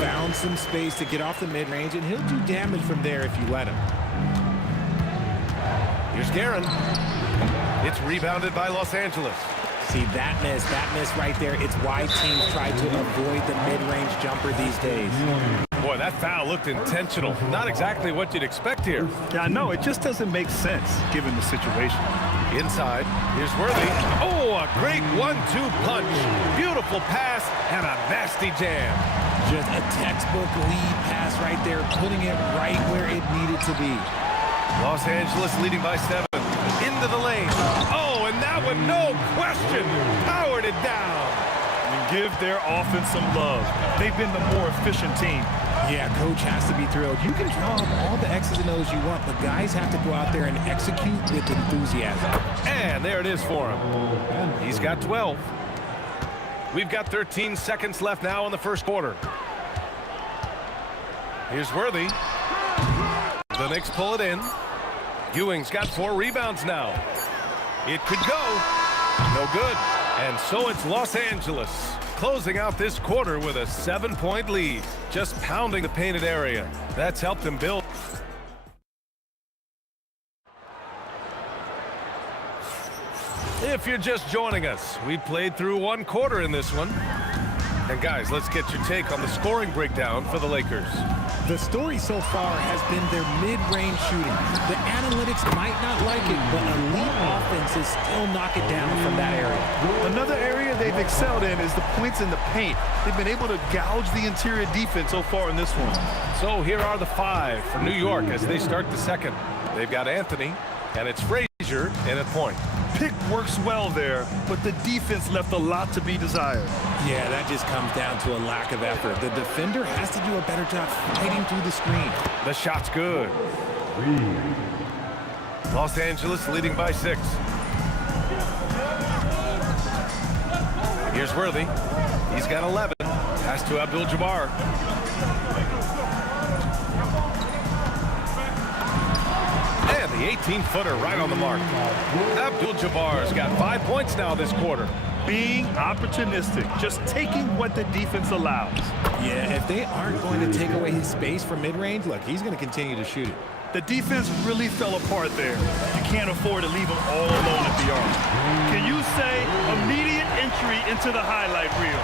Found some space to get off the mid-range, and he'll do damage from there if you let him. Here's Guerin. It's rebounded by Los Angeles. See, that miss right there, it's why teams try to avoid the mid-range jumper these days. Boy, that foul looked intentional. Not exactly what you'd expect here. Yeah, I know. It just doesn't make sense given the situation. Inside, here's Worthy. Oh, a great 1-2 punch. Beautiful pass and a nasty jam. Just a textbook lead pass right there, putting it right where it needed to be. Los Angeles leading by 7. Into the lane. Oh, and that one, no question, powered it down. And give their offense some love. They've been the more efficient team. Yeah, coach has to be thrilled. You can draw up all the X's and O's you want, but guys have to go out there and execute with enthusiasm. And there it is for him. He's got 12. We've got 13 seconds left now in the first quarter. Here's Worthy. The Knicks pull it in. Ewing's got 4 rebounds now. It could go. No good. And so it's Los Angeles closing out this quarter with a 7-point lead. Just pounding the painted area. That's helped them build. If you're just joining us, we played through one quarter in this one. And guys, let's get your take on the scoring breakdown for the Lakers. The story so far has been their mid-range shooting. The analytics might not like it, but elite offenses still knock it down from that area. Another area they've excelled in is the points in the paint. They've been able to gouge the interior defense so far in this one. So here are the 5 for New York as they start the second. They've got Anthony, and it's Frazier in at point. Pick works well there, but the defense left a lot to be desired. Yeah, that just comes down to a lack of effort. The defender has to do a better job fighting through the screen. The shot's good. Los Angeles leading by 6. Here's Worthy. He's got 11. Pass to Abdul-Jabbar. And the 18-footer right on the mark. Abdul-Jabbar's got 5 points now this quarter. Being opportunistic, just taking what the defense allows. Yeah, if they aren't going to take away his space from mid-range, look, he's going to continue to shoot it. The defense really fell apart there. You can't afford to leave him all alone at the arc. Can you say immediate entry into the highlight reel?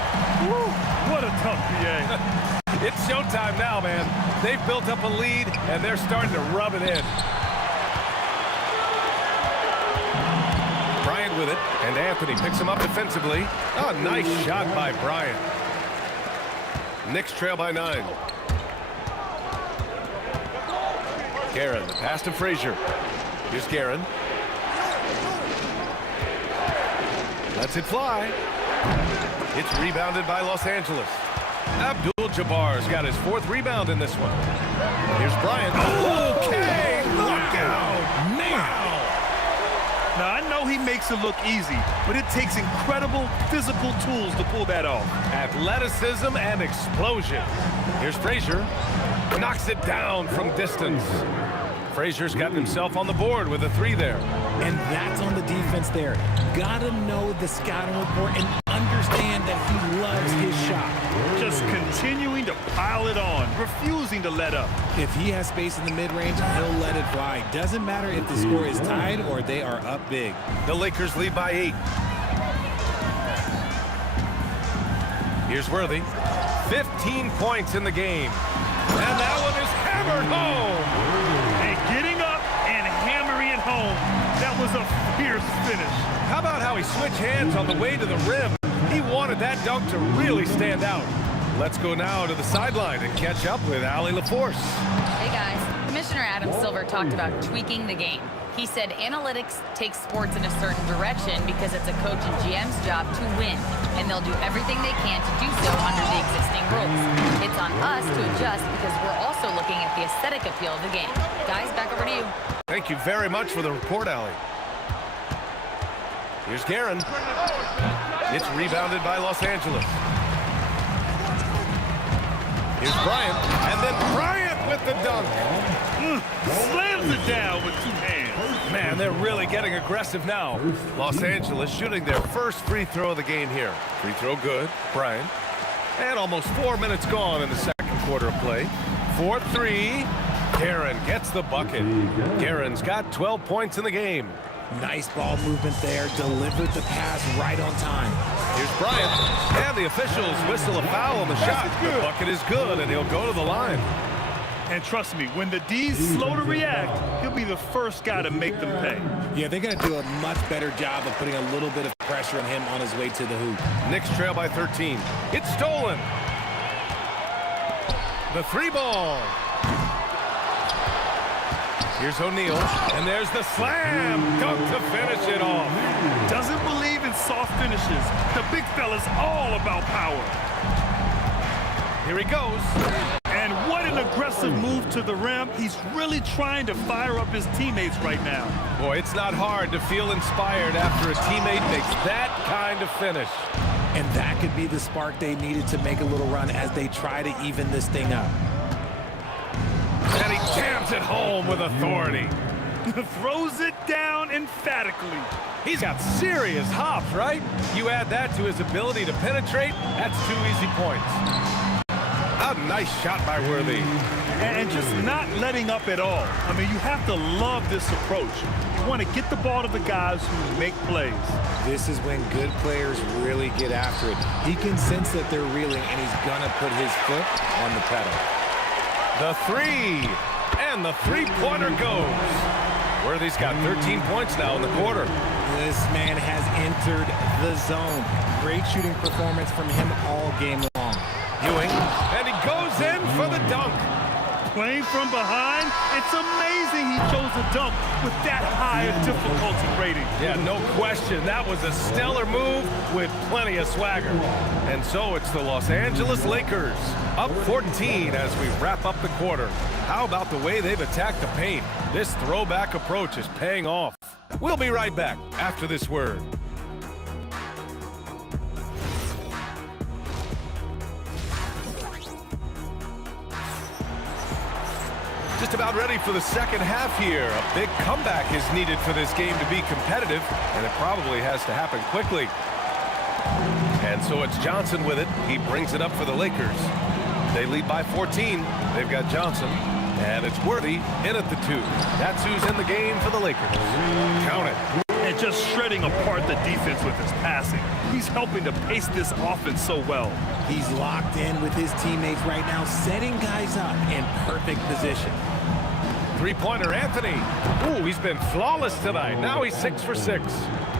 Woo, what a tough PA. It's showtime now, man. They've built up a lead, and they're starting to rub it in. Bryant with it, and Anthony picks him up defensively. Oh, nice shot by Bryant. Knicks trail by 9. Guerin, the pass to Frazier. Here's Guerin. Lets it fly. It's rebounded by Los Angeles. Abdul-Jabbar's got his 4th rebound in this one. Here's Bryant. Okay, look out. Man. Now, I know he makes it look easy, but it takes incredible physical tools to pull that off. Athleticism and explosion. Here's Frazier. Knocks it down from distance. Frazier's gotten himself on the board with a 3 there. And that's on the defense there. Gotta know the scouting report and understand that he loves his shot. Just continuing to pile it on, refusing to let up. If he has space in the mid-range, he'll let it fly. Doesn't matter if the score is tied or they are up big. The Lakers lead by 8. Here's Worthy. 15 points in the game. And that one is hammered home. And getting up and hammering it home. That was a fierce finish. How about how he switched hands on the way to the rim? He wanted that dunk to really stand out. Let's go now to the sideline and catch up with Allie LaForce. Hey guys, Commissioner Adam Silver talked about tweaking the game. He said analytics takes sports in a certain direction because it's a coach and GM's job to win, and they'll do everything they can to do so under the existing rules. It's on us to adjust because we're also looking at the aesthetic appeal of the game. Guys, back over to you. Thank you very much for the report, Allie. Here's Guerin. It's rebounded by Los Angeles. Here's Bryant, and then Bryant with the dunk. Slams it down with 2 hands. Man, they're really getting aggressive now. Los Angeles shooting their first free throw of the game here. Free throw good, Bryant. And almost 4 minutes gone in the second quarter of play. 4-3. Guerin gets the bucket. Guerin's got 12 points in the game. Nice ball movement there. Delivered the pass right on time. Here's Bryant. And the officials whistle a foul on the shot. The bucket is good, and he'll go to the line. And trust me, when the D's slow to react, he'll be the first guy to make them pay. Yeah, they're going to do a much better job of putting a little bit of pressure on him on his way to the hoop. Knicks trail by 13. It's stolen. The 3 ball. Here's O'Neal, and there's the slam dunk to finish it off. Doesn't believe in soft finishes. The big fella's all about power. Here he goes. And what an aggressive move to the rim. He's really trying to fire up his teammates right now. Boy, it's not hard to feel inspired after a teammate makes that kind of finish. And that could be the spark they needed to make a little run as they try to even this thing up. And he jams it home with authority. Throws it down emphatically. He's got serious hops, right? You add that to his ability to penetrate, that's 2 easy points. A nice shot by Worthy. And just not letting up at all. I mean, you have to love this approach. You want to get the ball to the guys who make plays. This is when good players really get after it. He can sense that they're reeling, and he's going to put his foot on the pedal. The three, and the three-pointer goes. Worthy's got 13 points now in the quarter. This man has entered the zone. Great shooting performance from him all game long. Ewing, and he goes in for the dunk. Playing from behind, it's amazing he chose a dunk with that high a difficulty rating. Yeah, no question. That was a stellar move with plenty of swagger. And so it's the Los Angeles Lakers up 14 as we wrap up the quarter. How about the way they've attacked the paint? This throwback approach is paying off. We'll be right back after this word. Just about ready for the second half here. A big comeback is needed for this game to be competitive, and it probably has to happen quickly. And so it's Johnson with it. He brings it up for the Lakers. They lead by 14. They've got Johnson, and it's Worthy in at the 2. That's who's in the game for the Lakers. Count it. And just shredding apart the defense with his passing. He's helping to pace this offense so well. He's locked in with his teammates right now, setting guys up in perfect position. Three-pointer, Anthony. Ooh, he's been flawless tonight. Now he's 6 for 6.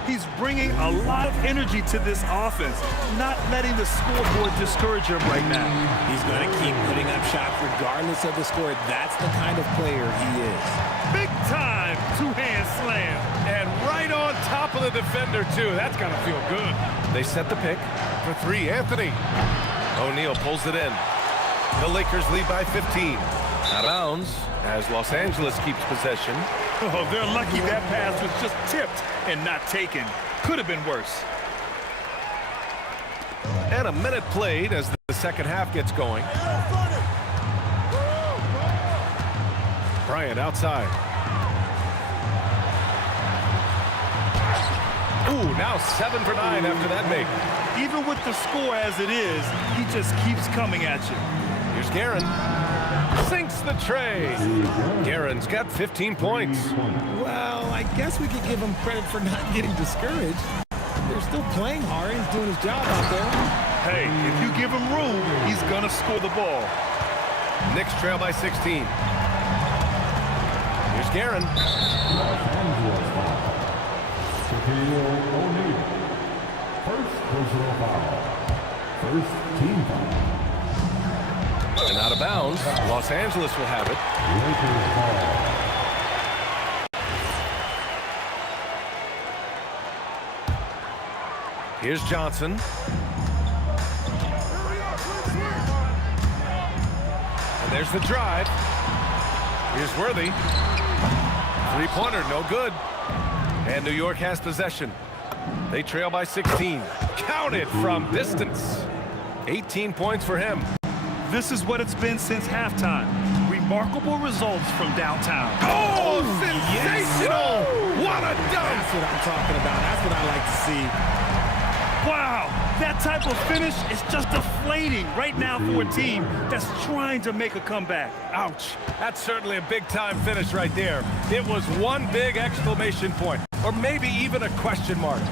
He's bringing a lot of energy to this offense, not letting the scoreboard discourage him right now. He's going to keep putting up shots regardless of the score. That's the kind of player he is. Big time two-hand slam. And right on top of the defender, too. That's got to feel good. They set the pick for 3. Anthony. O'Neal pulls it in. The Lakers lead by 15. Out of bounds as Los Angeles keeps possession. Oh, they're lucky that pass was just tipped and not taken. Could have been worse. And a minute played as the second half gets going. Bryant outside. Ooh, now 7 for 9 after that make. Even with the score as it is, he just keeps coming at you. Here's Guerin. Sinks the tray. Guerin's got 15 points. Well, I guess we could give him credit for not getting discouraged. They're still playing hard. He's doing his job out there. Hey, if you give him room, he's going to score the ball. Knicks trail by 16. Here's Guerin. First personal foul. First team foul. And out of bounds, Los Angeles will have it. Here's Johnson. And there's the drive. Here's Worthy. Three-pointer, no good. And New York has possession. They trail by 16. Counted from distance. 18 points for him. This is what it's been since halftime. Remarkable results from downtown. Oh, sensational! Yes. What a dunk! That's what I'm talking about. That's what I like to see. Wow, that type of finish is just deflating right now for a team that's trying to make a comeback. Ouch. That's certainly a big-time finish right there. It was one big exclamation point, or maybe even a question mark.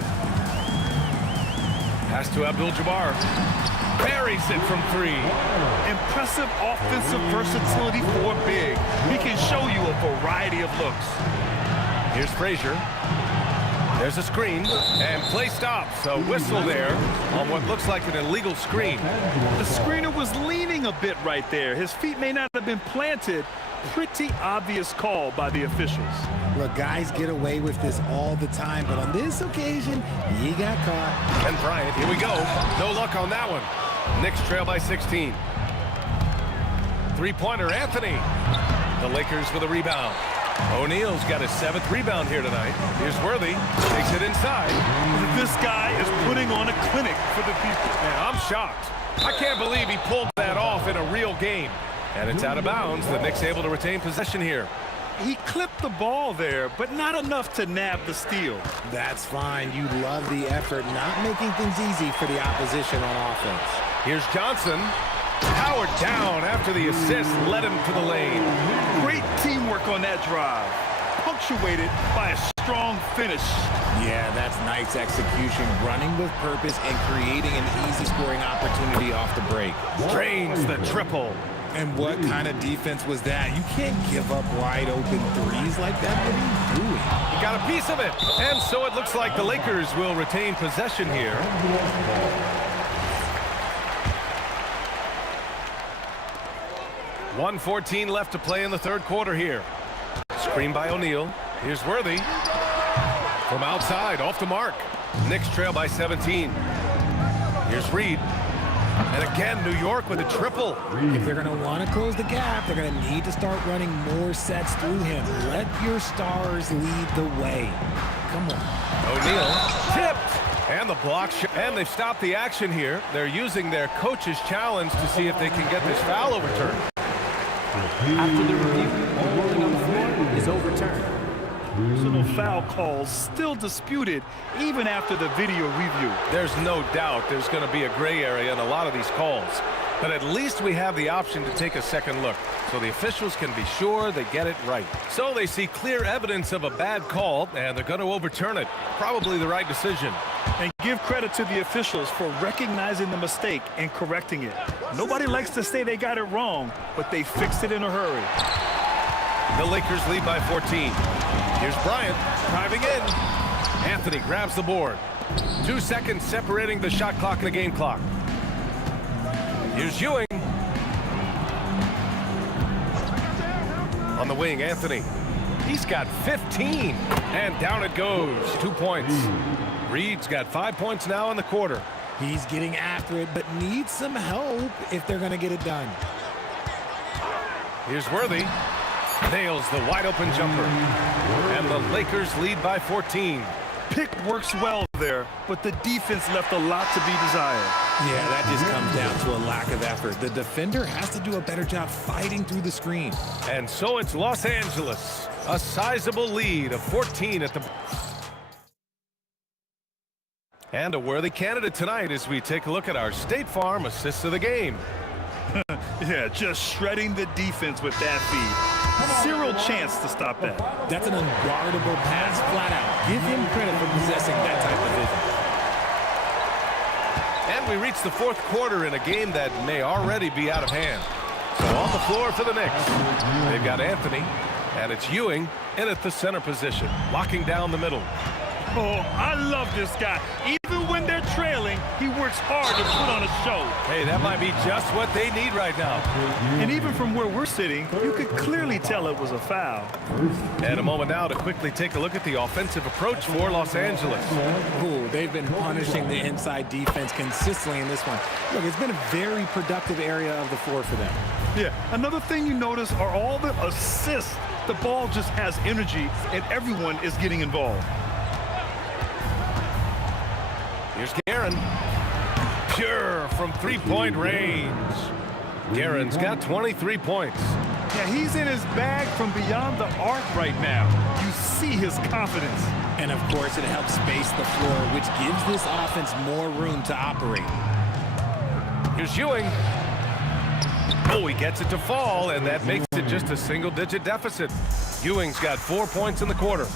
Pass to Abdul-Jabbar. Buries it from 3. Impressive offensive versatility for a big. He can show you a variety of looks. Here's Frazier. There's a screen, and play stops. A whistle there on what looks like an illegal screen. The screener was leaning a bit right there. His feet may not have been planted. Pretty obvious call by the officials. Look, guys get away with this all the time, but on this occasion, he got caught. And Bryant, here we go. No luck on that one. Knicks trail by 16. Three-pointer, Anthony. The Lakers with a rebound. O'Neal's got his 7th rebound here tonight. Here's Worthy. Takes it inside. This guy is putting on a clinic for the people. Man, I'm shocked. I can't believe he pulled that off in a real game. And it's out of bounds. The Knicks able to retain possession here. He clipped the ball there, but not enough to nab the steal. That's fine. You love the effort, not making things easy for the opposition on offense. Here's Johnson. Powered down after the assist led him to the lane. Great teamwork on that drive, punctuated by a strong finish. Yeah, that's nice execution, running with purpose and creating an easy scoring opportunity off the break. Drains the triple. And what kind of defense was that? You can't give up wide open threes like that. What are you doing? He got a piece of it. And so it looks like the Lakers will retain possession here. .114 left to play in the third quarter here. Screen by O'Neal. Here's Worthy. From outside, off the mark. Knicks trail by 17. Here's Reed. And again, New York with a triple. If they're going to want to close the gap, they're going to need to start running more sets through him. Let your stars lead the way. Come on. O'Neal tipped. And the block shot. And they've stopped the action here. They're using their coach's challenge to see if they can get this foul overturned. After the review, all ruling on the floor is overturned. Personal foul calls still disputed even after the video review. There's no doubt there's going to be a gray area in a lot of these calls. But at least we have the option to take a second look, so the officials can be sure they get it right. So they see clear evidence of a bad call, and they're going to overturn it. Probably the right decision. And give credit to the officials for recognizing the mistake and correcting it. Nobody likes to say they got it wrong, but they fixed it in a hurry. The Lakers lead by 14. Here's Bryant driving in. Anthony grabs the board. 2 seconds separating the shot clock and the game clock. Here's Ewing. On the wing, Anthony. He's got 15. And down it goes. 2 points. Reed's got 5 points now in the quarter. He's getting after it, but needs some help if they're going to get it done. Here's Worthy. Nails the wide open jumper. And the Lakers lead by 14. Pick works well there, but the defense left a lot to be desired. Yeah, that just comes down to a lack of effort. The defender has to do a better job fighting through the screen. And so it's Los Angeles. A sizable lead of 14 at the... And a worthy candidate tonight as we take a look at our State Farm assists of the game. Yeah, just shredding the defense with that feed. Zero chance to stop that. That's an unguardable pass, flat out. Give him credit for possessing that type of vision. And we reach the fourth quarter in a game that may already be out of hand. So on the floor for the Knicks, they've got Anthony, and it's Ewing in at the center position, locking down the middle. Oh, I love this guy. Even when they're trailing, he works hard to put on a show. Hey, that might be just what they need right now. And even from where we're sitting, you could clearly tell it was a foul. And a moment now to quickly take a look at the offensive approach for Los Angeles. Ooh, they've been punishing the inside defense consistently in this one. Look, it's been a very productive area of the floor for them. Yeah, another thing you notice are all the assists. The ball just has energy, and everyone is getting involved. Here's Guerin. Pure from three-point range. Guerin's got 23 points. Yeah, he's in his bag from beyond the arc right now. You see his confidence. And, of course, it helps space the floor, which gives this offense more room to operate. Here's Ewing. Oh, he gets it to fall, and that makes it just a single-digit deficit. Ewing's got 4 points in the quarter.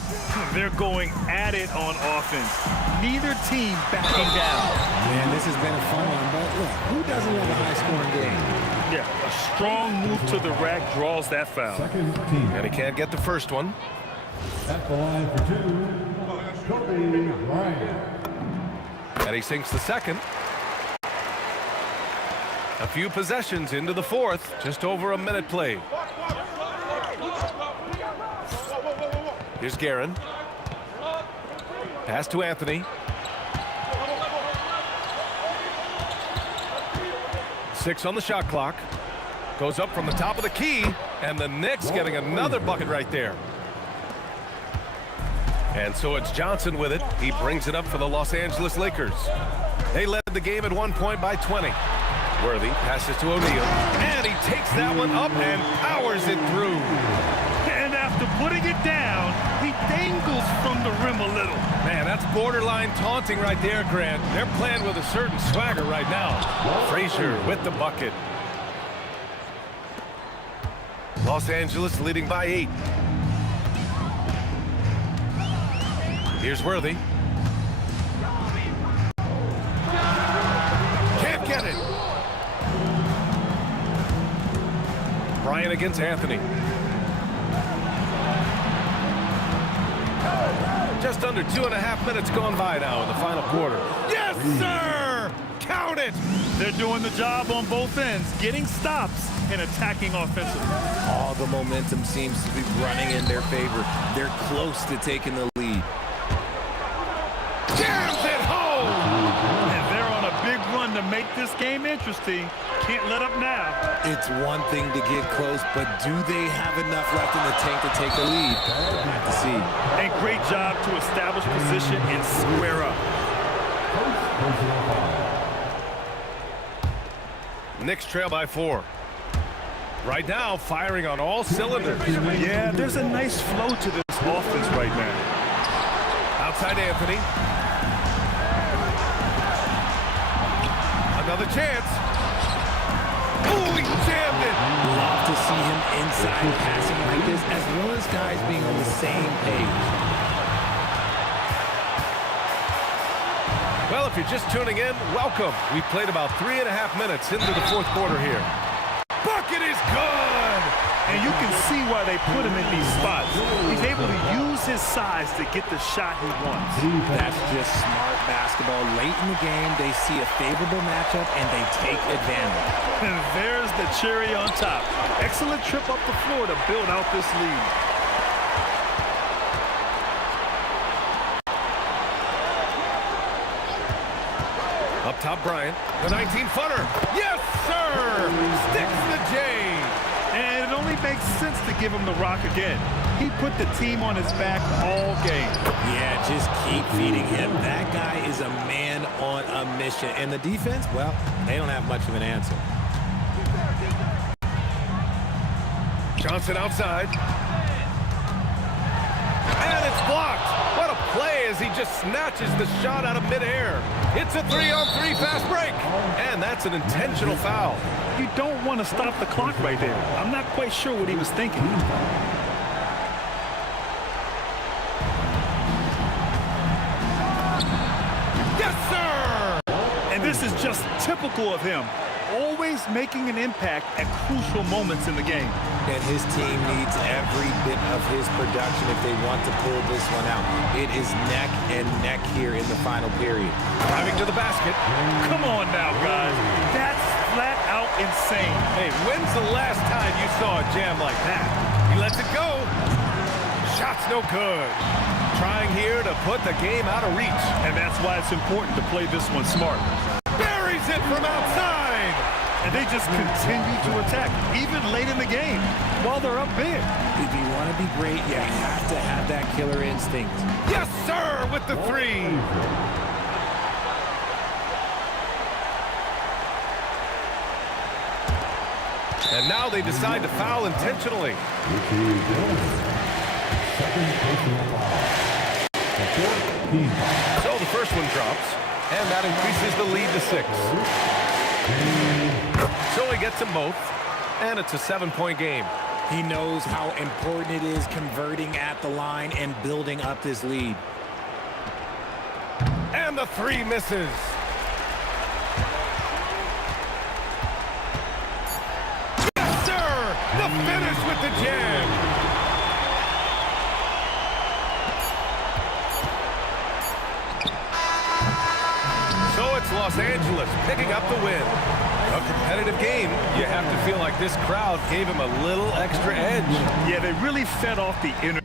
They're going at it on offense. Neither team backing down. Man, this has been a fun one, but look, who doesn't love a high-scoring game? Yeah, a strong move to the rack draws that foul. And he can't get the first one. At the line for two, Kobe Bryant. And he sinks the second. A few possessions into the fourth, just over a minute played. Here's Guerin. Pass to Anthony. 6 on the shot clock. Goes up from the top of the key, and the Knicks getting another bucket right there. And so it's Johnson with it. He brings it up for the Los Angeles Lakers. They led the game at 1 point by 20. Worthy passes to O'Neal, and he takes that one up and powers it through. And after putting it down. He dangles from the rim a little. Man, that's borderline taunting right there, Grant. They're playing with a certain swagger right now. Frazier with the bucket. Los Angeles leading by 8. Here's Worthy. Can't get it. Bryant against Anthony. Just under 2.5 minutes gone by now in the final quarter. Yes, sir! Count it! They're doing the job on both ends, getting stops and attacking offensively. All the momentum seems to be running in their favor. They're close to taking the lead. Jams it home! And they're on a big run to make this game interesting. Can't let up now. It's one thing to get close, but do they have enough left in the tank to take the lead? We'll have to see. And great job to establish position and square up. Knicks trail by 4. Right now, firing on all cylinders. Yeah, there's a nice flow to this offense right now. Outside Anthony. Another chance. Ooh, he jammed it. Love to see him inside passing like this, as well as guys being on the same page. Well, if you're just tuning in, welcome. We've played about 3.5 minutes into the fourth quarter here. Bucket is good! And you can see why they put him in these spots. He's able to use his size to get the shot he wants. That's just smart basketball. Late in the game, they see a favorable matchup, and they take advantage. And there's the cherry on top. Excellent trip up the floor to build out this lead. Up top, Bryant. The 19-footer. Yes, sir! Sticks the J. And it only makes sense to give him the rock again. He put the team on his back all game. Yeah, just keep feeding him. That guy is a man on a mission. And the defense, well, they don't have much of an answer. Johnson outside. And it's blocked. What a play as he just snatches the shot out of midair. It's a 3-on-3 fast break. And that's an intentional foul. You don't want to stop the clock right there. I'm not quite sure what he was thinking. Yes, sir! And this is just typical of him. Always making an impact at crucial moments in the game. And his team needs every bit of his production if they want to pull this one out. It is neck and neck here in the final period. Driving to the basket. Come on now, guys. That's flat out insane. Hey, when's the last time you saw a jam like that? He lets it go. Shot's no good. Trying here to put the game out of reach. And that's why it's important to play this one smart. Buries it from outside. And they just continue to attack, even late in the game, while they're up big. If you want to be great, you have to have that killer instinct. Yes, sir, with the 3. And now they decide to foul intentionally. So the first one drops, and that increases the lead to 6. So he gets them both, and it's a 7-point game. He knows how important it is converting at the line and building up this lead. And the 3 misses. Yes, sir! The finish with the jam. So it's Los Angeles picking up the win. A competitive game. You have to feel like this crowd gave him a little extra edge. Yeah, they really fed off the inner